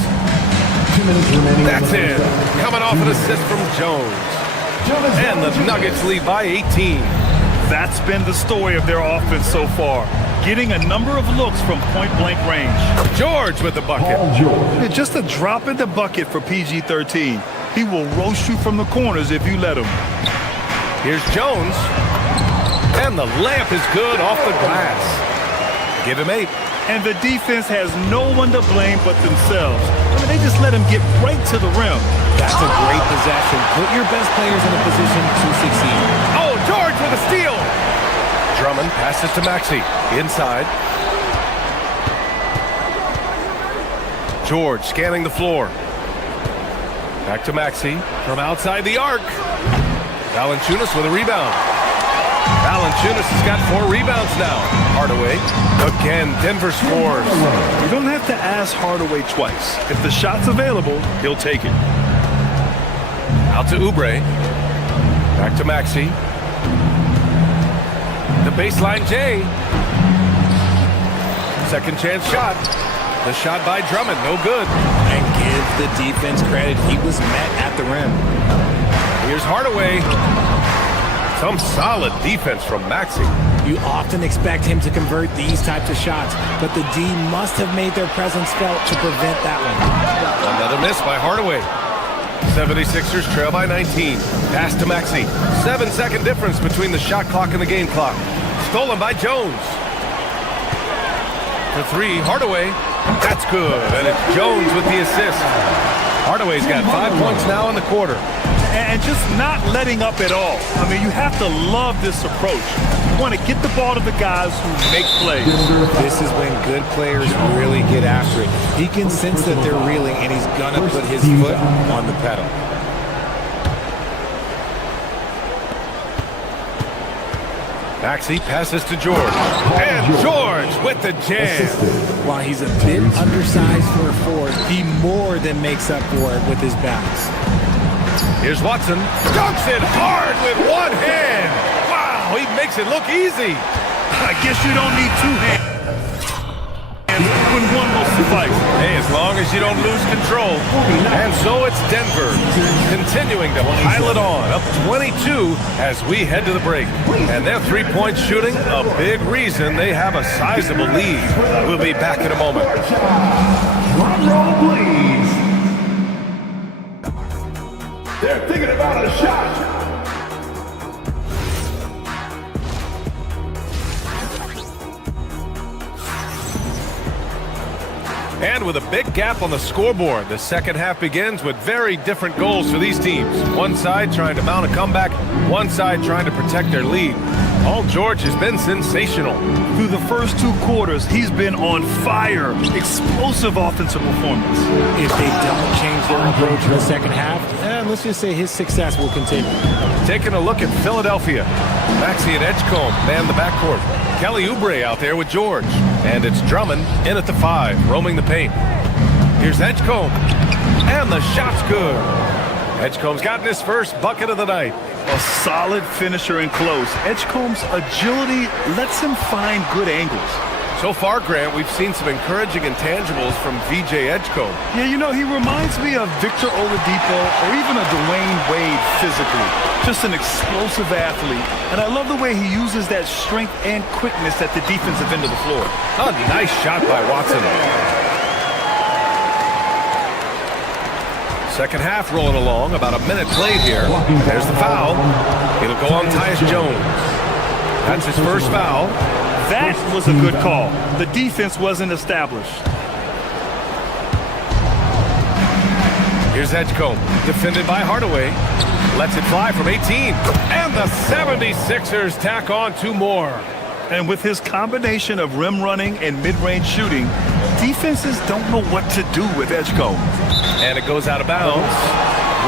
That's it. Coming off an assist from Jones. And the Nuggets lead by 18. That's been the story of their offense so far. Getting a number of looks from point-blank range. George with the bucket. Yeah, just a drop in the bucket for PG-13. He will roast you from the corners if you let him. Here's Jones. And the layup is good off the glass. Give him 8. And the defense has no one to blame but themselves. I mean, they just let him get right to the rim. That's a great possession. Put your best players in a position to succeed. Oh, George with a steal. Drummond passes to Maxey. Inside. George scanning the floor. Back to Maxey from outside the arc. Valanciunas with a rebound. Valanciunas has got 4 rebounds now. Hardaway. Again, Denver scores. You don't have to ask Hardaway twice. If the shot's available, he'll take it. Out to Oubre. Back to Maxey. The baseline J. Second chance shot. The shot by Drummond, no good. And give the defense credit. He was met at the rim. Here's Hardaway. Some solid defense from Maxey. You often expect him to convert these types of shots, but the D must have made their presence felt to prevent that one. Another miss by Hardaway. 76ers trail by 19. Pass to Maxey. 7-second difference between the shot clock and the game clock. Stolen by Jones. For 3, Hardaway. That's good, and it's Jones with the assist. Hardaway's got 5 points now in the quarter. And just not letting up at all. I mean, you have to love this approach. You want to get the ball to the guys who make plays. This is when good players really get after it. He can sense that they're reeling, and he's going to put his foot on the pedal. Maxey passes to George. And George with the jam. While he's a bit undersized for a forward, he more than makes up for it with his bounce. Here's Watson. Dunks it hard with one hand. Wow, he makes it look easy. I guess you don't need 2 hands when one will suffice. Hey, as long as you don't lose control. And so it's Denver continuing to pile it on, up 22 as we head to the break. And their 3-point shooting, a big reason they have a sizable lead. We'll be back in a moment. Drum roll, please. They're thinking about a shot. again with a big gap on the scoreboard. The second half begins with very different goals for these teams. One side trying to mount a comeback, one side trying to protect their lead. Paul George has been sensational. Through the first 2 quarters, he's been on fire. Explosive offensive performance. If they don't change their approach in the second half, let's just say his success will continue. Taking a look at Philadelphia. Maxey and Edgecombe man the backcourt. Kelly Oubre out there with George. And it's Drummond in at the 5, roaming the paint. Here's Edgecombe. And the shot's good. Edgecombe's gotten his first bucket of the night. A solid finisher in close. Edgecombe's agility lets him find good angles. So far, Grant, we've seen some encouraging intangibles from VJ Edgecombe. Yeah, you know, he reminds me of Victor Oladipo or even a Dwayne Wade physically. Just an explosive athlete. And I love the way he uses that strength and quickness at the defensive end of the floor. A nice shot by Watson. Second half rolling along, about a minute played here. There's the foul. It'll go on Tyus Jones. That's his first foul. That was a good call. The defense wasn't established. Here's Edgecombe, defended by Hardaway. Lets it fly from 18. And the 76ers tack on 2 more. And with his combination of rim running and mid-range shooting, defenses don't know what to do with Edgecombe. And it goes out of bounds.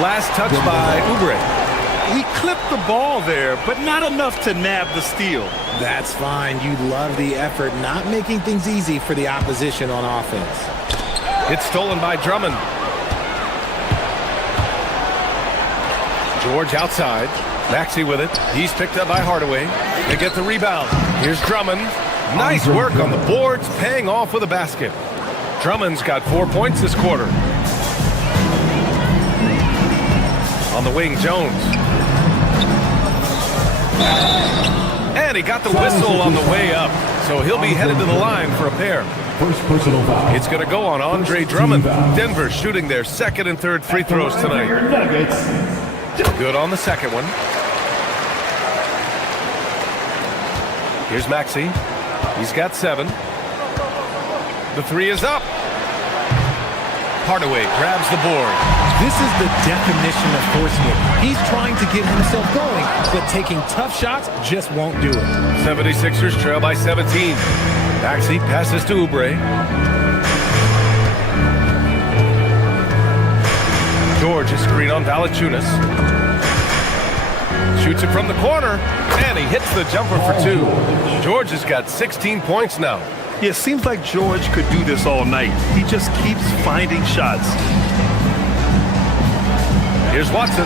Last touch by Oubre. He clipped the ball there, but not enough to nab the steal. That's fine. You love the effort, not making things easy for the opposition on offense. It's stolen by Drummond. George outside. Maxey with it. He's picked up by Hardaway. They get the rebound. Here's Drummond. Nice work on the boards, paying off with a basket. Drummond's got 4 points this quarter. On the wing, Jones. And he got the whistle on the way up, so he'll be headed to the line for a pair. First personal foul. It's going to go on Andre Drummond. Denver shooting their second and third free throws tonight. Good on the second one. Here's Maxey. He's got 7. The 3 is up. Hardaway grabs the board. This is the definition of forcing it. He's trying to get himself going, but taking tough shots just won't do it. 76ers trail by 17. Maxey passes to Oubre. George is screen on Valanciunas. Shoots it from the corner, and he hits the jumper for 2. George has got 16 points now. Yeah, it seems like George could do this all night. He just keeps finding shots. Here's Watson.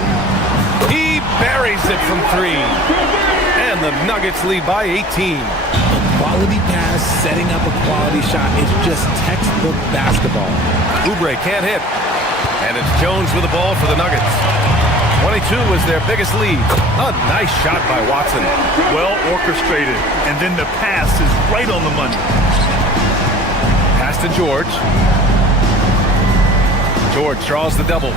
He buries it from 3. And the Nuggets lead by 18. A quality pass, setting up a quality shot. It's just textbook basketball. Oubre can't hit. And it's Jones with the ball for the Nuggets. 22 was their biggest lead. A nice shot by Watson. Well orchestrated. And then the pass is right on the money. Pass to George. George draws the double.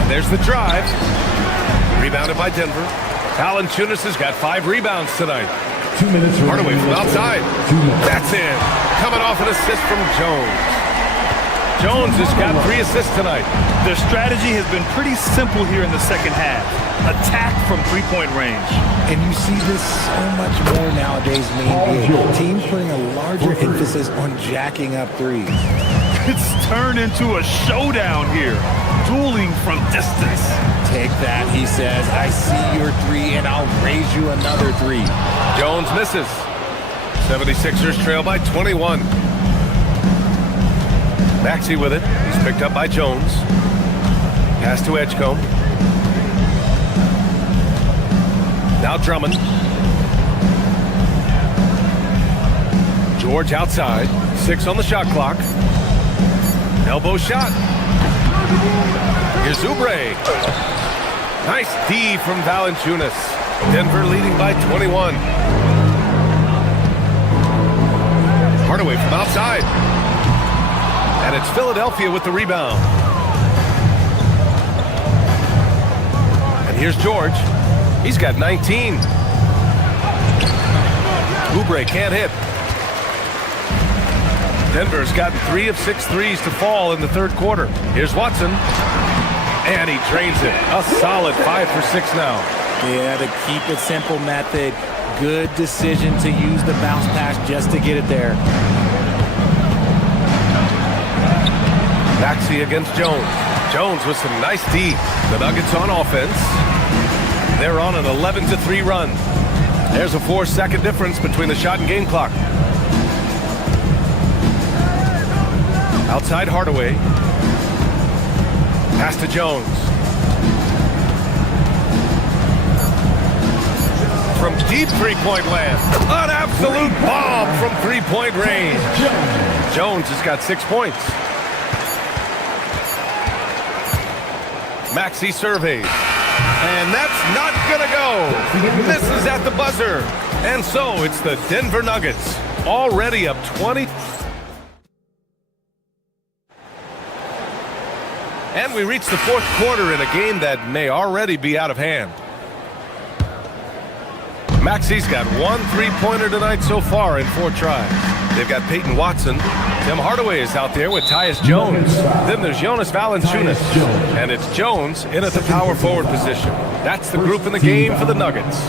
And there's the drive. Rebounded by Denver. Valanciunas has got 5 rebounds tonight. 2 minutes. Hardaway from outside. 2 minutes. That's in. Coming off an assist from Jones. Jones has got 3 assists tonight. Their strategy has been pretty simple here in the second half. Attack from 3-point range. And you see this so much more nowadays in the NBA. Teams putting a larger emphasis on jacking up threes. It's turned into a showdown here. Dueling from distance. Take that, he says. I see your 3 and I'll raise you another 3. Jones misses. 76ers trail by 21. Maxey with it. He's picked up by Jones. Pass to Edgecombe. Now Drummond. George outside. 6 on the shot clock. Elbow shot. Here's Oubre. Nice D from Valanciunas. Denver leading by 21. Hardaway from outside. And it's Philadelphia with the rebound. And here's George. He's got 19. Oubre can't hit. Denver's gotten 3 of 6 threes to fall in the third quarter. Here's Watson. And he drains it. A solid 5 for 6 now. Yeah, the keep it simple method. Good decision to use the bounce pass just to get it there. Maxey against Jones. Jones with some nice D. The Nuggets on offense. They're on an 11-3 run. There's a 4-second difference between the shot and game clock. Outside Hardaway. Pass to Jones. From deep three-point land. An absolute bomb from three-point range. Jones has got 6 points. Maxey surveys. And that's not gonna go. Misses at the buzzer. And so it's the Denver Nuggets already up 20. And we reach the fourth quarter in a game that may already be out of hand. Maxey's got 1 3-pointer tonight so far in 4 tries. They've got Peyton Watson. Tim Hardaway is out there with Tyus Jones. Then there's Jonas Valanciunas. And it's Jones in at the power forward position. That's the group in the game for the Nuggets.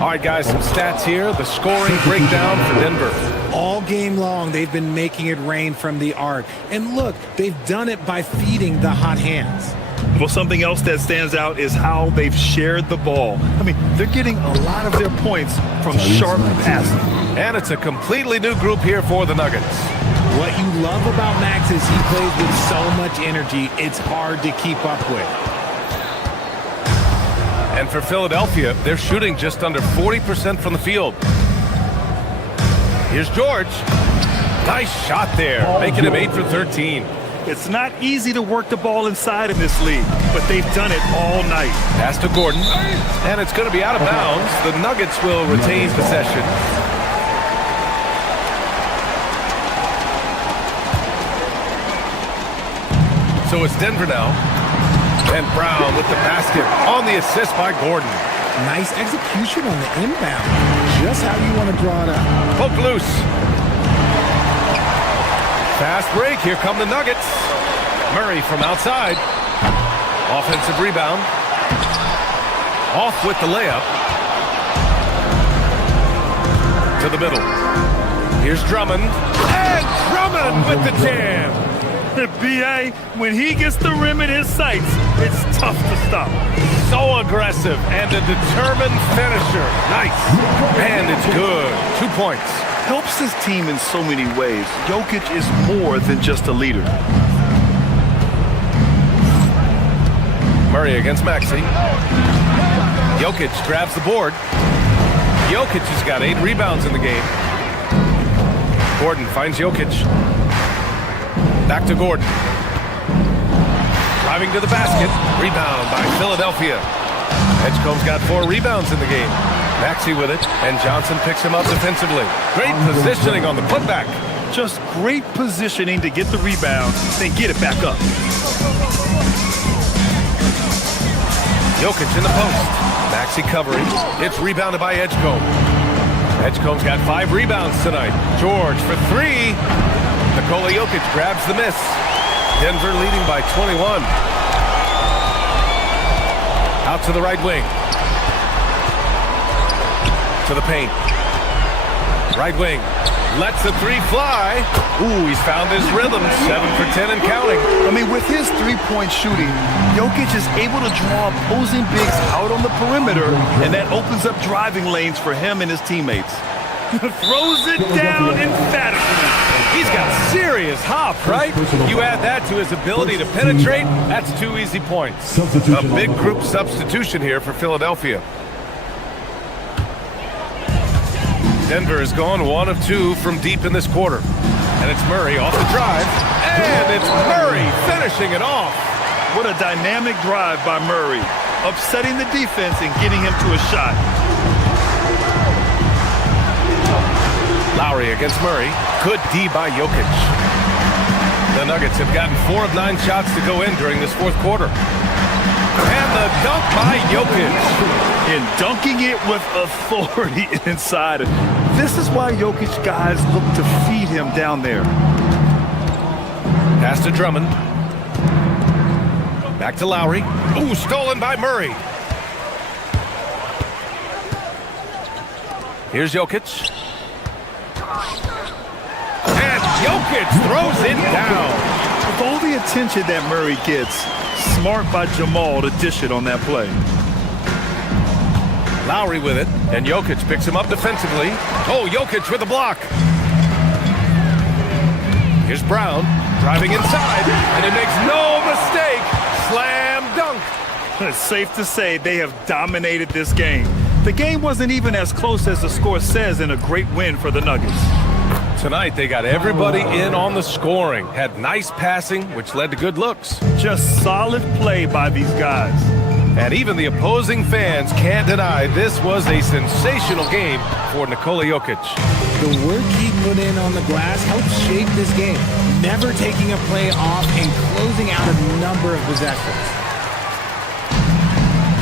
All right, guys, some stats here. The scoring breakdown for Denver. All game long, they've been making it rain from the arc. And look, they've done it by feeding the hot hands. Well, something else that stands out is how they've shared the ball. I mean, they're getting a lot of their points from sharp passing. And it's a completely new group here for the Nuggets. What you love about Max is he plays with so much energy, it's hard to keep up with. And for Philadelphia, they're shooting just under 40% from the field. Here's George. Nice shot there, making him 8 for 13. It's not easy to work the ball inside in this league, but they've done it all night. Pass to Gordon, and it's going to be out of bounds. The Nuggets will retain possession. So it's Denver now. And Brown with the basket on the assist by Gordon. Nice execution on the inbound. Just how you want to draw it up. Poke loose. Fast break. Here come the Nuggets. Murray from outside. Offensive rebound. Off with the layup. To the middle. Here's Drummond. And Drummond with the jam. B.A., when he gets the rim in his sights, it's tough to stop. So aggressive and a determined finisher. Nice. And it's good. 2 points. Helps his team in so many ways. Jokic is more than just a leader. Murray against Maxey. Jokic grabs the board. Jokic has got 8 rebounds in the game. Gordon finds Jokic. Back to Gordon. Driving to the basket. Rebound by Philadelphia. Edgecombe's got 4 rebounds in the game. Maxey with it, and Johnson picks him up defensively. Great positioning on the putback. Just great positioning to get the rebound, then get it back up. Jokic in the post. Maxey covering. It's rebounded by Edgecombe. Edgecombe's got 5 rebounds tonight. George for 3. Nikola Jokic grabs the miss. Denver leading by 21. Out to the right wing. To the paint. Right wing. Lets the 3 fly. Ooh, he's found his rhythm. 7 for 10 and counting. I mean, with his three-point shooting, Jokic is able to draw opposing bigs out on the perimeter, and that opens up driving lanes for him and his teammates. Throws it down emphatically. He's got serious hop, right? You add that to his ability to penetrate, that's 2 easy points. A big group substitution here for Philadelphia. Denver has gone 1 of 2 from deep in this quarter. And it's Murray off the drive. And it's Murray finishing it off. What a dynamic drive by Murray. Upsetting the defense and getting him to a shot. Lowry against Murray. Good D by Jokic. The Nuggets have gotten 4 of 9 shots to go in during this fourth quarter. And the dunk by Jokic. And dunking it with authority inside. This is why Jokic guys look to feed him down there. Pass to Drummond. Back to Lowry. Ooh, stolen by Murray. Here's Jokic. And Jokic throws it down. With all the attention that Murray gets, smart by Jamal to dish it on that play. Lowry with it, and Jokic picks him up defensively. Oh, Jokic with a block. Here's Brown driving inside, and he makes no mistake. Slam dunk. It's safe to say they have dominated this game. The game wasn't even as close as the score says in a great win for the Nuggets. Tonight, they got everybody in on the scoring. Had nice passing, which led to good looks. Just solid play by these guys. And even the opposing fans can't deny this was a sensational game for Nikola Jokic. The work he put in on the glass helped shape this game, never taking a play off and closing out a number of possessions.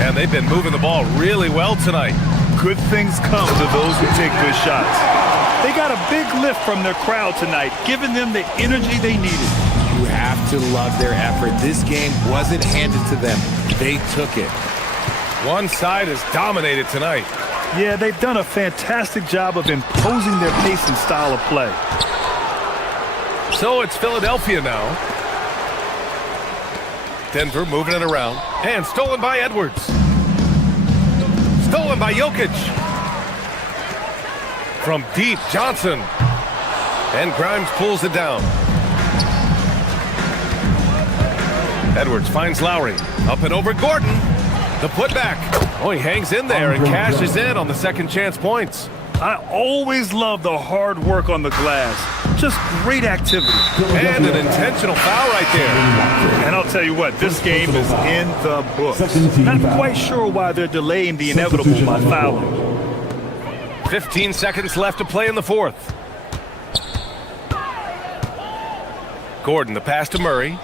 And they've been moving the ball really well tonight. Good things come to those who take good shots. They got a big lift from their crowd tonight, giving them the energy they needed. You have to love their effort. This game wasn't handed to them. They took it. One side has dominated tonight. Yeah, they've done a fantastic job of imposing their pace and style of play. So it's Philadelphia now. Denver moving it around. And stolen by Edwards. Stolen by Jokic. From deep, Johnson. And Grimes pulls it down. Edwards finds Lowry. Up and over Gordon. The putback. Oh, he hangs in there and cashes in on the second chance points. I always love the hard work on the glass. Just great activity. And an intentional foul right there. And I'll tell you what, this game is in the books. Not quite sure why they're delaying the inevitable by fouling. 15 seconds left to play in the fourth. Gordon, the pass to Murray.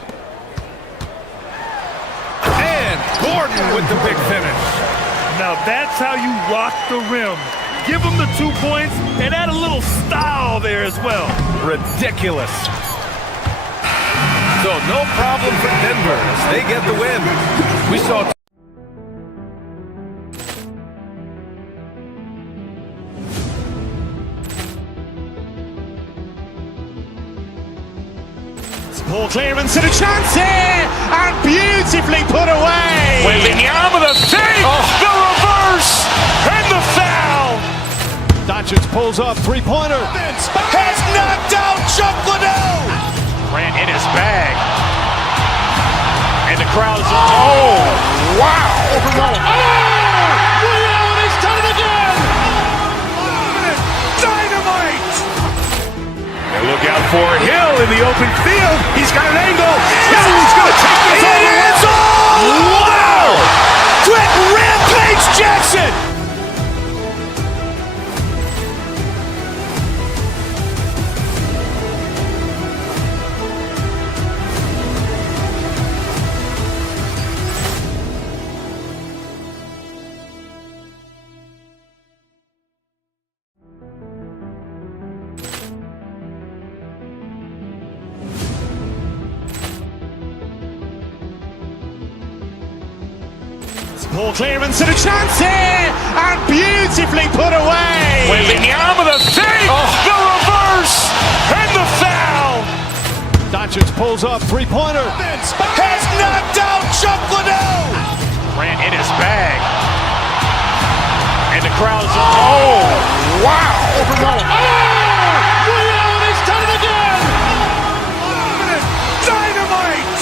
And Gordon with the big finish. Now that's how you rock the rim. Give them the 2 points and add a little style there as well. Ridiculous. So no problem for Denver as they get the win. We saw Ball clearance and a chance here, and beautifully put away. Wembanyama the save, the reverse, and the foul. Doncic pulls up, three-pointer. Has knocked out Chuck Liddell. Ran in his bag. And the crowd is, oh, wow. He's done it again. Dynamite. And look out for Hill in the open field. He's got an angle. Hill's going to take this all the way. Wow. Quick rampage Jackson. Ball clearance and a chance here, and beautifully put away. Wembanyama the save, the reverse, and the foul. Doncic pulls up, three-pointer. Has knocked out Chuck Liddell. Ran in his bag. And the crowd is, oh, wow. He's done it again. Dynamite.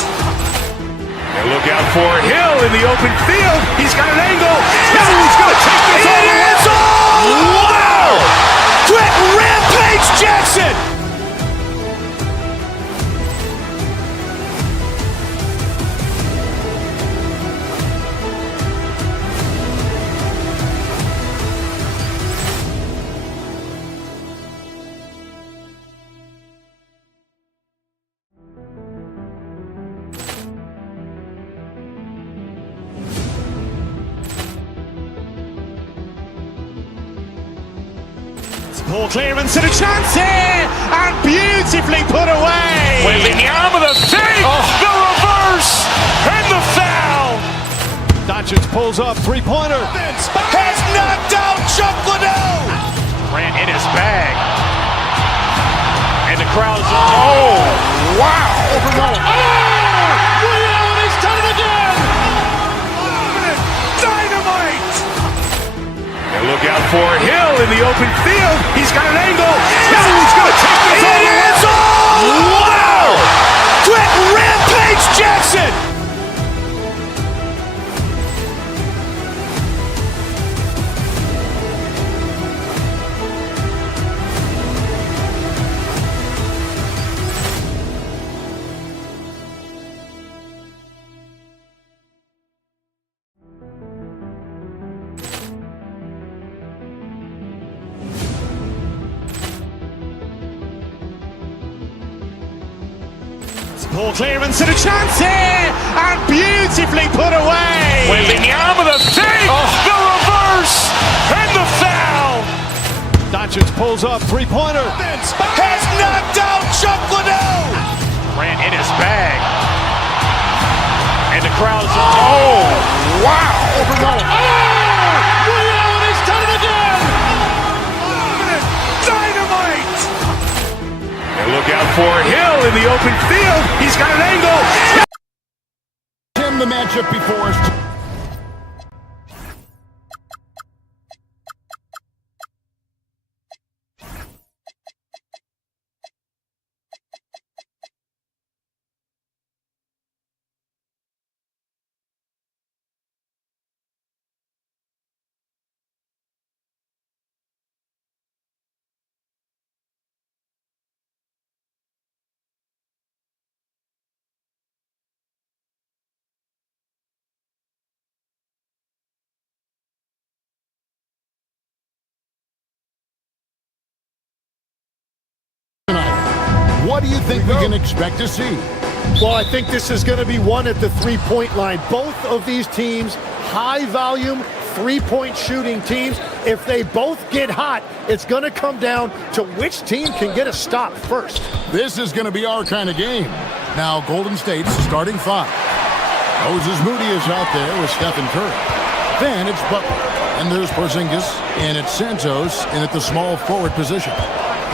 And look out for Hill in the open field. He's got an angle. Hill's going to take this all the way. Wow. Quick rampage Jackson. Poor clearance and a chance here, and beautifully put away. Wembanyama the save, the reverse, and the foul. Doncic pulls up, three-pointer. Has knocked out Chuck Liddell. Ran in his bag. And the crowd's, oh, wow. Ray Allen has done it again. Dynamite. And look out for Hill in the open field. He's got an angle. Hill's going to take this all the way. Wow. Quick Rampage Jackson. Poor clearance and a chance here, and beautifully put away. Wembanyama the save, the reverse, and the foul. Doncic pulls up, three-pointer. Has knocked out Chuck Liddell. Ran in his bag. And the crowd's, oh, wow. Ray Allen has done it again. Dynamite. And look out for Hill in the open field. He's got an angle. Tim, the matchup before us. What do you think we can expect to see? Well, I think this is going to be one at the three-point line. Both of these teams, high-volume, three-point shooting teams. If they both get hot, it's going to come down to which team can get a stop first. This is going to be our kind of game. Now, Golden State's starting five. Moses Moody is out there with Stephen Curry. Then it's Butler. And there's Porzingis. And it's Santos in at the small forward position.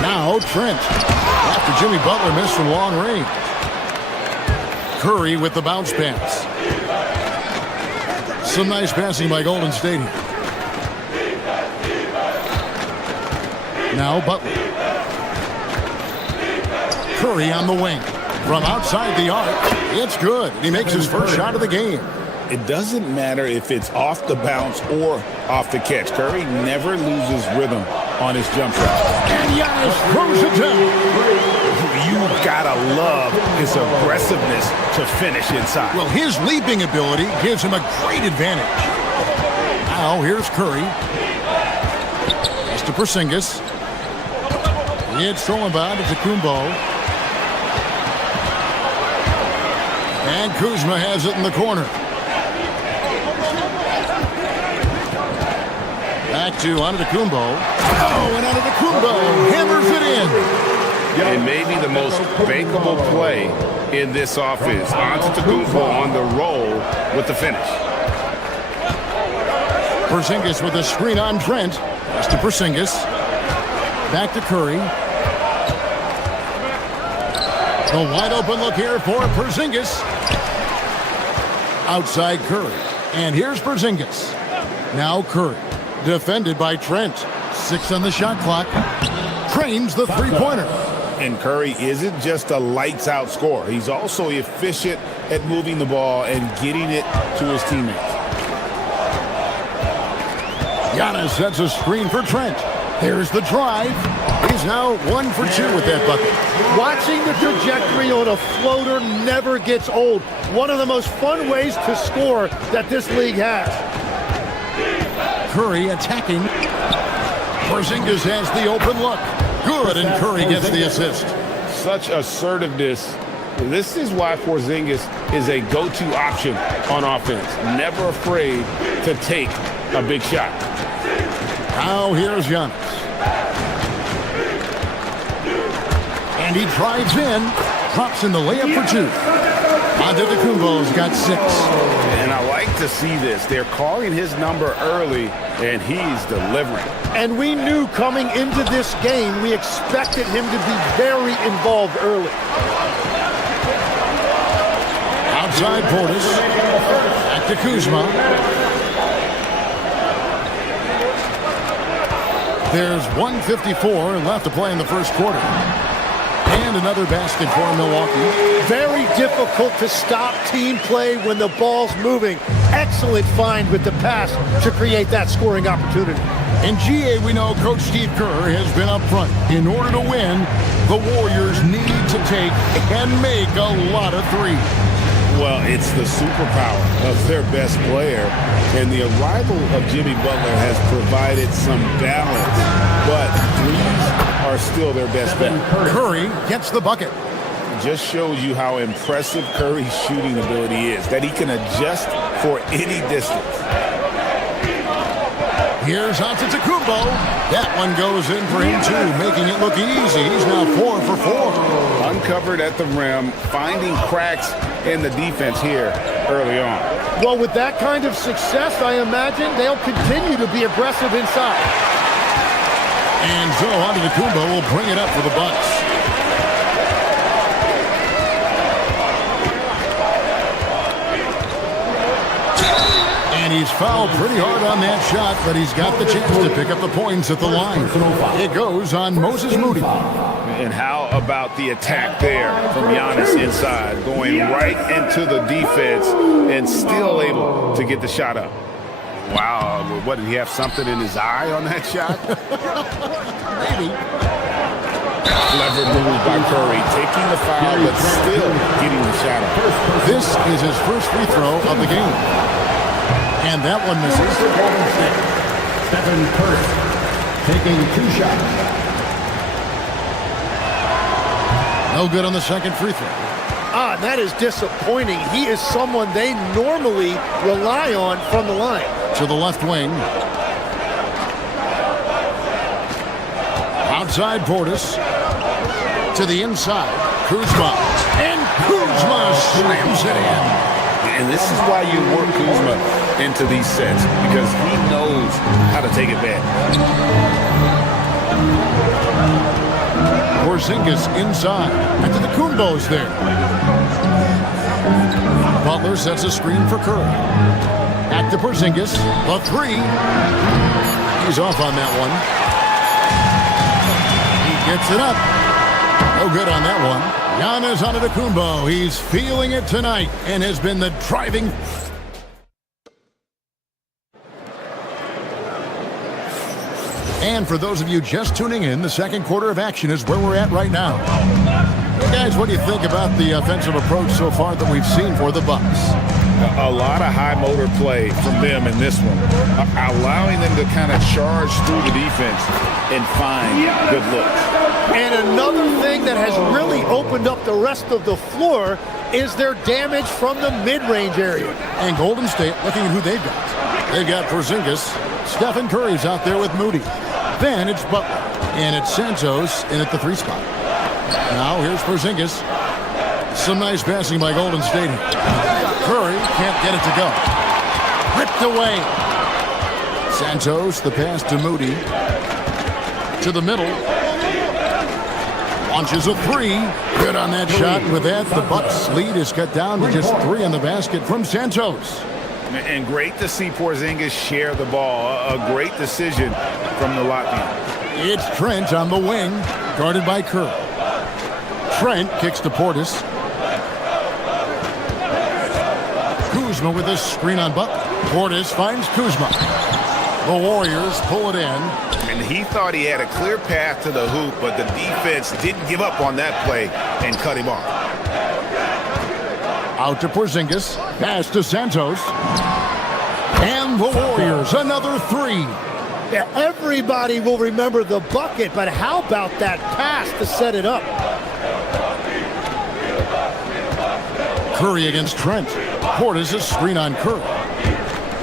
Now Trent. After Jimmy Butler missed from long range. Curry with the bounce pass. Some nice passing by Golden State here. Now Butler. Curry on the wing. From outside the arc. It's good. He makes his first shot of the game. It doesn't matter if it's off the bounce or off the catch. Curry never loses rhythm on his jump shot. And Giannis throws it down. You gotta love his aggressiveness to finish inside. Well, his leaping ability gives him a great advantage. Now here's Curry. It's to Porzingis. It's thrown by to Kumbo. And Kuzma has it in the corner. Back to Antetokounmpo. Oh, and Antetokounmpo hammers it in. And maybe the most bankable play in this offense. Antetokounmpo on the roll with the finish. Porzingis with a screen on Trent. That's to Porzingis. Back to Curry. A wide open look here for Porzingis. Outside Curry. And here's Porzingis. Now Curry. Defended by Trent. 6 on the shot clock. Trains the three-pointer. And Curry isn't just a lights-out scorer. He's also efficient at moving the ball and getting it to his teammates. Giannis sets a screen for Trent. There's the drive. He's now 1 for 2 with that bucket. Watching the trajectory on a floater never gets old. One of the most fun ways to score that this league has. Curry attacking. Porzingis has the open look. Good, and Curry gets the assist. Such assertiveness. This is why Porzingis is a go-to option on offense. Never afraid to take a big shot. Now here's Giannis. And he drives in, drops in the layup for two. Antetokounmpo's got 6. And I like to see this. They're calling his number early, and he's delivering. And we knew coming into this game, we expected him to be very involved early. Outside Portis. Back to Kuzma. There's 1:54 left to play in the first quarter. And another basket for Milwaukee. Very difficult to stop team play when the ball's moving. Excellent find with the pass to create that scoring opportunity. In GA, we know Coach Steve Kerr has been up front. In order to win, the Warriors need to take and make a lot of threes. Well, it's the superpower of their best player, and the arrival of Jimmy Butler has provided some balance, but threes are still their best bet. Curry gets the bucket. Just shows you how impressive Curry's shooting ability is, that he can adjust for any distance. Here's Antetokounmpo. That one goes in for him too, making it look easy. He's now 4 for 4. Uncovered at the rim, finding cracks in the defense here early on. Well, with that kind of success, I imagine they'll continue to be aggressive inside. And so Antetokounmpo will bring it up for the Bucks. And he's fouled pretty hard on that shot, but he's got the chance to pick up the points at the line. It goes on Moses Moody. And how about the attack there from Giannis inside, going right into the defense and still able to get the shot up. Wow, what, did he have something in his eye on that shot? Maybe. Clever move by Curry, taking the foul, but still getting the shot up. This is his first free throw of the game. And that one misses. Stephen Curry taking 2 shots. No good on the second free throw. That is disappointing. He is someone they normally rely on from the line. To the left wing. Outside Portis. To the inside. Kuzma. And Kuzma slams it in. And this is why you work Kuzma into these sets, because he knows how to take advantage. Porzingis inside. Antetokounmpo's there. Butler sets a screen for Curry. Back to Porzingis. The 3. He's off on that one. He gets it up. No good on that one. Giannis Antetokounmpo. He's feeling it tonight and has been the driving. And for those of you just tuning in, the second quarter of action is where we're at right now. Hey guys, what do you think about the offensive approach so far that we've seen for the Bucks? A lot of high motor play from them in this one, allowing them to kind of charge through the defense and find good looks. And another thing that has really opened up the rest of the floor is their damage from the mid-range area. And Golden State, looking at who they've got. They've got Porzingis. Stephen Curry's out there with Moody. Then it's Butler. And it's Santos in at the 3 spot. Now here's Porzingis. Some nice passing by Golden State. Curry can't get it to go. Ripped away. Santos, the pass to Moody. To the middle. Launches a 3. Good on that shot. With that, the Bucks lead is cut down to just 3 on the basket from Santos. And great to see Porzingis share the ball. A great decision from the Latvian. It's Trent on the wing, guarded by Curry. Trent kicks to Portis. Kuzma with a screen on Butler. Portis finds Kuzma. The Warriors pull it in. And he thought he had a clear path to the hoop, but the defense didn't give up on that play and cut him off. Out to Porzingis. Pass to Santos. And the Warriors, another 3. Yeah, everybody will remember the bucket, but how about that pass to set it up? Curry against Trent. Portis a screen on Curry.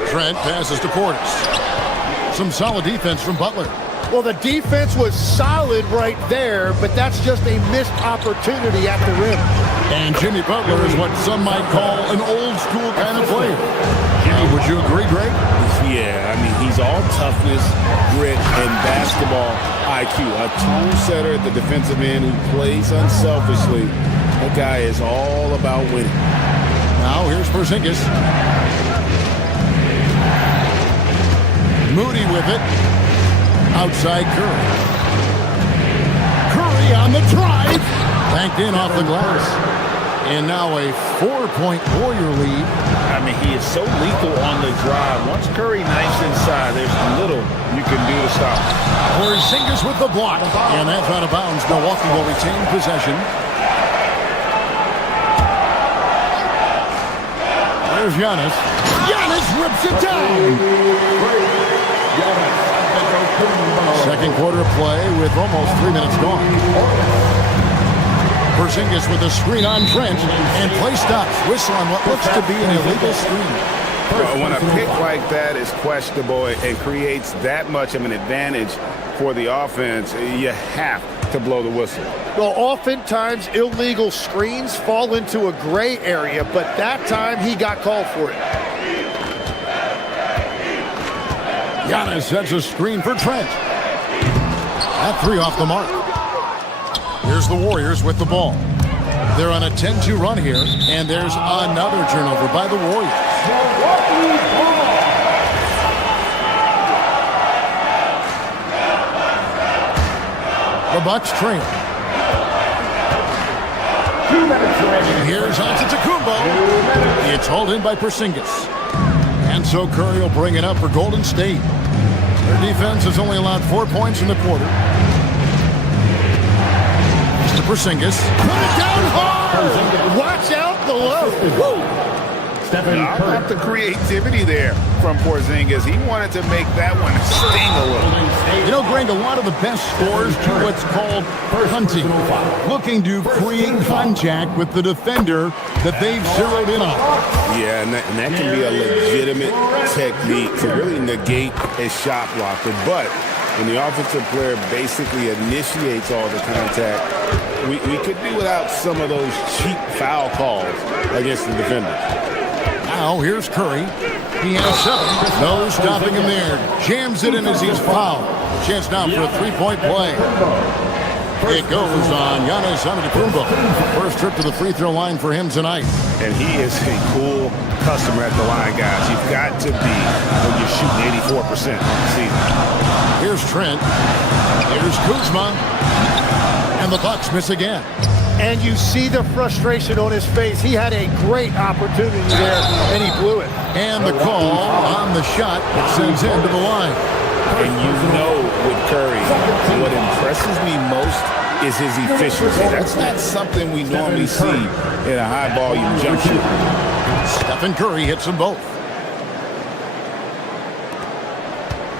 Trent passes to Portis. Some solid defense from Butler. Well, the defense was solid right there, but that's just a missed opportunity at the rim. And Jimmy Butler is what some might call an old-school kind of player. Jimmy, would you agree, Greg? Yeah, I mean, he's all toughness, grit, and basketball IQ. A tone setter at the defensive end who plays unselfishly. That guy is all about winning. Now here's Porzingis. Moody with it. Outside Curry. Curry on the drive. Banked in off the glass. And now a 4-point Warrior lead. I mean, he is so lethal on the drive. Once Curry knifes inside, there's little you can do to stop him. Porzingis with the block. And that's out of bounds. Milwaukee will retain possession. There's Giannis. Giannis rips it down. Second quarter play with almost 3 minutes gone. Porzingis with a screen on Trent and play stops. Whistle on what looks to be an illegal screen. When a pick like that is questionable and creates that much of an advantage for the offense, you have to blow the whistle. Well, oftentimes illegal screens fall into a gray area, but that time he got called for it. Giannis sets a screen for Trent. That three off the mark. Here's the Warriors with the ball. They're on a 10-2 run here, and there's another turnover by the Warriors. The Bucks trail. Here's Antetokounmpo. It's hauled in by Porzingis. And so Curry will bring it up for Golden State. Their defense has only allowed 4 points in the quarter. Mr. Porzingis. Put it down hard! Watch out below. I love the creativity there from Porzingis. He wanted to make that one sting a little. You know, Greg, a lot of the best scorers do what's called hunting, looking to create contact with the defender that they've zeroed in on. Yeah, and that can be a legitimate technique to really negate a shot blocker. But when the offensive player basically initiates all the contact, we could do without some of those cheap foul calls against the defender. Now here's Curry. He has 7. No stopping him there. Jams it in as he's fouled. Chance now for a 3-point play. It goes on Giannis Antetokounmpo. First trip to the free throw line for him tonight. And he is a cool customer at the line, guys. You've got to be when you're shooting 84%. See. Here's Trent. Here's Kuzma. And the Bucks miss again. And you see the frustration on his face. He had a great opportunity there, and he blew it. And the call on the shot that sends him to the line. And you know with Curry, what impresses me most is his efficiency. That's not something we normally see in a high-volume jump shooter. Stephen Curry hits them both.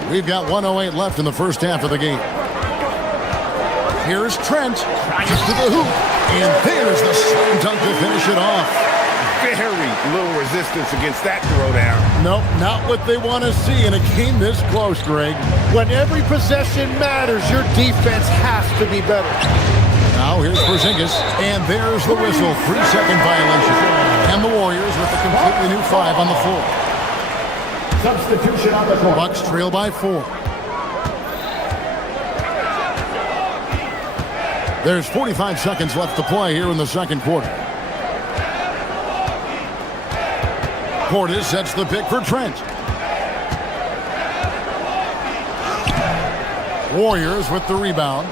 We've got 1:08 left in the first half of the game. Here's Trent. Just to the hoop. And there's the slam dunk to finish it off. Very little resistance against that throwdown. Nope, not what they want to see in a game this close, Greg. When every possession matters, your defense has to be better. Now here's Porzingis, and there's the whistle. 3-second violation. And the Warriors with a completely new 5 on the floor. Substitution on the court. Bucks trail by 4. There's 45 seconds left to play here in the second quarter. Portis sets the pick for Trent. Warriors with the rebound.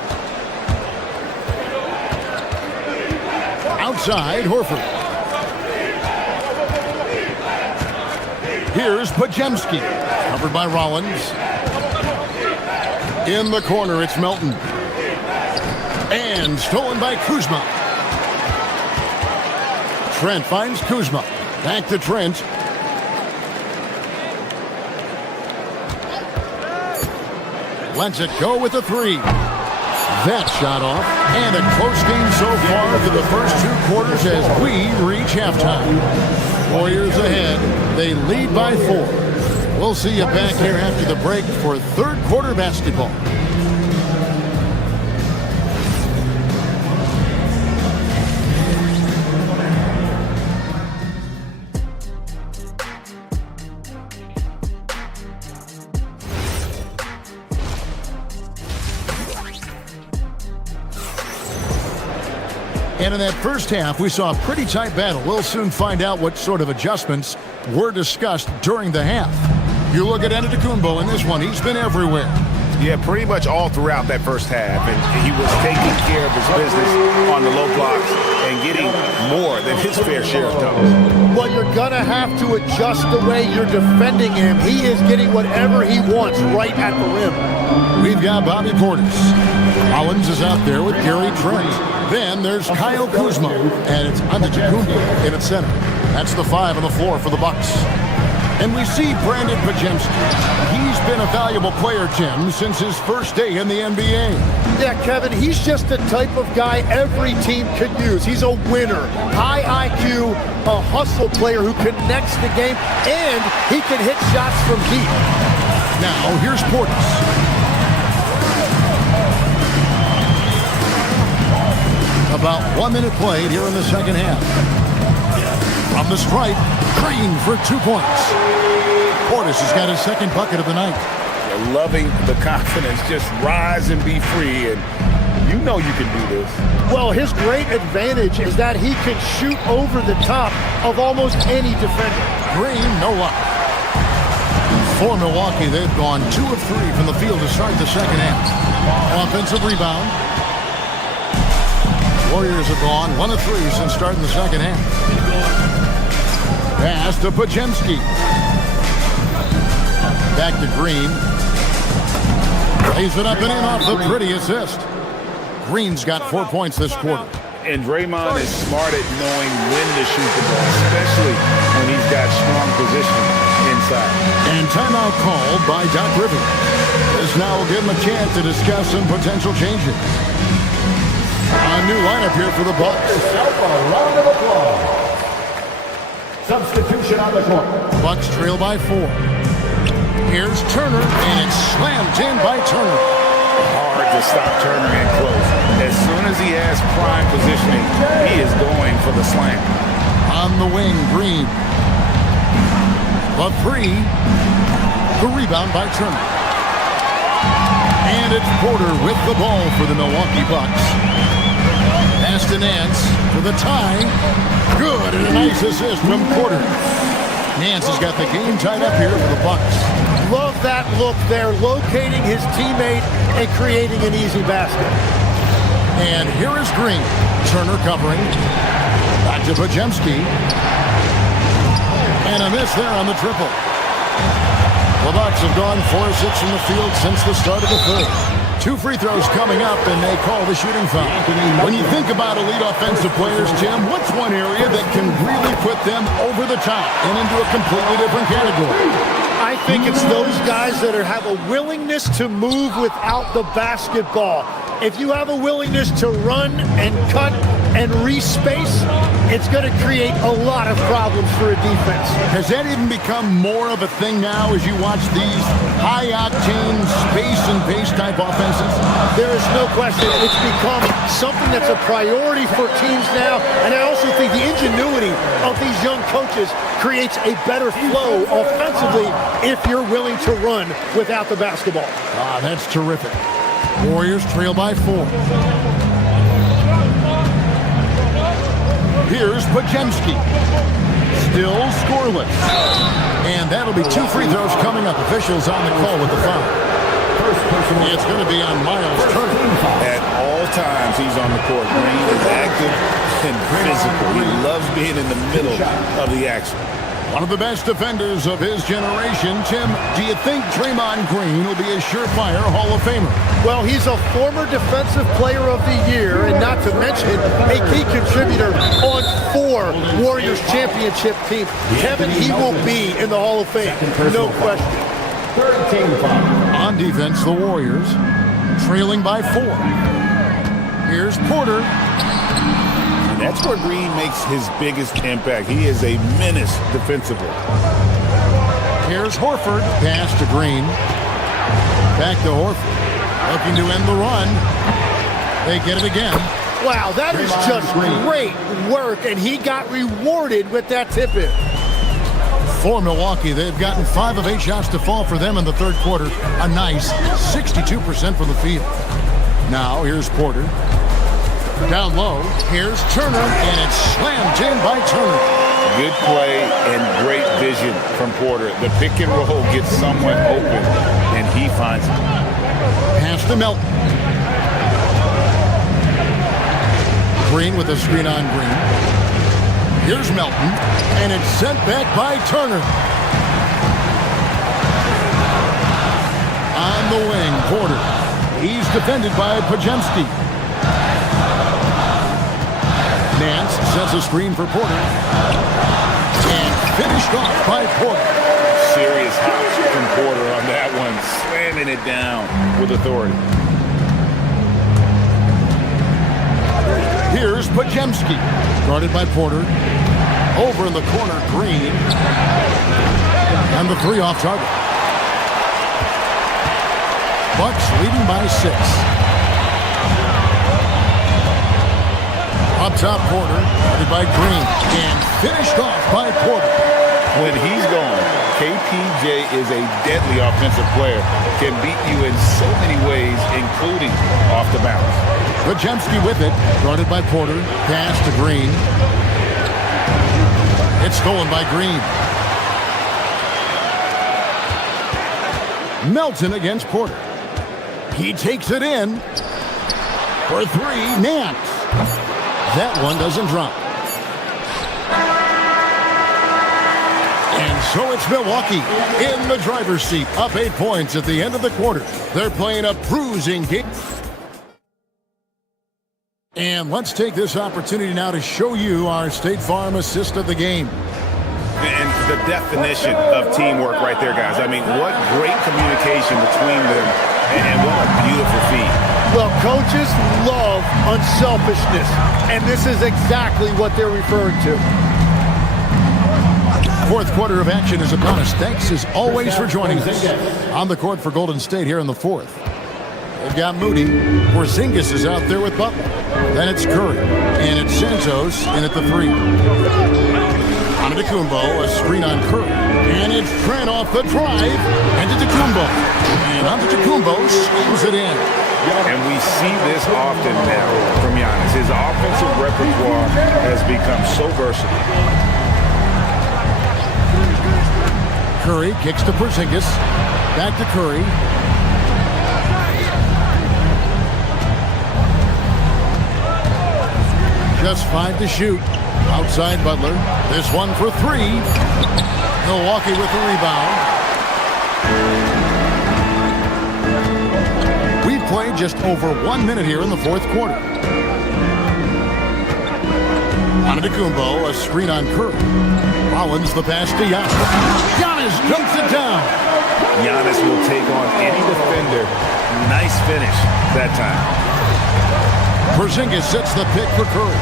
Outside, Horford. Here's Podziemski. Covered by Rollins. In the corner, it's Melton. And stolen by Kuzma. Trent finds Kuzma. Back to Trent. Lets it go with a 3. That shot off. And a close game so far for the first 2 quarters as we reach halftime. Warriors ahead. They lead by 4. We'll see you back here after the break for third quarter basketball. And in that first half, we saw a pretty tight battle. We'll soon find out what sort of adjustments were discussed during the half. You look at Antetokounmpo in this one. He's been everywhere. Yeah, pretty much all throughout that first half. And he was taking care of his business on the low blocks and getting more than his fair share of dunks. Well, you're going to have to adjust the way you're defending him. He is getting whatever he wants right at the rim. We've got Bobby Portis. Collins is out there with Gary Trent. Then there's Kyle Kuzma, and it's Antetokounmpo in at center. That's the 5 on the floor for the Bucks. And we see Brandon Pajemski. He's been a valuable player, Tim, since his first day in the NBA. Yeah, Kevin, he's just the type of guy every team could use. He's a winner, high IQ, a hustle player who connects the game, and he can hit shots from deep. Now, here's Portis. About 1 minute played here in the second half. From the stripe, Green for 2 points. Portis has got his second bucket of the night. They're loving the confidence. Just rise and be free, and you know you can do this. Well, his great advantage is that he can shoot over the top of almost any defender. Green, no luck. For Milwaukee, they've gone 2 of 3 from the field to start the second half. Offensive rebound. Warriors have gone 1 of 3 since starting the second half. Pass to Pajemski. Back to Green. Lays it up and in off the pretty assist. Green's got 4 points this quarter. And Draymond is smart at knowing when to shoot the ball, especially when he's got strong position inside. And timeout called by Doc Rivers. This now will give him a chance to discuss some potential changes. A new lineup here for the Bucks. A round of applause. Substitution on the court. Bucks trail by 4. Here's Turner, and it's slammed in by Turner. Hard to stop Turner in close. As soon as he has prime positioning, he is going for the slam. On the wing, Green. The 3. The rebound by Turner. And it's Porter with the ball for the Milwaukee Bucks. Pass to Nance for the tie. Good, and a nice assist from Porter. Nance has got the game tied up here for the Bucks. Love that look there, locating his teammate and creating an easy basket. And here is Green. Turner covering. Back to Pajemski. And a miss there on the triple. The Bucks have gone 4 of 6 from the field since the start of the third. 2 free throws coming up, and they call the shooting foul. When you think about elite offensive players, Tim, what's one area that can really put them over the top and into a completely different category? I think it's those guys that have a willingness to move without the basketball. If you have a willingness to run and cut and respace, it's going to create a lot of problems for a defense. Has that even become more of a thing now as you watch these high-octane space and pace type offenses? There is no question. It's become something that's a priority for teams now, and I also think the ingenuity of these young coaches creates a better flow offensively if you're willing to run without the basketball. That's terrific. Warriors trail by 4. Here's Pajemski. Still scoreless. And that'll be 2 free throws coming up. Officials on the call with the foul. It's going to be on Miles Turner. At all times, he's on the court. Green is active and physical. He loves being in the middle of the action. One of the best defenders of his generation. Tim, do you think Draymond Green will be a surefire Hall of Famer? Well, he's a former Defensive Player of the Year, and not to mention a key contributor on 4 Warriors championship teams. Kevin, he will be in the Hall of Fame, no question. Third team foul. On defense, the Warriors trailing by 4. Here's Porter. That's where Green makes his biggest impact. He is a menace defensively. Here's Horford. Pass to Green. Back to Horford. Looking to end the run. They get it again. Wow, that is just great work, and he got rewarded with that tip-in. For Milwaukee, they've gotten 5 of 8 shots to fall for them in the third quarter. A nice 62% from the field. Now, here's Porter. Down low, here's Turner, and it's slammed in by Turner. Good play and great vision from Porter. The pick and roll gets someone open, and he finds it. Pass to Melton. Green with a screen on Green. Here's Melton, and it's sent back by Turner. On the wing, Porter. He's defended by Pajemski. Nance sets a screen for Porter. And finished off by Porter. Serious hops from Porter on that one, slamming it down with authority. Here's Pajemski, guarded by Porter. Over in the corner, Green. And the three off target. Bucks leading by 6. Up top, Porter, guarded by Green. And finished off by Porter. When he's gone, KPJ is a deadly offensive player. Can beat you in so many ways, including off the bounce. Pajemski with it, guarded by Porter. Pass to Green. It's stolen by Green. Melton against Porter. He takes it in. For 3, Nance. That one doesn't drop. And so it's Milwaukee in the driver's seat, up 8 points at the end of the quarter. They're playing a bruising game. And let's take this opportunity now to show you our State Farm assist of the game. And the definition of teamwork right there, guys. I mean, what great communication between them, and what a beautiful feed. Well, coaches love unselfishness, and this is exactly what they're referring to. Fourth quarter of action is upon us. Thanks as always for joining us. On the court for Golden State here in the fourth. They've got Moody. Porzingis is out there with Butler. Then it's Curry. And it's Santos in at the 3. Antetokounmpo, a screen on Curry. And it's Trent off the drive. And Antetokounmpo. And Antetokounmpo slams it in. And we see this often now from Giannis. His offensive repertoire has become so versatile. Curry kicks to Porzingis. Back to Curry. Just 5 to shoot. Outside Butler. This one for 3. Milwaukee with the rebound. We've played just over 1 minute here in the fourth quarter. Antetokounmpo, a screen on Curry. Rollins the pass to Giannis. Giannis jumps it down. Giannis will take on any defender. Nice finish that time. Porzingis sets the pick for Curry.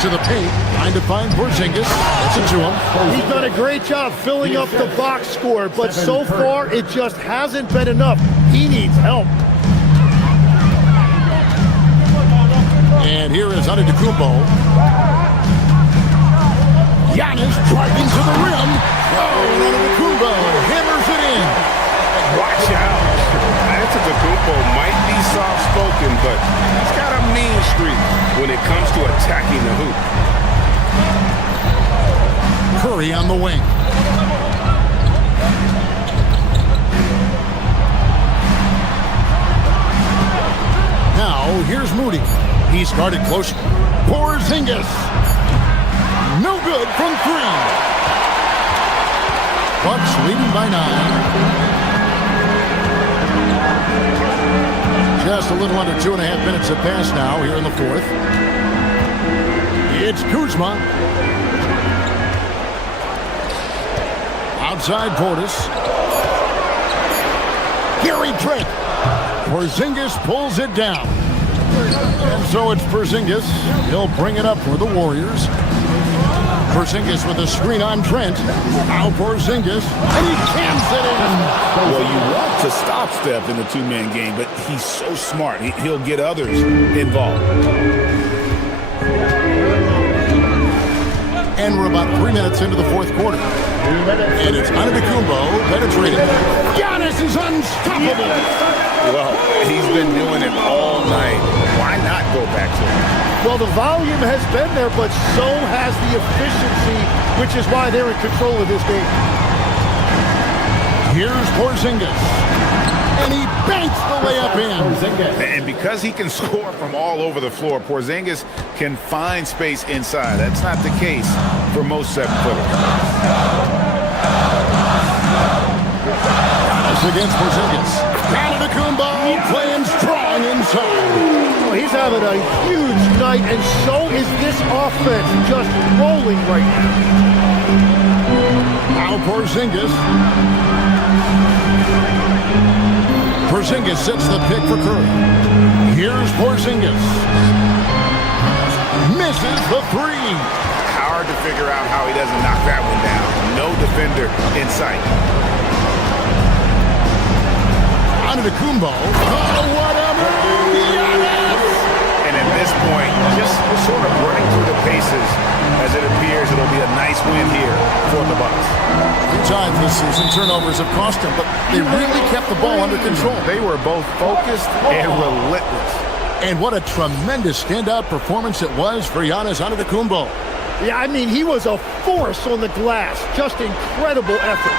To the paint, trying to find Porzingis. Gets it to him. He's done a great job filling up the box score, but so far it just hasn't been enough. He needs help. And here is Antetokounmpo. Giannis driving to the rim. Oh, and Antetokounmpo hammers it in. Watch out. Antetokounmpo might be soft-spoken, but he's got a mean streak when it comes to attacking the hoop. Curry on the wing. Now, here's Moody. He's guarded close. Porzingis. No good from 3. Bucks leading by 9. Just a little under 2.5 minutes have passed now here in the fourth. It's Kuzma. Outside Portis. Gary Trent. Porzingis pulls it down. And so it's Porzingis. He'll bring it up for the Warriors. Porzingis with a screen on Trent. Now Porzingis, and he cans it in. Well, you want to stop Steph in the two-man game, but he's so smart. He'll get others involved. And we're about 3 minutes into the fourth quarter. And it's Antetokounmpo penetrating. Giannis is unstoppable. Well, he's been doing it all night. Why not go back to it? Well, the volume has been there, but so has the efficiency, which is why they're in control of this game. Here's Porzingis. And he banks the layup in. And because he can score from all over the floor, Porzingis can find space inside. That's not the case for most 7-footers. Against Porzingis. Antetokounmpo playing strong inside. Well, he's having a huge night, and so is this offense, just rolling right now. Now Porzingis. Porzingis sets the pick for Curry. Here's Porzingis. Misses the three. Hard to figure out how he doesn't knock that one down. No defender in sight. Antetokounmpo. Oh, what a move! Giannis! And at this point, just sort of running through the paces as it appears it'll be a nice win here for the Bucks. 3 times this season, turnovers have cost them, but they really kept the ball under control. They were both focused and relentless. And what a tremendous standout performance it was for Giannis Antetokounmpo. Yeah, I mean, he was a force on the glass. Just incredible effort.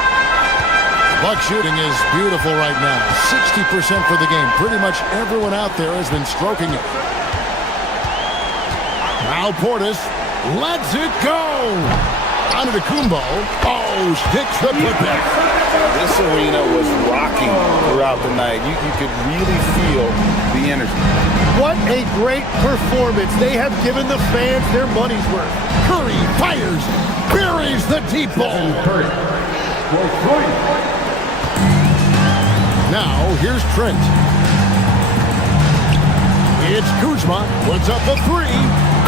Buck shooting is beautiful right now. 60% for the game. Pretty much everyone out there has been stroking it. Now Portis lets it go. Antetokounmpo. Oh, sticks the putback. This arena was rocking throughout the night. You could really feel the energy. What a great performance. They have given the fans their money's worth. Curry fires. Buries the deep ball. Now, here's Trent. It's Kuzma. Puts up a three.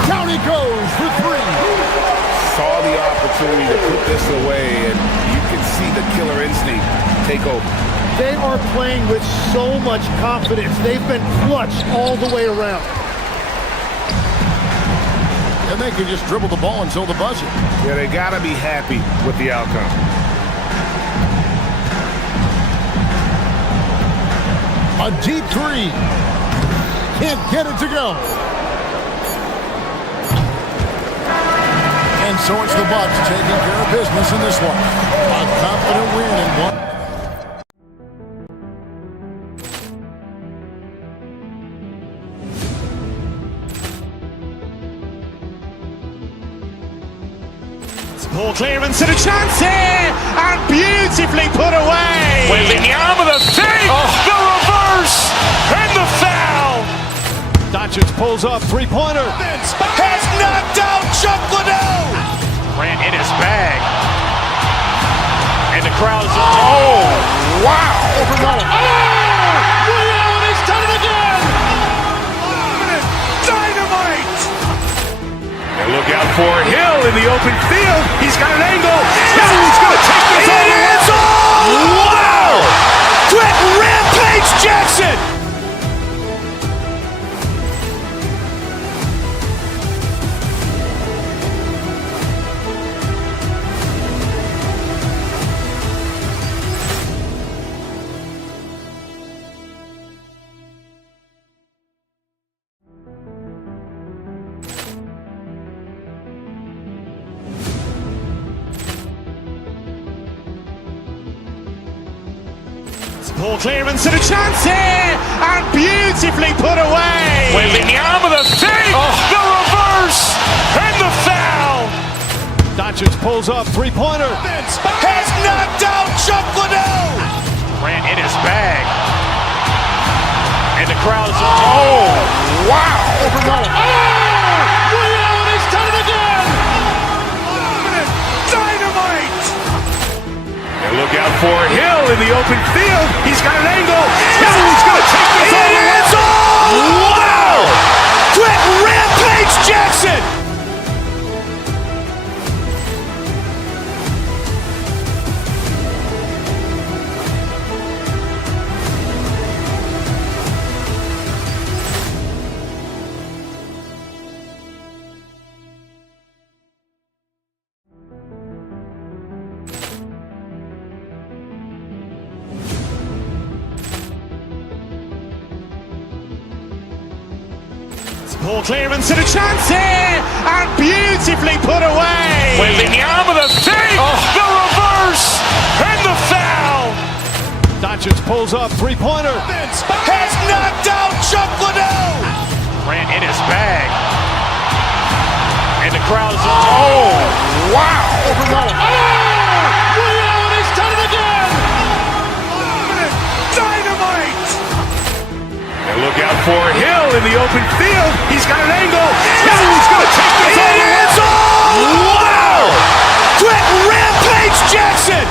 Down he goes for three. Saw the opportunity to put this away, and you can see the killer instinct take over. They are playing with so much confidence. They've been clutch all the way around. And they can just dribble the ball until the buzzer. Yeah, they got to be happy with the outcome. A deep three. Can't get it to go. And so it's the Bucks taking care of business in this one. A confident win in one. Ball clearance and a chance here, and beautifully put away. Wembanyama the fake, the reverse, and the foul. Doncic pulls up, three-pointer. Has knocked out Chuck Liddell. Ran in his bag. And the crowd is, oh, wow. He's done it again. Dynamite. And look out for Hill in the open field. He's got an angle. He's going to take this all the way. Wow! Quick Rampage Jackson. Ball clearance and a chance here, and beautifully put away. Wembanyama the fake, the reverse, and the foul. Doncic pulls up, three-pointer. Has knocked out Chuck Liddell. Ran in his bag. And the crowd is, oh, wow. He's done it again. Dynamite. And look out for Hill in the open field. He's got an angle. He's going to take this all the way. Wow! Quick Rampage Jackson. Ball clearance and a chance here, and beautifully put away. Wembanyama the fake, the reverse, and the foul. Doncic pulls up, three-pointer. Has knocked out Chuck Liddell. Ran in his bag. And the crowd is, oh, wow. He's done it again. Dynamite. And look out for Hill in the open field. He's got an angle. Hill's going to take this all the way. Wow! Quick rampage Jackson.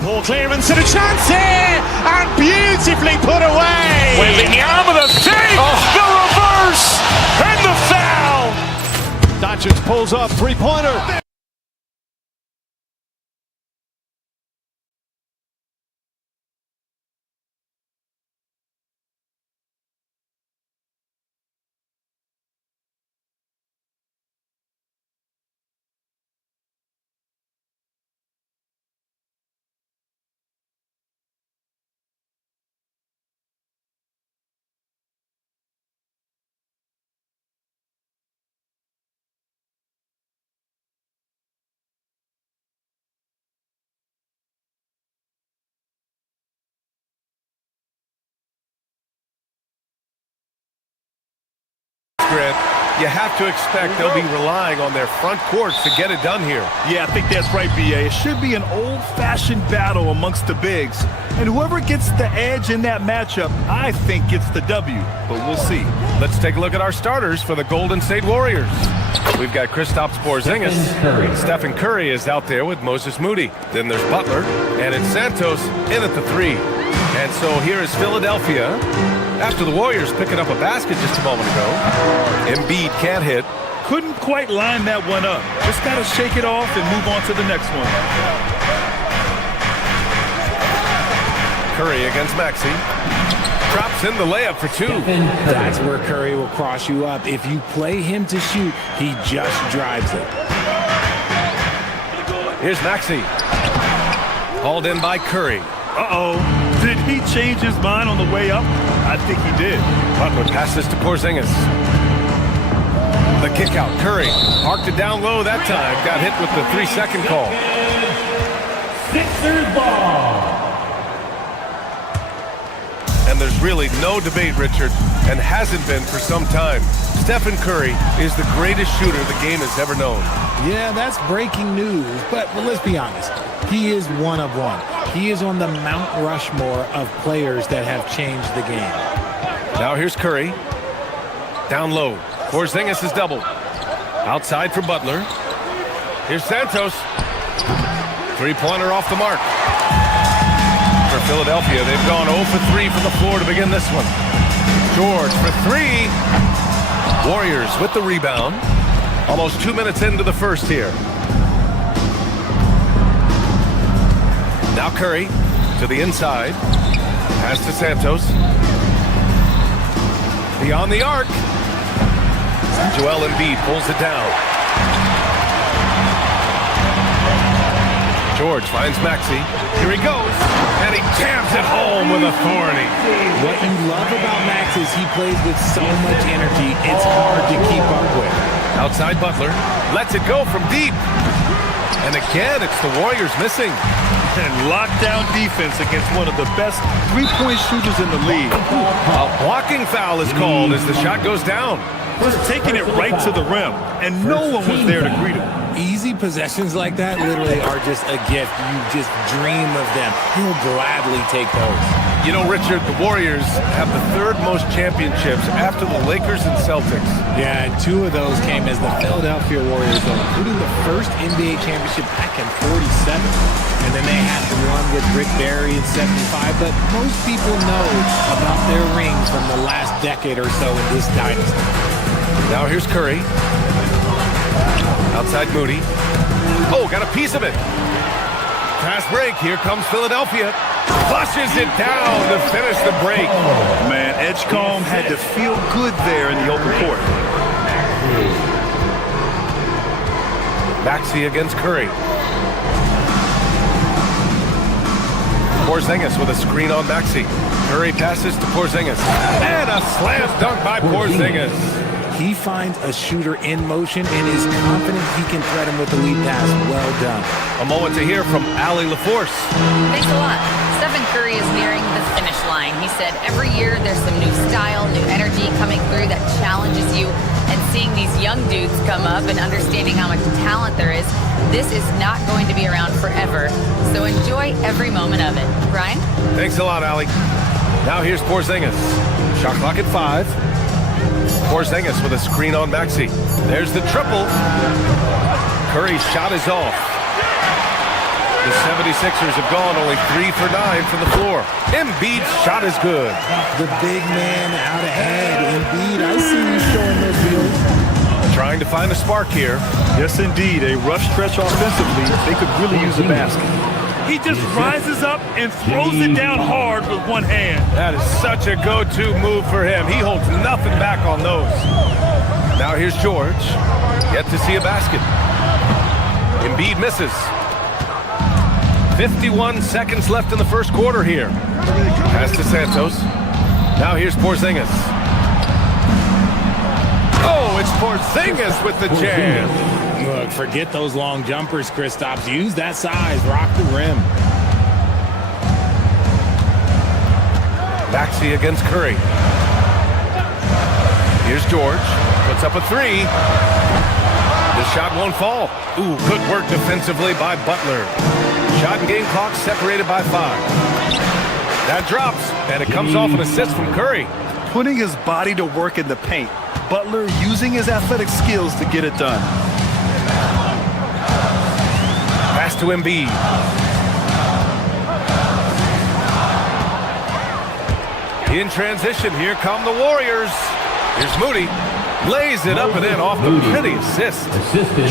Ball clearance and a chance here, and beautifully put away. Wembanyama the fake, the reverse, and the foul. Doncic pulls up, three-pointer. You have to expect they'll be relying on their front court to get it done here. Yeah, I think that's right, B.A. It should be an old-fashioned battle amongst the bigs. And whoever gets the edge in that matchup, I think gets the W. But we'll see. Let's take a look at our starters for the Golden State Warriors. We've got Kristaps Porzingis. Stephen Curry is out there with Moses Moody. Then there's Butler. And it's Santos in at the 3. And so here is Philadelphia. After the Warriors picking up a basket just a moment ago. Embiid can't hit. Couldn't quite line that one up. Just got to shake it off and move on to the next one. Curry against Maxey. Drops in the layup for 2. That's where Curry will cross you up. If you play him to shoot, he just drives it. Here's Maxey. Hauled in by Curry. Uh-oh. Did he change his mind on the way up? I think he did. Butler passes to Porzingis. The kick out. Curry parked it down low that time. Got hit with the 3-second call. Sixers ball. And there's really no debate, Richard, and hasn't been for some time. Stephen Curry is the greatest shooter the game has ever known. Yeah, that's breaking news, but let's be honest. He is one of one. He is on the Mount Rushmore of players that have changed the game. Now here's Curry. Down low. Porzingis is doubled. Outside for Butler. Here's Santos. Three-pointer off the mark. For Philadelphia, they've gone 0 for 3 from the floor to begin this one. George for 3. Warriors with the rebound. Almost 2 minutes into the first here. Now Curry to the inside. Pass to Santos. Beyond the arc. Joel Embiid pulls it down. George finds Maxey. Here he goes. And he jams it home with authority. What you love about Max is he plays with so much energy, it's hard to keep up with. Outside Butler. Lets it go from deep. And again, it's the Warriors missing. And lockdown defense against one of the best three-point shooters in the league. A blocking foul is called as the shot goes down. Just taking it right to the rim, and no one was there to greet him. Easy possessions like that literally are just a gift. You just dream of them. He'll gladly take those. You know, Richard, the Warriors have the 3rd most championships after the Lakers and Celtics. Yeah, and 2 of those came as the Philadelphia Warriors, including the first NBA championship back in '47. And then they had the one with Rick Barry in '75. But most people know about their rings from the last decade or so in this dynasty. Now here's Curry. Outside Moody. Oh, got a piece of it. Fast break. Here comes Philadelphia. Flushes it down to finish the break. Man, Edgecombe had to feel good there in the open court. Maxey against Curry. Porzingis with a screen on Maxey. Curry passes to Porzingis. And a slam dunk by Porzingis. He finds a shooter in motion and is confident he can thread him with the lead pass. Well done. A moment to hear from Allie LaForce. Thanks a lot. Stephen Curry is nearing the finish line. He said every year there's some new style, new energy coming through that challenges you. And seeing these young dudes come up and understanding how much talent there is, this is not going to be around forever. So enjoy every moment of it. Brian? Thanks a lot, Allie. Now here's Porzingis. Shot clock at 5. Porzingis with a screen on Maxey. There's the triple. Curry's shot is off. The 76ers have gone only 3 for 9 from the floor. Embiid's shot is good. The big man out ahead. Embiid, I see you showing those wheels. Trying to find a spark here. Yes, indeed. A rough stretch offensively. They could really use a basket. He just rises up and throws it down hard with one hand. That is such a go-to move for him. He holds nothing back on those. Now here's George. Yet to see a basket. Embiid misses. 51 seconds left in the first quarter here. Pass to Santos. Now here's Porzingis. Oh, it's Porzingis with the jam. Look, forget those long jumpers, Kristaps. Use that size. Rock the rim. Maxey against Curry. Here's George. Puts up a 3. The shot won't fall. Ooh, good work defensively by Butler. Shot and game clock separated by 5. That drops, and it comes off an assist from Curry. Putting his body to work in the paint. Butler using his athletic skills to get it done. Pass to Embiid. In transition, here come the Warriors. Here's Moody. Lays it up and in off the pretty assist.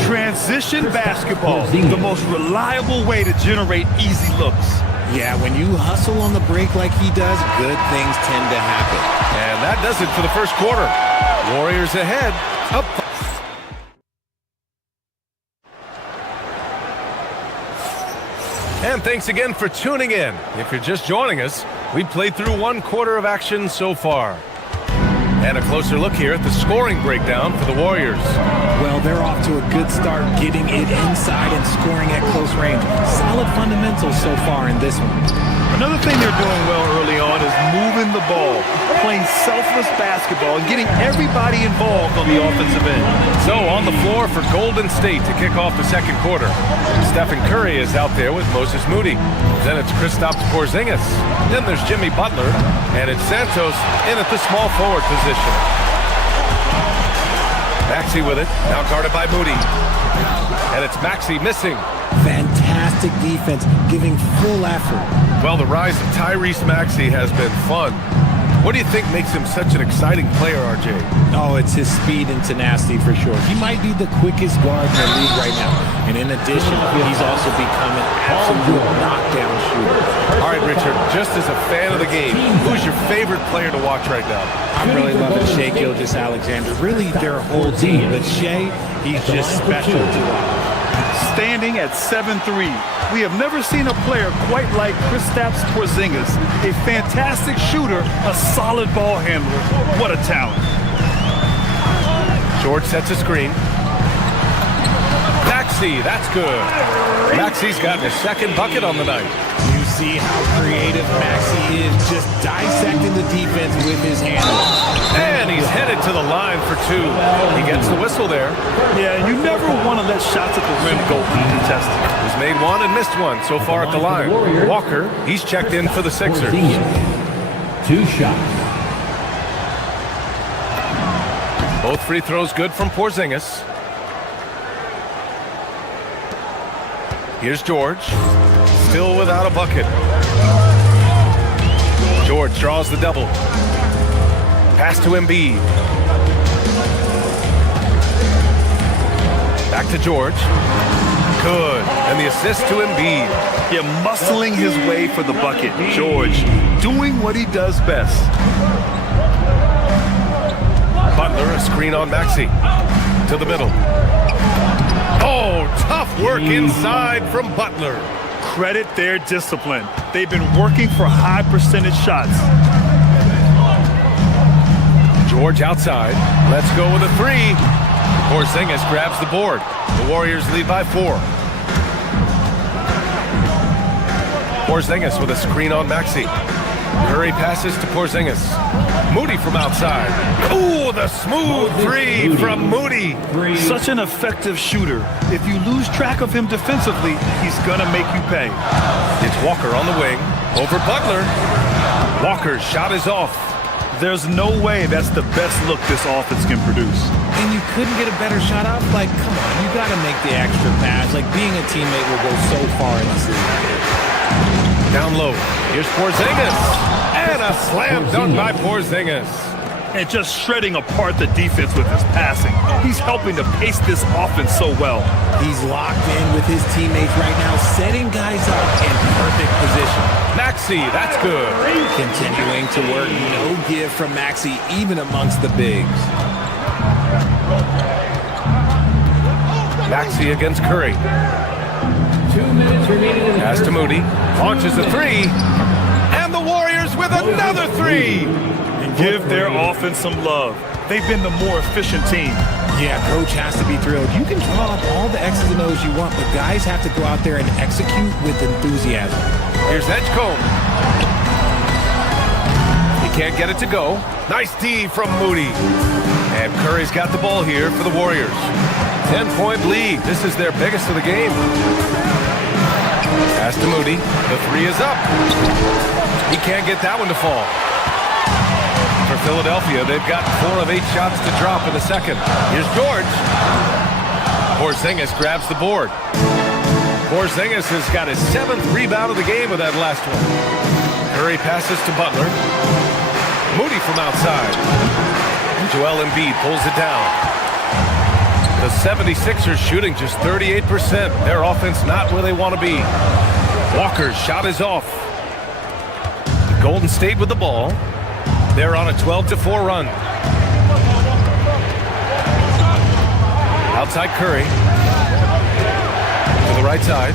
Transition basketball, the most reliable way to generate easy looks. Yeah, when you hustle on the break like he does, good things tend to happen. And that does it for the first quarter. Warriors ahead. Up. And thanks again for tuning in. If you're just joining us, we played through 1 quarter of action so far. And a closer look here at the scoring breakdown for the Warriors. Well, they're off to a good start getting it inside and scoring at close range. Solid fundamentals so far in this one. Another thing they're doing well early on is moving the ball, playing selfless basketball, and getting everybody involved on the offensive end. So on the floor for Golden State to kick off the second quarter. Stephen Curry is out there with Moses Moody. Then it's Kristaps Porzingis. Then there's Jimmy Butler. And it's Santos in at the small forward position. Maxey with it, now guarded by Moody. And it's Maxey missing. Fantastic defense, giving full effort. Well, the rise of Tyrese Maxey has been fun. What do you think makes him such an exciting player, RJ? Oh, it's his speed and tenacity for sure. He might be the quickest guard in the league right now. And in addition, he's also become an absolute knockdown shooter. All right, Richard, just as a fan of the game, who's your favorite player to watch right now? I'm really loving Shai Gilgeous-Alexander. Really, their whole team. But Shai, he's just special to watch. Standing at 7'3", we have never seen a player quite like Kristaps Porzingis. A fantastic shooter, a solid ball handler. What a talent. George sets a screen. Maxey, that's good. Maxey's gotten his second bucket on the night. You see how creative Maxey is, just dissecting the defense with his handle. And he's headed to the line for 2. He gets the whistle there. Yeah, you never want to let shots at the rim go uncontested. He's made 1 and missed 1 so far at the line. Walker, he's checked in for the Sixers. 2 shots. Both free throws good from Porzingis. Here's George. Still without a bucket. George draws the double. Pass to Embiid. Back to George. Good. And the assist to Embiid. Yeah, muscling his way for the bucket. George doing what he does best. Butler, a screen on Maxey. To the middle. Oh, tough work inside from Butler. Credit their discipline. They've been working for high percentage shots. George outside. Let's go with a three. Porzingis grabs the board. The Warriors lead by 4. Porzingis with a screen on Maxey. Curry passes to Porzingis. Moody from outside. Ooh, the smooth three from Moody. Such an effective shooter. If you lose track of him defensively, he's going to make you pay. It's Walker on the wing. Over Butler. Walker's shot is off. There's no way that's the best look this offense can produce. And you couldn't get a better shot off? Like, come on, you got to make the extra pass. Like, being a teammate will go so far in this league. Down low. Here's Porzingis. And a slam dunk by Porzingis. And just shredding apart the defense with his passing. He's helping to pace this offense so well. He's locked in with his teammates right now, setting guys up in perfect position. Maxey, that's good. Continuing to work, no give from Maxey, even amongst the bigs. Maxey against Curry. 2 minutes remaining in the Pass to Moody. Launches a three. And the Warriors with another three. And give their offense some love. They've been the more efficient team. Yeah, coach has to be thrilled. You can draw up all the X's and O's you want, but guys have to go out there and execute with enthusiasm. Here's Edgecombe. He can't get it to go. Nice D from Moody. And Curry's got the ball here for the Warriors. 10-point lead. This is their biggest of the game. Pass to Moody. The three is up. He can't get that one to fall. For Philadelphia, they've got 4 of 8 shots to drop in the second. Here's George. Porzingis grabs the board. Porzingis has got his 7th rebound of the game with that last one. Curry passes to Butler. Moody from outside. Joel Embiid pulls it down. The 76ers shooting just 38%. Their offense not where they want to be. Walker's shot is off. Golden State with the ball. They're on a 12-4 run. Outside Curry. To the right side.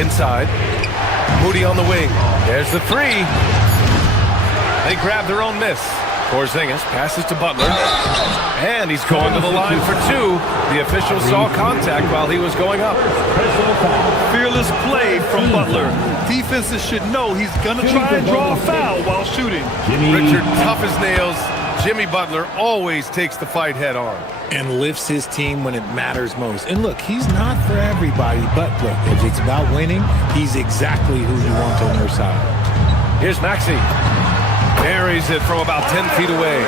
Inside. Moody on the wing. There's the three. They grab their own miss. Porzingis passes to Butler. And he's going to the line for 2. The official saw contact while he was going up. Fearless play from Butler. Defenses should know he's going to try and draw a foul while shooting. Richard, tough as nails. Jimmy Butler always takes the fight head on. And lifts his team when it matters most. And look, he's not for everybody, but look, if it's about winning, he's exactly who you want on your side. Here's Maxey. Buries it from about 10 feet away.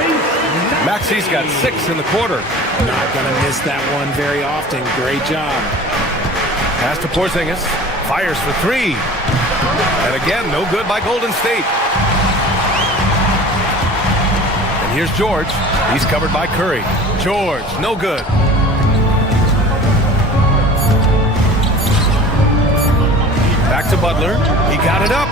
Maxey's got 6 in the quarter. Not going to miss that one very often. Great job. Pass to Porzingis. Fires for 3. And again, no good by Golden State. And here's George. He's covered by Curry. George, no good. Back to Butler. He got it up.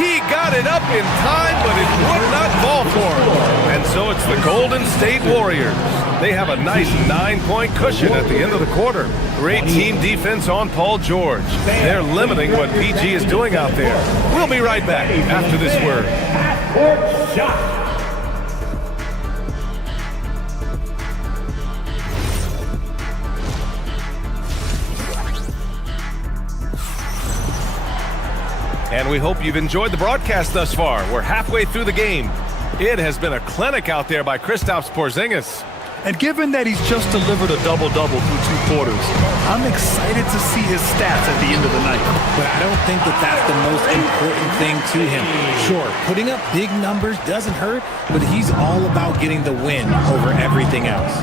He got it up in time, but it would not fall for him. And so it's the Golden State Warriors. They have a nice 9-point cushion at the end of the quarter. Great team defense on Paul George. They're limiting what PG is doing out there. We'll be right back after this word. And we hope you've enjoyed the broadcast thus far. We're halfway through the game. It has been a clinic out there by Kristaps Porzingis. And given that he's just delivered a double-double through 2 quarters, I'm excited to see his stats at the end of the night. But I don't think that that's the most important thing to him. Sure, putting up big numbers doesn't hurt, but he's all about getting the win over everything else.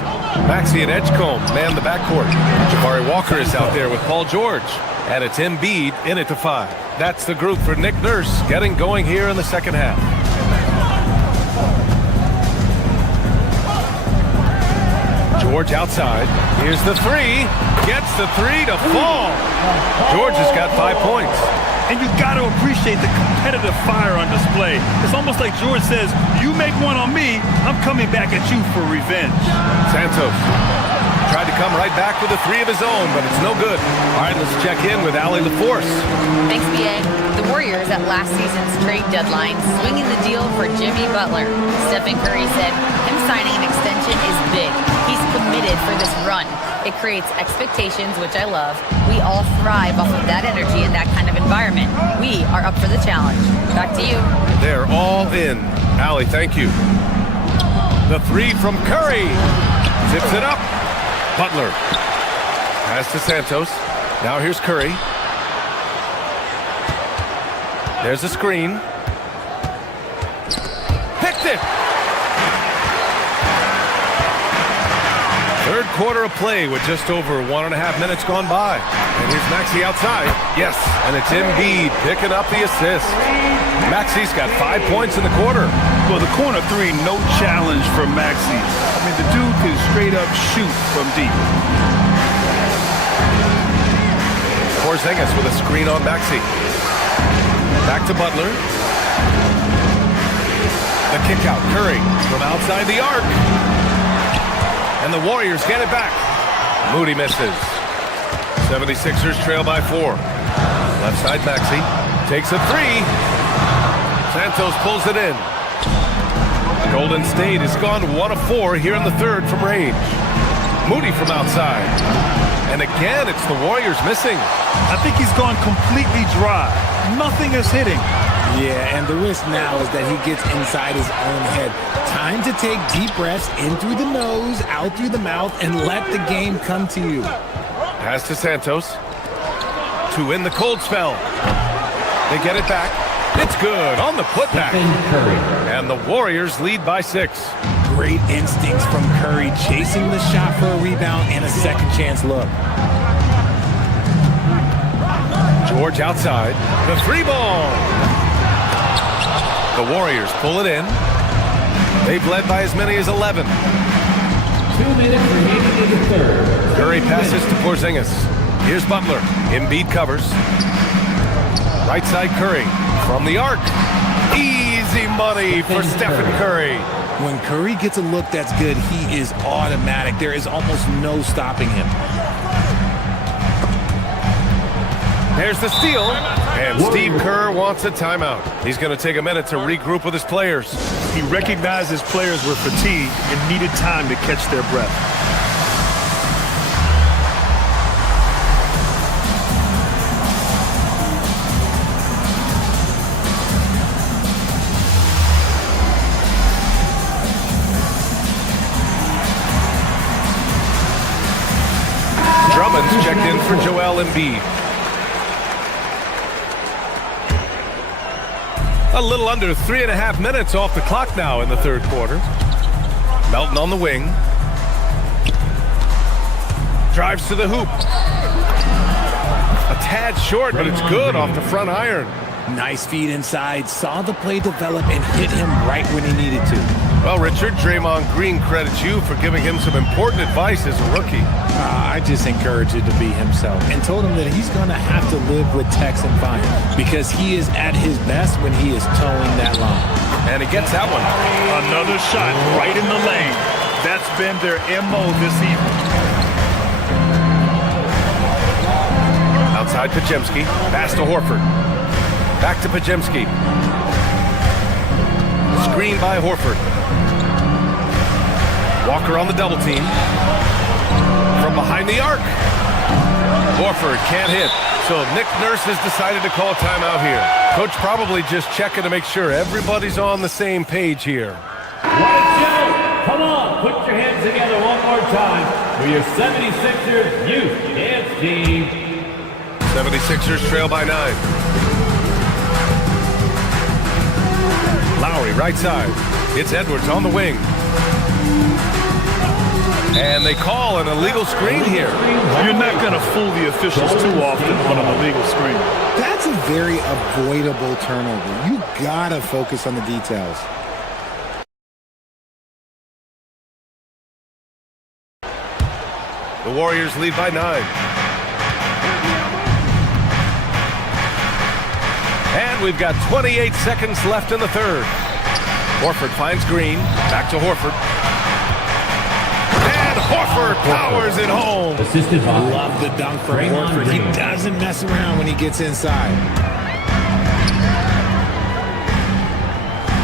Maxey and Edgecombe man the backcourt. Jabari Walker is out there with Paul George. And it's Embiid in it to 5. That's the group for Nick Nurse getting going here in the second half. George outside. Here's the three. Gets the three to fall. George has got 5 points. And you got to appreciate the competitive fire on display. It's almost like George says, you make one on me, I'm coming back at you for revenge. Santos tried to come right back with a three of his own, but it's no good. All right, let's check in with Allie LaForce. Thanks, B.A. The Warriors at last season's trade deadline swinging the deal for Jimmy Butler. Stephen Curry said him signing an extension is big. He's committed for this run. It creates expectations, which I love. We all thrive off of that energy and that kind of environment. We are up for the challenge. Back to you. They're all in. Allie, thank you. The three from Curry. Zips it up. Butler. Pass to Santos. Now here's Curry. There's a screen. Picked it. Third quarter of play with just over 1.5 minutes gone by. And here's Maxey outside. Yes, and it's Embiid picking up the assist. Maxey's got 5 points in the quarter. Well, the corner three, no challenge for Maxey. I mean, the dude can straight up shoot from deep. Porzingis with a screen on Maxey. Back to Butler. The kick out. Curry from outside the arc. And the Warriors get it back. Moody misses. 76ers trail by 4. Left side Maxey takes a three. Santos pulls it in. Golden State has gone 1 of 4 here in the third from range. Moody from outside. And again, it's the Warriors missing. I think he's gone completely dry. Nothing is hitting. Yeah, and the risk now is that he gets inside his own head. Time to take deep breaths in through the nose, out through the mouth, and let the game come to you. Pass to Santos. To win the cold spell. They get it back. It's good on the putback. And the Warriors lead by 6. Great instincts from Curry, chasing the shot for a rebound and a second chance look. George outside. The three ball. The Warriors pull it in. They've led by as many as 11. 2 minutes remaining in the third. Curry passes to Porzingis. Here's Butler. Embiid covers. Right side Curry. From the arc. Easy money for Stephen Curry. When Curry gets a look that's good, he is automatic. There is almost no stopping him. There's the steal. And Steve Kerr wants a timeout. He's going to take a minute to regroup with his players. He recognized his players were fatigued and needed time to catch their breath. Drummond's checked in for Joel Embiid. A little under 3.5 minutes off the clock now in the third quarter. Melton on the wing. Drives to the hoop. A tad short, but it's good off the front iron. Nice feed inside. Saw the play develop and hit him right when he needed to. Well, Richard, Draymond Green credits you for giving him some important advice as a rookie. I just encouraged him to be himself and told him that he's going to have to live with Tex and Fine because he is at his best when he is towing that line. And he gets that one. Another shot right in the lane. That's been their MO this evening. Outside Podziemski. Pass to Horford. Back to Podziemski. Screen by Horford. Walker on the double team. From behind the arc. Horford can't hit. So Nick Nurse has decided to call timeout here. Coach probably just checking to make sure everybody's on the same page here. Come on, put your hands together one more time for your 76ers youth dance team. 76ers trail by 9. Lowry, right side. It's Edwards on the wing. And they call an illegal screen here. You're not going to fool the officials too often on an illegal screen. That's a very avoidable turnover. You got to focus on the details. The Warriors lead by 9. And we've got 28 seconds left in the third. Horford finds Green. Back to Horford. And Horford powers it home. Assisted by Love the dunk from Horford. He doesn't mess around when he gets inside.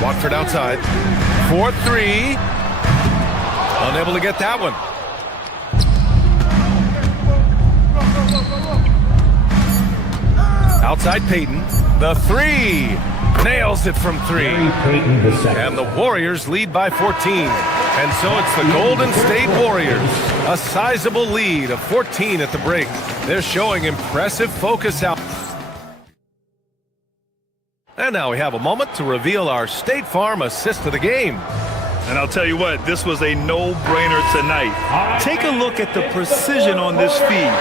Watford outside. 4-3. Unable to get that one. Outside Payton. The 3. Nails it from 3. And the Warriors lead by 14. And so it's the Golden State Warriors. A sizable lead of 14 at the break. They're showing impressive focus out. And now we have a moment to reveal our State Farm assist of the game. And I'll tell you what, this was a no-brainer tonight. Take a look at the precision on this feed.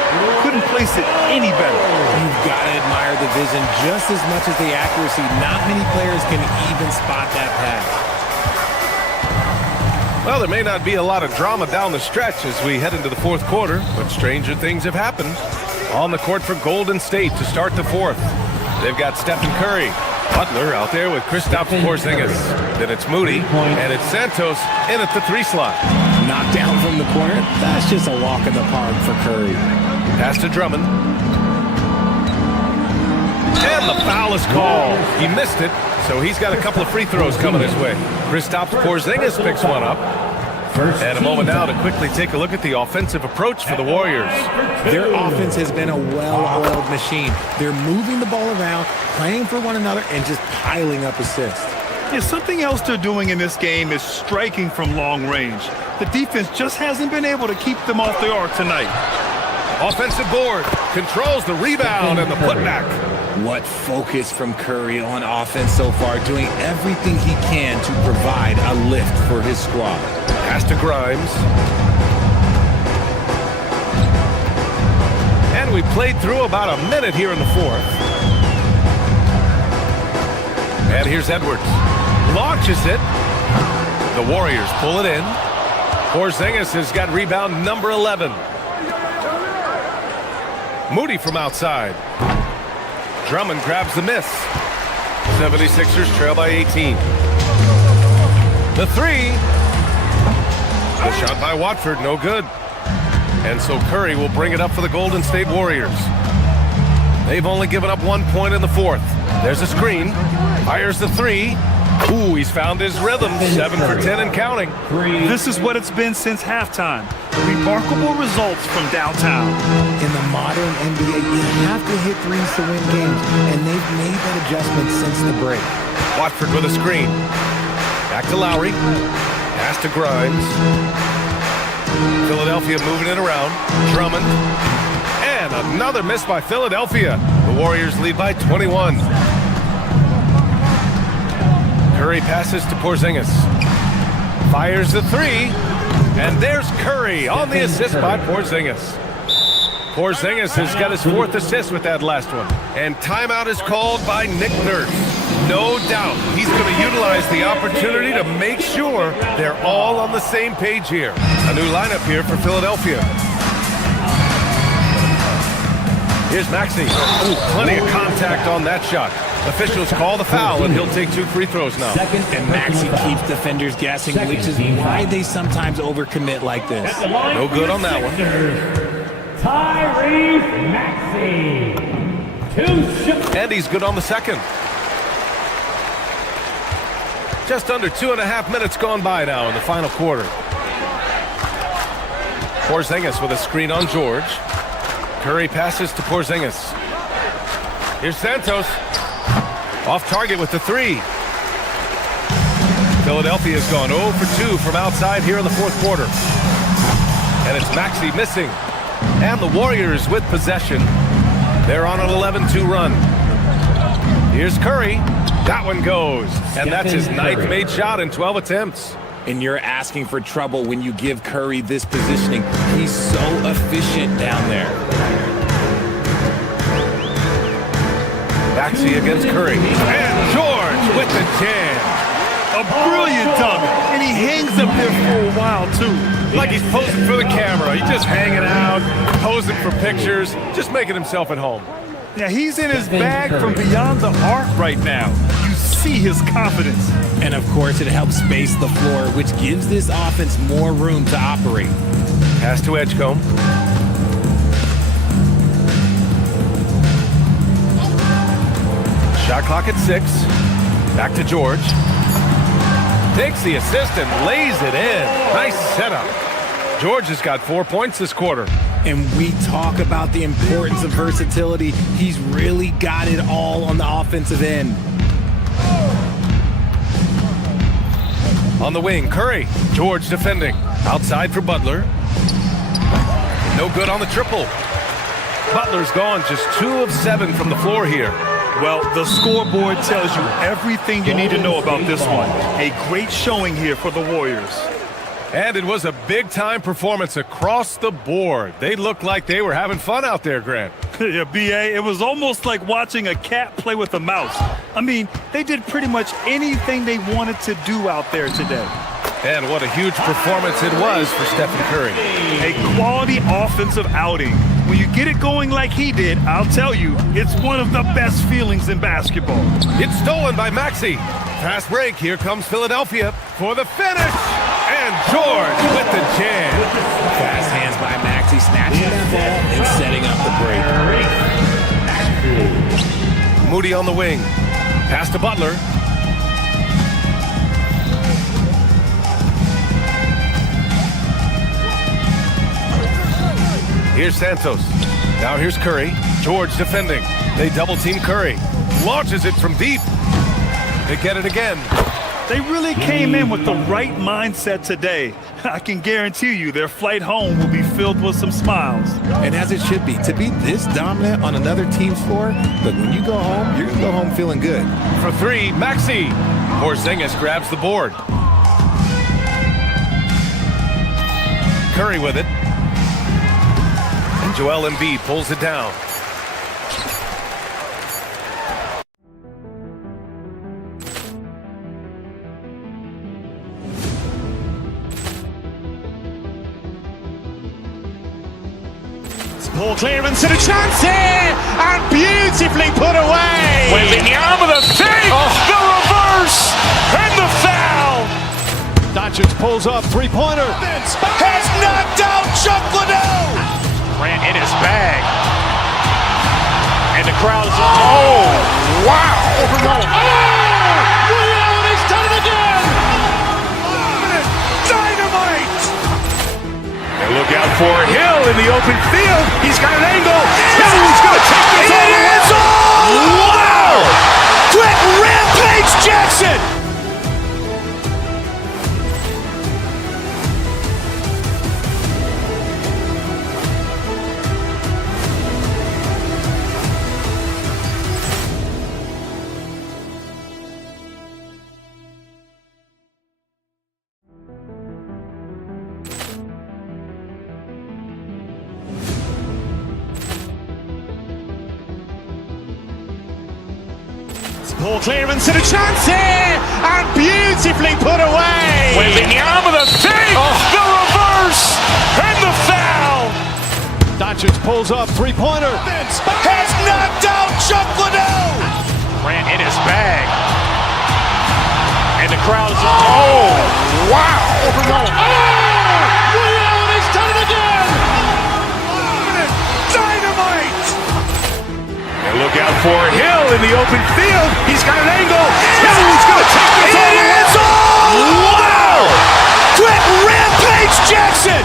Couldn't place it any better. You've got to admire the vision just as much as the accuracy. Not many players can even spot that pass. Well, there may not be a lot of drama down the stretch as we head into the fourth quarter, but stranger things have happened. On the court for Golden State to start the fourth. They've got Stephen Curry. Butler out there with Kristaps Porzingis. Then it's Moody, and it's Santos in at the 3 slot. Knocked down from the corner. That's just a walk in the park for Curry. Pass to Drummond. And the foul is called. He missed it, so he's got a couple of free throws coming his way. Kristaps Porzingis picks one up. And a moment now to quickly take a look at the offensive approach for the Warriors. Their offense has been a well-oiled machine. They're moving the ball around, playing for one another, and just piling up assists. Yeah, something else they're doing in this game is striking from long range. The defense just hasn't been able to keep them off the arc tonight. Offensive board, controls the rebound and the putback. What focus from Curry on offense so far, doing everything he can to provide a lift for his squad. Pass to Grimes. And we played through about a minute here in the fourth. And here's Edwards. Launches it. The Warriors pull it in. Porzingis has got rebound number 11. Moody from outside. Drummond grabs the miss. 76ers trail by 18. The 3. The shot by Watford, no good. And so Curry will bring it up for the Golden State Warriors. They've only given up 1 point in the fourth. There's a screen. Fires the 3. Ooh, he's found his rhythm. 7 for 10 and counting. This is what it's been since halftime. Remarkable results from downtown. In the modern NBA, you have to hit threes to win games, and they've made that adjustment since the break. Watford with a screen. Back to Lowry. Pass to Grimes. Philadelphia moving it around. Drummond. And another miss by Philadelphia. The Warriors lead by 21. Curry passes to Porzingis. Fires the 3. And there's Curry on the assist by Porzingis. Porzingis has got his 4th assist with that last one. And timeout is called by Nick Nurse. No doubt he's going to utilize the opportunity to make sure they're all on the same page here. A new lineup here for Philadelphia. Here's Maxey. Ooh, plenty of contact on that shot. Officials call the foul, and he'll take 2 free throws now. And Maxey keeps defenders guessing, which is why they sometimes overcommit like this. No good on that one. Tyrese Maxey. And he's good on the second. Just under 2.5 minutes gone by now in the final quarter. Porzingis with a screen on George. Curry passes to Porzingis. Here's Santos. Off target with the 3. Philadelphia's gone 0 for 2 from outside here in the fourth quarter. And it's Maxey missing. And the Warriors with possession. They're on an 11-2 run. Here's Curry. That one goes. And that's his 9th made shot in 12 attempts. And you're asking for trouble when you give Curry this positioning. He's so efficient down there. Maxey against Curry. And George with the jam. A brilliant dunk, and he hangs up there for a while, too. Like he's posing for the camera. He's just hanging out, posing for pictures, just making himself at home. Yeah, he's in his bag from beyond the arc right now. You see his confidence. And of course, it helps space the floor, which gives this offense more room to operate. Pass to Edgecombe. Shot clock at 6. Back to George. Takes the assist and lays it in. Nice setup. George has got 4 points this quarter. And we talk about the importance of versatility. He's really got it all on the offensive end. On the wing, Curry. George defending. Outside for Butler. No good on the triple. Butler's gone just 2 of 7 from the floor here. Well, the scoreboard tells you everything you need to know about this one. A great showing here for the Warriors. And it was a big-time performance across the board. They looked like they were having fun out there, Grant. Yeah, B.A., it was almost like watching a cat play with a mouse. I mean, they did pretty much anything they wanted to do out there today. And what a huge performance it was for Stephen Curry. A quality offensive outing. When you get it going like he did, I'll tell you, it's one of the best feelings in basketball. It's stolen by Maxey. Fast break. Here comes Philadelphia for the finish. And George with the jam. Fast hands by Maxey, snatching that ball and setting up the break. Moody on the wing. Pass to Butler. Here's Santos. Now here's Curry. George defending. They double team Curry. Launches it from deep. They get it again. They really came in with the right mindset today. I can guarantee you their flight home will be filled with some smiles. And as it should be, to be this dominant on another team's floor, but when you go home, you're going to go home feeling good. For 3, Maxey. Porzingis grabs the board. Curry with it. And Joel Embiid pulls it down. Ball clearance and a chance here, and beautifully put away. Wembanyama the fake, the reverse, and the foul. Doncic pulls up, three-pointer. Has knocked out Chuck Liddell. Grant in his bag. And the crowd is, oh, wow. Ray Allen has done it again. Dynamite. And look out for Hill in the open field. He's got an angle. He's going to take this all the way. Wow. Quick rampage Jackson. Ball clearance and a chance here, and beautifully put away. Wembanyama the fake, the reverse, and the foul. Doncic pulls up, three-pointer. Has knocked out Chuck Liddell. Grant in his bag. And the crowd is, oh, wow. Ray Allen has done it again. Dynamite. And look out for Hill in the open field. He's got an angle. He's going to take this all the way. Wow. Quick rampage Jackson.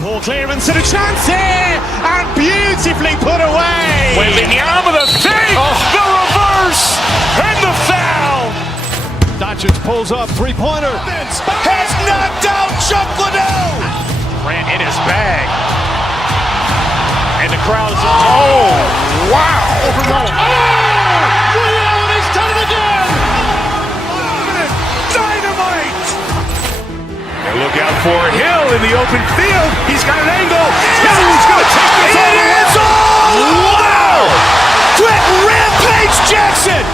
Ball clearance and a chance here, and beautifully put away. Wembanyama the fake, the reverse, and the foul. Doncic pulls up, three-pointer. Has knocked out Chuck Liddell. Ran in his bag. And the crowd is... Oh, wow. Rio, he's done it again! Dynamite. And look out for Hill in the open field. He's got an angle. Hill's going to take this all the way. Wow! Quick Rampage Jackson.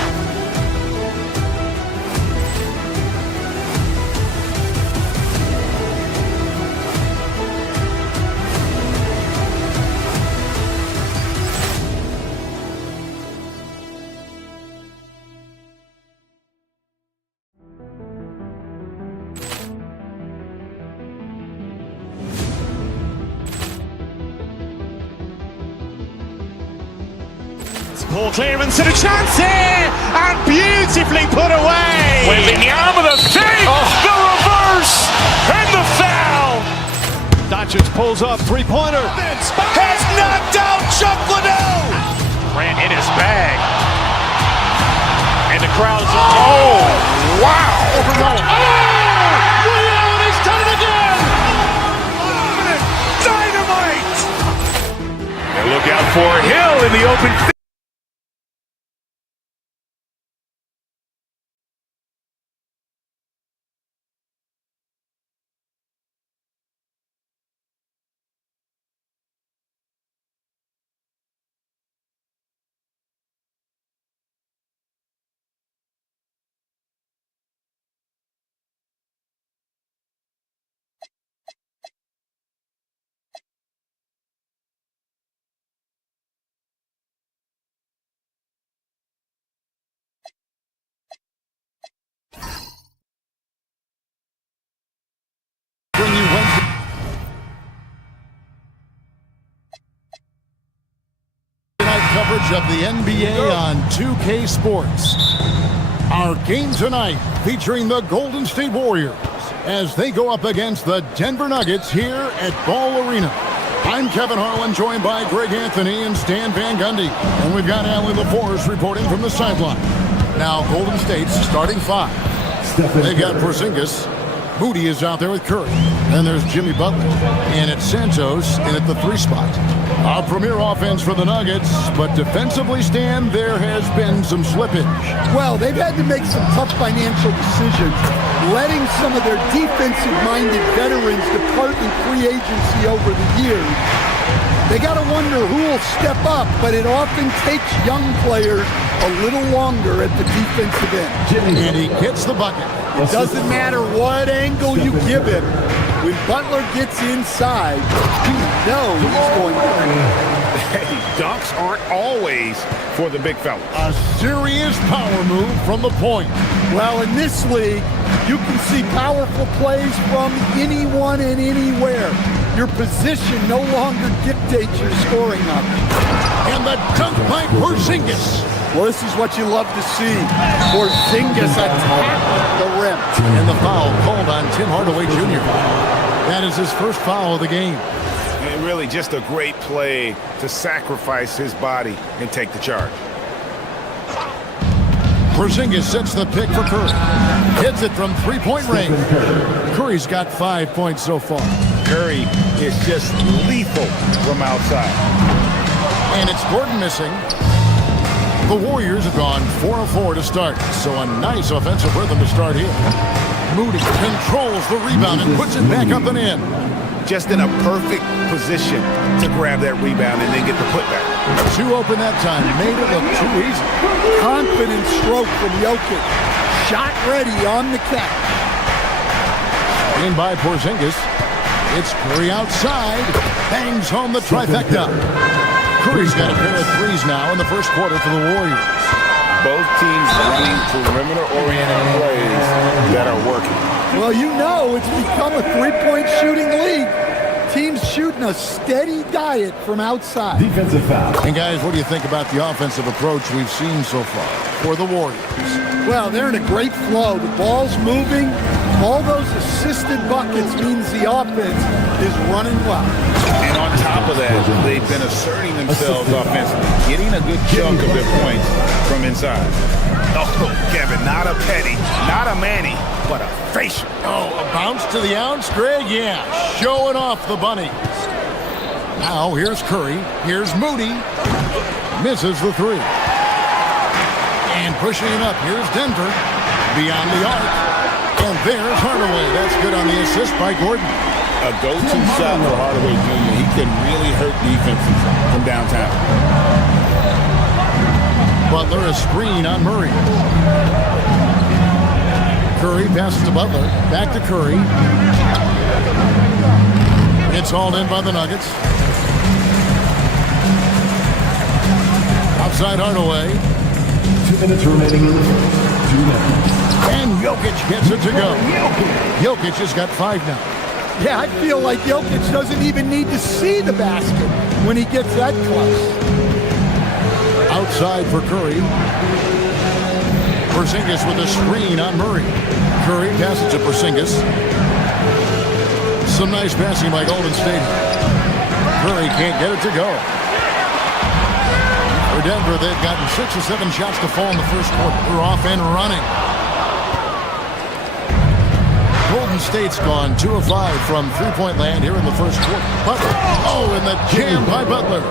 Poor clearance and a chance here, and beautifully put away. Wembanyama the save, the reverse, and the foul. Doncic pulls up, three-pointer. Has knocked out Chuck Liddell. Ran in his bag. And the crowd is... Oh, wow. Rio, he's done it again! Dynamite. And look out for Hill in the open field. Coverage of the NBA on 2K Sports. Our game tonight featuring the Golden State Warriors as they go up against the Denver Nuggets here at Ball Arena. I'm Kevin Harlan, joined by Greg Anthony and Stan Van Gundy. And we've got Allie LaForce reporting from the sideline. Now Golden State's starting five. They got Porzingis. Moody is out there with Curry. Then there's Jimmy Butler. And it's Santos in at the 3 spot. Our premier offense for the Nuggets, but defensively, Stan, there has been some slippage. Well, they've had to make some tough financial decisions, letting some of their defensive-minded veterans depart in free agency over the years. They got to wonder who will step up, but it often takes young players a little longer at the defensive end. And he gets the bucket. It doesn't matter what angle you give him. When Butler gets inside, you know he's going to win. Hey, dunks aren't always for the big fella. A serious power move from the point. Well, in this league, you can see powerful plays from anyone and anywhere. Your position no longer dictates your scoring options. And the dunk by Porzingis. Well, this is what you love to see. Porzingis attack the rim. And the foul called on Tim Hardaway Jr. That is his first foul of the game. And really just a great play to sacrifice his body and take the charge. Porzingis sets the pick for Curry. Hits it from three-point range. Curry's got 5 points so far. Curry is just lethal from outside. And it's Gordon missing. The Warriors have gone 4 of 4 to start, so a nice offensive rhythm to start here. Moody controls the rebound and puts it back up and in. Just in a perfect position to grab that rebound and then get the putback. Too open that time, made it look too easy. Confident stroke from Jokic. Shot ready on the catch. In by Porzingis. It's Curry outside. Bangs home the trifecta. Curry's got a pair of threes now in the first quarter for the Warriors. Both teams running perimeter-oriented plays that are working. Well, you know it's become a three-point shooting league. Teams shooting a steady diet from outside. Defensive foul. And guys, what do you think about the offensive approach we've seen so far for the Warriors? Well, they're in a great flow. The ball's moving. All those assisted buckets means the offense is running well. And on top of that, they've been asserting themselves offensively, getting a good chunk of their points from inside. Oh, Kevin, not a petty, not a a Manny, but a facial. Oh, a bounce to the outs, Greg? Yeah, showing off the bunnies. Now here's Curry. Here's Moody. Misses the three. And pushing it up, here's Denver. Beyond the arc. And there's Hardaway. That's good on the assist by Gordon. A go-to shot for Hardaway Jr. He can really hurt defenses from downtown. Butler, a screen on Murray. Curry passes to Butler. Back to Curry. It's hauled in by the Nuggets. Outside Hardaway. 2 minutes remaining in the first. 2 minutes. And Jokic gets it to go. Jokic has got 5 now. Yeah, I feel like Jokic doesn't even need to see the basket when he gets that close. Outside for Curry. Porzingis with a screen on Murray. Curry passes to Porzingis. Some nice passing by Golden State. Curry can't get it to go. For Denver, they've gotten 6 or 7 shots to fall in the first quarter. They're off and running. Golden State's gone 2 of 5 from three-point land here in the first quarter. Butler. Oh, and the jam by Butler.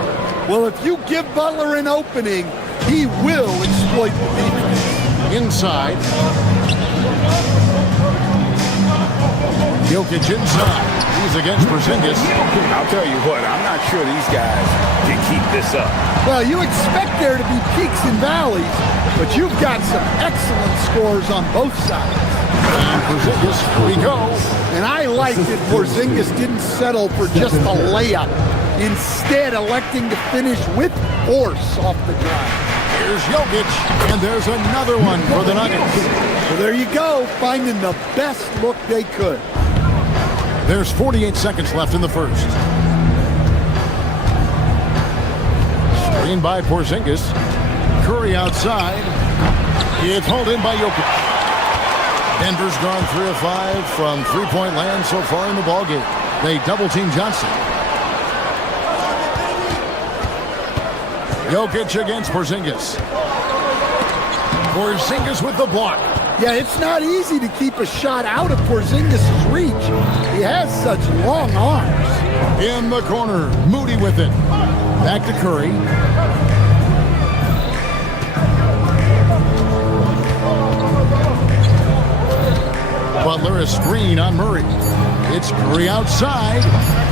Well, if you give Butler an opening, he will exploit the defense. Inside. Jokic inside. He's against Porzingis. I'll tell you what, I'm not sure these guys can keep this up. Well, you expect there to be peaks and valleys, but you've got some excellent scores on both sides. And Porzingis, here we go. And I like that Porzingis didn't settle for just a layup, instead electing to finish with force off the drive. Here's Jokic, and there's another one for the Nuggets. So there you go, finding the best look they could. There's 48 seconds left in the first. Screen by Porzingis. Curry outside. It's hauled in by Jokic. Denver's gone 3 of 5 from three-point land so far in the ballgame. They double-team Johnson. Jokic against Porzingis. Porzingis with the block. Yeah, it's not easy to keep a shot out of Porzingis' reach. He has such long arms. In the corner, Moody with it. Back to Curry. Butler, a screen on Murray. It's Curry outside.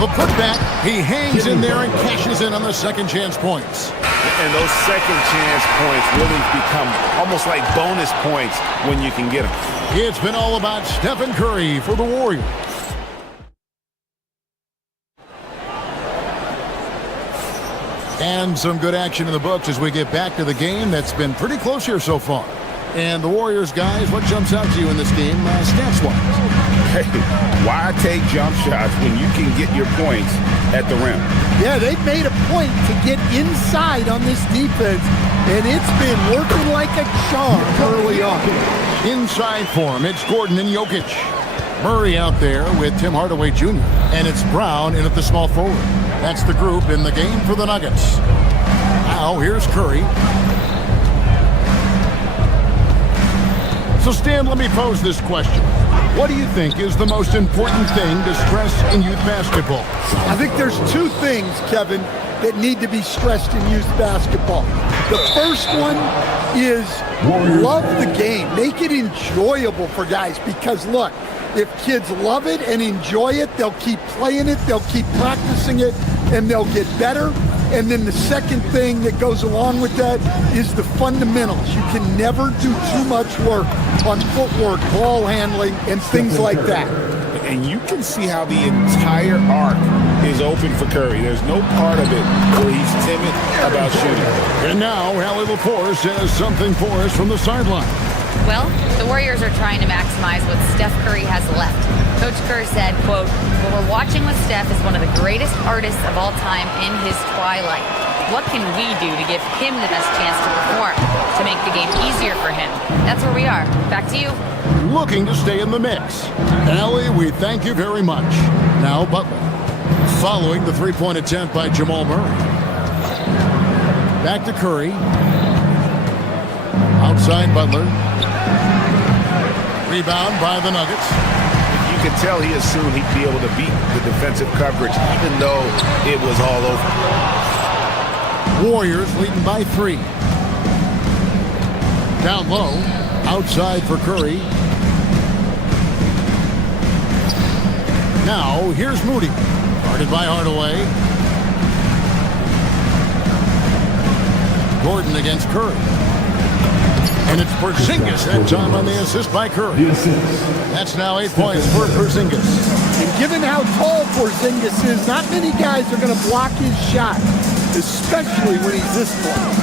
The putback. He hangs in there and cashes in on the second chance points. And those second chance points really become almost like bonus points when you can get them. It's been all about Stephen Curry for the Warriors. And some good action in the books as we get back to the game that's been pretty close here so far. And the Warriors, guys, what jumps out to you in this game stats-wise? Hey, why take jump shots when you can get your points at the rim? Yeah, they've made a point to get inside on this defense, and it's been working like a charm early on. Inside for him, it's Gordon and Jokic. Murray out there with Tim Hardaway Jr. And it's Brown in at the small forward. That's the group in the game for the Nuggets. Now, here's Curry. So, Stan, let me pose this question. What do you think is the most important thing to stress in youth basketball? I think there's 2 things, Kevin, that need to be stressed in youth basketball. The first one is love the game. Make it enjoyable for guys because, look, if kids love it and enjoy it, they'll keep playing it, they'll keep practicing it, and they'll get better. And then the second thing that goes along with that is the fundamentals. You can never do too much work on footwork, ball handling, and things like that. And you can see how the entire arc is open for Curry. There's no part of it where he's timid about shooting. And now, Allie LaForce has something for us from the sideline. Well, the Warriors are trying to maximize what Steph Curry has left. Coach Kerr said, quote, "What we're watching with Steph is one of the greatest artists of all time in his twilight. What can we do to give him the best chance to perform, to make the game easier for him?" That's where we are. Back to you. Looking to stay in the mix. Allie, we thank you very much. Now Butler. Following the three-point attempt by Jamal Murray. Back to Curry. Outside Butler. Rebound by the Nuggets. You could tell he assumed he'd be able to beat the defensive coverage, even though it was all over. Warriors leading by 3. Down low, outside for Curry. Now, here's Moody. Guarded by Hardaway. Gordon against Curry. And it's Porzingis that time on the assist by Curry. That's now 8 points for Porzingis. And given how tall Porzingis is, not many guys are going to block his shot, especially when he's this tall.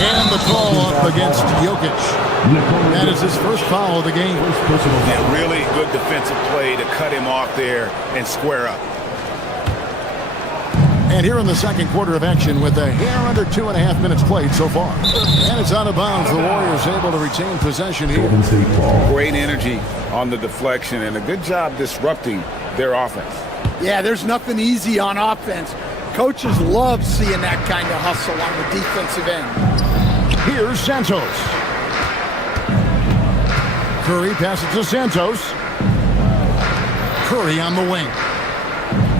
And the call up against Jokic. That is his first foul of the game. Yeah, really good defensive play to cut him off there and square up. And here in the second quarter of action with a hair under 2.5 minutes played so far. And it's out of bounds. The Warriors able to retain possession here. Great energy on the deflection and a good job disrupting their offense. Yeah, there's nothing easy on offense. Coaches love seeing that kind of hustle on the defensive end. Here's Santos. Curry passes to Santos. Curry on the wing.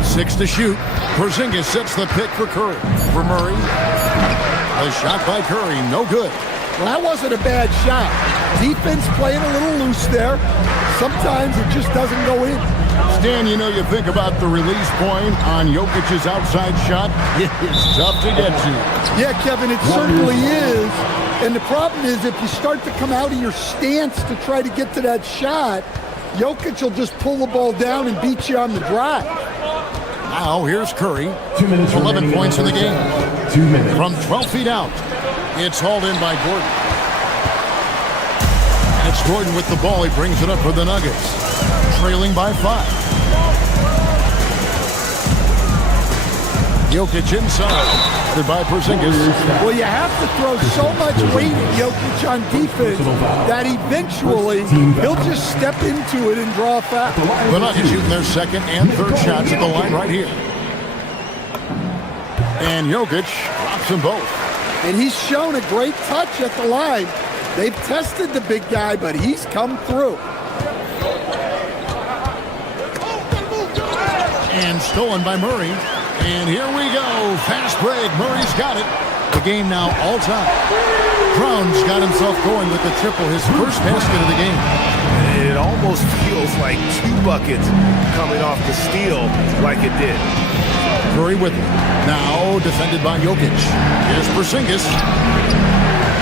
6 to shoot. Porzingis sets the pick for Curry. For Murray. A shot by Curry. No good. Well, that wasn't a bad shot. Defense playing a little loose there. Sometimes it just doesn't go in. Stan, you know, you think about the release point on Jokic's outside shot. It's tough to get to. Yeah, Kevin, it certainly is. And the problem is if you start to come out of your stance to try to get to that shot, Jokic will just pull the ball down and beat you on the drive. Now here's Curry. 2 minutes 11 points in the game. 2 minutes. From 12 feet out. It's hauled in by Gordon. And it's Gordon with the ball. He brings it up for the Nuggets. Trailing by 5. Jokic inside. Headed by Porzingis. Well, you have to throw so much weight at Jokic on defense that eventually he'll just step into it and draw a foul. The Nuggets shooting their second and third shots at the line right here. And Jokic drops them both. And he's shown a great touch at the line. They've tested the big guy, but he's come through. And stolen by Murray. And here we go. Fast break. Murray's got it. The game now all time. Brown's got himself going with the triple, his first basket of the game. It almost feels like 2 buckets coming off the steal like it did. Curry with it. Now defended by Jokic. Here's Porzingis.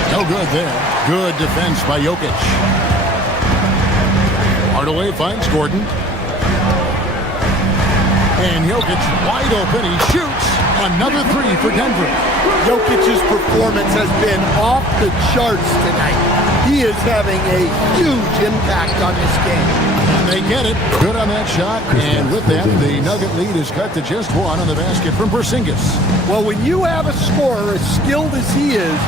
No good there. Good defense by Jokic. Hardaway finds Gordon. And Jokic wide open. He shoots. Another 3 for Denver. Jokic's performance has been off the charts tonight. He is having a huge impact on this game. And they get it. Good on that shot. And with that, the Nugget lead is cut to just 1 on the basket from Porzingis. Well, when you have a scorer as skilled as he is,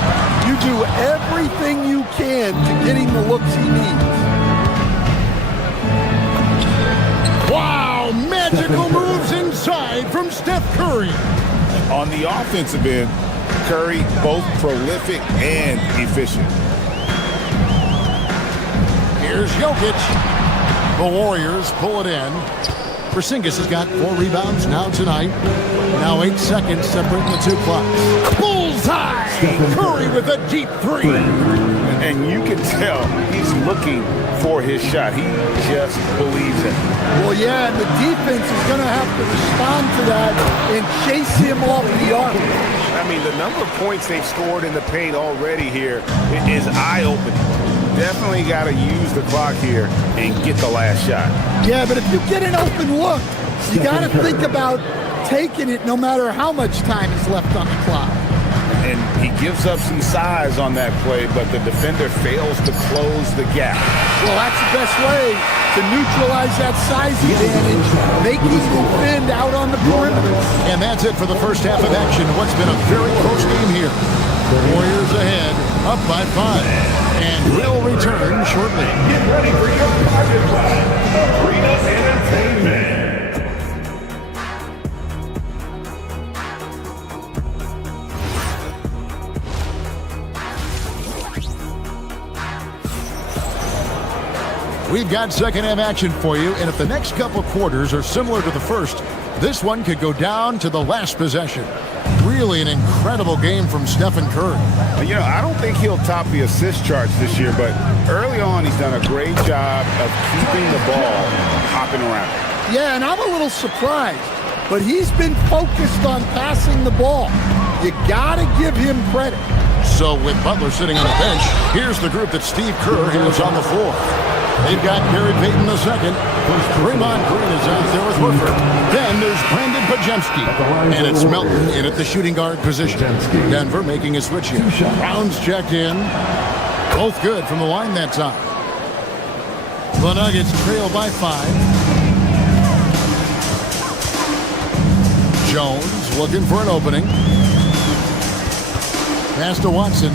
you do everything you can to get him the looks he needs. Wow, magical moves inside from Steph Curry. On the offensive end, Curry both prolific and efficient. Here's Jokic. The Warriors pull it in. Porzingis has got 4 rebounds now tonight. Now 8 seconds separating the 2 clocks. Bullseye! Curry with a deep 3. And you can tell he's looking for his shot. He just believes it. Well, yeah, and the defense is going to have to respond to that and chase him off the arc. I mean, the number of points they've scored in the paint already here is eye-opening. Definitely got to use the clock here and get the last shot. Yeah, but if you get an open look, you got to think about taking it no matter how much time is left on the clock. And he gives up some size on that play, but the defender fails to close the gap. Well, that's the best way to neutralize that size advantage, making him defend out on the perimeter. And that's it for the first half of action. What's been a very close game here. The Warriors ahead, up by 5. And we'll return shortly. Get ready for your private ride. Arena Entertainment. We've got second half action for you, and if the next couple quarters are similar to the first, this one could go down to the last possession. Really an incredible game from Stephen Curry. You know, I don't think he'll top the assist charts this year, but early on he's done a great job of keeping the ball hopping around. Yeah, and I'm a little surprised, but he's been focused on passing the ball. You gotta give him credit. So with Butler sitting on the bench, here's the group that Steve Kerr has on the floor. They've got Gary Payton II. Draymond Green is out there with Horford. Then there's Brandon Pajemski. And it's Melton in at the shooting guard position. Denver making a switch here. Brown's checked in. Both good from the line that time. The Nuggets trail by 5. Jones looking for an opening. Pass to Watson.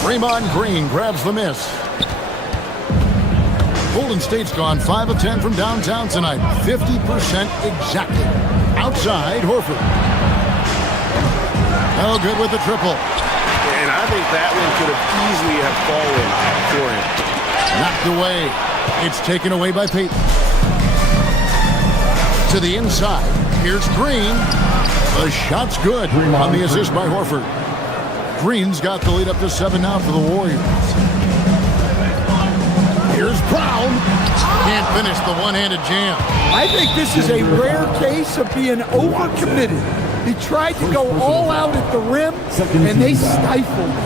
Draymond Green grabs the miss. Golden State's gone 5 of 10 from downtown tonight. 50% exactly. Outside, Horford. Oh, good with the triple. And I think that one could have easily have fallen for him. Knocked away. It's taken away by Payton. To the inside. Here's Green. The shot's good on the assist by Horford. Green's got the lead up to 7 now for the Warriors. Here's Brown. Can't finish the one-handed jam. I think this is a rare case of being overcommitted. He tried to go all out at the rim, and they stifled him.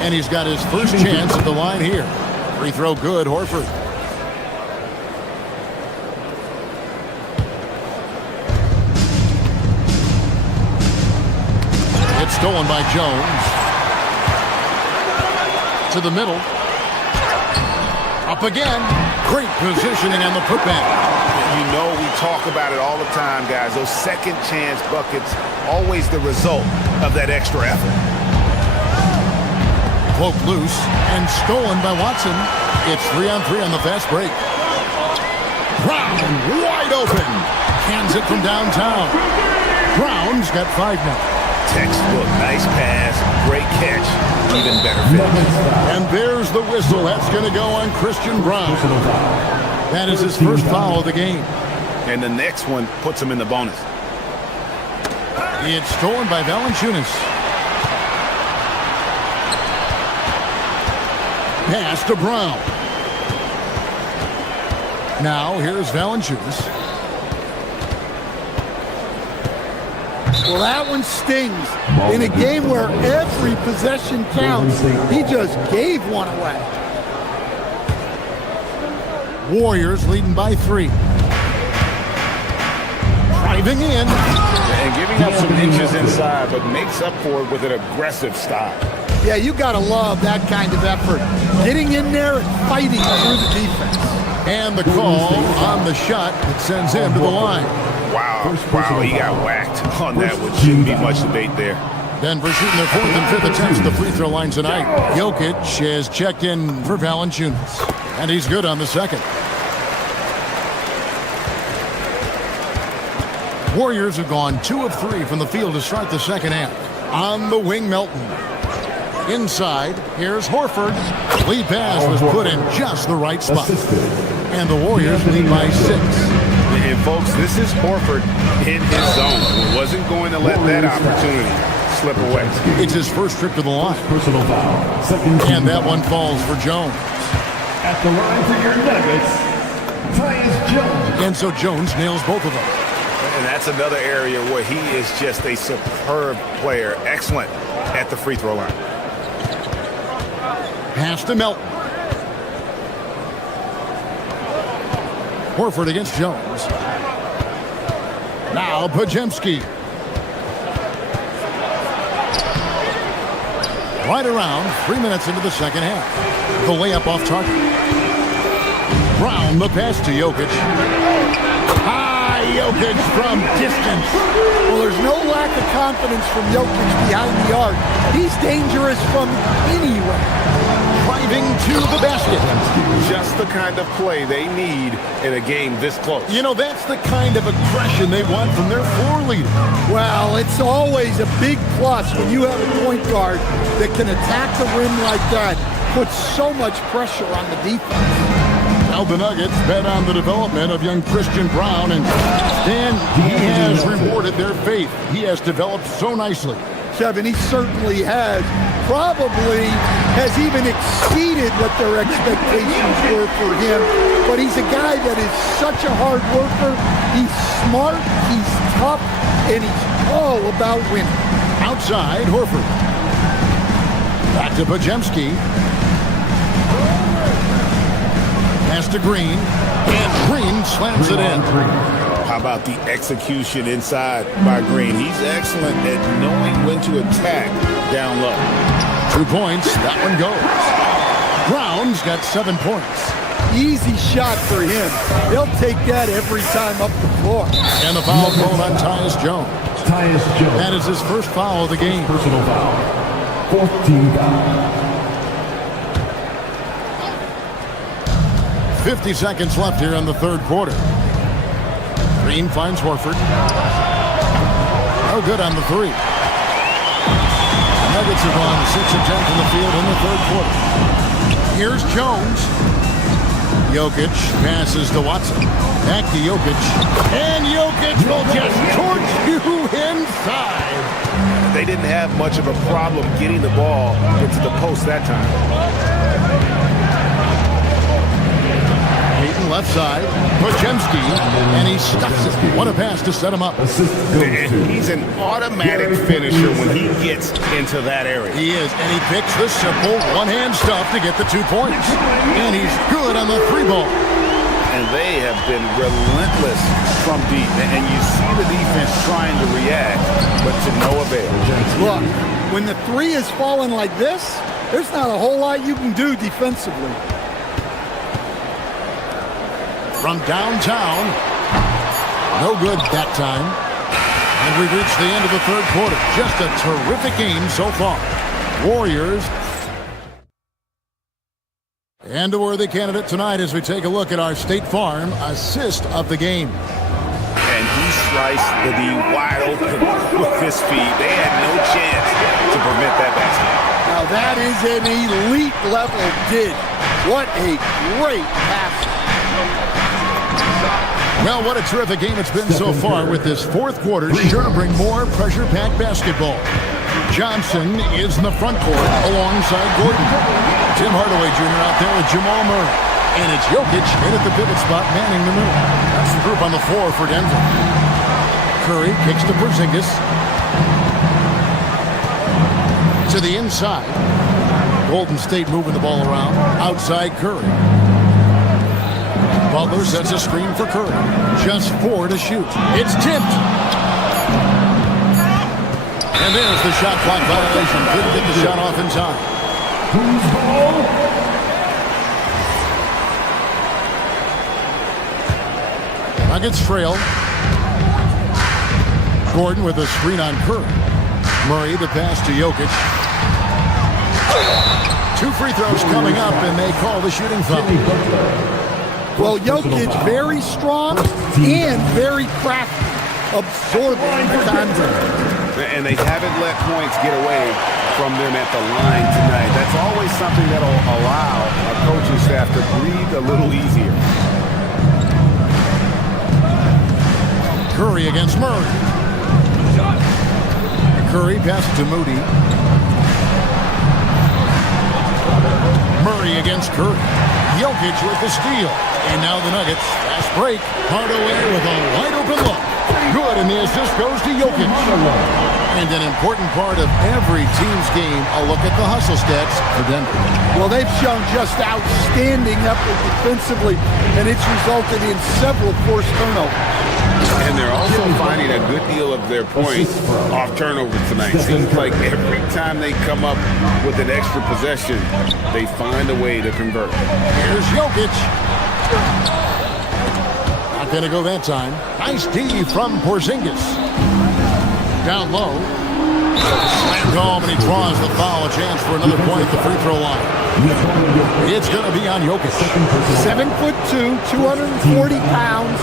And he's got his first chance at the line here. Free throw good, Horford. It's stolen by Jones. To the middle. Up again. Great positioning on the putback. You know we talk about it all the time, guys. Those second chance buckets, always the result of that extra effort. Poked loose and stolen by Watson. It's 3-on-3 on the fast break. Brown wide open. Cans it from downtown. Brown's got 5 now. Textbook, nice pass, great catch, even better finish. And there's the whistle. That's going to go on Christian Brown. That is his first foul of the game. And the next one puts him in the bonus. It's stolen by Valanciunas. Pass to Brown. Now here's Valanciunas. Well, that one stings. In a game where every possession counts, he just gave one away. Warriors leading by 3. Driving in. And giving up some inches inside, but makes up for it with an aggressive style. Yeah, you got to love that kind of effort. Getting in there and fighting through the defense. And the call on the shot that sends him to the line. Wow, he got whacked on that one. Shouldn't be much debate there. Denver shooting their 4th and 5th attempts at the free throw line tonight. Jokic has checked in for Valanciunas, and he's good on the second. Warriors have gone 2 of 3 from the field to start the second half. On the wing, Melton. Inside, here's Horford. Lead pass was put in just the right spot. And the Warriors lead by 6. And folks, this is Horford in his zone. He wasn't going to let that opportunity slip away. It's his first trip to the line. Personal foul. And that one falls for Jones. At the line for your Nuggets, Tyus Jones. And so Jones nails both of them. And that's another area where he is just a superb player. Excellent at the free throw line. Pass to Melton. Horford against Jones. Now Pajemski. Right around 3 minutes into the second half. The layup off target. Brown the pass to Jokic. Jokic from distance. Well, there's no lack of confidence from Jokic behind the arc. He's dangerous from anywhere. driving to the basket. Just the kind of play they need in a game this close. You know, that's the kind of aggression they want from their floor leader. Well, it's always a big plus when you have a point guard that can attack the rim like that, put so much pressure on the defense. Now the Nuggets bet on the development of young Christian Braun, and Dan, he has rewarded their faith. He has developed so nicely. Kevin, he certainly has. Probably has even exceeded what their expectations were for him. But he's a guy that is such a hard worker. He's smart, he's tough, and he's all about winning. Outside, Horford. Back to Pajemski. Pass to Green, and Green slams it in. How about the execution inside by Green? He's excellent at knowing when to attack down low. 2 points, that one goes. Brown's got 7 points. Easy shot for him. They'll take that every time up the floor. And the foul called on Tyus Jones. Tyus Jones. That is his first foul of the game. Personal foul. 14 foul. 50 seconds left here in the third quarter. Green finds Horford. No good on the three. Nuggets have gone 6 of 10 from the field in the third quarter. Here's Jones. Jokic passes to Watson. Back to Jokic. And Jokic will just torch you inside. They didn't have much of a problem getting the ball into the post that time. Left side, Pajemski, and he stuffs it. What a pass to set him up. And he's an automatic finisher when he gets into that area. He is, and he picks the simple one-hand stuff to get the 2 points. And he's good on the 3 ball. And they have been relentless from deep. And you see the defense trying to react, but to no avail. Look, when the 3 is falling like this, there's not a whole lot you can do defensively. From downtown, no good that time. And we've reached the end of the third quarter. Just a terrific game so far. Warriors. And a worthy candidate tonight as we take a look at our State Farm assist of the game. And he sliced the D wide open with his feet. They had no chance to prevent that basket. Now that is an elite level dig. What a great pass. Well, what a terrific game it's been so far, with this fourth quarter sure to bring more pressure-packed basketball. Johnson is in the front court alongside Gordon. Tim Hardaway Jr. out there with Jamal Murray. And it's Jokic in at the pivot spot, manning the middle. That's the group on the floor for Denver. Curry kicks to Porzingis. To the inside. Golden State moving the ball around. Outside Curry. Butler sets a screen for Curry. Just 4 to shoot. It's tipped. And there's the shot clock violation. Couldn't get the shot off in time. Nuggets trail. Gordon with a screen on Curry. Murray the pass to Jokic. 2 free throws coming up, and they call the shooting foul. Well, Jokic very strong and very crafty, absorbing the contact. And they haven't let points get away from them at the line tonight. That's always something that'll allow a coaching staff to breathe a little easier. Curry against Murray. Curry passes to Moody. Murray against Curry. Jokic with the steal. And now the Nuggets. Fast break. Hardaway with a wide open look. Good, and the assist goes to Jokic. And an important part of every team's game, a look at the hustle stats for Denver. Well, they've shown just outstanding effort defensively, and it's resulted in several forced turnovers. And they're also finding a good deal of their points off turnovers tonight. Seems like every time they come up with an extra possession, they find a way to convert. Here's Jokic. Not going to go that time. Nice D from Porzingis. Down low. Slammed home, and he draws the foul. A chance for another point at the free throw line. It's going to be on Jokic. 7'2", 240 pounds.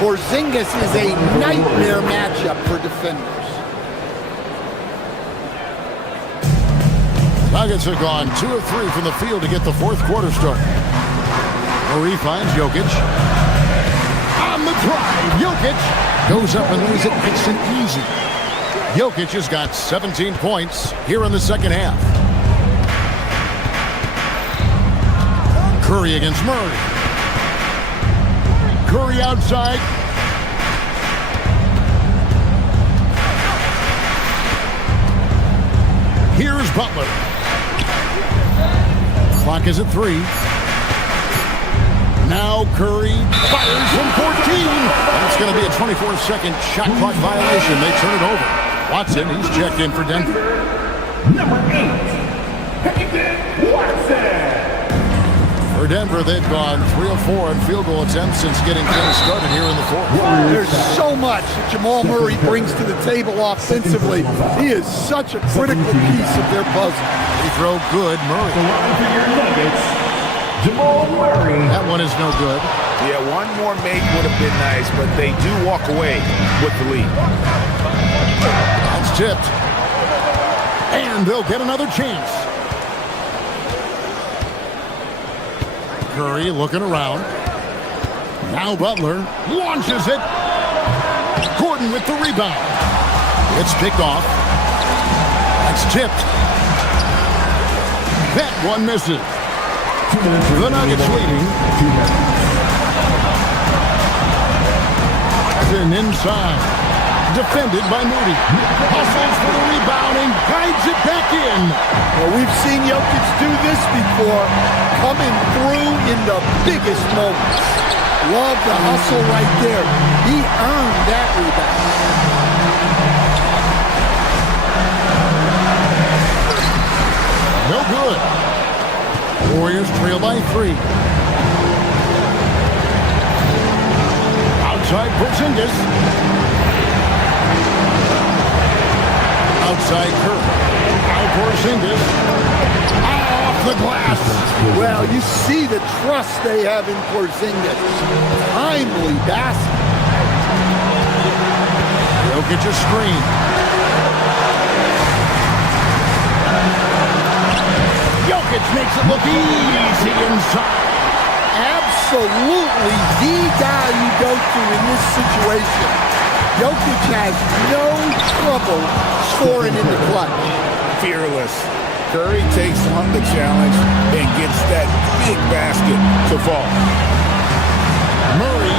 Porzingis is a nightmare matchup for defenders. Nuggets have gone 2 of 3 from the field to get the fourth quarter started. Murray finds Jokic. On the drive, Jokic goes up and lays it nice and easy. Jokic has got 17 points here in the second half. Curry against Murray. Curry outside. Here's Butler. Clock is at 3. Now Curry fires from 14. And it's going to be a 24-second shot clock violation. They turn it over. Watson, he's checked in for Denver. Number 8, Watson. For Denver, they've gone 3 of 4 in field goal attempts since getting things started here in the fourth. There's so much that Jamal Murray brings to the table offensively. He is such a critical piece of their puzzle. Free throw good, Murray. The line for your Nuggets, Jamal Murray. That one is no good. Yeah, one more make would have been nice, but they do walk away with the lead. That's tipped. And they'll get another chance. Curry looking around. Now Butler launches it. Gordon with the rebound. It's picked off. That's tipped. That one misses. The Nuggets leading. Then inside. Defended by Moody. Hustles for the rebound and guides it back in. Well, we've seen Jokic do this before, coming through in the biggest moments. Love the hustle right there. He earned that rebound. No good. Warriors trail by 3. Outside Porzingis. Outside Curry. Now Porzingis. Off the glass. Well, you see the trust they have in Porzingis. Timely basket. Jokic a screen. Jokic makes it look easy inside. Absolutely the guy you go to in this situation. Jokic has no trouble scoring in the clutch. Fearless. Curry takes on the challenge and gets that big basket to fall. Murray.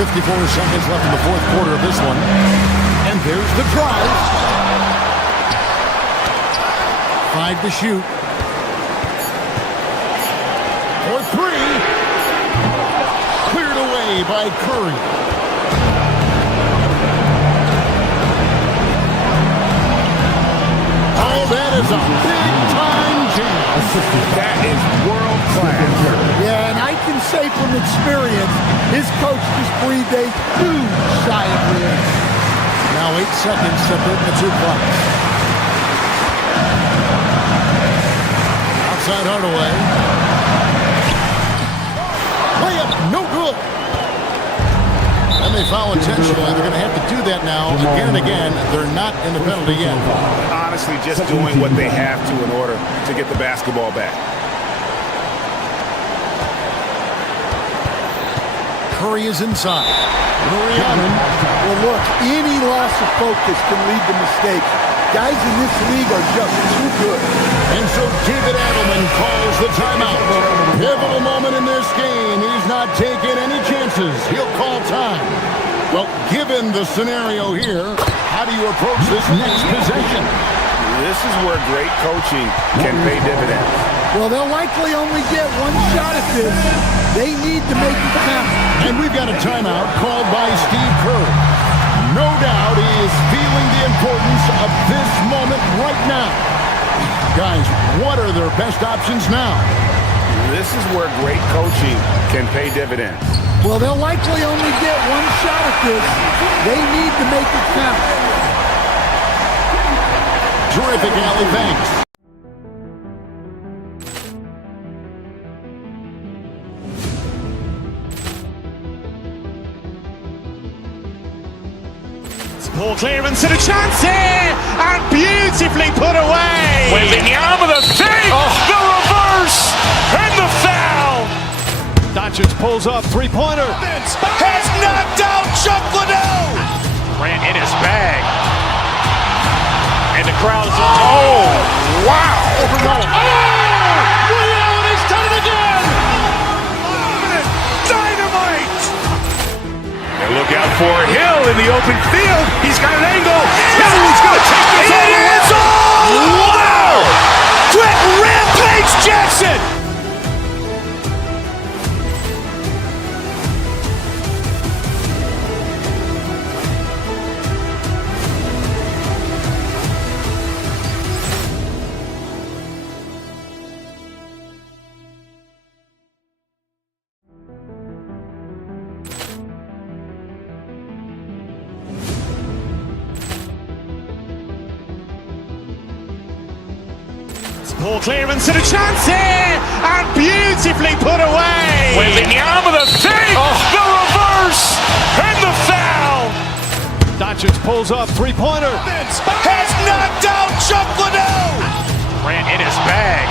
54 seconds left in the fourth quarter of this one. And there's the drive. 5 to shoot. For 3. Cleared away by Curry. Oh, that is a big-time jam. That is world class. Yeah, and I can say from experience, his coach just breathed a huge sigh of relief. Now 8 seconds separate the 2 clocks. Outside Hardaway. Layup, no good. And they foul intentionally. They're going to have to do that now again and again. They're not in the penalty yet. Honestly, just doing what they have to in order to get the basketball back. Curry is inside. Murray on him. Well, look, any loss of focus can lead to mistakes. Guys in this league are just too good. And so David Adelman calls the timeout. Pivotal moment in this game. He's not taking any chances. He'll call time. Well, given the scenario here, how do you approach this next possession? This is where great coaching can pay dividends. Well, they'll likely only get one shot at this. They need to make it count. And we've got a timeout called by Steve Kerr. No doubt he is feeling the importance of this moment right now. Guys, what are their best options now? This is where great coaching can pay dividends. Well, they'll likely only get one shot at this. They need to make it count. Terrific alley, thanks. Ball clearance and a chance here, and beautifully put away. Wembanyama the save, the reverse, and the foul. Doncic pulls up, three-pointer. Has knocked out Chuck Liddell. Ran in his bag. And the crowd is oh, wow. Liddell has done it again. Dynamite. And look out for Hill in the open field. He's got an angle. Hill's going to take this all the way. Wow! Quick rampage Jackson. Ball clearance and a chance here, and beautifully put away. Wembanyama the save, the reverse, and the foul. Doncic pulls up, three-pointer. Has knocked out Chuck Liddell. Ran in his bag.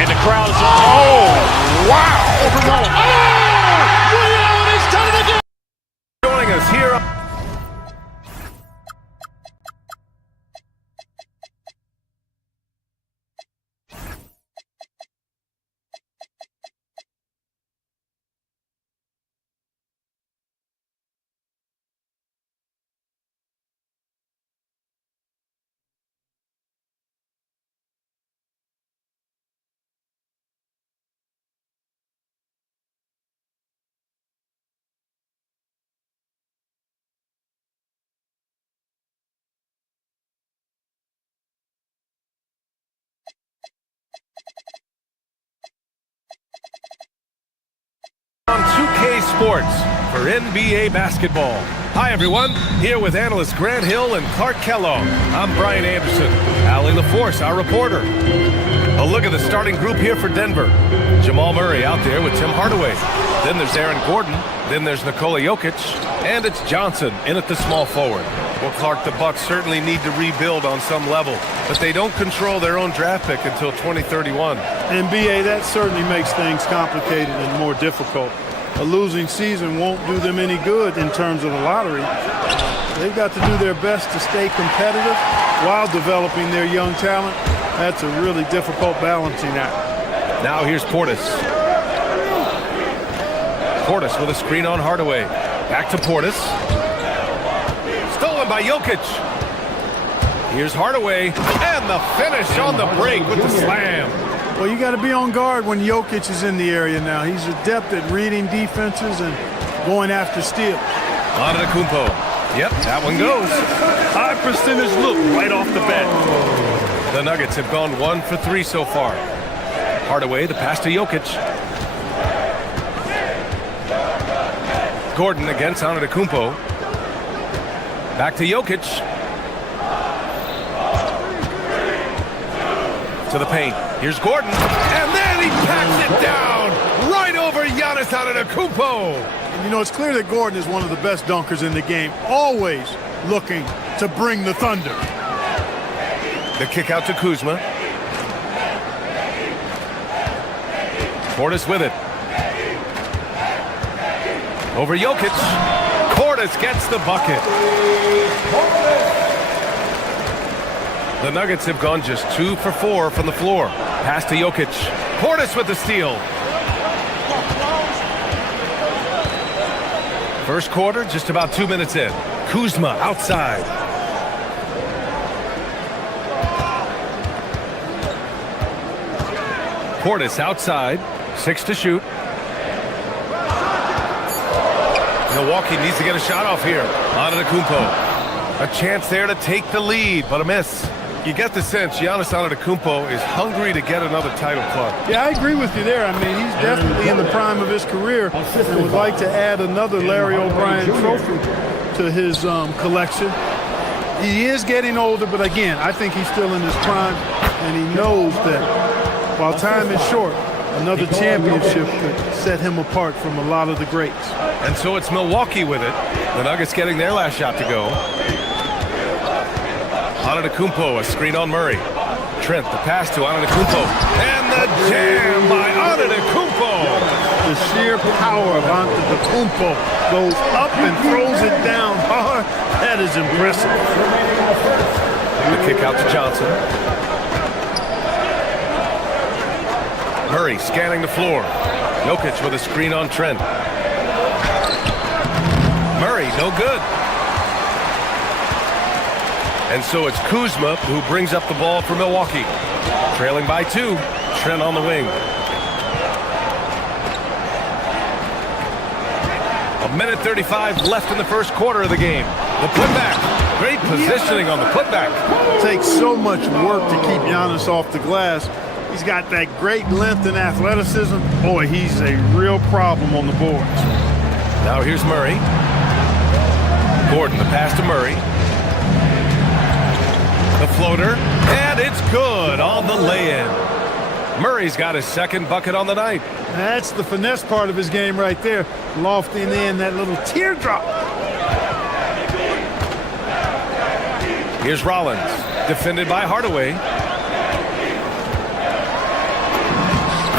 And the crowd is oh, wow. Liddell has done it again. Joining us here. On 2K Sports for NBA basketball. Hi everyone, here with analysts Grant Hill and Clark Kellogg. I'm Brian Anderson. Allie LaForce, our reporter. A look at the starting group here for Denver. Jamal Murray out there with Tim Hardaway. Then there's Aaron Gordon. Then there's Nikola Jokic. And it's Johnson in at the small forward. Well, Clark, the Bucks certainly need to rebuild on some level, but they don't control their own draft pick until 2031. NBA, that certainly makes things complicated and more difficult. A losing season won't do them any good in terms of the lottery. They've got to do their best to stay competitive while developing their young talent. That's a really difficult balancing act. Now here's Portis. Portis with a screen on Hardaway. Back to Portis. Stolen by Jokic. Here's Hardaway. And the finish on the break with the slam. Well, you got to be on guard when Jokic is in the area now. He's adept at reading defenses and going after steals. Antetokounmpo. Yep, that one goes. High percentage look right off the bat. The Nuggets have gone 1 for 3 so far. Hardaway, the pass to Jokic. Gordon against Antetokounmpo. Back to Jokic. To the paint. Here's Gordon. And then he packs it down right over Giannis Antetokounmpo. And you know, it's clear that Gordon is one of the best dunkers in the game, always looking to bring the thunder. The kick out to Kuzma. Portis with it. Over Jokic. Portis gets the bucket. The Nuggets have gone just 2 for 4 from the floor. Pass to Jokic. Portis with the steal. First quarter, just about 2 minutes in. Kuzma outside. Portis outside. 6 to shoot. Milwaukee needs to get a shot off here. Antetokounmpo. A chance there to take the lead, but a miss. You get the sense Giannis Antetokounmpo is hungry to get another title club. Yeah, I agree with you there. I mean, he's definitely in the prime of his career and would like to add another Larry O'Brien trophy to his collection. He is getting older, but again, I think he's still in his prime, and he knows that while time is short, another championship could set him apart from a lot of the greats. And so it's Milwaukee with it. The Nuggets getting their last shot to go. Antetokounmpo, a screen on Murray. Trent, the pass to Antetokounmpo. And the jam by Antetokounmpo. The sheer power of Antetokounmpo goes up and throws it down hard. That is impressive. The kick out to Johnson. Murray scanning the floor. Jokic with a screen on Trent. Murray, no good. And so it's Kuzma who brings up the ball for Milwaukee. Trailing by 2. Trent on the wing. A minute 35 left in the first quarter of the game. The putback. Great positioning on the putback. It takes so much work to keep Giannis off the glass. He's got that great length and athleticism. Boy, he's a real problem on the boards. Now here's Murray. Gordon, the pass to Murray. The floater, and it's good on the lay-in. Murray's got his second bucket on the night. That's the finesse part of his game right there. Lofting in that little teardrop. Here's Rollins, defended by Hardaway.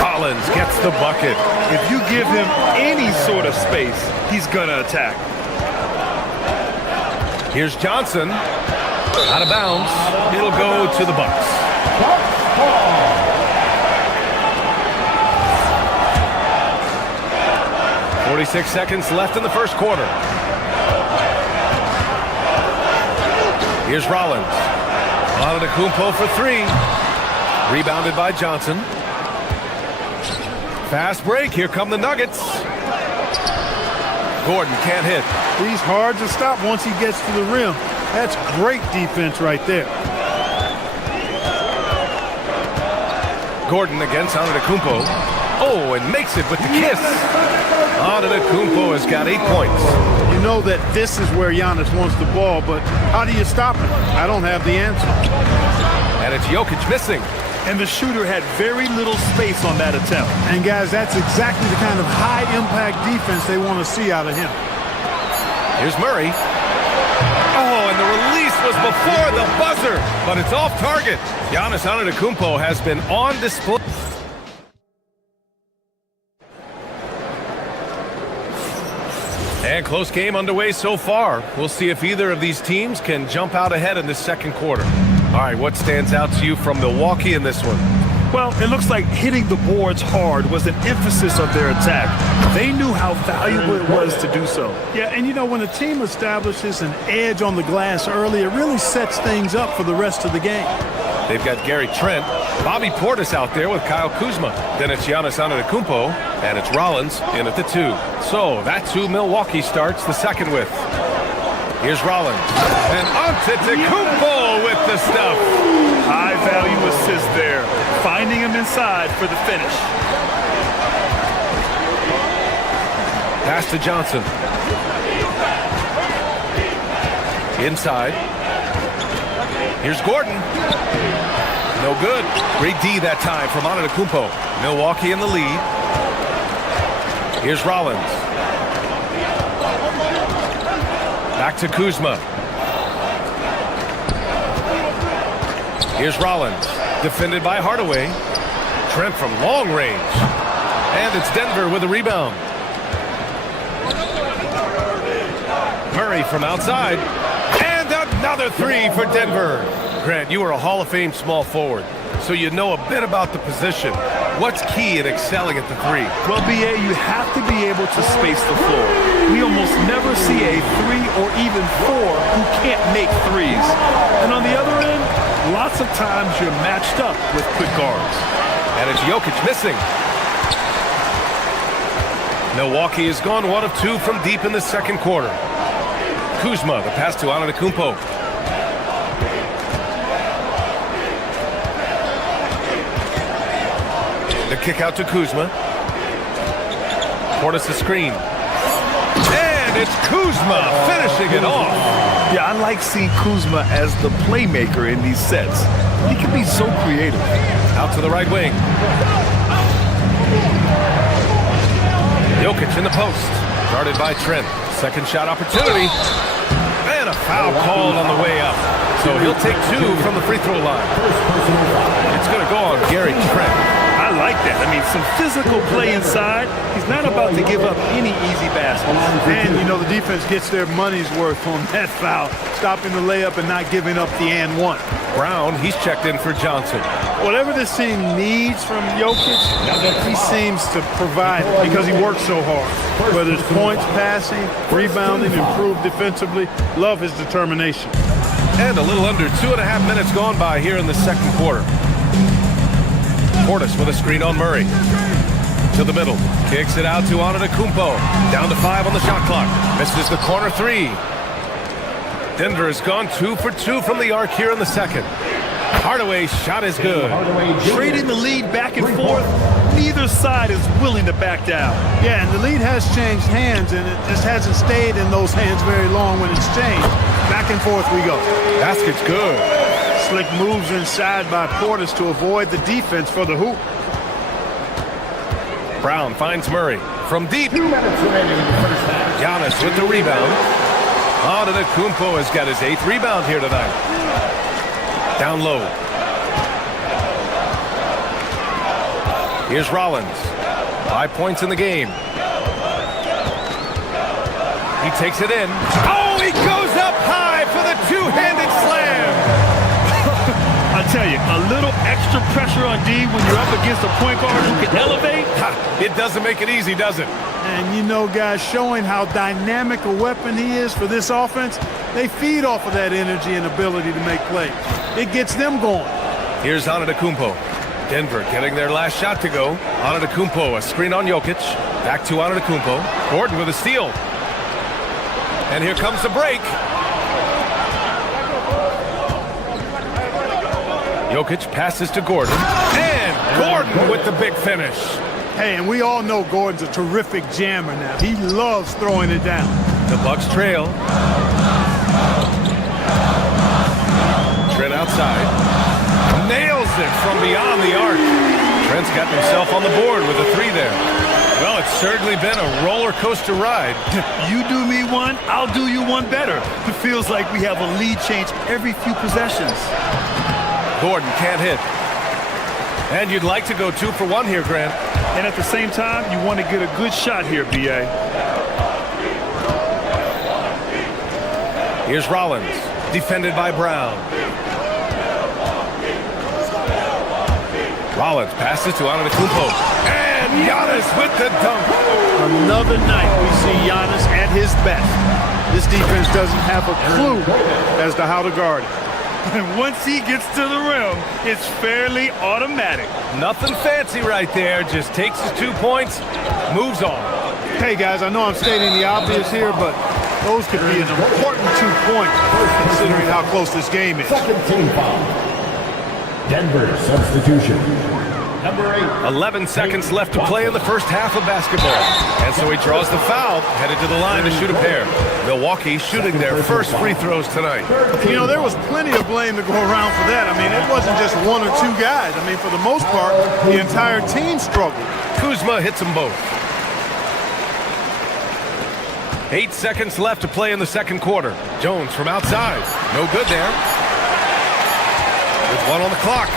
Rollins gets the bucket. If you give him any sort of space, he's gonna attack. Here's Johnson. Out of bounds. It'll go to the Bucks. 46 seconds left in the first quarter. Here's Rollins. Antetokounmpo for 3. Rebounded by Johnson. Fast break. Here come the Nuggets. Gordon can't hit. He's hard to stop once he gets to the rim. That's great defense right there. Gordon against Antetokounmpo. Oh, and makes it with the kiss. Antetokounmpo has got 8 points. You know that this is where Giannis wants the ball, but how do you stop him? I don't have the answer. And it's Jokic missing. And the shooter had very little space on that attempt. And guys, that's exactly the kind of high-impact defense they want to see out of him. Here's Murray. Oh, and the release was before the buzzer, but it's off target. Giannis Antetokounmpo has been on display. And close game underway so far. We'll see if either of these teams can jump out ahead in this second quarter. All right, what stands out to you from Milwaukee in this one? Well, it looks like hitting the boards hard was an emphasis of their attack. They knew how valuable it was to do so. Yeah, and you know, when a team establishes an edge on the glass early, it really sets things up for the rest of the game. They've got Gary Trent, Bobby Portis out there with Kyle Kuzma. Then it's Giannis Antetokounmpo, and it's Rollins in at the 2. So that's who Milwaukee starts the second with. Here's Rollins. And Antetokounmpo with the stuff. High value assist there. Finding him inside for the finish. Pass to Johnson. Inside. Here's Gordon. No good. Great D that time from Antetokounmpo. Milwaukee in the lead. Here's Rollins. Back to Kuzma. Here's Rollins. Defended by Hardaway. Trent from long range. And it's Denver with a rebound. Murray from outside. And another 3 for Denver. Grant, you are a Hall of Fame small forward, so you know a bit about the position. What's key in excelling at the 3? Well, B.A., you have to be able to space the floor. We almost never see a 3 or even 4 who can't make 3s. And on the other end, lots of times you're matched up with quick guards. And it's Jokic missing. Milwaukee has gone 1 of 2 from deep in the second quarter. Kuzma, the pass to Antetokounmpo. Kick out to Kuzma. Portis the screen. And it's Kuzma finishing it off. Yeah, I like seeing Kuzma as the playmaker in these sets. He can be so creative. Out to the right wing. Jokic in the post. Guarded by Trent. Second shot opportunity. And a foul called on the way up. So he'll take 2 from the free throw line. It's going to go on Gary Trent. I like that. I mean, some physical play inside. He's not about to give up any easy baskets. And, you know, the defense gets their money's worth on that foul, stopping the layup and not giving up the and one. Brown, he's checked in for Johnson. Whatever this team needs from Jokic, he seems to provide it because he works so hard. Whether it's points, passing, rebounding, improved defensively, love his determination. And a little under 2.5 minutes gone by here in the second quarter. Portis with a screen on Murray. To the middle. Kicks it out to Antetokounmpo. Down to 5 on the shot clock. Misses the corner 3. Denver has gone 2 for 2 from the arc here in the second. Hardaway's shot is good. Trading the lead back and forth. Neither side is willing to back down. Yeah, and the lead has changed hands, and it just hasn't stayed in those hands very long when it's changed. Back and forth we go. Basket's good. Slick moves inside by Portis to avoid the defense for the hoop. Brown finds Murray from deep. 2 minutes remaining in the first half. Giannis with the rebound. Antetokounmpo has got his 8th rebound here tonight. Down low. Here's Rollins. 5 points in the game. He takes it in. Oh, he goes up high for the two-handed slam. I tell you, a little extra pressure on D when you're up against a point guard who can elevate. It doesn't make it easy, does it? And you know, guys, showing how dynamic a weapon he is for this offense, they feed off of that energy and ability to make plays. It gets them going. Here's Antetokounmpo. Denver getting their last shot to go. Antetokounmpo, a screen on Jokic. Back to Antetokounmpo. Gordon with a steal. And here comes the break. Jokic passes to Gordon. And Gordon with the big finish. Hey, and we all know Gordon's a terrific jammer now. He loves throwing it down. The Bucks trail. Trent outside. Nails it from beyond the arc. Trent's got himself on the board with a 3 there. Well, it's certainly been a roller coaster ride. You do me one, I'll do you one better. It feels like we have a lead change every few possessions. Gordon can't hit. And you'd like to go 2 for 1 here, Grant. And at the same time, you want to get a good shot here, B.A. Here's Rollins, defended by Brown. Rollins passes to Antetokounmpo. And Giannis with the dunk. Another night we see Giannis at his best. This defense doesn't have a clue as to how to guard it. And once he gets to the rim, it's fairly automatic. Nothing fancy right there. Just takes his 2 points, moves on. Hey, guys, I know I'm stating the obvious here, but those could be an important 2 points considering how close this game is. Second team foul. Denver substitution. Number 8. 11 seconds left to play in the first half of basketball. And so he draws the foul, headed to the line to shoot a pair. Milwaukee shooting their first free throws tonight. You know, there was plenty of blame to go around for that. I mean, it wasn't just 1 or 2 guys. I mean, for the most part, the entire team struggled. Kuzma hits them both. 8 seconds left to play in the second quarter. Jones from outside. No good there. With 1 on the clock.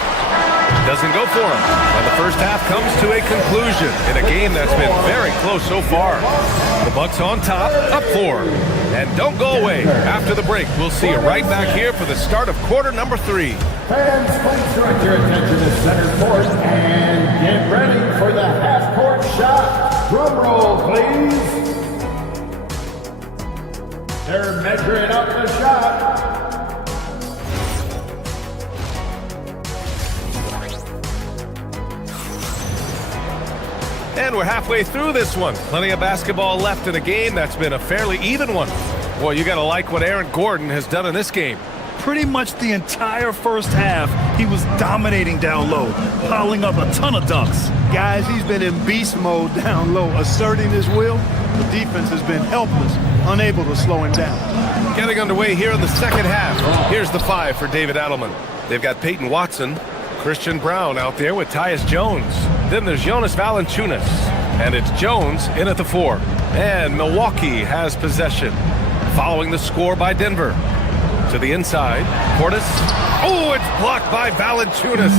Doesn't go for him. And the first half comes to a conclusion in a game that's been very close so far. The Bucks on top, up 4. And don't go away. After the break, we'll see you right back here for the start of quarter number 3. Fans, please direct your attention to center court and get ready for the half-court shot. Drum roll, please. They're measuring up the shot. And we're halfway through this one. Plenty of basketball left in a game that's been a fairly even one. Boy, you got to like what Aaron Gordon has done in this game. Pretty much the entire first half, he was dominating down low, piling up a ton of dunks. Guys, he's been in beast mode down low, asserting his will. The defense has been helpless, unable to slow him down. Getting underway here in the second half. Here's the 5 for David Adelman. They've got Peyton Watson, Christian Brown out there with Tyus Jones. Then there's Jonas Valanciunas, and it's Jones in at the 4. And Milwaukee has possession, following the score by Denver. To the inside, Portis. Oh, it's blocked by Valanciunas.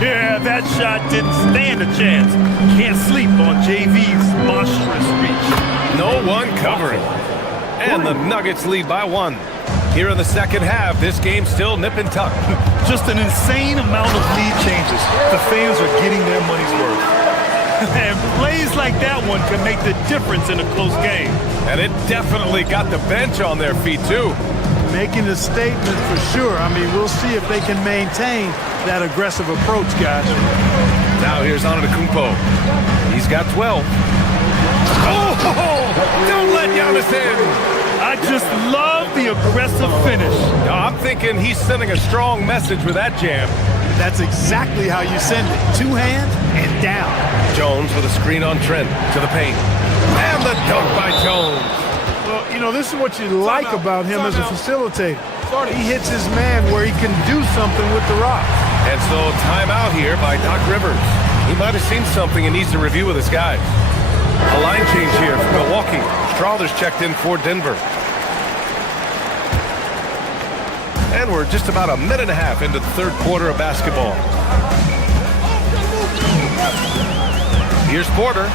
Yeah, that shot didn't stand a chance. Can't sleep on JV's monstrous reach. No one covering. And the Nuggets lead by 1. Here in the second half, this game's still nip and tuck. Just an insane amount of lead changes. The fans are getting their money's worth. And plays like that one can make the difference in a close game. And it definitely got the bench on their feet, too. Making a statement for sure. I mean, we'll see if they can maintain that aggressive approach, guys. Now here's Antetokounmpo. He's got 12. Oh, don't let Giannis in. I just love the aggressive finish. I'm thinking he's sending a strong message with that jam. That's exactly how you send it. 2 hands and down. Jones with a screen on Trent to the paint. And the dunk by Jones. Well, you know, this is what you like about him as a facilitator. He hits his man where he can do something with the rock. And so timeout here by Doc Rivers. He might have seen something and needs to review with his guys. A line change here for Milwaukee. Strawther's checked in for Denver. And we're just about a minute and a half into the third quarter of basketball. Here's Porter.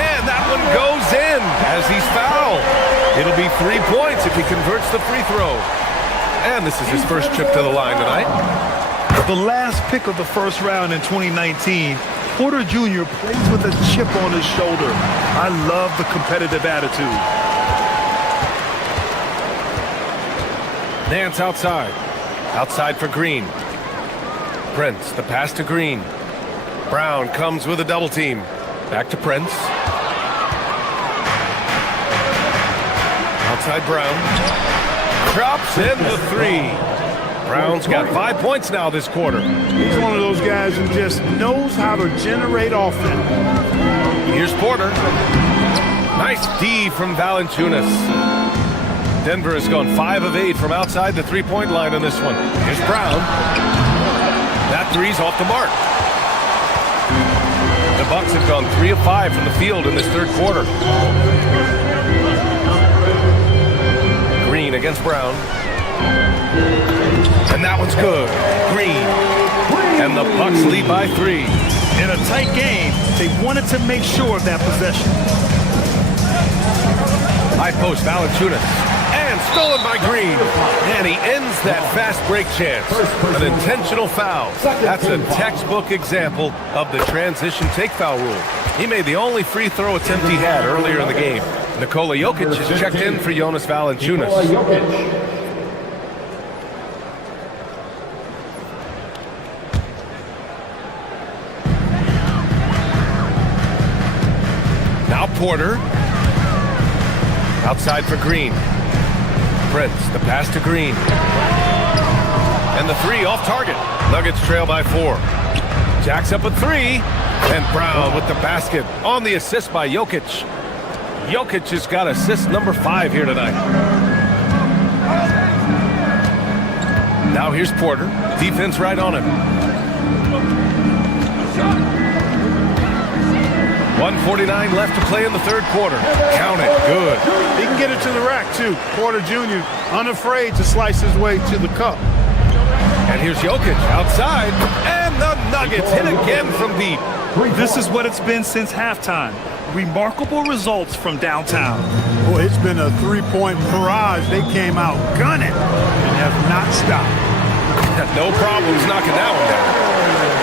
And that one goes in as he's fouled. It'll be 3 points if he converts the free throw. And this is his first trip to the line tonight. The last pick of the first round in 2019, Porter Jr. plays with a chip on his shoulder. I love the competitive attitude. Nance outside. Outside for Green. Prince, the pass to Green. Brown comes with a double team. Back to Prince. Outside Brown. Drops in the 3. Brown's got 5 points now this quarter. He's one of those guys who just knows how to generate offense. Here's Porter. Nice D from Valanciunas. Denver has gone 5 of 8 from outside the three-point line on this one. Here's Brown. That 3's off the mark. The Bucks have gone 3 of 5 from the field in this third quarter. Green against Brown. And that one's good. Green. And the Bucks lead by 3. In a tight game, they wanted to make sure of that possession. High post, Valanciunas. And stolen by Green. And he ends that fast break chance. An intentional foul. That's a textbook example of the transition take foul rule. He made the only free throw attempt he had earlier in the game. Nikola Jokic has checked in for Jonas Valanciunas. Now Porter. Outside for Green. Prince, the pass to Green. And the 3 off target. Nuggets trail by 4. Jacks up a 3. And Brown with the basket on the assist by Jokic. Jokic has got assist number 5 here tonight. Now here's Porter. Defense right on him. 1:49 left to play in the third quarter. Count it. Good. He can get it to the rack, too. Porter Jr. unafraid to slice his way to the cup. And here's Jokic outside. And the Nuggets hit again from deep. This is what it's been since halftime. Remarkable results from downtown. Boy, it's been a three-point barrage. They came out gunning and have not stopped. No problems knocking that one down.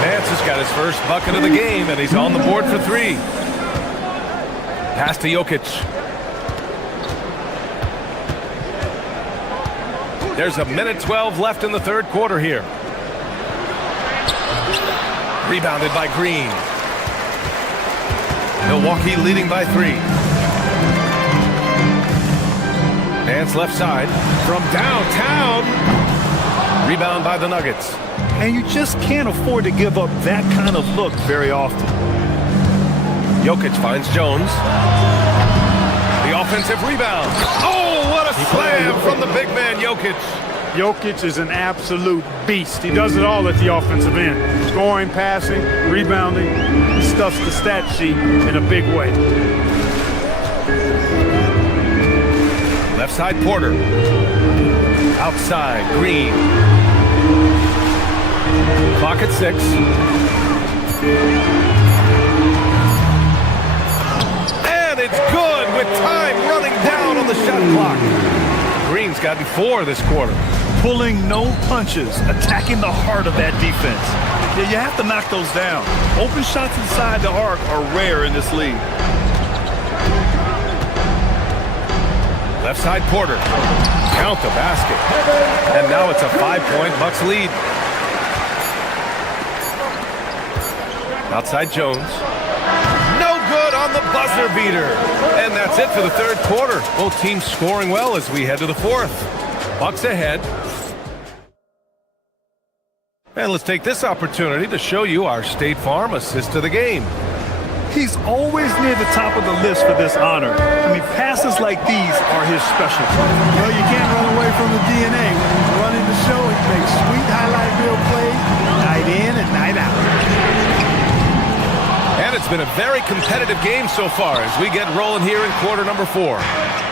Nance has got his first bucket of the game, and he's on the board for 3. Pass to Jokic. There's a minute 12 left in the third quarter here. Rebounded by Green. Milwaukee leading by 3. Dance left side from downtown. Rebound by the Nuggets. And you just can't afford to give up that kind of look very often. Jokic finds Jones. The offensive rebound. Oh, what a slam from the big man, Jokic. Jokic is an absolute beast. He does it all at the offensive end. Scoring, passing, rebounding. He stuffs the stat sheet in a big way. Left side, Porter. Outside, Green. Clock at 6. And it's good with time running down on the shot clock. Green's gotten 4 this quarter. Pulling no punches, attacking the heart of that defense. Yeah, you have to knock those down. Open shots inside the arc are rare in this league. Left side, Porter. Count the basket. And now it's a 5-point Bucks lead. Outside Jones. No good on the buzzer beater. And that's it for the third quarter. Both teams scoring well as we head to the fourth. Bucks ahead. And let's take this opportunity to show you our State Farm assist of the game. He's always near the top of the list for this honor. I mean, passes like these are his specialty. Well, you can't run away from the DNA. When he's running the show, he makes sweet highlight reel plays night in and night out. And it's been a very competitive game so far as we get rolling here in quarter number 4.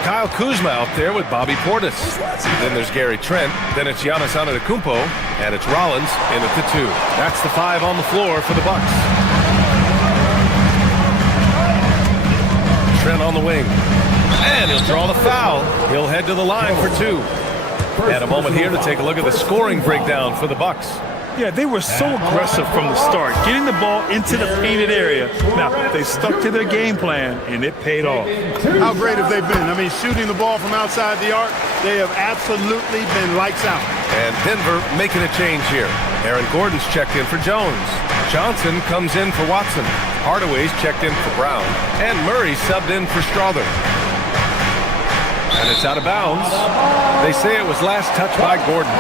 Kyle Kuzma out there with Bobby Portis. Then there's Gary Trent. Then it's Giannis Antetokounmpo. And it's Rollins in at the 2. That's the 5 on the floor for the Bucks. Trent on the wing. And he'll draw the foul. He'll head to the line for 2. And a moment here to take a look at the scoring breakdown for the Bucks. Yeah, they were so aggressive from the start, getting the ball into the painted area. Now, they stuck to their game plan, and it paid off. How great have they been? I mean, shooting the ball from outside the arc, they have absolutely been lights out. And Denver making a change here. Aaron Gordon's checked in for Jones. Johnson comes in for Watson. Hardaway's checked in for Brown. And Murray subbed in for Strother. And it's out of bounds. They say it was last touched by Gordon.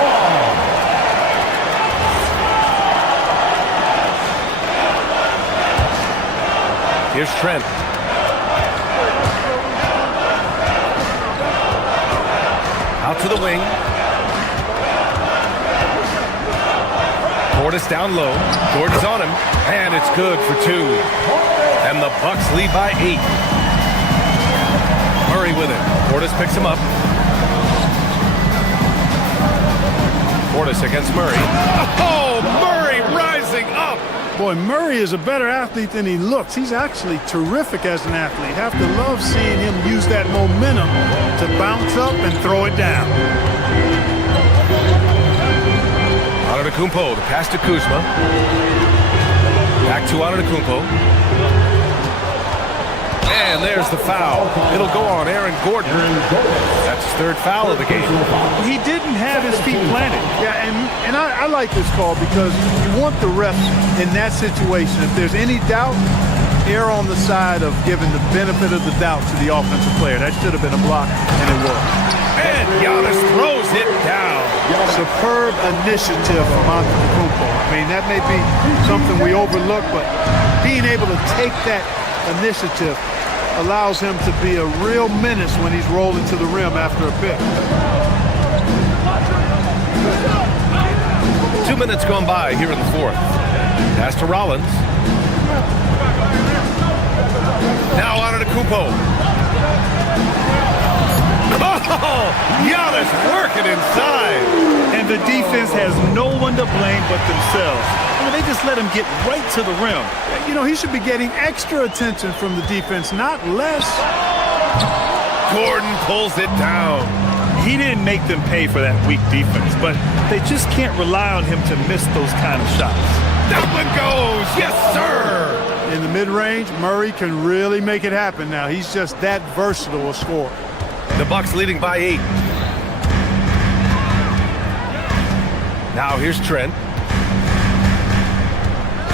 Here's Trent. Out to the wing. Portis down low. Gordon's on him. And it's good for 2. And the Bucks lead by 8. Murray with it. Portis picks him up. Portis against Murray. Oh, Murray rising up. Boy, Murray is a better athlete than he looks. He's actually terrific as an athlete. Have to love seeing him use that momentum to bounce up and throw it down. Antetokounmpo, the pass to Kuzma. Back to Antetokounmpo. And there's the foul. It'll go on Aaron Gordon. That's his 3rd foul of the game. He didn't have his feet planted. Yeah, and I like this call because you want the refs in that situation. If there's any doubt, err on the side of giving the benefit of the doubt to the offensive player. That should have been a block, and it was. And Giannis throws it down. Superb initiative from Antetokounmpo. I mean, that may be something we overlook, but being able to take that initiative allows him to be a real menace when he's rolling to the rim after a pick. 2 minutes gone by here in the 4th. Pass to Rollins. Now Antetokounmpo. Oh, Giannis working inside. And the defense has no one to blame but themselves. I mean, they just let him get right to the rim. You know, he should be getting extra attention from the defense, not less. Gordon pulls it down. He didn't make them pay for that weak defense, but they just can't rely on him to miss those kind of shots. That one goes. Yes, sir. In the mid-range, Murray can really make it happen now. He's just that versatile a scorer. The Bucks leading by 8. Now here's Trent.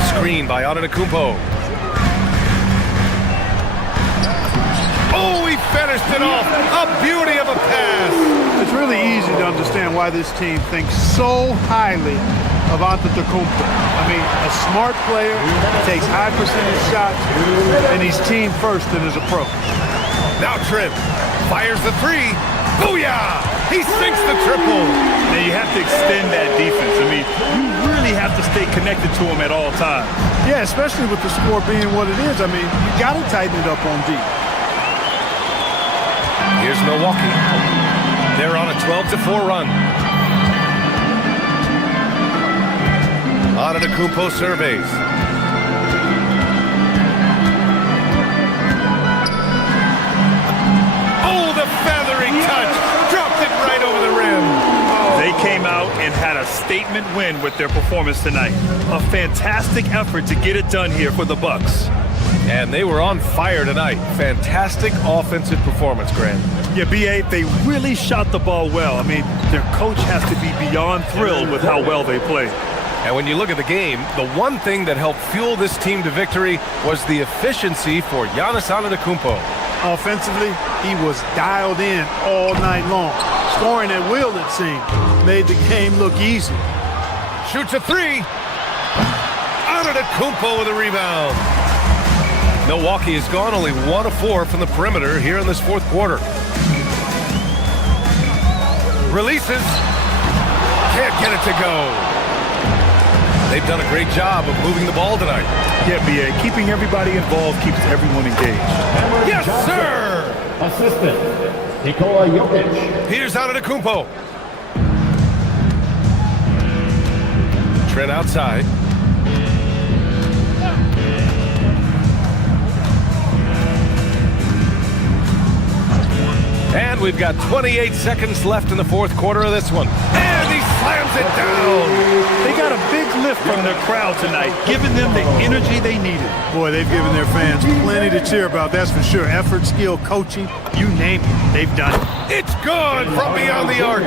Screen by Antetokounmpo. Oh, he finished it off. A beauty of a pass. It's really easy to understand why this team thinks so highly of Antetokounmpo. I mean, a smart player, takes high percentage shots, and he's team first in his approach. Now Trent fires the three. Booyah! He sinks the triple. Now you have to extend that defense. I mean, you really have to stay connected to him at all times. Yeah, especially with the score being what it is. I mean, you got to tighten it up on D. Here's Milwaukee. They're on a 12-4 run. Antetokounmpo surveys. Oh, the feathery touch. Dropped it right over the rim. They came out and had a statement win with their performance tonight. A fantastic effort to get it done here for the Bucks. And they were on fire tonight. Fantastic offensive performance, Grant. Yeah, B.A., they really shot the ball well. I mean, their coach has to be beyond thrilled with how well they played. And when you look at the game, the one thing that helped fuel this team to victory was the efficiency for Giannis Antetokounmpo. Offensively, he was dialed in all night long. Scoring at will, it seemed, made the game look easy. Shoots a three. Antetokounmpo with a rebound. Milwaukee has gone only 1 of 4 from the perimeter here in this fourth quarter. Releases. Can't get it to go. They've done a great job of moving the ball tonight. Yeah, B.A., keeping everybody involved keeps everyone engaged. Yes, sir! Assistant, Nikola Jokic. Here's Antetokounmpo. Trent outside. And we've got 28 seconds left in the fourth quarter of this one. And he slams it down. They got a big lift from their crowd tonight, giving them the energy they needed. Boy, they've given their fans plenty to cheer about, that's for sure. Effort, skill, coaching, you name it, they've done it. It's good from beyond the arc.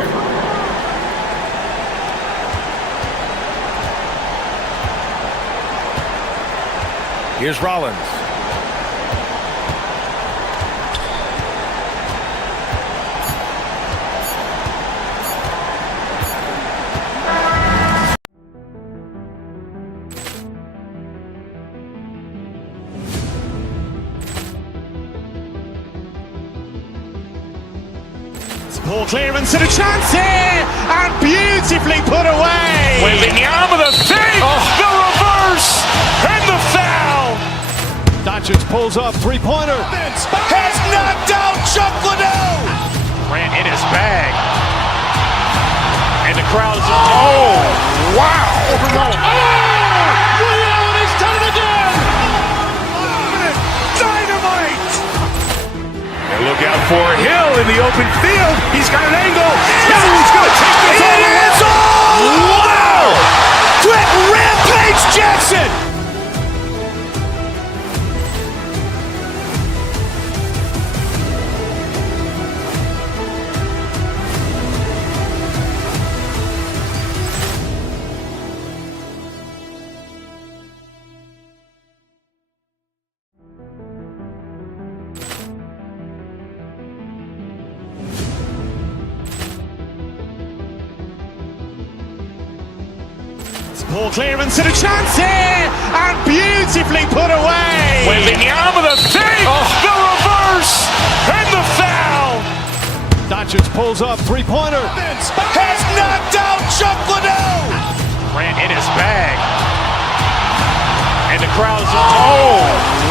Here's Rollins. Ball clearance and a chance here, and beautifully put away. Wembanyama the save, the reverse, and the foul. Doncic pulls up, three-pointer. Has knocked out Chuck Liddell. Ran in his bag. And the crowd is, oh, wow. Allen has done it again. Dynamite. And look out for Hill in the open field. He's got an angle. He's going to take this all the way. Wow. Quick Rampage Jackson. Ball clearance and a chance here, and beautifully put away. Wembanyama the save, the reverse, and the foul. Doncic pulls up, three-pointer. Has knocked out Chuck Liddell. Ran in his bag. And the crowd is, oh,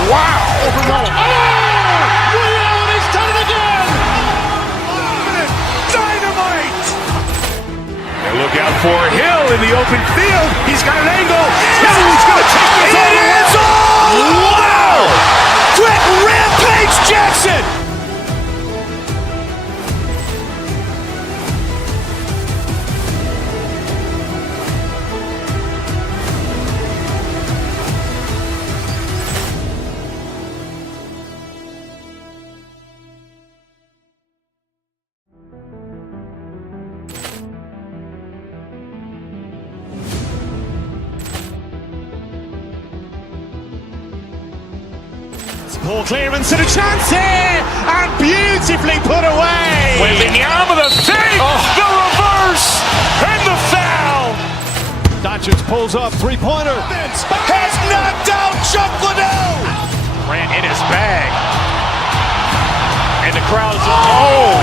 wow. Allen has done it again. Dynamite. And look out for Hill in the open field. He's got an angle. He's going to take this all the way. Wow. Quick Rampage Jackson. Poor clearance and a chance here, and beautifully put away. Wembanyama the save, the reverse, and the foul. Doncic pulls up, three-pointer. Has knocked out Chuck Liddell. Ran in his bag. And the crowd is, oh,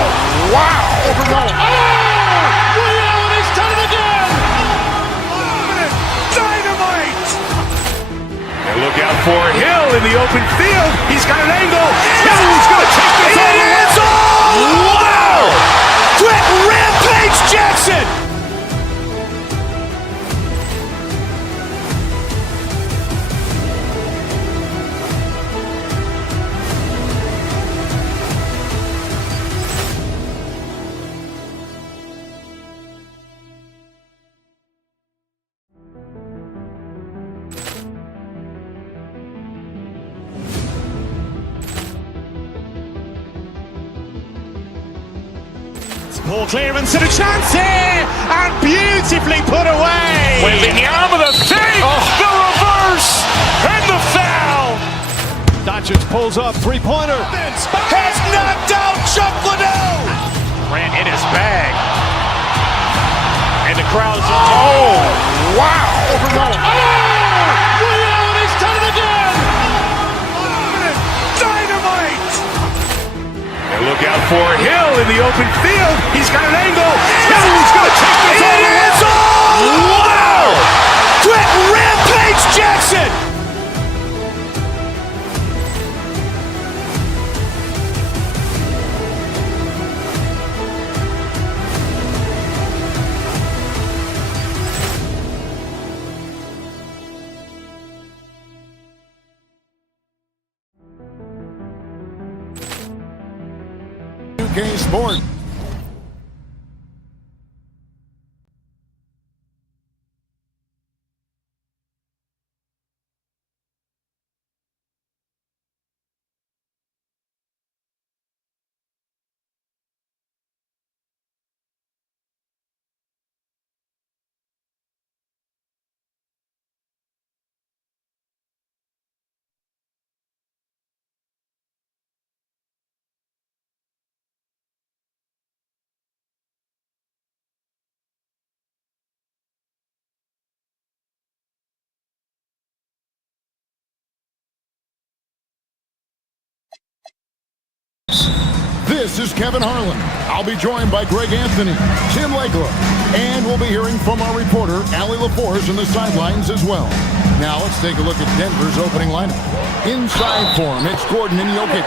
wow. Ray Allen has done it again. Dynamite. And look out for Hill in the open field. He's got an angle. Hill's going to take this all the way. Wow. Quick Rampage Jackson. Poor clearance and a chance here, and beautifully put away. Wembanyama the save, the reverse, and the foul. Doncic pulls up, three-pointer. Has knocked out Chuck Liddell. Ran in his bag. And the crowd is, oh, wow. Ray Allen has done it again. Dynamite. And look out for Hill in the open field. He's got an angle. Hill's going to take this all the way. Wow. Quick Rampage Jackson. UK Sport. This is Kevin Harlan. I'll be joined by Greg Anthony, Tim Legler, and we'll be hearing from our reporter, Allie LaForce, on the sidelines as well. Now let's take a look at Denver's opening lineup. Inside for him, it's Gordon and Jokic.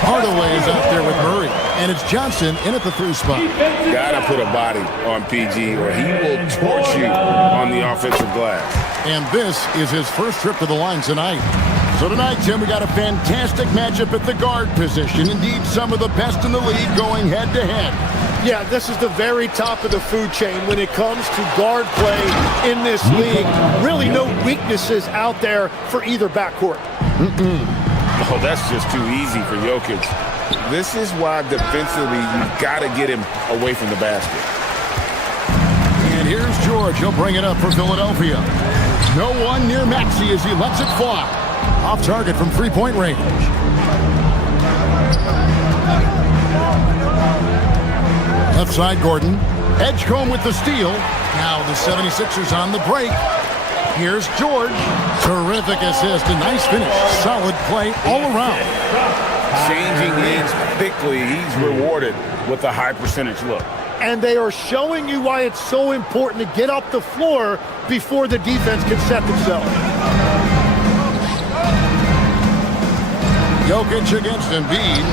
Hardaway is out there with Murray, and it's Johnson in at the 3 spot. Gotta put a body on PG or he will torch you on the offensive glass. And this is his first trip to the line tonight. So tonight, Tim, we got a fantastic matchup at the guard position. Indeed, some of the best in the league going head-to-head. Yeah, this is the very top of the food chain when it comes to guard play in this league. Really no weaknesses out there for either backcourt. Oh, that's just too easy for Jokic. This is why defensively you've got to get him away from the basket. And here's George. He'll bring it up for Philadelphia. No one near Maxey as he lets it fly. Off target from three-point range. Left side, Gordon. Edgecombe with the steal. Now the 76ers on the break. Here's George. Terrific assist. A nice finish. Solid play all around. Changing ends quickly. He's rewarded with a high percentage look. And they are showing you why it's so important to get up the floor before the defense can set themselves. Jokic against Embiid.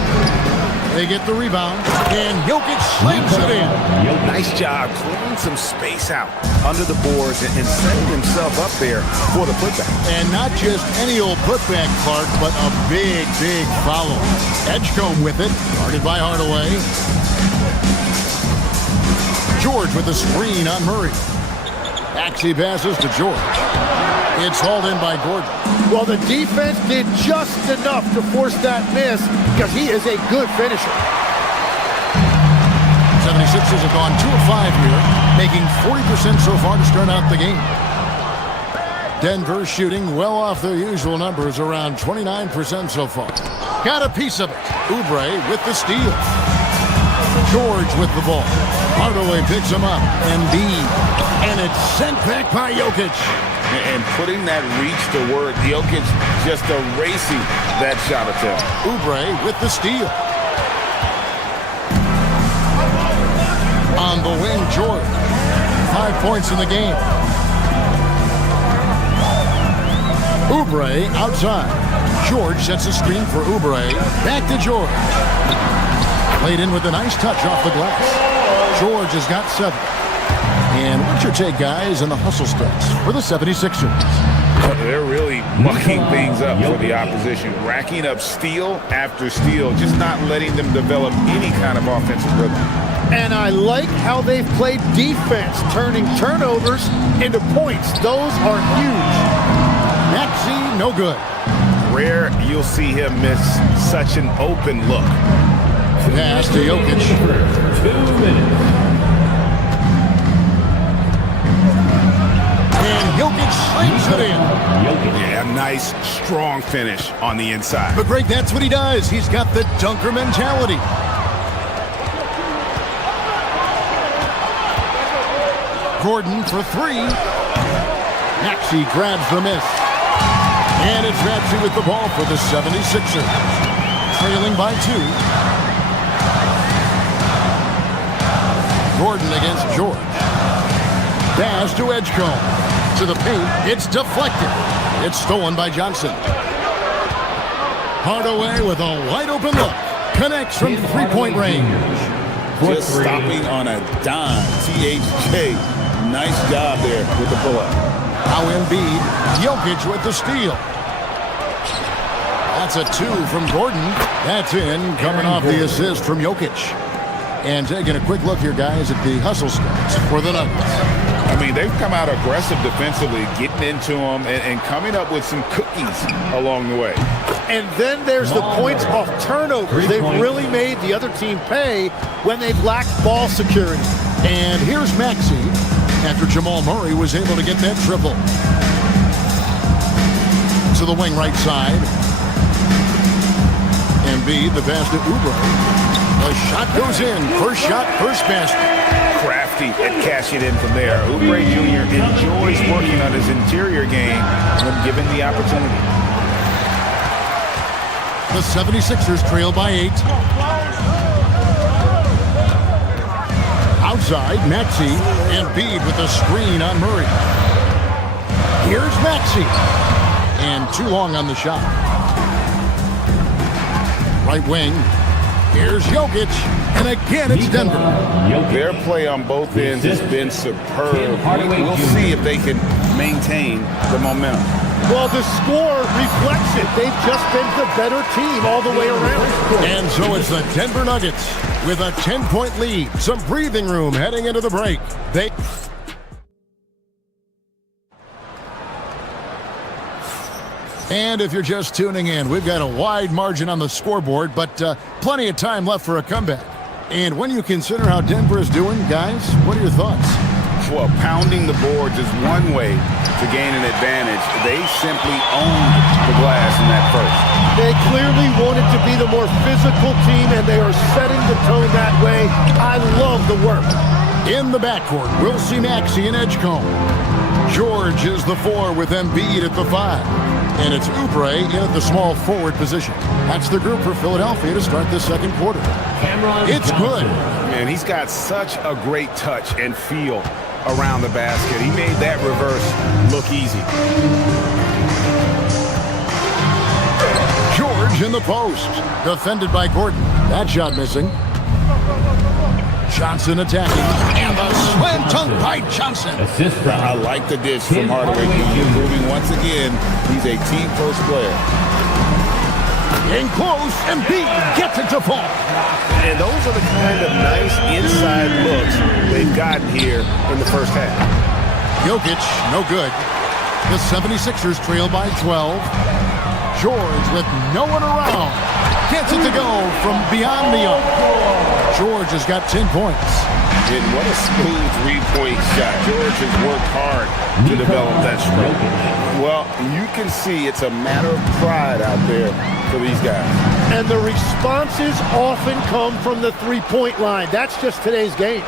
They get the rebound, and Jokic slings it in. Nice job clearing some space out under the boards and setting himself up there for the putback. And not just any old putback, Clark, but a big, big follow. Edgecombe with it, guarded by Hardaway. George with the screen on Murray. Maxey passes to George. It's hauled in by Gordon. Well, the defense did just enough to force that miss because he is a good finisher. 76ers have gone 2 of 5 here, making 40% so far to start out the game. Denver shooting well off their usual numbers, around 29% so far. Got a piece of it. Oubre with the steal. George with the ball. Hardaway picks him up. Embiid. And it's sent back by Jokic. And putting that reach to work, Jokic just erasing that shot attempt. Oubre with the steal. On the wing, George. 5 points in the game. Oubre outside. George sets a screen for Oubre. Back to George. Played in with a nice touch off the glass. George has got 7. And what's your take, guys, in the hustle starts for the 76ers? They're really mucking things up for the opposition, racking up steal after steal, just not letting them develop any kind of offensive rhythm. And I like how they've played defense, turning turnovers into points. Those are huge. Maxey, no good. Rare you'll see him miss such an open look. Pass to Jokic. 2 minutes. And Jokic slings it in. Yeah, nice, strong finish on the inside. But Greg, that's what he does. He's got the dunker mentality. Gordon for 3. Maxey grabs the miss. And it's Maxey with the ball for the 76ers. Trailing by 2. Gordon against George. Dash to Edgecombe. To the paint. It's deflected. It's stolen by Johnson. Hardaway with a wide open look. Connects from 3-point range. Just stopping on a dime. THJ. Nice job there with the pull-up. Now Embiid. Jokic with the steal. That's a 2 from Gordon. That's in, coming off the assist from Jokic. And taking a quick look here, guys, at the hustle stats for the Nuggets. I mean, they've come out aggressive defensively, getting into them and coming up with some cookies along the way. And then there's the points off turnovers. They've really made the other team pay when they've lacked ball security. And here's Maxey after Jamal Murray was able to get that triple. To the wing right side. Embiid, the pass to Oubre. The shot goes in. First shot, first basket. Crafty at cashing in from there. Oubre Jr. enjoys working on his interior game when given the opportunity. The 76ers trail by 8. Outside, Maxey. Embiid with a screen on Murray. Here's Maxey. And too long on the shot. Right wing. Here's Jokic, and again it's Denver. Their play on both ends has been superb. We'll see if they can maintain the momentum. Well, the score reflects it. They've just been the better team all the way around. And so it's the Denver Nuggets with a 10-point lead. Some breathing room heading into the break. And if you're just tuning in, we've got a wide margin on the scoreboard, but plenty of time left for a comeback. And when you consider how Denver is doing, guys, what are your thoughts? Well, pounding the boards is one way to gain an advantage. They simply owned the glass in that first. They clearly wanted to be the more physical team, and they are setting the tone that way. I love the work. In the backcourt, we'll see Maxey and Edgecombe. George is the 4 with Embiid at the 5. And it's Oubre in at the small forward position. That's the group for Philadelphia to start the second quarter. It's good. Man, he's got such a great touch and feel around the basket. He made that reverse look easy. George in the post. Defended by Gordon. That shot missing. Johnson attacking. And the slam dunk by Johnson. I like the dish from Hardaway. Improving once again. He's a team-first player. In close, Embiid gets it to fall. And those are the kind of nice inside looks they've gotten here in the first half. Jokic, no good. The 76ers trail by 12. George with no one around. Gets it to go from beyond the arc. George has got 10 points. And what a smooth three-point shot. George has worked hard to develop that strength. Well, you can see it's a matter of pride out there for these guys. And the responses often come from the three-point line. That's just today's game.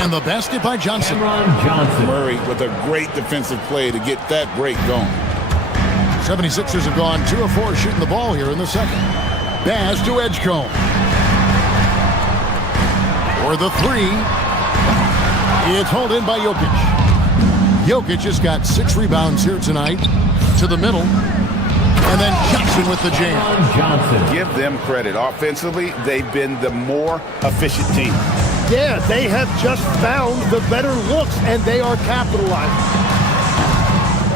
And the basket by Johnson. Murray with a great defensive play to get that break going. 76ers have gone 2 of 4 shooting the ball here in the second. Pass to Edgecombe. For the three. It's hauled in by Jokic. Jokic has got 6 rebounds here tonight. To the middle. And then Johnson with the jam. Give them credit. Offensively, they've been the more efficient team. Yeah, they have just found the better looks, and they are capitalizing.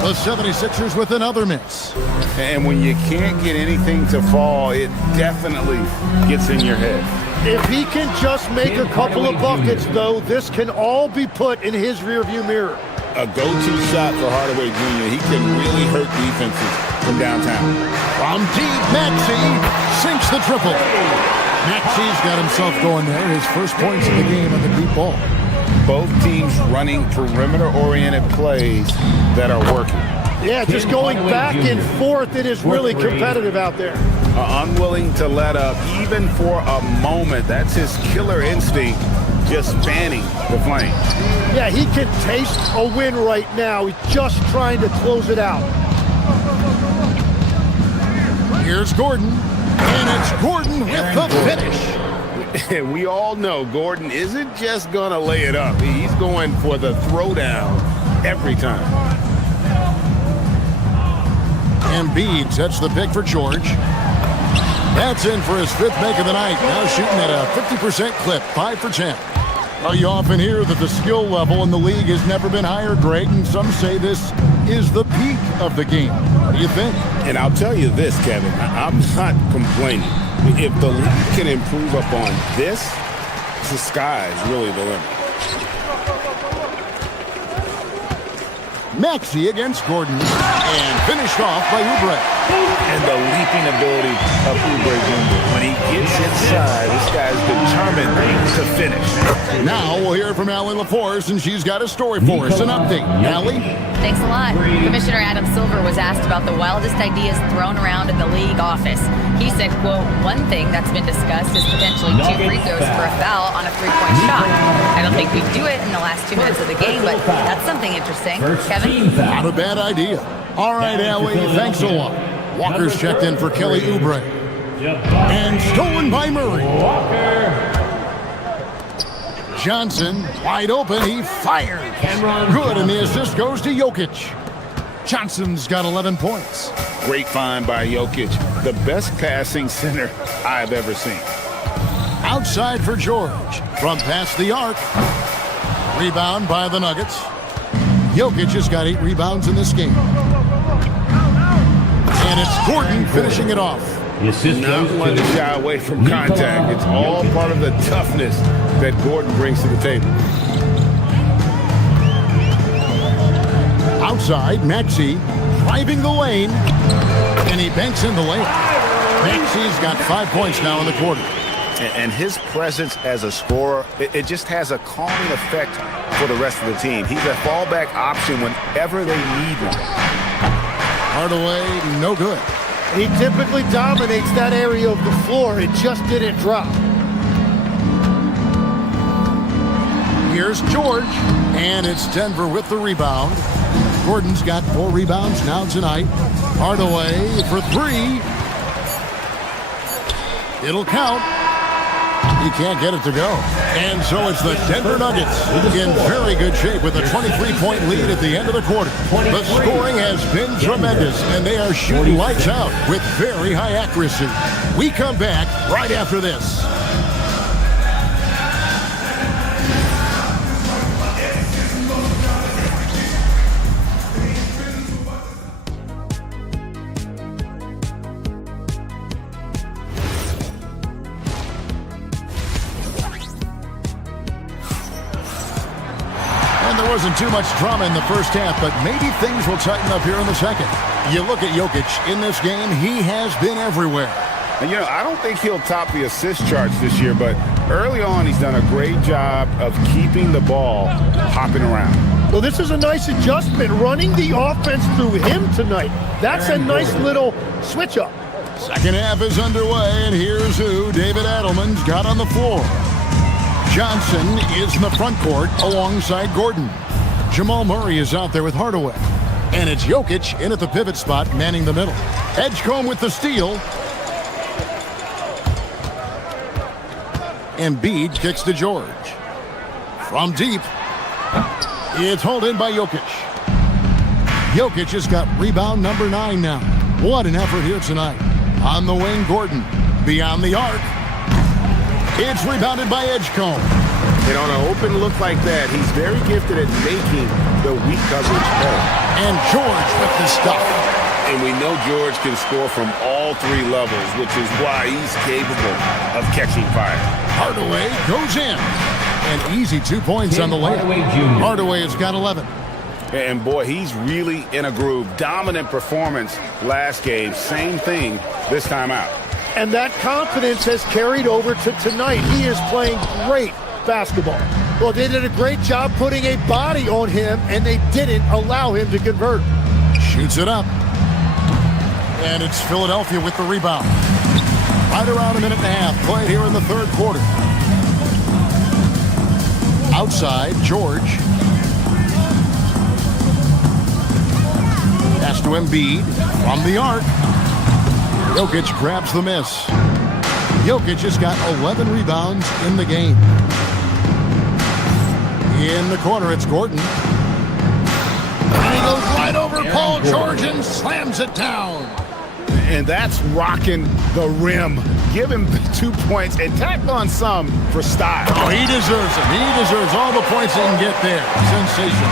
The 76ers with another miss. And when you can't get anything to fall, it definitely gets in your head. If he can just make a couple of buckets, though, this can all be put in his rearview mirror. A go-to shot for Hardaway Jr. He can really hurt defenses from downtown. From deep, Maxey sinks the triple. Maxey's got himself going there. His first points of the game on the deep ball. Both teams running perimeter-oriented plays that are working. Yeah, just going back and forth. It is really competitive out there. Unwilling to let up even for a moment. That's his killer instinct, just fanning the flame. Yeah, he can taste a win right now. He's just trying to close it out. Here's Gordon, and it's Gordon with the finish. We all know Gordon isn't just going to lay it up. He's going for the throwdown every time. Embiid sets the pick for George. That's in for his 5th make of the night. Now shooting at a 50% clip, 5 for 10. Well, you often hear that the skill level in the league has never been higher, Greg, and some say this is the peak of the game. What do you think? And I'll tell you this, Kevin, I'm not complaining. If the league can improve upon this, the sky is really the limit. Maxey against Gordon, and finished off by Oubre. And the leaping ability of Oubre Jr. When he gets inside, this guy's determined to finish. Now we'll hear from Allie LaForce, and she's got a story for us. An update. Allie? Thanks a lot. Commissioner Adam Silver was asked about the wildest ideas thrown around in the league office. He said, quote, one thing that's been discussed is potentially 2 free throws for a foul on a 3-point shot. I don't think we'd do it in the last 2 minutes of the game, but that's something interesting. Kevin? Not a bad idea. All right, Allie, thanks a lot. Walker's checked in for Kelly Oubre. And stolen by Murray. Johnson, wide open, he fires. Good, and the assist goes to Jokic. Johnson's got 11 points. Great find by Jokic. The best passing center I've ever seen. Outside for George. From past the arc. Rebound by the Nuggets. Jokic has got 8 rebounds in this game. And it's Gordon finishing it off. Not one to shy away from contact. It's all part of the toughness that Gordon brings to the table. Outside, Maxey driving the lane. And he banks in the lane. Maxey's got 5 points now in the quarter. And his presence as a scorer, it just has a calming effect for the rest of the team. He's a fallback option whenever they need one. Hardaway, no good. He typically dominates that area of the floor. It just didn't drop. Here's George, and it's Denver with the rebound. Gordon's got 4 rebounds now tonight. Hardaway for 3. It'll count. He can't get it to go. And so it's the Denver Nuggets in very good shape with a 23-point lead at the end of the quarter. The scoring has been tremendous, and they are shooting lights out with very high accuracy. We come back right after this. Wasn't too much drama in the first half, but maybe things will tighten up here in the second. You look at Jokic in this game, he has been everywhere. And, you know, I don't think he'll top the assist charts this year, but early on he's done a great job of keeping the ball hopping around. Well, this is a nice adjustment, running the offense through him tonight. That's a nice little switch up. Second half is underway, and here's who David Adelman's got on the floor. Johnson is in the front court alongside Gordon. Jamal Murray is out there with Hardaway. And it's Jokic in at the pivot spot, manning the middle. Edgecombe with the steal. Embiid kicks to George. From deep, it's hauled in by Jokic. Jokic has got rebound number 9 now. What an effort here tonight. On the wing, Gordon. Beyond the arc. It's rebounded by Edgecombe. And on an open look like that, he's very gifted at making the weak coverage play. And George with the stuff. And we know George can score from all 3 levels, which is why he's capable of catching fire. Hardaway goes in. And easy 2 points on the layup. Hardaway has got 11. And boy, he's really in a groove. Dominant performance last game. Same thing this time out. And that confidence has carried over to tonight. He is playing great basketball. Well, they did a great job putting a body on him, and they didn't allow him to convert. Shoots it up. And it's Philadelphia with the rebound. Right around a minute and a half played here in the third quarter. Outside, George. Pass to Embiid from the arc. Jokic grabs the miss. Jokic has got 11 rebounds in the game. In the corner, it's Gordon. And he goes right over Paul George and slams it down. And that's rocking the rim. Give him 2 points and tack on some for style. Oh, he deserves it. He deserves all the points he can get there. Sensational.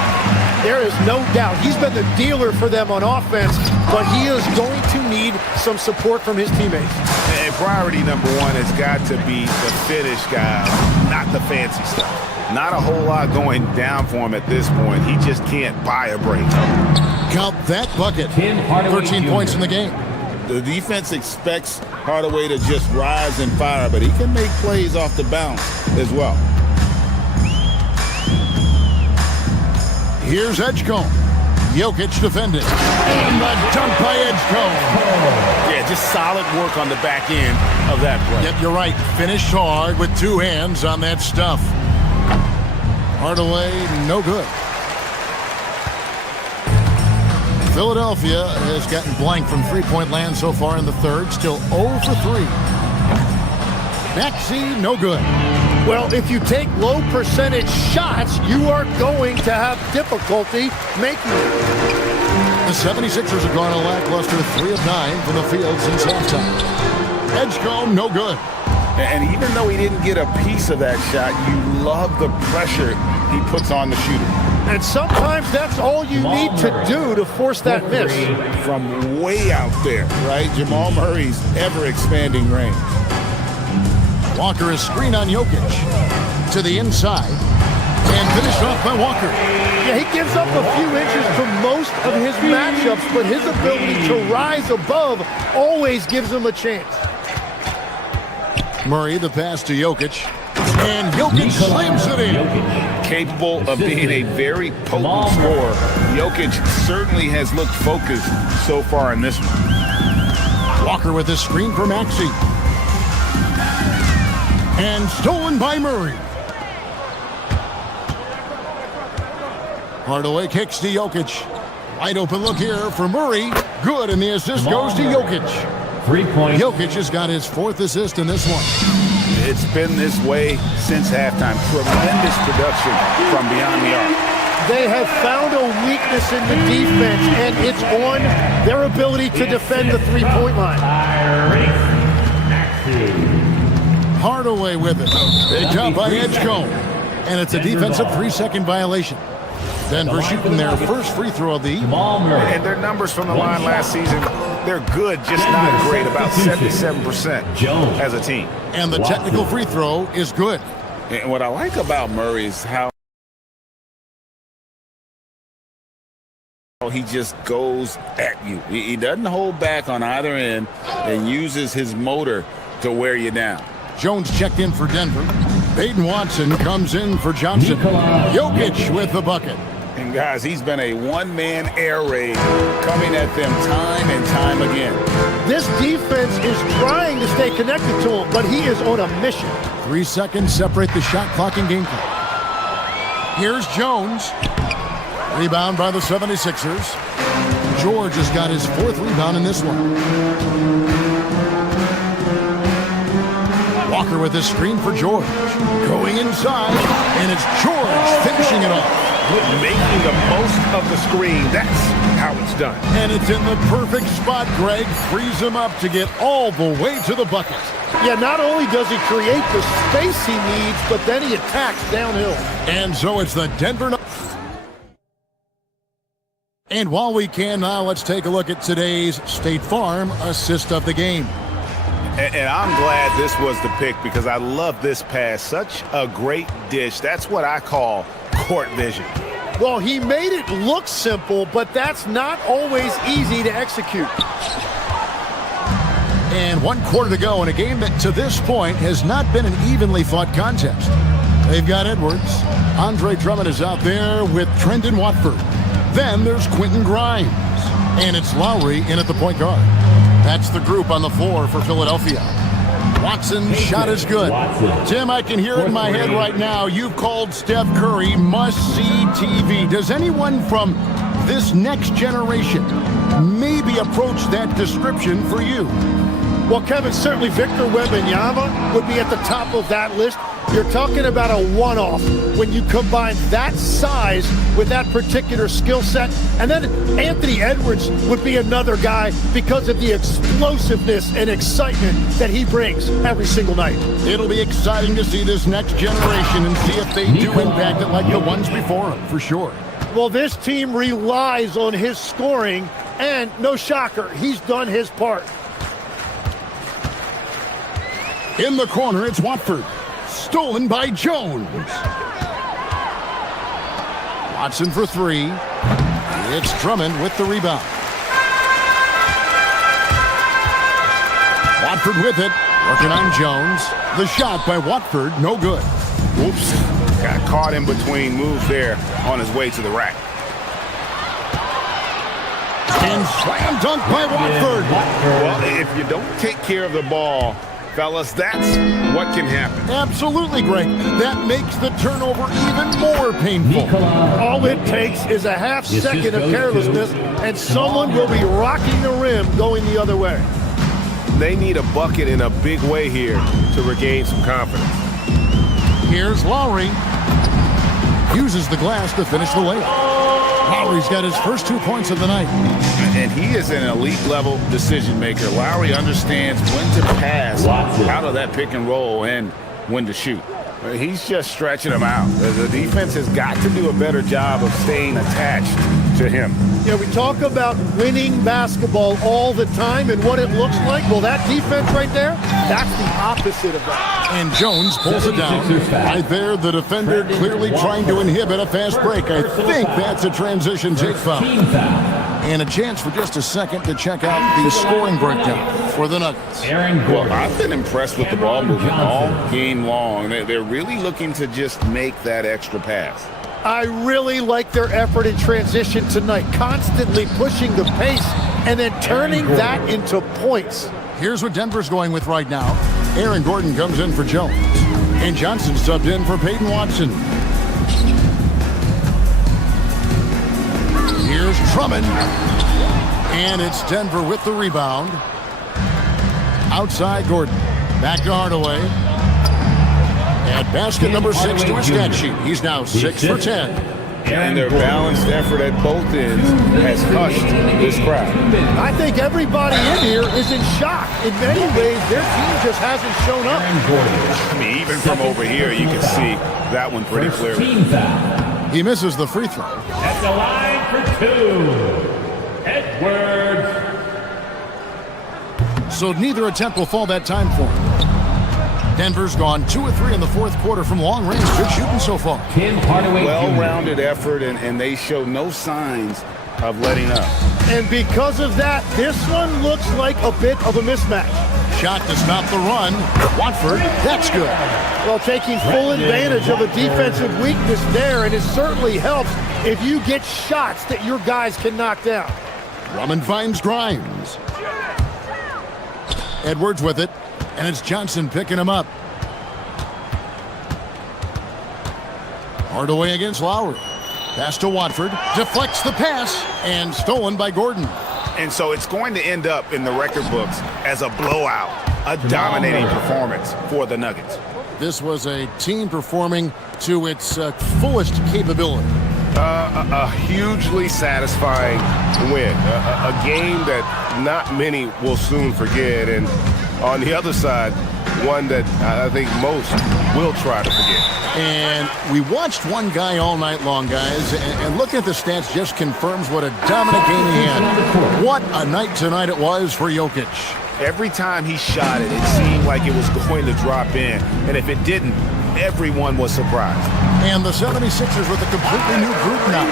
There is no doubt he's been the dealer for them on offense, but he is going to need some support from his teammates. And priority number 1 has got to be the finish guy, not the fancy stuff. Not a whole lot going down for him at this point. He just can't buy a break. Count that bucket. 13 points in the game. The defense expects Hardaway to just rise and fire, but he can make plays off the bounce as well. Here's Edgecombe. Jokic defended. And the dunk by Edgecombe. Yeah, just solid work on the back end of that play. Yep, you're right. Finished hard with 2 hands on that stuff. Hardaway, no good. Philadelphia has gotten blank from three-point land so far in the third. Still 0 for 3. Maxey, no good. Well, if you take low percentage shots, you are going to have difficulty making it. The 76ers have gone a lackluster 3 of 9 from the field since halftime. Edgecombe, no good. And even though he didn't get a piece of that shot, you love the pressure he puts on the shooter. And sometimes that's all you need to do to force that miss. From way out there, right? Jamal Murray's ever-expanding range. Walker is screen on Jokic. To the inside. And finished off by Walker. Yeah, he gives up a few inches to most of his matchups, but his ability to rise above always gives him a chance. Murray, the pass to Jokic. And Jokic slams it in. Capable of being a very potent scorer. Jokic certainly has looked focused so far in this one. Walker with the screen for Maxey. And stolen by Murray. Hardaway kicks to Jokic. Wide open look here for Murray. Good, and the assist goes to Jokic. 3 points. Jokic has got his 4th assist in this one. It's been this way since halftime. Tremendous production from beyond the arc. They have found a weakness in the defense, and it's on their ability to defend the three-point line. Hardaway with it. Picked up by Edgecombe. And it's a defensive 3-second violation. Denver shooting their first free throw of the evening. And their numbers from the line last season, they're good, just not great, about 77% as a team. And the technical free throw is good. And what I like about Murray is how he just goes at you. He doesn't hold back on either end and uses his motor to wear you down. Jones checked in for Denver. Peyton Watson comes in for Johnson. Jokic with the bucket. And guys, he's been a one-man air raid coming at them time and time again. This defense is trying to stay connected to him, but he is on a mission. 3 seconds separate the shot clock and game clock. Here's Jones. Rebound by the 76ers. George has got his 4th rebound in this one. Walker with his screen for George. Going inside, and it's George finishing it off. Making the most of the screen. That's how it's done. And it's in the perfect spot. Greg frees him up to get all the way to the bucket. Yeah, not only does he create the space he needs, but then he attacks downhill. And so it's the Denver. And while we can now, let's take a look at today's State Farm assist of the game. And I'm glad this was the pick because I love this pass. Such a great dish. That's what I call court vision. Well, he made it look simple, but that's not always easy to execute. And 1 quarter to go in a game that to this point has not been an evenly fought contest. They've got Edwards. Andre Drummond is out there with Trendon Watford. Then there's Quentin Grimes. And it's Lowry in at the point guard. That's the group on the floor for Philadelphia. Watson's shot is good. Tim, I can hear it in my head right now. You've called Steph Curry must-see TV. Does anyone from this next generation maybe approach that description for you? Well, Kevin, certainly Victor Wembanyama would be at the top of that list. You're talking about a one-off when you combine that size with that particular skill set. And then Anthony Edwards would be another guy because of the explosiveness and excitement that he brings every single night. It'll be exciting to see this next generation and see if they do impact it like the ones before them, for sure. Well, this team relies on his scoring, and no shocker, he's done his part. In the corner, it's Watford. Stolen by Jones. Watson for 3. It's Drummond with the rebound. Watford with it. Working on Jones. The shot by Watford, no good. Oops. Got caught in between moves there on his way to the rack. And slam dunk by Watford. Well, if you don't take care of the ball, fellas, that's what can happen. Absolutely, Greg. That makes the turnover even more painful. All it takes is a half second of carelessness, and someone will be rocking the rim going the other way. They need a bucket in a big way here to regain some confidence. Here's Lowry. Uses the glass to finish the layup. Lowry's got his first 2 points of the night. And he is an elite-level decision maker. Lowry understands when to pass out of that pick and roll and when to shoot. He's just stretching them out. The defense has got to do a better job of staying attached to him. Yeah, we talk about winning basketball all the time and what it looks like. Well, that defense right there, that's the opposite of that. And Jones pulls it down. Right there, the defender clearly trying to inhibit a fast break. I think that's a transition take foul. And a chance for just a second to check out the scoring breakdown for the Nuggets. Well, I've been impressed with the ball movement all game long. They're really looking to just make that extra pass. I really like their effort in transition tonight, constantly pushing the pace and then turning that into points. Here's what Denver's going with right now. Aaron Gordon comes in for Jones, and Johnson subbed in for Peyton Watson. Here's Drummond, and it's Denver with the rebound. Outside Gordon, back to Hardaway. Add basket number 6 to his stat sheet. He's now 6 for 10. And their balanced effort at both ends has hushed this crowd. I think everybody in here is in shock. In many ways, their team just hasn't shown up. I mean, even from over here, you can see that one pretty clearly. He misses the free throw. At the line for 2, Edwards. So neither attempt will fall that time for him. Denver's gone 2 of 3 in the fourth quarter from long range. Good shooting so far. Well-rounded effort, and they show no signs of letting up. And because of that, this one looks like a bit of a mismatch. Shot to stop the run. Watford, that's good. Well, taking full advantage of a defensive weakness there, and it certainly helps if you get shots that your guys can knock down. Drummond finds Grimes. Edwards with it, and it's Johnson picking him up. Hardaway against Lowry. Pass to Watford, deflects the pass, and stolen by Gordon. And so it's going to end up in the record books as a blowout, a dominating performance for the Nuggets. This was a team performing to its fullest capability. A hugely satisfying win. A game that not many will soon forget. And on the other side, one that I think most will try to forget. And we watched one guy all night long, guys, and looking at the stats just confirms what a dominant game he had. What a night tonight it was for Jokic. Every time he shot it, it seemed like it was going to drop in. And if it didn't, everyone was surprised. And the 76ers with a completely new group now.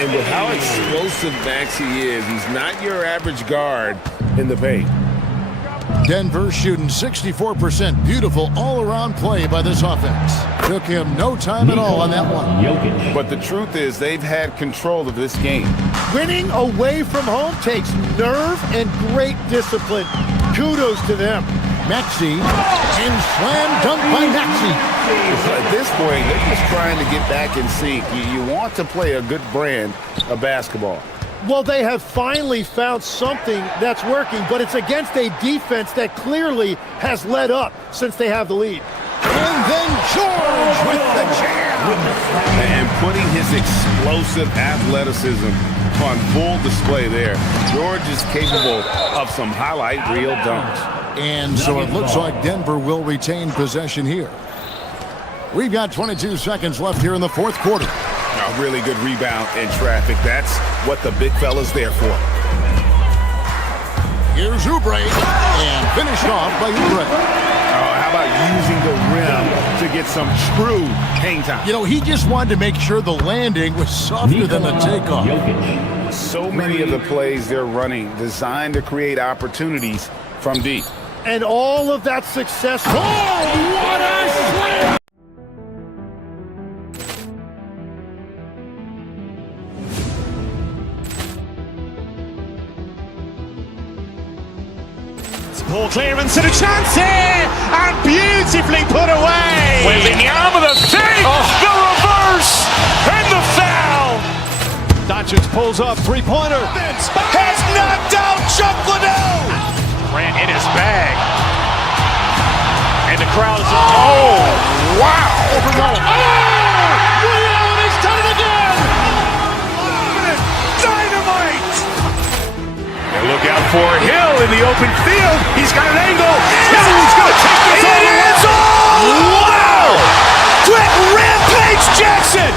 And with how explosive Maxey is, he's not your average guard in the paint. Denver shooting 64%. Beautiful all-around play by this offense. Took him no time at all on that one. But the truth is they've had control of this game. Winning away from home takes nerve and great discipline. Kudos to them. Maxey, and slam dunk by Maxey. At this point, they're just trying to get back in sync. You want to play a good brand of basketball. Well, they have finally found something that's working, but it's against a defense that clearly has let up since they have the lead. And then George with the jam. And putting his explosive athleticism on full display there. George is capable of some highlight reel dunks. And so it looks like Denver will retain possession here. We've got 22 seconds left here in the fourth quarter. A really good rebound in traffic. That's what the big fella's there for. Here's Oubre, and finished off by Oubre. How about using the rim to get some true hang time? You know, he just wanted to make sure the landing was softer than the takeoff. So many of the plays they're running designed to create opportunities from deep. And all of that success. Oh, what a slam! Ball clearance and a chance here, and beautifully put away. Wembanyama the fake, the reverse, and the foul. Doncic pulls up, three-pointer. Has knocked out Chuck Liddell. Ran in his bag. And the crowd is, oh, wow. Leon has done it again. Dynamite. And look out for Hill in the open field. He's got an angle. He's going to take this all the way. Wow. Quick Rampage Jackson.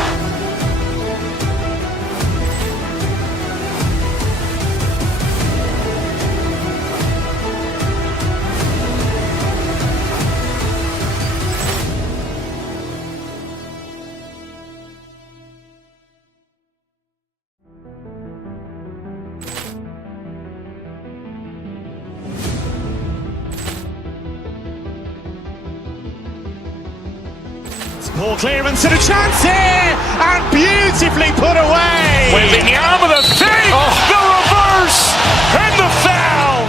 Ball clearance and a chance here, and beautifully put away. Wembanyama the fake, the reverse, and the foul.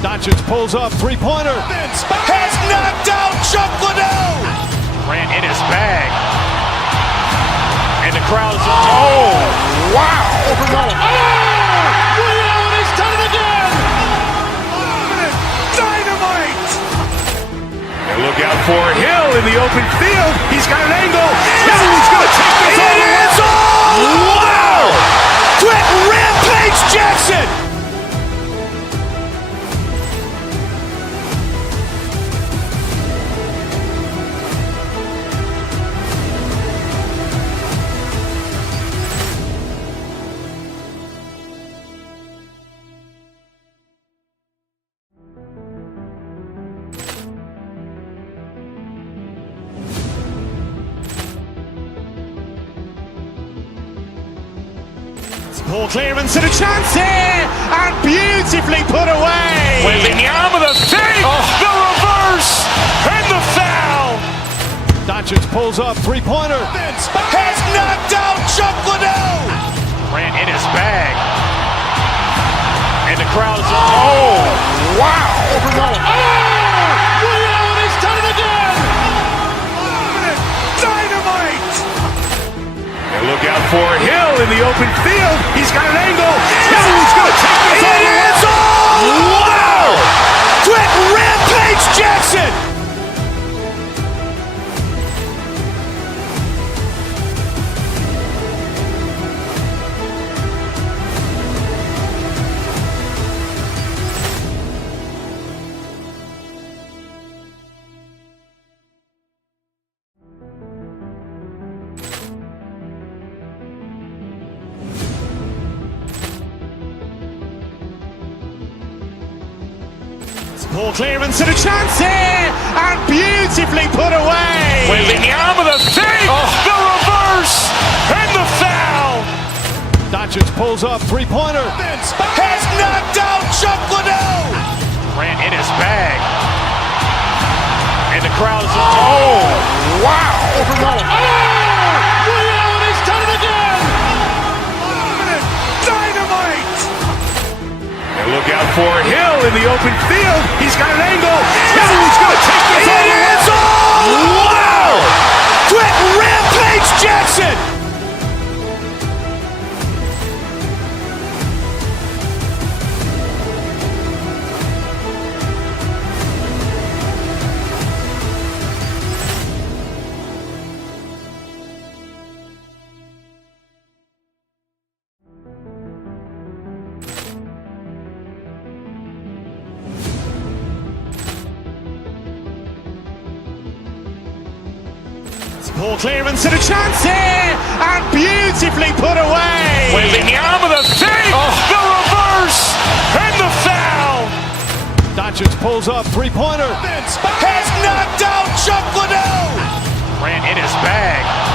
Doncic pulls up, three-pointer. Has knocked out Chuck Liddell. Ran in his bag. And the crowd is, oh, wow. Leon has done it again. Dynamite. And look out for Hill in the open field. He's got an angle. He's going to take this all the way. Wow. Quick Rampage Jackson. Poor clearance and a chance here, and beautifully put away. Wembanyama the fake, the reverse, and the foul. Doncic pulls up, three-pointer. Has knocked out Chuck Liddell. Ran in his bag. And the crowd is, oh, wow. Allen has done it again. Dynamite. And look out for Hill in the open field. He's got an angle. Hill's going to take this all the way. Wow. Quick Rampage Jackson. Poor clearance and a chance here, and beautifully put away. Wembanyama the fake, the reverse, and the foul. Doncic pulls up, three-pointer. Has knocked out Chuck Liddell. Ran in his bag. And the crowd is, oh, wow. Allen has done it again. Dynamite. And look out for Hill in the open field. He's got an angle. Hill's going to take this all the way. Wow. Quick Rampage Jackson. Poor clearance and a chance here, and beautifully put away. Wembanyama the fake, the reverse, and the foul. Doncic pulls up, three-pointer. Has knocked out Chuck Liddell. Ran in his bag.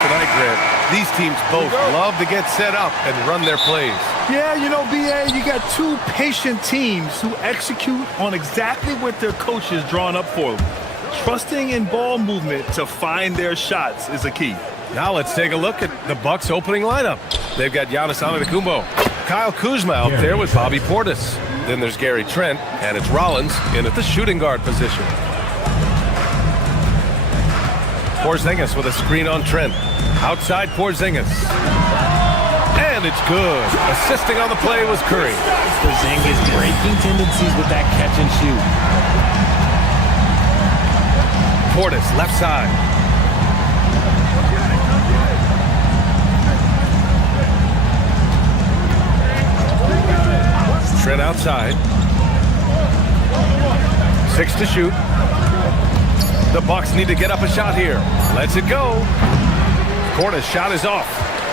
Tonight, Grant, these teams both love to get set up and run their plays. Yeah, you know, BA, you got two patient teams who execute on exactly what their coach has drawn up for them. Trusting in ball movement to find their shots is a key. Now let's take a look at the Bucks' opening lineup. They've got Giannis Antetokounmpo, Kyle Kuzma out there with Bobby Portis. Then there's Gary Trent, and it's Rollins in at the shooting guard position. Porzingis with a screen on Trent. Outside Porzingis. And it's good. Assisting on the play was Curry. Porzingis breaking tendencies with that catch and shoot. Portis, left side. Trent outside. 6 to shoot. The Bucks need to get up a shot here. Lets it go. Portis' shot is off.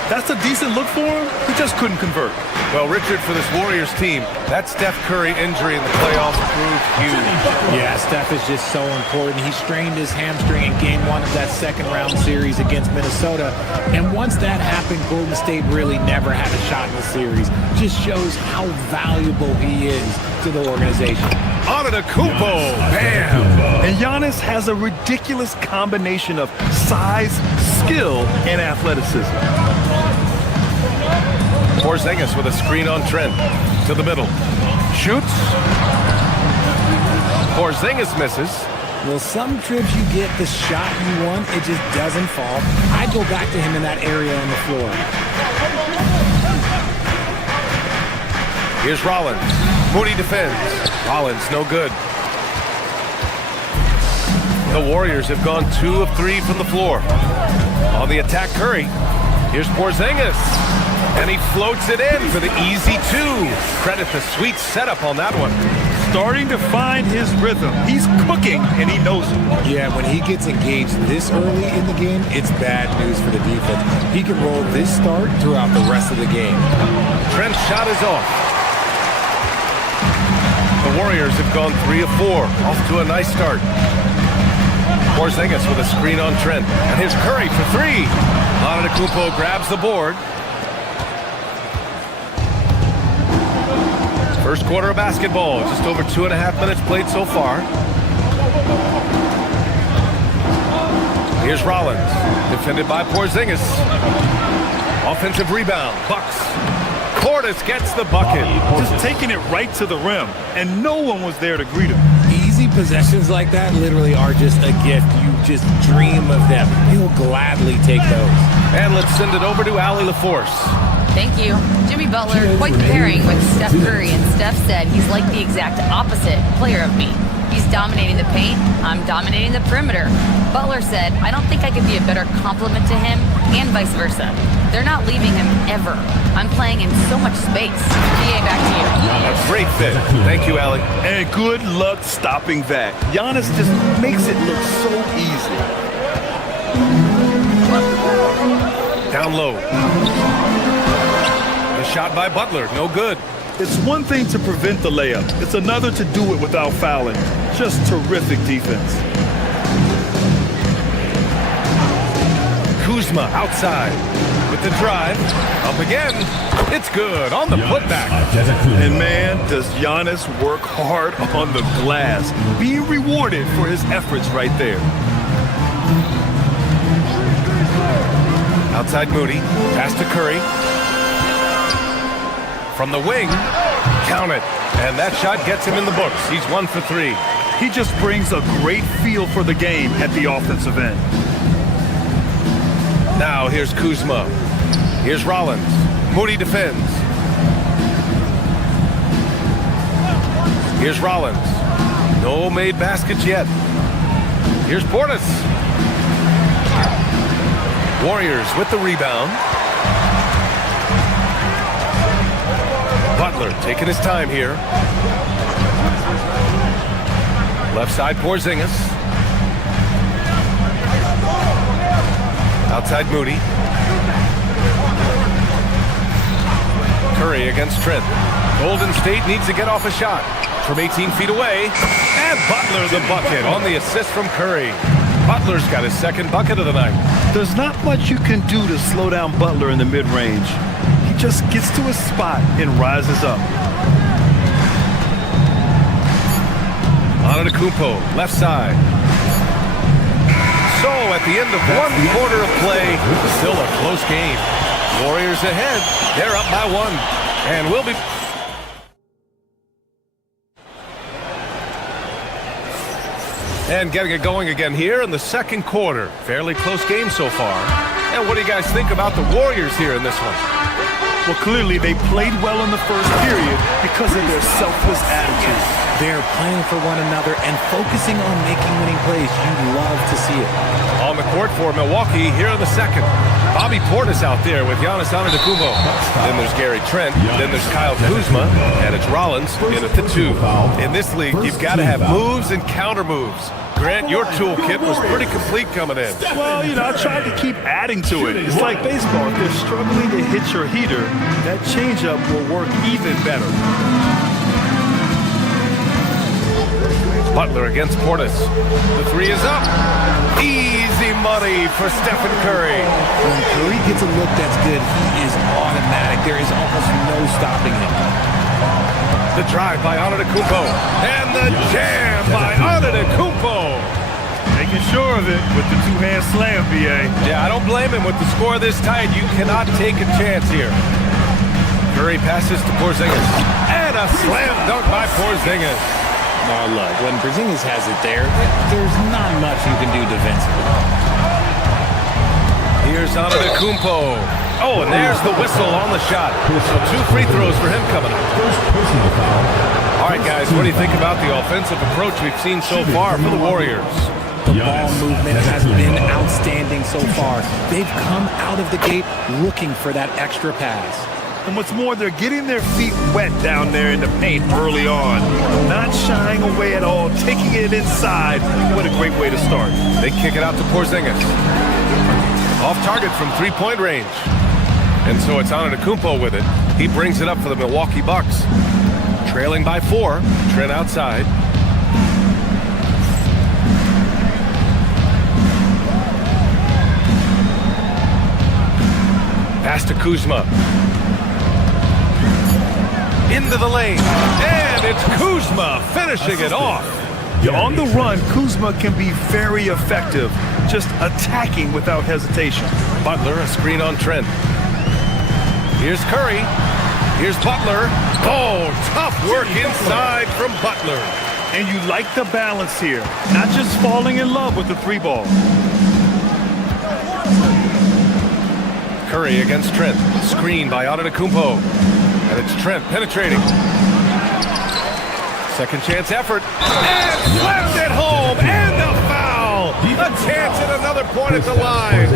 That's a decent look for him. He just couldn't convert. Well, Richard, for this Warriors team, that Steph Curry injury in the playoffs proved huge. Yeah, Steph is just so important. He strained his hamstring in game 1 of that second-round series against Minnesota. And once that happened, Golden State really never had a shot in the series. Just shows how valuable he is to the organization. Antetokounmpo, bam! And Giannis has a ridiculous combination of size, skill, and athleticism. Porzingis with a screen on Trent. To the middle. Shoots. Porzingis misses. Well, some trips you get the shot you want, it just doesn't fall. I'd go back to him in that area on the floor. Here's Rollins. Moody defends. Rollins, no good. The Warriors have gone 2 of 3 from the floor. On the attack, Curry. Here's Porzingis. And he floats it in for the easy 2. Credit the sweet setup on that one. Starting to find his rhythm. He's cooking, and he knows it. Yeah, when he gets engaged this early in the game, it's bad news for the defense. He can roll this start throughout the rest of the game. Trent's shot is off. The Warriors have gone 3 of 4. Off to a nice start. Porzingis with a screen on Trent. And here's Curry for 3. Antetokounmpo grabs the board. First quarter of basketball, just over 2.5 minutes played so far. Here's Rollins, defended by Porzingis. Offensive rebound, Bucks. Portis gets the bucket. Just taking it right to the rim, and no one was there to greet him. Easy possessions like that literally are just a gift. You just dream of them. He'll gladly take those. And let's send it over to Allie LaForce. Thank you. Jimmy Butler, quite the pairing with Steph Curry, and Steph said he's like the exact opposite player of me. He's dominating the paint, I'm dominating the perimeter. Butler said, I don't think I could be a better complement to him, and vice versa. They're not leaving him ever. I'm playing in so much space. BA, back to you. A great fit. Thank you, Allie. And good luck stopping that. Giannis just makes it look so easy. Down low. The shot by Butler, no good. It's one thing to prevent the layup. It's another to do it without fouling. Just terrific defense. Kuzma outside with the drive. Up again. It's good on the putback. And man, does Giannis work hard on the glass. Being rewarded for his efforts right there. Outside Moody. Pass to Curry. From the wing. Count it. And that shot gets him in the books. He's 1 for 3. He just brings a great feel for the game at the offensive end. Now here's Kuzma. Here's Rollins. Moody defends. Here's Rollins. No made baskets yet. Here's Portis. Warriors with the rebound. Butler taking his time here. Left side Porzingis. Outside Moody. Curry against Trent. Golden State needs to get off a shot from 18 feet away. And Butler the bucket on the assist from Curry. Butler's got his second bucket of the night. There's not much you can do to slow down Butler in the mid-range. He just gets to his spot and rises up. Antetokounmpo, left side. So at the end of 1 quarter of play, still a close game. Warriors ahead. They're up by 1. And we'll be... And getting it going again here in the second quarter. Fairly close game so far. And what do you guys think about the Warriors here in this one? Well, clearly they played well in the first period because of their selfless attitude. They're playing for one another and focusing on making winning plays. You love to see it. On the court for Milwaukee here in the second. Bobby Portis out there with Giannis Antetokounmpo. Then there's Gary Trent. Then there's Kyle Kuzma. And it's Rollins in at the 2. In this league, you've got to have moves and counter moves. Grant, your toolkit was pretty complete coming in. Well, I tried to keep adding to it. It's like baseball. If you're struggling to hit your heater, that changeup will work even better. Butler against Portis. The 3 is up. Easy money for Stephen Curry. When Curry gets a look that's good, he is automatic. There is almost no stopping him. The drive by Antetokounmpo. And the jam by Antetokounmpo. Making sure of it with the two-hand slam, BA. Yeah, I don't blame him. With the score this tight, you cannot take a chance here. Curry passes to Porzingis. And a slam dunk by Porzingis. Now, look, when Porzingis has it there's not much you can do defensively. Here's Antetokounmpo. Oh, and there's the whistle on the shot. So 2 free throws for him coming up. All right, guys, what do you think about the offensive approach we've seen so far for the Warriors? The ball movement has been outstanding so far. They've come out of the gate looking for that extra pass. And what's more, they're getting their feet wet down there in the paint early on. Not shying away at all, taking it inside. What a great way to start. They kick it out to Porzingis. Off target from 3-point range. And so it's Antetokounmpo with it. He brings it up for the Milwaukee Bucks. Trailing by 4. Trent outside. Pass to Kuzma. Into the lane. And it's Kuzma finishing it off. On the run, Kuzma can be very effective, just attacking without hesitation. Butler, a screen on Trent. Here's Curry. Here's Butler. Oh, tough work inside from Butler. And you like the balance here, not just falling in love with the 3-ball. Curry against Trent. Screen by Antetokounmpo. And it's Trent penetrating. Second chance effort. And slapped it home. And the foul. A chance at another point at the line.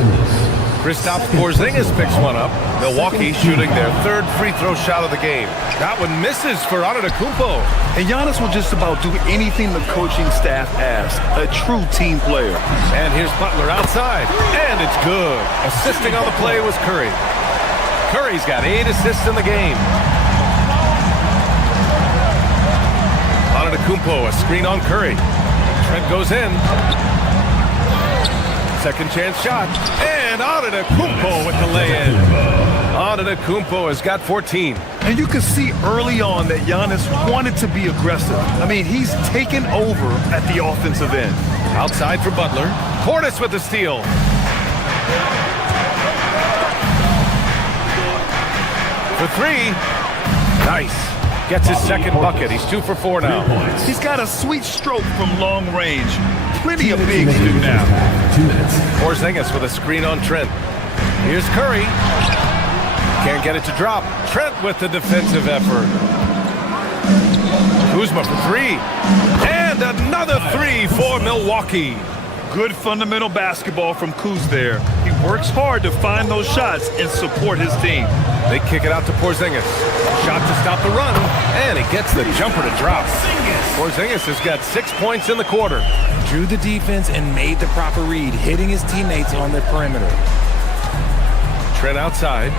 Kristaps Porzingis picks one up. Milwaukee shooting their 3rd free throw shot of the game. That one misses for Antetokounmpo. And Giannis will just about do anything the coaching staff asks. A true team player. And here's Butler outside. And it's good. Assisting on the play was Curry. Curry's got 8 assists in the game. Antetokounmpo, a screen on Curry. Trent goes in. Second chance shot. And Antetokounmpo with the lay-in. Antetokounmpo has got 14. And you can see early on that Giannis wanted to be aggressive. I mean, he's taken over at the offensive end. Outside for Butler. Portis with the steal. For 3. Nice. Gets his second bucket. He's 2 for 4 now. He's got a sweet stroke from long range. Plenty of bigs do now. Porzingis with a screen on Trent. Here's Curry. Can't get it to drop. Trent with the defensive effort. Kuzma for 3. And another 3 for Milwaukee. Good fundamental basketball from Kuz there. He works hard to find those shots and support his team. They kick it out to Porzingis. Shot to stop the run, and he gets the jumper to drop. Porzingis has got 6 points in the quarter. Drew the defense and made the proper read, hitting his teammates on the perimeter. Trent outside.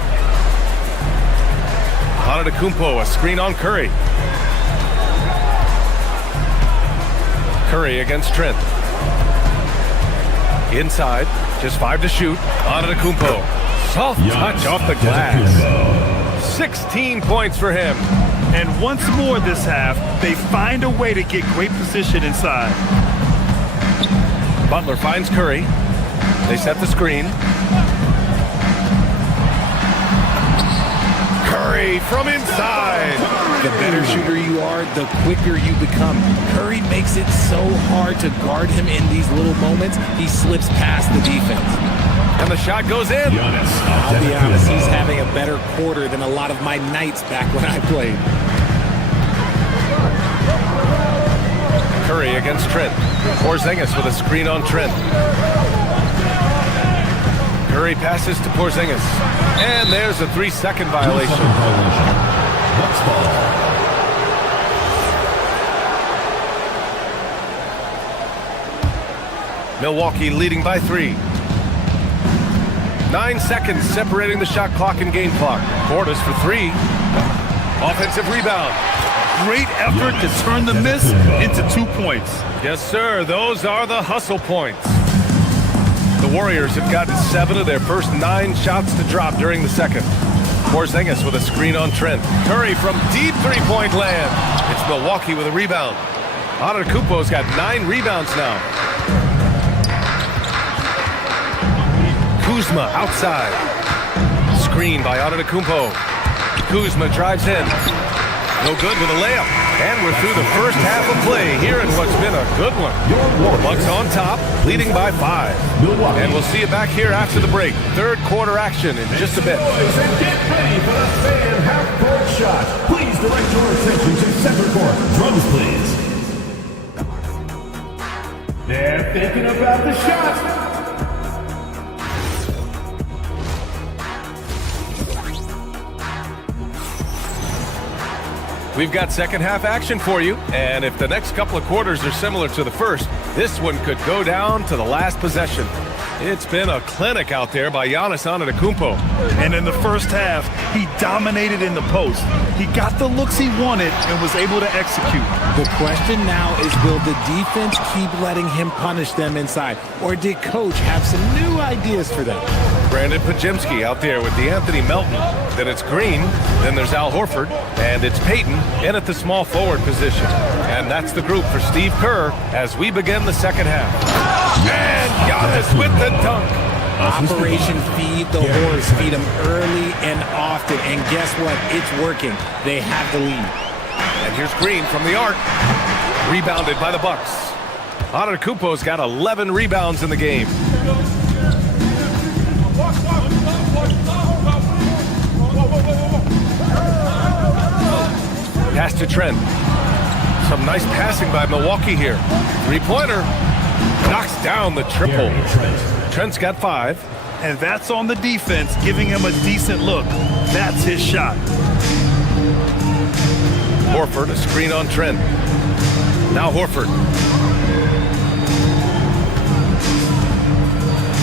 Antetokounmpo, a screen on Curry. Curry against Trent. Inside, just 5 to shoot. Antetokounmpo, soft touch off the glass. 16 points for him. And once more this half, they find a way to get great position inside. Butler finds Curry. They set the screen. Curry from inside. The better shooter you are, the quicker you become. Curry makes it so hard to guard him in these little moments. He slips past the defense. And the shot goes in. I'll be honest, he's having a better quarter than a lot of my nights back when I played. Curry against Trent. Porzingis with a screen on Trent. Curry passes to Porzingis. And there's a 3-second violation. Milwaukee leading by 3. 9 seconds separating the shot clock and game clock. Portis for 3. Offensive rebound. Great effort to turn the miss into 2 points. Yes, sir. Those are the hustle points. The Warriors have gotten 7 of their first 9 shots to drop during the second. Porzingis with a screen on Trent. Curry from deep 3-point land. It's Milwaukee with a rebound. Antetokounmpo's got 9 rebounds now. Kuzma outside. Screen by Antetokounmpo. Kuzma drives in. No good with a layup. And we're through the first half of play here in what's been a good one. The Bucks on top, leading by 5. And we'll see you back here after the break. Third quarter action in just a bit. Boys, and get ready for the fan half-court shot. Please direct your attention to center court. Drums, please. They're thinking about the shot. We've got second half action for you, and if the next couple of quarters are similar to the first, this one could go down to the last possession. It's been a clinic out there by Giannis Antetokounmpo. And in the first half, he dominated in the post. He got the looks he wanted and was able to execute. The question now is, will the defense keep letting him punish them inside, or did Coach have some new ideas for them? Brandon Pajemski out there with DeAnthony Melton. Then it's Green, then there's Al Horford, and it's Payton in at the small forward position. And that's the group for Steve Kerr as we begin the second half. And Giannis with the dunk. Operation Feed the Horse. Feed him early and often. And guess what? It's working. They have the lead. And here's Green from the arc. Rebounded by the Bucks. Antetokounmpo's got 11 rebounds in the game. Pass to Trent. Some nice passing by Milwaukee here. Three-pointer. Knocks down the triple. Trent's got 5. And that's on the defense, giving him a decent look. That's his shot. Horford, a screen on Trent. Now Horford.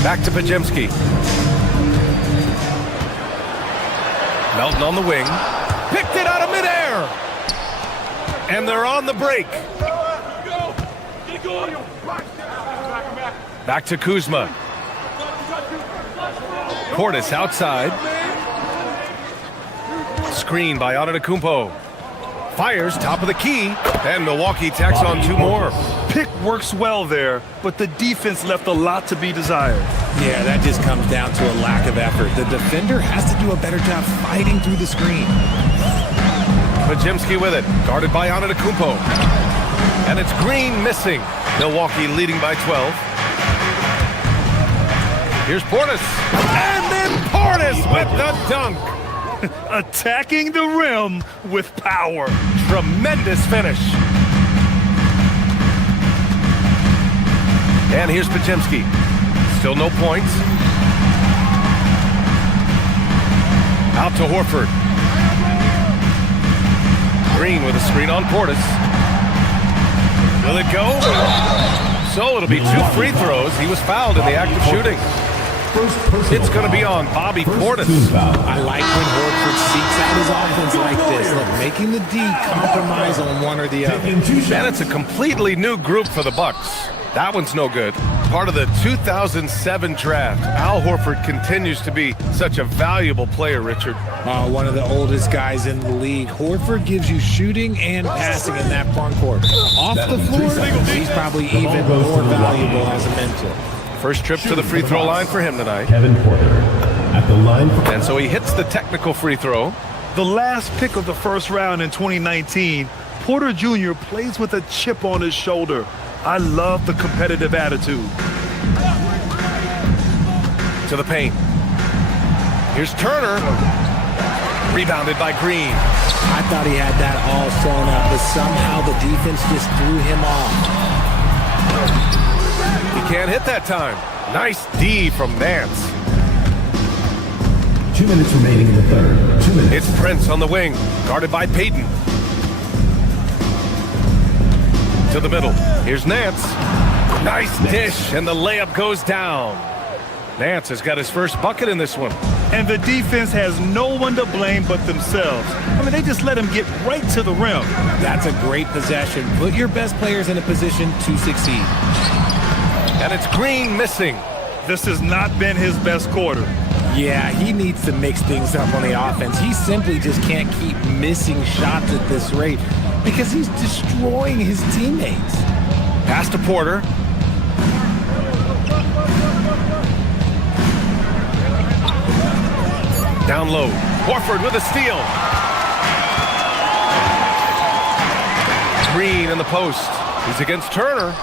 Back to Pajemski. Melton on the wing. Picked it out of midair. And they're on the break. Back to Kuzma. Portis outside. Screen by Antetokounmpo. Fires top of the key. And Milwaukee tacks on 2 more. Pick works well there, but the defense left a lot to be desired. Yeah, that just comes down to a lack of effort. The defender has to do a better job fighting through the screen. Pajemski with it, guarded by Antetokounmpo. And it's Green missing. Milwaukee leading by 12. Here's Portis. And then Portis with the dunk. Attacking the rim with power. Tremendous finish. And here's Pajemski. Still no points. Out to Horford. Green with a screen on Portis. Will it go? So it'll be 2 free throws. He was fouled in the act of shooting. It's going to be on Bobby Portis. I like when Horford seeks out his offense like this. Look, making the D compromise on one or the other. And it's a completely new group for the Bucks. That one's no good. Part of the 2007 draft. Al Horford continues to be such a valuable player, Richard. One of the oldest guys in the league. Horford gives you shooting and passing in that front court. Off the floor, he's probably even more valuable as a mentor. First trip to the free throw line for him tonight. Kevin Porter at the line. And so he hits the technical free throw. The last pick of the first round in 2019, Porter Jr. plays with a chip on his shoulder. I love the competitive attitude. To the paint. Here's Turner. Rebounded by Green. I thought he had that all sewn up, but somehow the defense just threw him off. He can't hit that time. Nice D from Nance. 2 minutes remaining in the third. 2 minutes. It's Prince on the wing, guarded by Payton. To the middle. Here's Nance. Nice dish, and the layup goes down. Nance has got his first bucket in this one. And the defense has no one to blame but themselves. I mean, they just let him get right to the rim. That's a great possession. Put your best players in a position to succeed. And it's Green missing. This has not been his best quarter. Yeah, he needs to mix things up on the offense. He simply just can't keep missing shots at this rate because he's destroying his teammates. Pass to Porter. Down low. Horford with a steal. Green in the post. He's against Turner.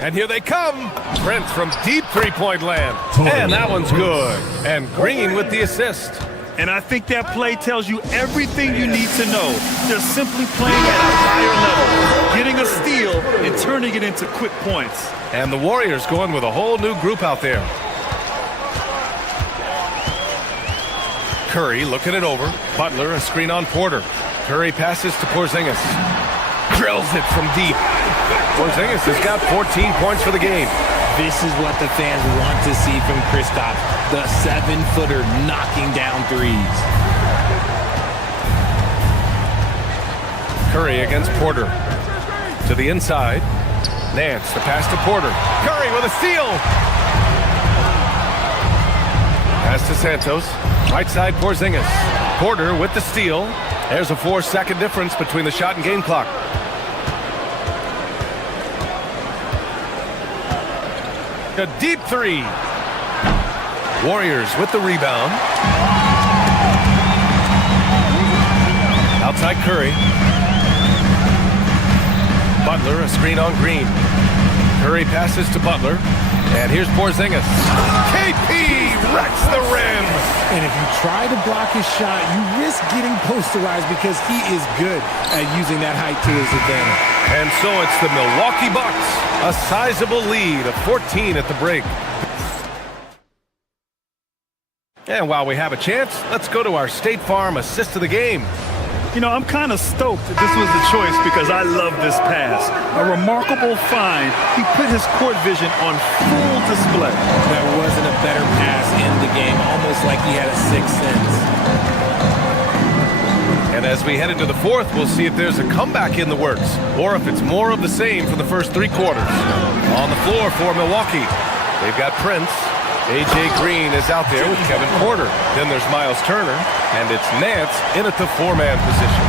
And here they come. Trent from deep three-point land. And that one's good. And Green with the assist. And I think that play tells you everything you need to know. They're simply playing at a higher level, getting a steal and turning it into quick points. And the Warriors going with a whole new group out there. Curry looking it over. Butler, a screen on Porter. Curry passes to Porzingis. Drills it from deep. Porzingis has got 14 points for the game. This is what the fans want to see from Kristaps, the 7-footer knocking down threes. Curry against Porter. To the inside. Nance, the pass to Porter. Curry with a steal. Pass to Santos. Right side Porzingis. Porter with the steal. There's a 4-second difference between the shot and game clock. A deep three. Warriors with the rebound. Outside Curry. Butler, a screen on Green. Curry passes to Butler. And here's Porzingis. KP wrecks the rim. And if you try to block his shot, you risk getting posterized because he is good at using that height to his advantage. And so it's the Milwaukee Bucks. A sizable lead of 14 at the break. And while we have a chance, let's go to our State Farm assist of the game. You know, I'm kind of stoked that this was the choice because I love this pass. A remarkable find. He put his court vision on full display. There wasn't a better pass in the game, almost like he had a sixth sense. And as we head into the fourth, we'll see if there's a comeback in the works or if it's more of the same for the first 3 quarters. On the floor for Milwaukee, they've got Prince. A.J. Green is out there with Kevin Porter. Then there's Miles Turner, and it's Nance in at the 4-man position.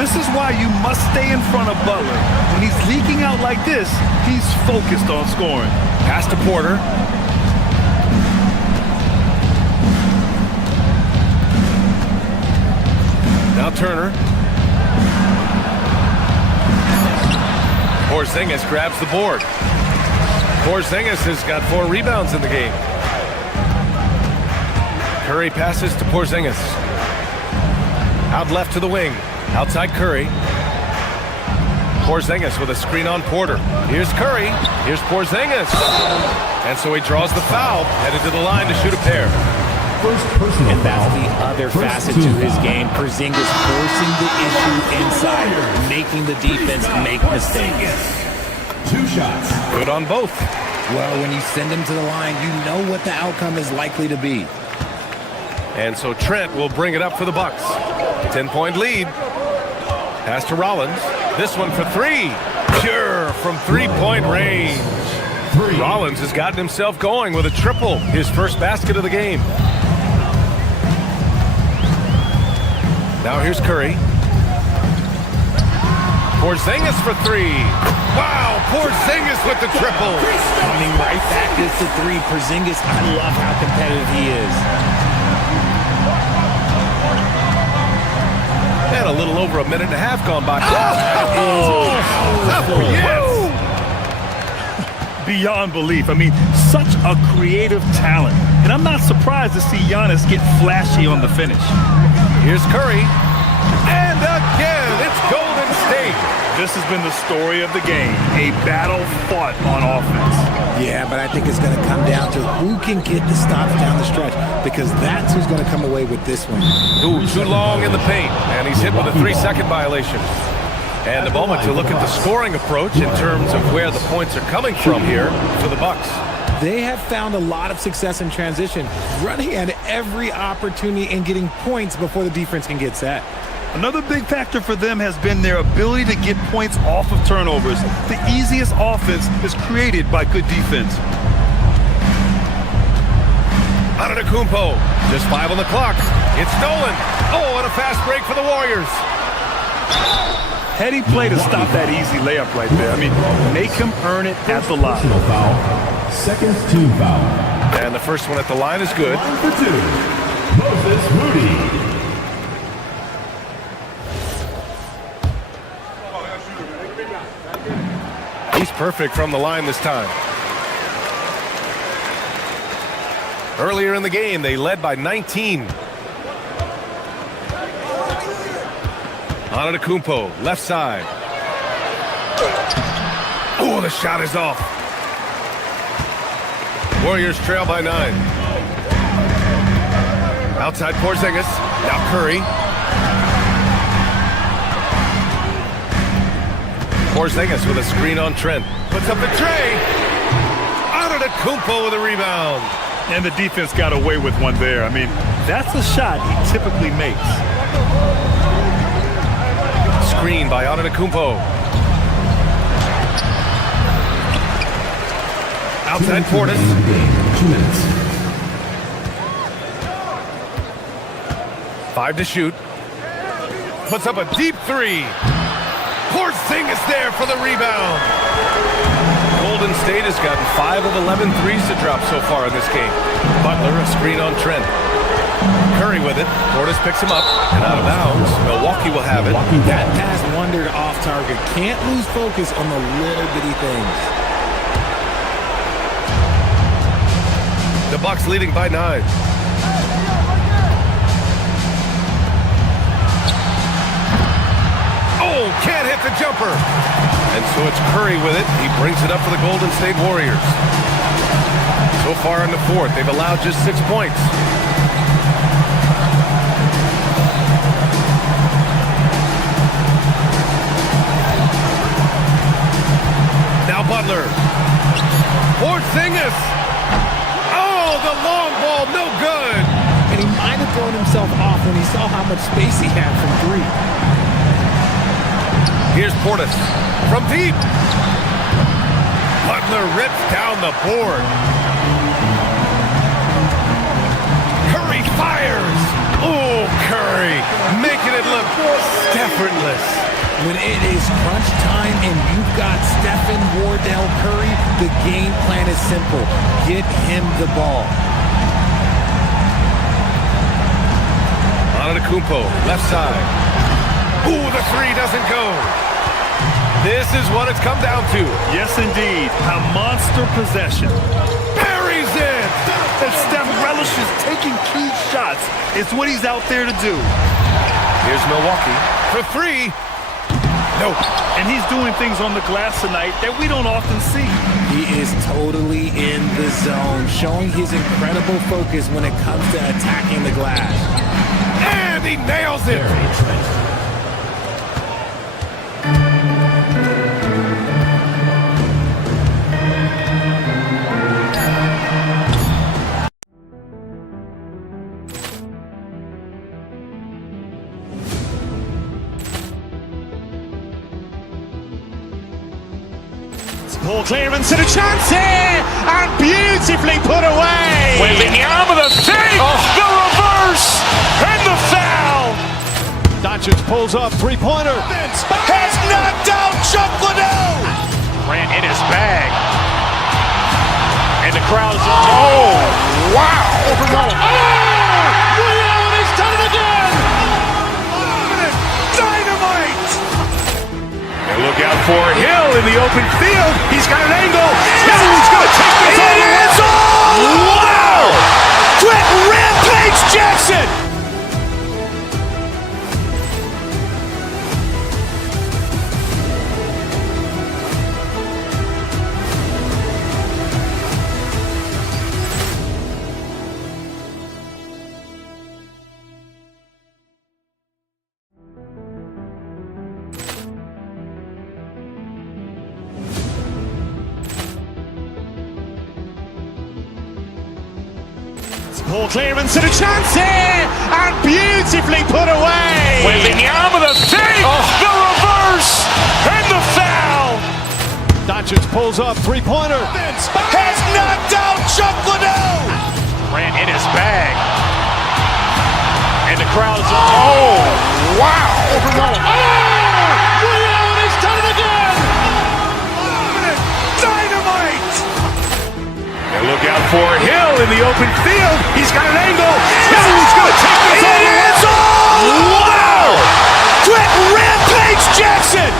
This is why you must stay in front of Butler. When he's leaking out like this, he's focused on scoring. Pass to Porter. Now Turner. Porzingis grabs the board. Porzingis has got 4 rebounds in the game. Curry passes to Porzingis. Out left to the wing. Outside Curry. Porzingis with a screen on Porter. Here's Curry. Here's Porzingis. And so he draws the foul, headed to the line to shoot a pair. And that's the other facet to his game. Porzingis forcing the issue inside, making the defense make mistakes. 2 shots. Good on both. Well, when you send him to the line, you know what the outcome is likely to be. And so Trent will bring it up for the Bucks. 10-point lead. Pass to Rollins. This one for 3. Pure from 3-point range. Rollins has gotten himself going with a triple. His first basket of the game. Now here's Curry. Porzingis for 3. Wow, Porzingis with the triple. Coming right back with the 3. Porzingis, I love how competitive he is. And a little over a minute and a half gone by. Beyond belief. I mean, such a creative talent. And I'm not surprised to see Giannis get flashy on the finish. Here's Curry. And again, it's Golden State. This has been the story of the game. A battle fought on offense. Yeah, but I think it's going to come down to who can get the stops down the stretch, because that's who's going to come away with this one. Ooh, too long in the paint, and he's hit with a 3-second violation. And a moment to look at the scoring approach in terms of where the points are coming from here for the Bucks. They have found a lot of success in transition, running at every opportunity and getting points before the defense can get set. Another big factor for them has been their ability to get points off of turnovers. The easiest offense is created by good defense. Antetokounmpo, just 5 on the clock. It's stolen. Oh, and a fast break for the Warriors. Heady play to stop that easy layup right there. I mean, make him earn it at the line. Second team foul. And the first one at the line is good. Line for 2. Moses Moody. He's perfect from the line this time. Earlier in the game, they led by 19. Antetokounmpo, left side. Oh, the shot is off. Warriors trail by 9. Outside Porzingis, now Curry. Porzingis with a screen on Trent. Puts up the tray. Antetokounmpo with a rebound. And the defense got away with one there. I mean, that's a shot he typically makes. Screen by Antetokounmpo. Outside Portis. 2 minutes. 5 to shoot. Puts up a deep 3. Porzingis there for the rebound. Golden State has gotten 5 of 11 threes to drop so far in this game. Butler, a screen on Trent. Curry with it. Portis picks him up and out of bounds. Milwaukee will have it. That pass wandered off target. Can't lose focus on the little bitty things. The Bucks leading by 9. Oh, can't hit the jumper. And so it's Curry with it. He brings it up for the Golden State Warriors. So far in the fourth, they've allowed just 6 points. Now Butler. Porzingis. Oh, the long ball, no good. And he might have thrown himself off when he saw how much space he had from 3. Here's Portis from deep. Butler rips down the board. Curry fires. Oh, Curry making it look effortless. When it is crunch time and you've got Stephen Wardell Curry, the game plan is simple. Get him the ball. Antetokounmpo, left side. Ooh, the 3 doesn't go. This is what it's come down to. Yes, indeed. A monster possession. Buries it! And Steph relishes taking key shots. It's what he's out there to do. Here's Milwaukee for 3. Nope. And he's doing things on the glass tonight that we don't often see. He is totally in the zone, showing his incredible focus when it comes to attacking the glass. And he nails it! Ball clearance and a chance here, and beautifully put away. Wembanyama the save, the reverse, and the foul. Doncic pulls up, three-pointer. Has knocked out Chuck Liddell. Ran in his bag. And the crowd is, oh, wow. He's done it again. Dynamite. And look out for Hill in the open field. He's got an angle. Hill's going to take this all the way. Wow! Quick Rampage Jackson. Ball clearance and a chance here, and beautifully put away. Wembanyama the save, the reverse, and the foul. Doncic pulls up, three-pointer. Has knocked out Chuck Liddell. Ran in his bag. And the crowd is, oh, wow. He's done it again. Dynamite. And look out for Hill in the open field. He's got an angle. Hill's going to take this all the way. Wow! Quick Rampage Jackson.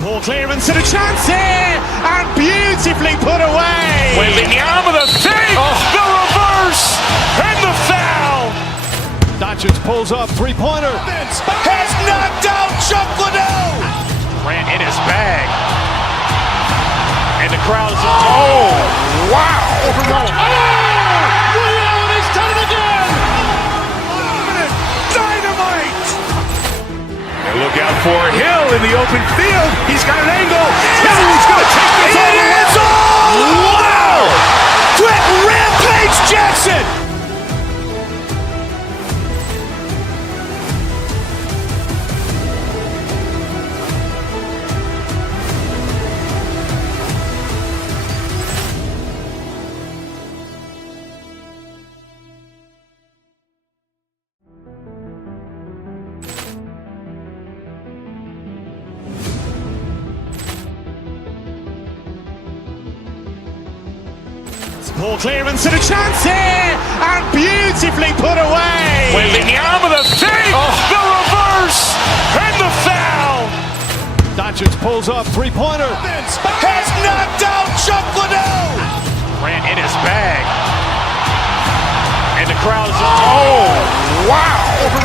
Poor clearance and a chance here, and beautifully put away. Wembanyama the fake, the reverse, and the foul. Doncic pulls up, three-pointer. Has knocked out Chuck Liddell. Ran in his bag. And the crowd is, oh, wow. He's done it again. Dynamite. And look out for Hill in the open field. He's got an angle. Hill's going to take this all the way. Wow. Quick Rampage Jackson. Poor clearance and a chance here, and beautifully put away. Wembanyama the fake, the reverse, and the foul. Doncic pulls up, three-pointer. Has knocked out Chuck Liddell. Ran in his bag. And the crowd is, oh, wow. He's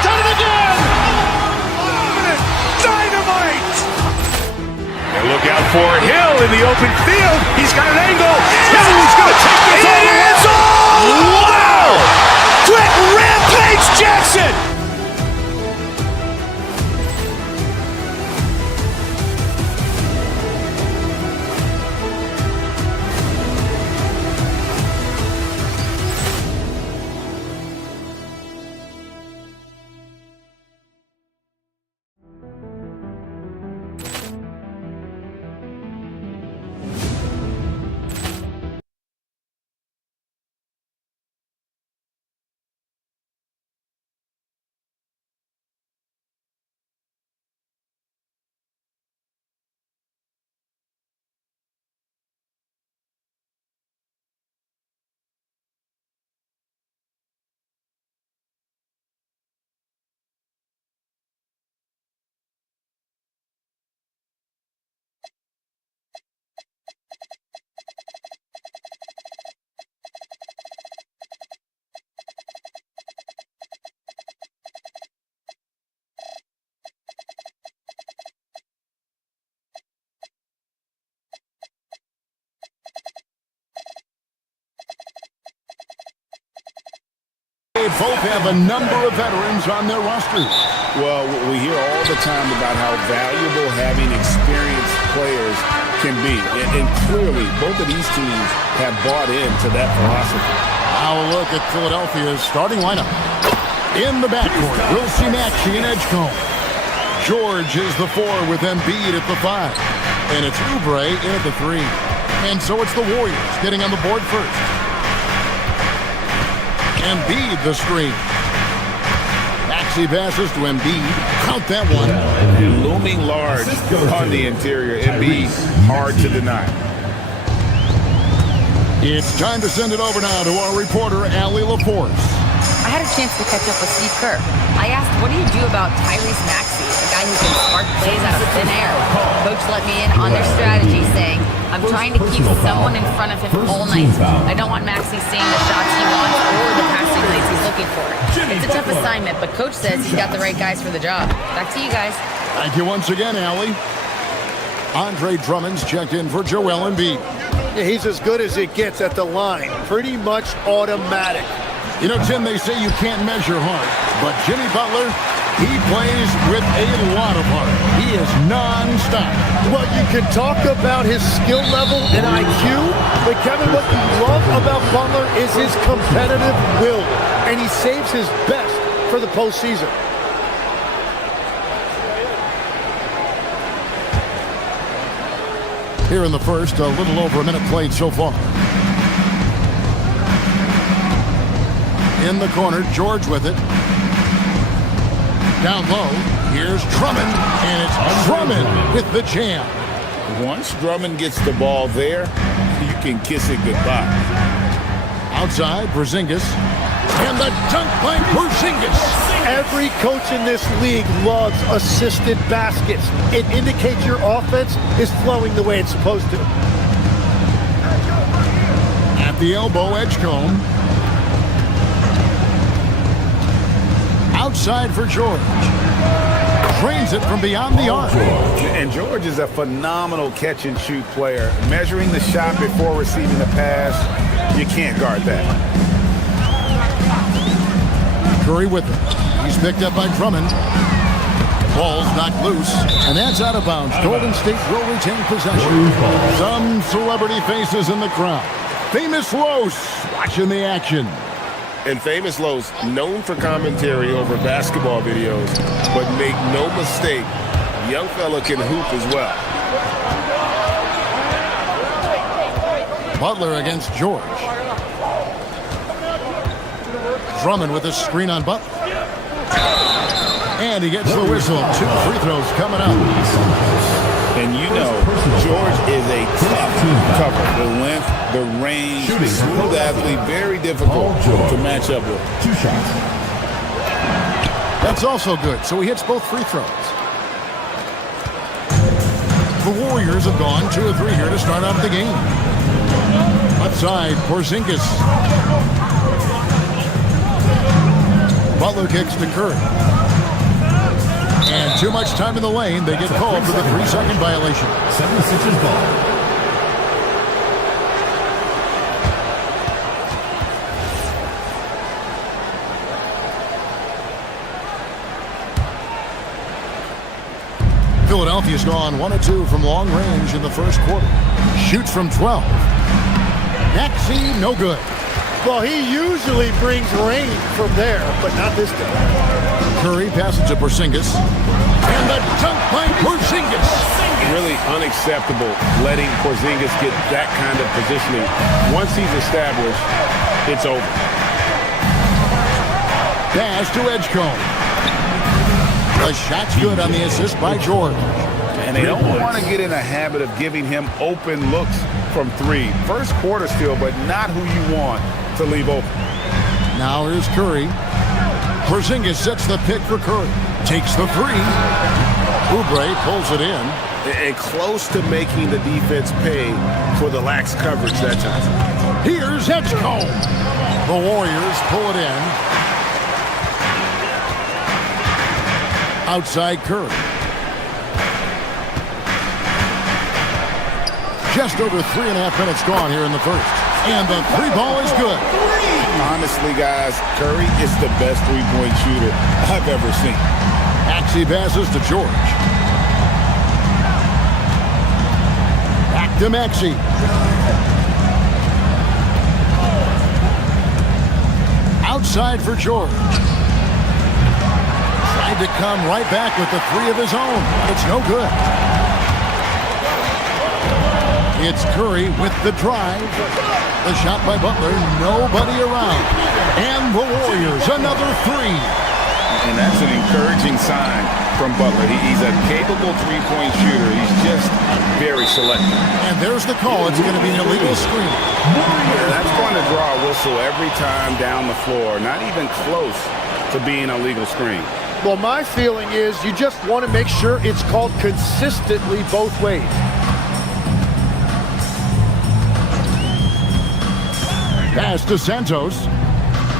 done it again. Dynamite. And look out for Hill in the open field. He's got an angle. Hill's going to take this all the way. Wow. Quick Rampage Jackson. They both have a number of veterans on their rosters. Well, we hear all the time about how valuable having experienced players can be. And clearly, both of these teams have bought into that philosophy. Now a look at Philadelphia's starting lineup. In the backcourt, we'll see Maxey and Edgecombe. George is the 4 with Embiid at the 5. And it's Oubre in at the 3. And so it's the Warriors getting on the board first. Embiid the screen. Maxey passes to Embiid. Count that one. Looming large on the interior. Embiid, hard to deny. It's time to send it over now to our reporter, Allie LaForce. I had a chance to catch up with Steve Kerr. I asked, what do you do about Tyrese Maxey, a guy who can spark plays out of thin air? Coach let me in on their strategy, saying, I'm trying to keep someone in front of him all night. I don't want Maxey seeing the shots he wants or the passing lanes he's looking for. It's a tough assignment, but Coach says he's got the right guys for the job. Back to you guys. Thank you once again, Allie. Andre Drummond's checked in for Joel Embiid. Yeah, he's as good as it gets at the line. Pretty much automatic. You know, Tim, they say you can't measure heart, but Jimmy Butler, he plays with a lot of heart. He is non-stop. Well, you can talk about his skill level and IQ, but Kevin, what you love about Butler is his competitive will, and he saves his best for the postseason. Here in the first, a little over a minute played so far. In the corner, George with it. Down low, here's Drummond, and it's Drummond with the jam. Once Drummond gets the ball there, you can kiss it goodbye. Outside, Porzingis, and the dunk by Porzingis. Every coach in this league loves assisted baskets. It indicates your offense is flowing the way it's supposed to. At the elbow, Edgecombe. Outside for George. Drains it from beyond the arc. And George is a phenomenal catch-and-shoot player. Measuring the shot before receiving the pass, you can't guard that. Curry with it. He's picked up by Drummond. Ball's knocked loose, and that's out of bounds. Golden State will retain possession. Some celebrity faces in the crowd. Famous Los watching the action. And Famous Los, known for commentary over basketball videos, but make no mistake, young fella can hoop as well. Butler against George. Drummond with a screen on Butler. And he gets the whistle. 2 free throws coming up. And you know, George is a tough cover. The length, the range, smooth athlete, very difficult to match up with. 2 shots. That's also good, so he hits both free throws. The Warriors have gone 2 of 3 here to start out the game. Left side, Porzingis. Butler kicks to Curry. And too much time in the lane. They get called for the 3-second violation. 76ers ball. Philadelphia's gone 1 of 2 from long range in the first quarter. Shoots from 12. Maxey, no good. Well, he usually brings rain from there, but not this time. Curry passes to Porzingis. And the dunk by Porzingis. Really unacceptable letting Porzingis get that kind of positioning. Once he's established, it's over. Pass to Edgecombe. The shot's good on the assist by George. And they don't want to get in a habit of giving him open looks from 3. First quarter still, but not who you want to leave open. Now here's Curry. Porzingis sets the pick for Curry. Takes the 3. Oubre pulls it in. And close to making the defense pay for the lax coverage that time. Here's Edgecombe. The Warriors pull it in. Outside Curry. Just over 3.5 minutes gone here in the first. And the 3 ball is good. Honestly, guys, Curry is the best 3-point shooter I've ever seen. Maxey passes to George. Back to Maxey. Outside for George. Tried to come right back with the 3 of his own, but it's no good. It's Curry with the drive. The shot by Butler, nobody around. And the Warriors, another 3. And that's an encouraging sign from Butler. He's a capable 3-point shooter. He's just very selective. And there's the call. It's going to be an illegal screen. Yeah, that's going to draw a whistle every time down the floor. Not even close to being a legal screen. Well, my feeling is you just want to make sure it's called consistently both ways. Pass to Santos.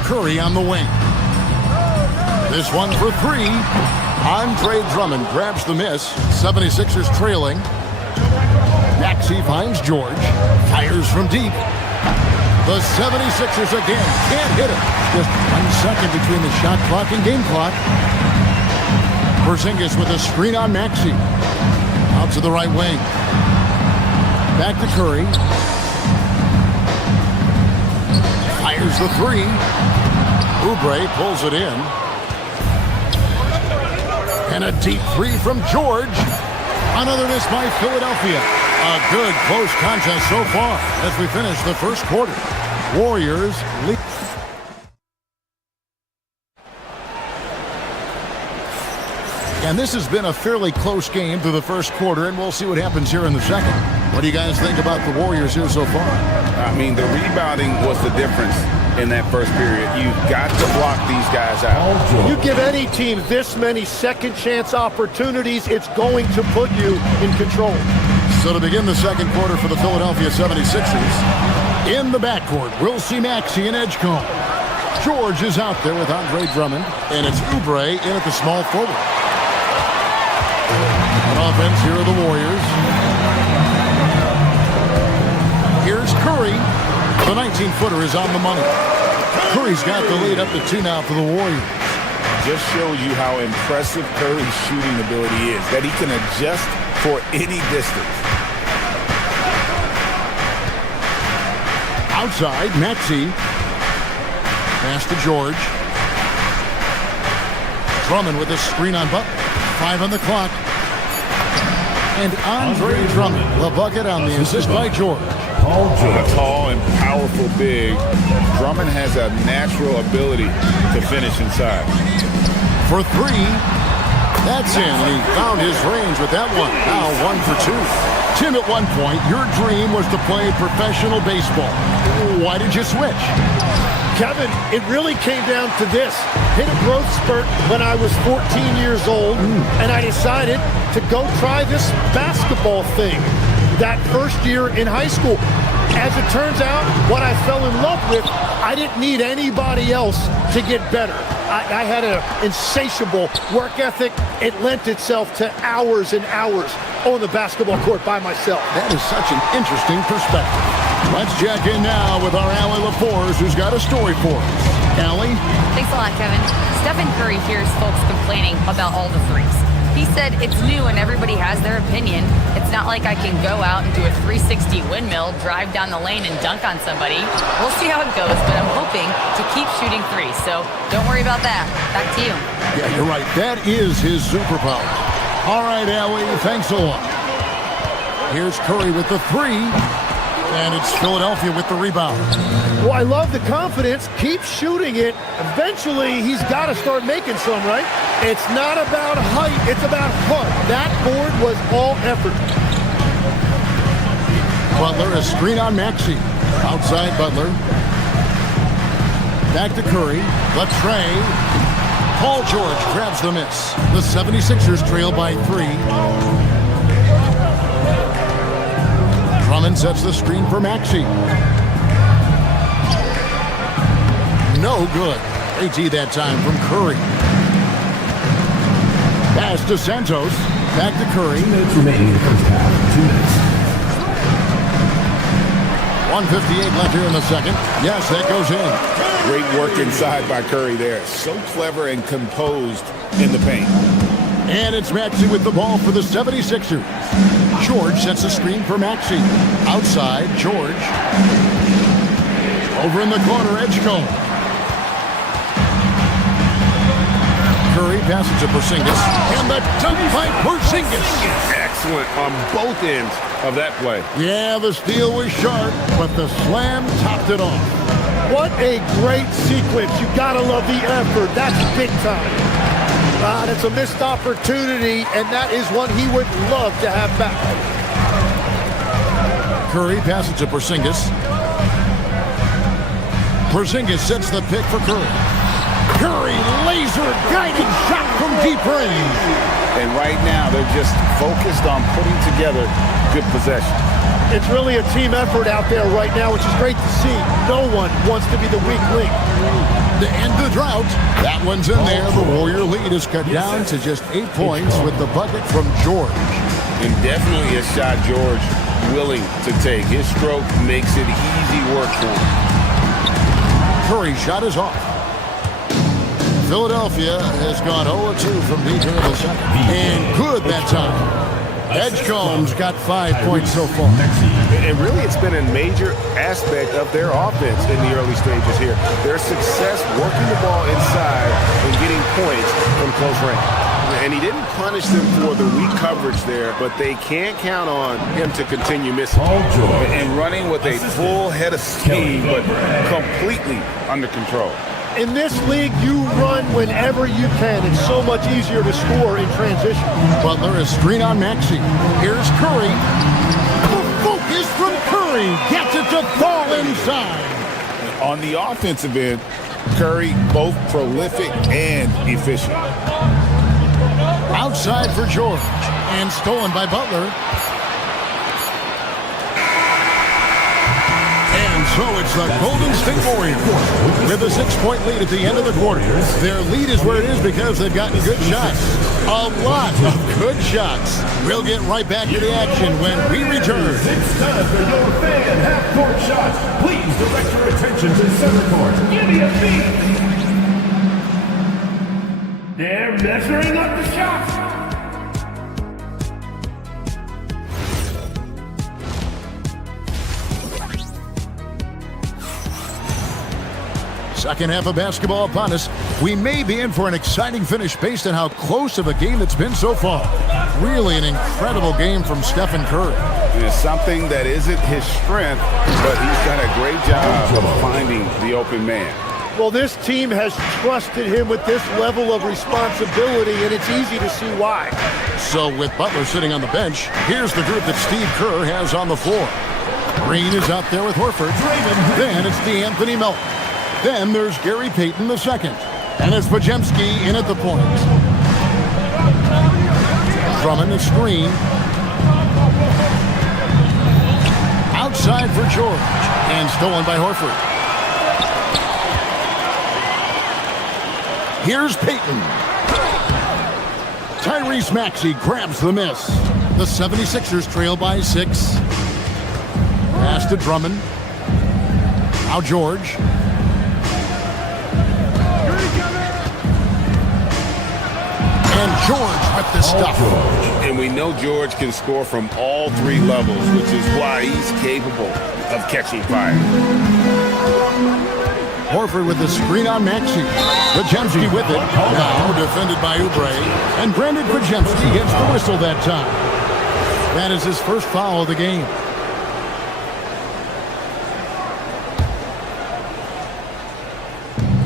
Curry on the wing. This one for 3. Andre Drummond grabs the miss. 76ers trailing. Maxey finds George. Fires from deep. The 76ers again can't hit it. Just 1 second between the shot clock and game clock. Porzingis with a screen on Maxey. Out to the right wing. Back to Curry. Fires the 3. Oubre pulls it in. And a deep 3 from George. Another miss by Philadelphia. A good close contest so far as we finish the first quarter. Warriors lead. And this has been a fairly close game through the first quarter, and we'll see what happens here in the second. What do you guys think about the Warriors here so far? I mean, the rebounding was the difference in that first period. You've got to block these guys out. You give any team this many second chance opportunities, it's going to put you in control. So to begin the second quarter for the Philadelphia 76ers, in the backcourt, we'll see Maxey and Edgecombe. George is out there with Andre Drummond, and it's Oubre in at the small forward. On offense, here are the Warriors. Here's Curry. The 19-footer is on the money. Curry's got the lead up to 2 now for the Warriors. Just shows you how impressive Curry's shooting ability is, that he can adjust for any distance. Outside, Maxey. Pass to George. Drummond with a screen on Butler. 5 on the clock. And Andre Drummond, the bucket on the assist by George. A tall and powerful big, Drummond has a natural ability to finish inside. For 3, that's in, and he found his range with that one. Now 1 for 2. Tim, at one point, your dream was to play professional baseball. Why did you switch? Kevin, it really came down to this. Hit a growth spurt when I was 14 years old, and I decided to go try this basketball thing that first year in high school. As it turns out, what I fell in love with, I didn't need anybody else to get better. I had an insatiable work ethic. It lent itself to hours and hours on the basketball court by myself. That is such an interesting perspective. Let's check in now with our Allie LaForce, who's got a story for us. Allie? Thanks a lot, Kevin. Stephen Curry hears folks complaining about all the threes. He said it's new and everybody has their opinion. It's not like I can go out and do a 360 windmill, drive down the lane, and dunk on somebody. We'll see how it goes, but I'm hoping to keep shooting threes, so don't worry about that. Back to you. Yeah, you're right. That is his superpower. All right, Allie, thanks a lot. Here's Curry with the 3. And it's Philadelphia with the rebound. Well, I love the confidence. Keep shooting it. Eventually, he's got to start making some, right? It's not about height. It's about heart. That board was all effort. Butler, a screen on Maxey. Outside Butler. Back to Curry. Latrey. Paul George grabs the miss. The 76ers trail by 3. Drummond sets the screen for Maxey. No good. AT that time from Curry. Pass to Santos. Back to Curry. 2 minutes remaining in the first half. 2 minutes. 1:58 left here in the second. Yes, that goes in. Great work inside by Curry there. So clever and composed in the paint. And it's Maxey with the ball for the 76ers. George sets a screen for Maxey. Outside, George. Over in the corner, Edgecombe. Curry passes to Porzingis. And the dunk by Porzingis. Excellent on both ends of that play. Yeah, the steal was sharp, but the slam topped it off. What a great sequence. You gotta love the effort. That's big time. That's a missed opportunity, and that is one he would love to have back. Curry passes to Porzingis. Porzingis sets the pick for Curry. Curry, laser-guided shot from deep range. And right now, they're just focused on putting together good possession. It's really a team effort out there right now, which is great to see. No one wants to be the weak link. To end the drought, that one's in there. The Warrior lead is cut down to just 8 points with the bucket from George. And definitely a shot George willing to take. His stroke makes it easy work for him. Curry's shot is off. Philadelphia has gone 0-2 from deep into the second. And good that time. Edgecombe's got 5 points so far. And really, it's been a major aspect of their offense in the early stages here. Their success working the ball inside and getting points from close range. And he didn't punish them for the weak coverage there, but they can't count on him to continue missing. And running with a full head of steam, but completely under control. In this league, you run whenever you can. It's so much easier to score in transition. Butler is screen on Maxey. Here's Curry. The focus from Curry gets it to fall inside. On the offensive end, Curry both prolific and efficient. Outside for George, and stolen by Butler. And so it's the Golden State Warriors with a 6-point lead at the end of the quarter. Their lead is where it is because they've gotten good shots. A lot of good shots. We'll get right back to the action when we return. It's time for your fan half-court shots. Please direct your attention to center court. Give me a beat. They're measuring up the shots. Second half of basketball upon us. We may be in for an exciting finish based on how close of a game it's been so far. Really an incredible game from Stephen Curry. It's something that isn't his strength, but he's done a great job of finding the open man. Well, this team has trusted him with this level of responsibility, and it's easy to see why. So with Butler sitting on the bench, here's the group that Steve Kerr has on the floor. Green is out there with Horford. Then it's DeAnthony Melton. Then there's Gary Payton II. And it's Podziemski in at the point. Drummond a screen. Outside for George. And stolen by Horford. Here's Payton. Tyrese Maxey grabs the miss. The 76ers trail by 6. Pass to Drummond. Now George. And George with the stuff. And we know George can score from all 3 levels, which is why he's capable of catching fire. Horford with the screen on Maxey. Podziemski with it. Now defended by Oubre. And Brandon Podziemski gets the whistle that time. That is his first foul of the game.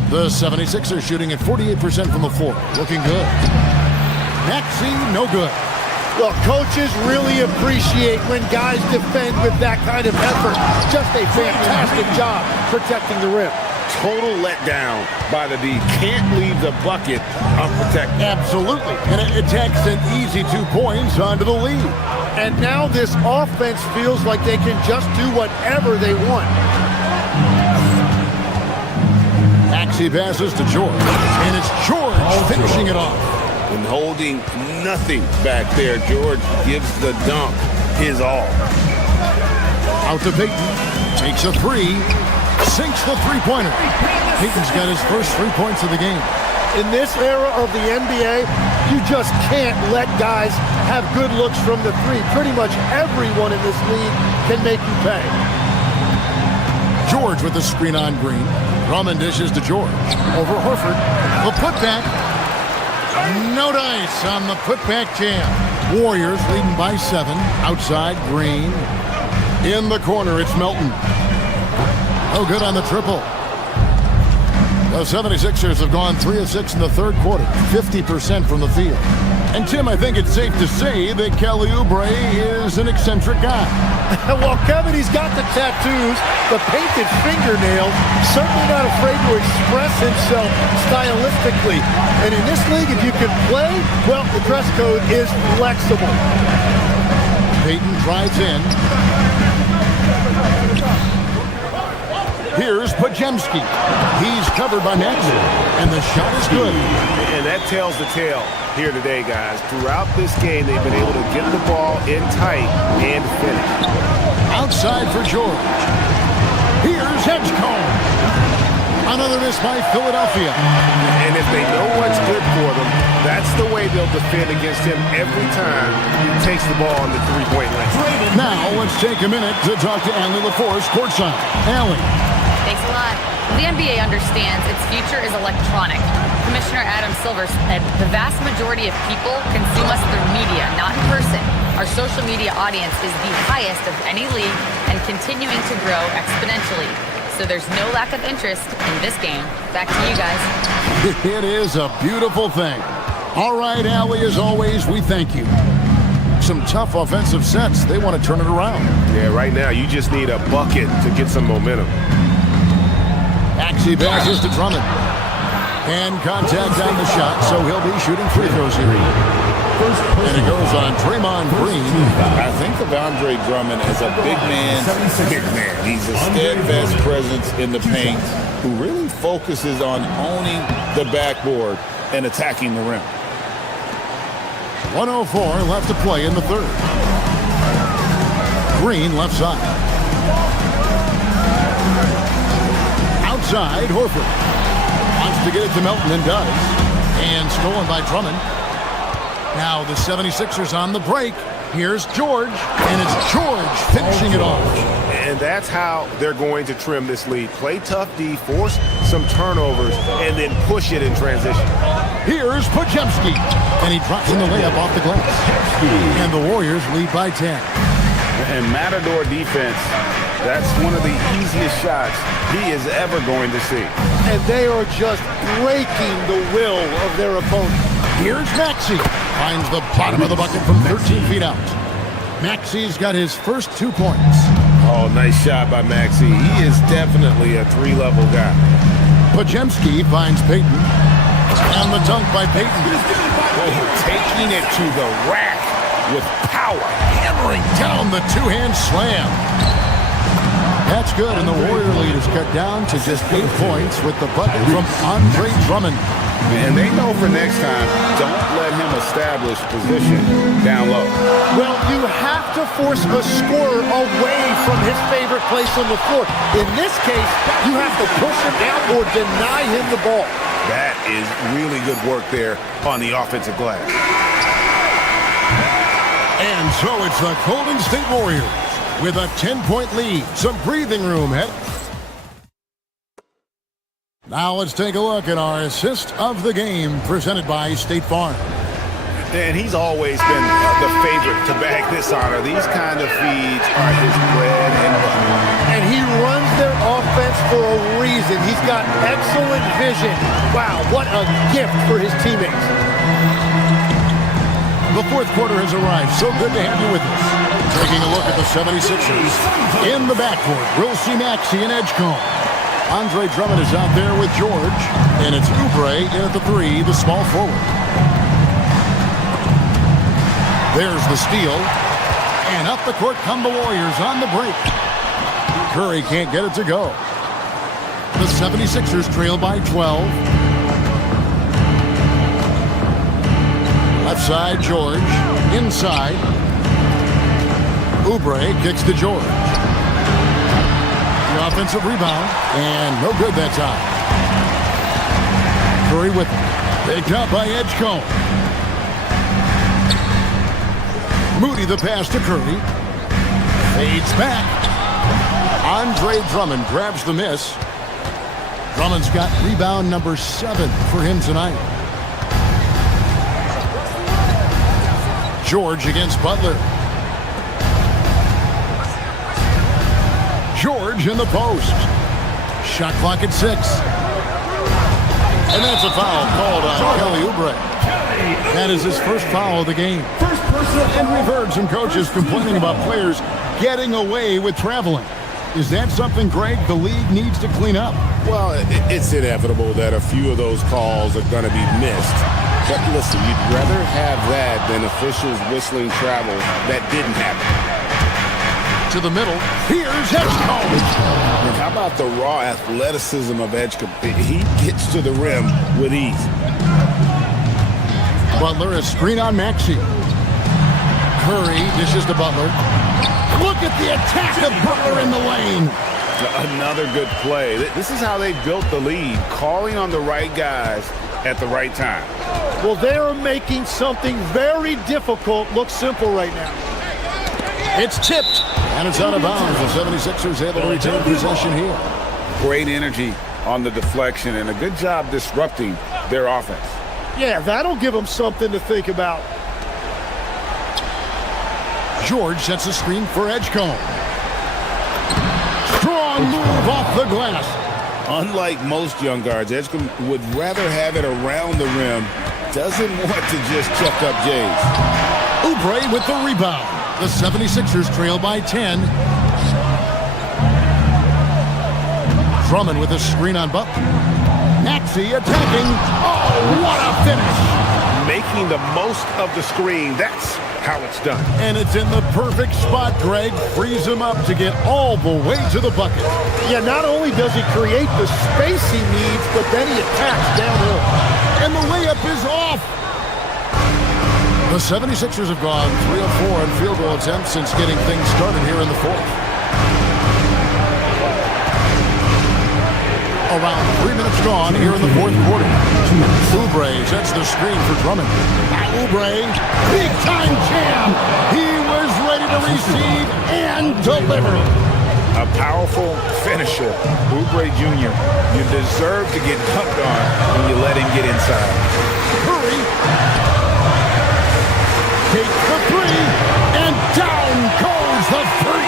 The 76ers shooting at 48% from the floor. Looking good. Maxey, no good. Well, coaches really appreciate when guys defend with that kind of effort. Just a fantastic job protecting the rim. Total letdown by the D. Can't leave the bucket unprotected. Absolutely. And it takes an easy 2 points onto the lead. And now this offense feels like they can just do whatever they want. Maxey passes to George. And it's George finishing it off. And holding nothing back there, George gives the dunk his all. Out to Payton. Takes a 3. Sinks the three-pointer. Payton's got his first 3 points of the game. In this era of the NBA, you just can't let guys have good looks from the 3. Pretty much everyone in this league can make you pay. George with the screen on Green. Drummond dishes to George. Over Horford. The putback. No dice on the putback jam. Warriors leading by 7. Outside, Green. In the corner, it's Melton. No good on the triple. The 76ers have gone 3 of 6 in the third quarter. 50% from the field. And Tim, I think it's safe to say that Kelly Oubre is an eccentric guy. Well, Kevin, he's got the tattoos, the painted fingernails, certainly not afraid to express himself stylistically. And in this league, if you can play, well, the dress code is flexible. Payton drives in. Here's Podziemski. He's covered by Maxey, and the shot is good. And that tells the tale here today, guys. Throughout this game, they've been able to get the ball in tight and finish. Outside for George. Here's Edgecombe. Another miss by Philadelphia. And if they know what's good for them, that's the way they'll defend against him every time he takes the ball on the three-point line. Now let's take a minute to talk to Allie LaForce courtside. Allie. Thanks a lot. The NBA understands its future is electronic. Commissioner Adam Silver said the vast majority of people consume us through media, not in person. Our social media audience is the highest of any league and continuing to grow exponentially. So there's no lack of interest in this game. Back to you guys. It is a beautiful thing. All right, Allie, as always, we thank you. Some tough offensive sets. They want to turn it around. Yeah, right now you just need a bucket to get some momentum. Maxey passes to Drummond. And contact on the shot, so he'll be shooting free throws here. And it goes on Draymond Green. I think of Andre Drummond as a big man. He's a steadfast presence in the paint who really focuses on owning the backboard and attacking the rim. 1:04 left to play in the third. Green left side. Outside, Horford. Wants to get it to Melton and does. And stolen by Drummond. Now the 76ers on the break. Here's George. And it's George finishing it off. And that's how they're going to trim this lead. Play tough D, force some turnovers, and then push it in transition. Here's Podziemski. And he drops in the layup off the glass. And the Warriors lead by 10. And Matador defense, that's one of the easiest shots he is ever going to see. And they are just breaking the will of their opponent. Here's Maxey. Finds the bottom of the bucket from 13 feet out. Maxey's got his first 2 points. Oh, nice shot by Maxey. He is definitely a three-level guy. Podziemski finds Payton. And the dunk by Payton. Taking it to the rack with power. Hammering down the two-hand slam. That's good, and the Warrior lead is cut down to just 8 points with the bucket from Andre Drummond. And they know for next time, don't let him establish position down low. Well, you have to force a scorer away from his favorite place on the floor. In this case, you have to push him down or deny him the ball. That is really good work there on the offensive glass. And so it's the Golden State Warriors with a 10-point lead. Some breathing room. Now let's take a look at our assist of the game presented by State Farm. And he's always been the favorite to bag this honor. These kind of feeds are his bread and butter. And he runs their offense for a reason. He's got excellent vision. Wow, what a gift for his teammates. The fourth quarter has arrived. So good to have you with us. Taking a look at the 76ers. In the backcourt, we'll see Maxey and Edgecombe. Andre Drummond is out there with George. And it's Oubre in at the 3, the small forward. There's the steal. And up the court come the Warriors on the break. Curry can't get it to go. The 76ers trail by 12. Left side, George. Inside. Oubre kicks to George. The offensive rebound. And no good that time. Curry with it. Picked up by Edgecombe. Moody the pass to Curry. Fades back. Andre Drummond grabs the miss. Drummond's got rebound number 7 for him tonight. George against Butler. George in the post. Shot clock at 6. And that's a foul called on Kelly Oubre. That is his first foul of the game. And we've heard some coaches complaining about players getting away with traveling. Is that something, Greg, the league needs to clean up? Well, it's inevitable that a few of those calls are going to be missed. But listen, you'd rather have that than officials whistling travel that didn't happen. To the middle. Here's Edgecombe. And how about the raw athleticism of Edgecombe? He gets to the rim with ease. Butler, a screen on Maxey. Curry dishes to Butler. Look at the attack of Butler in the lane. Another good play. This is how they built the lead, calling on the right guys at the right time. Well, they are making something very difficult look simple right now. It's tipped. And it's out of bounds. The 76ers able to retain possession here. Great energy on the deflection and a good job disrupting their offense. Yeah, that'll give them something to think about. George sets a screen for Edgecombe. Strong move off the glass. Unlike most young guards, Edgecombe would rather have it around the rim. Doesn't want to just chuck up Jays. Oubre with the rebound. The 76ers trail by 10. Drummond with a screen on Butler. Maxey attacking. Oh, what a finish. Making the most of the screen. That's how it's done. And it's in the perfect spot, Greg. Frees him up to get all the way to the bucket. Yeah, not only does he create the space he needs, but then he attacks downhill. And the layup is off. The 76ers have gone 3 of 4 on field goal attempts since getting things started here in the fourth. Around 3 minutes gone here in the fourth quarter. Oubre sets the screen for Drummond. Oubre, big time jam. He was ready to receive and deliver. A powerful finisher. Oubre Jr., you deserve to get dunked on when you let him get inside. Curry takes the three, and down goes the three.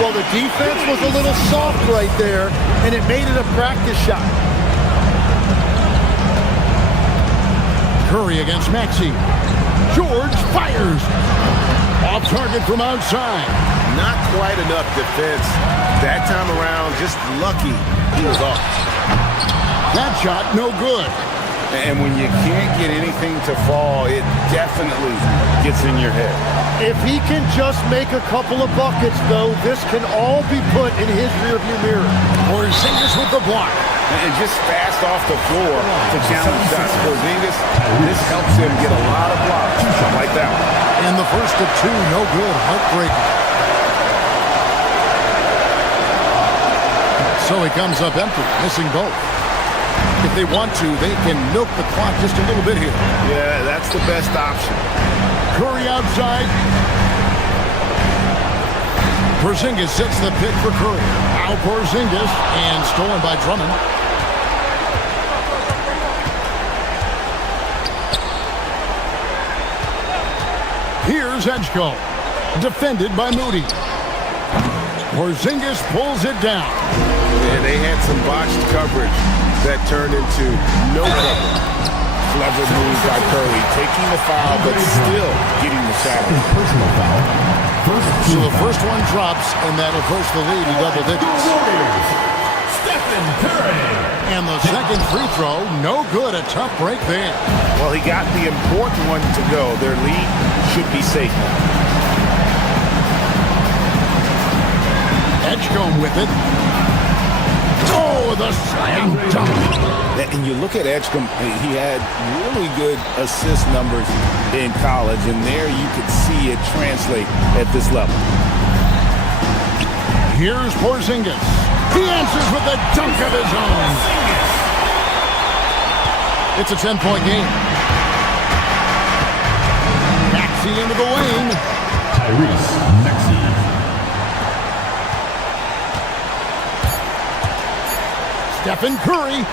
Well, the defense was a little soft right there, and it made it a practice shot. Curry against Maxey. George fires. Off target from outside. Not quite enough defense. That time around, just lucky he was off. That shot, no good. And when you can't get anything to fall, it definitely gets in your head. If he can just make a couple of buckets, though, this can all be put in his rearview mirror. Porzingis with the block. And just fast off the floor to challenge shots. Porzingis, this helps him get a lot of blocks like that one. And the first of two, no good. Heartbreaking. So he comes up empty, missing both. If they want to, they can milk the clock just a little bit here. Yeah, that's the best option. Curry outside. Porzingis sets the pick for Curry. Now Porzingis, and stolen by Drummond. Here's Edgecombe, defended by Moody. Porzingis pulls it down. Yeah, they had some botched coverage that turned into no cover. Clever move by Curry, taking the foul, but still getting the shot. Personal foul. So the first one drops, and that'll push the lead to double digits. Stephen Curry. And the second free throw, no good. A tough break there. Well, he got the important one to go. Their lead should be safe now. Edgecombe with it. Oh, the slam dunk. And you look at Edgecombe, he had really good assist numbers in college, and there you could see it translate at this level. Here's Porzingis. He answers with a dunk of his own. It's a 10-point game. Maxey into the lane. Tyrese Maxey. Stephen Curry.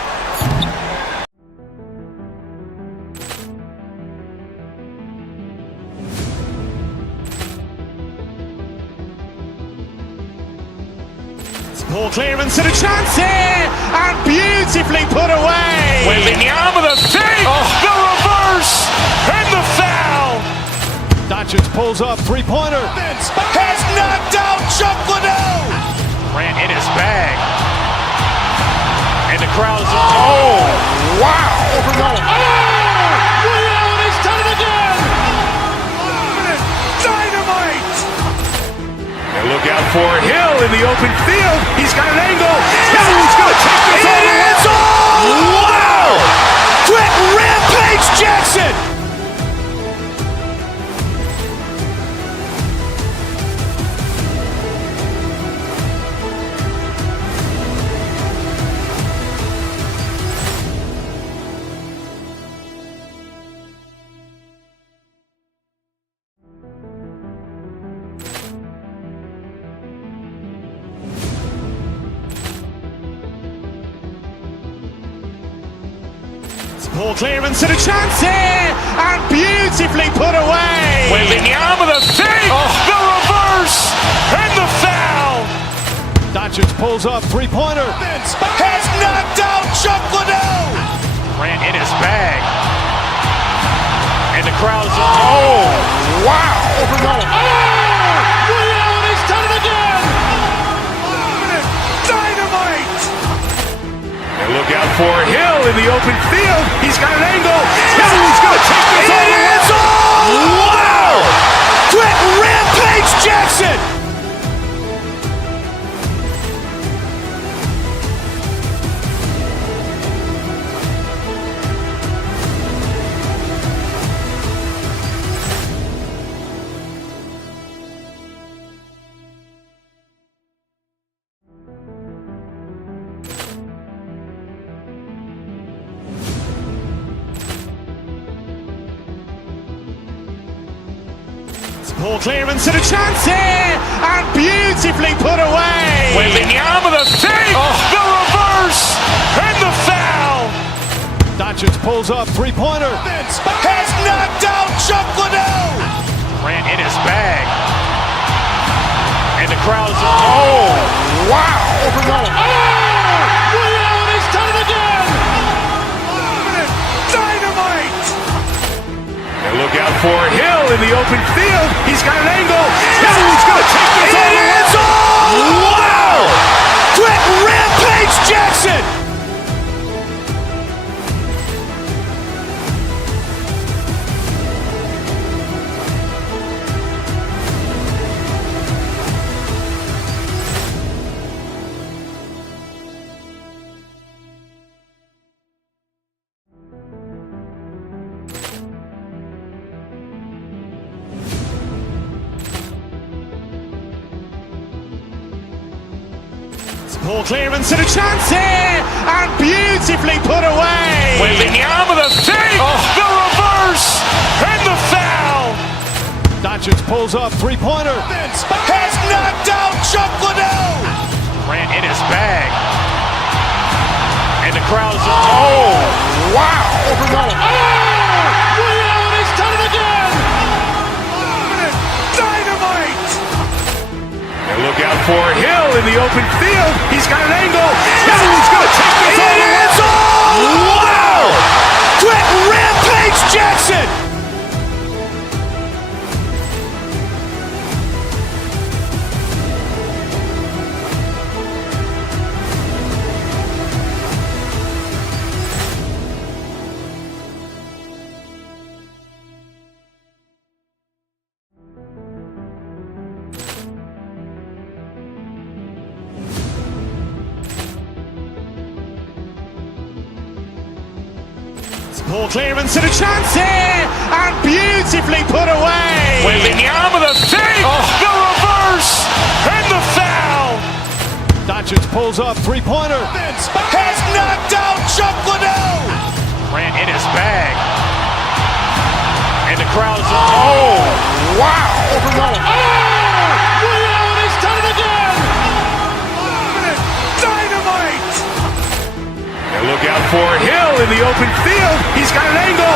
Ball clearance and a chance here, and beautifully put away. Wembanyama the fake, the reverse, and the foul. Doncic pulls up, three-pointer. Has knocked out Chuck Liddell. Ran in his bag. And the crowd is, oh, wow. Ray Allen has done it again. Dynamite. And look out for Hill in the open field. He's got an angle. Hill's going to take this all the way. Wow. Quick rampage Jackson. Ball clearance and a chance here, and beautifully put away. Wembanyama the fake, the reverse, and the foul. Doncic pulls up, three-pointer. Has knocked out Chuck Liddell. Ran in his bag. And the crowd is, oh, wow. Ray Allen has done it again. Dynamite. Look out for Hill in the open field. He's got an angle. Hill's going to take this all the way. Wow! Quick rampage Jackson! Ball clearance and a chance here, and beautifully put away. Wembanyama the save, the reverse, and the foul. Doncic pulls up, three-pointer. Has knocked out Chuck Liddell. Ran in his bag. And the crowd is, oh, wow. He's done it again. Dynamite. And look out for Hill in the open field. He's got an angle. Hill's going to take this all the way. Wow! Quick rampage Jackson. Ball clearance and a chance here, and beautifully put away. Wembanyama the save, the reverse, and the foul. Doncic pulls up, three-pointer. Has knocked out Chuck Liddell. Ran in his bag. And the crowd is, oh, wow. He's done it again. Dynamite. And look out for Hill in the open field. He's got an angle. Hill's going to take this all the way. Wow! Quick rampage Jackson. Ball clearance and a chance here, and beautifully put away. Wembanyama the save, the reverse, and the foul. Doncic pulls up, three-pointer. Has knocked out Chuck Liddell. Ran in his bag. And the crowd is, oh, wow. He's done it again. Dynamite. And look out for Hill in the open field. He's got an angle.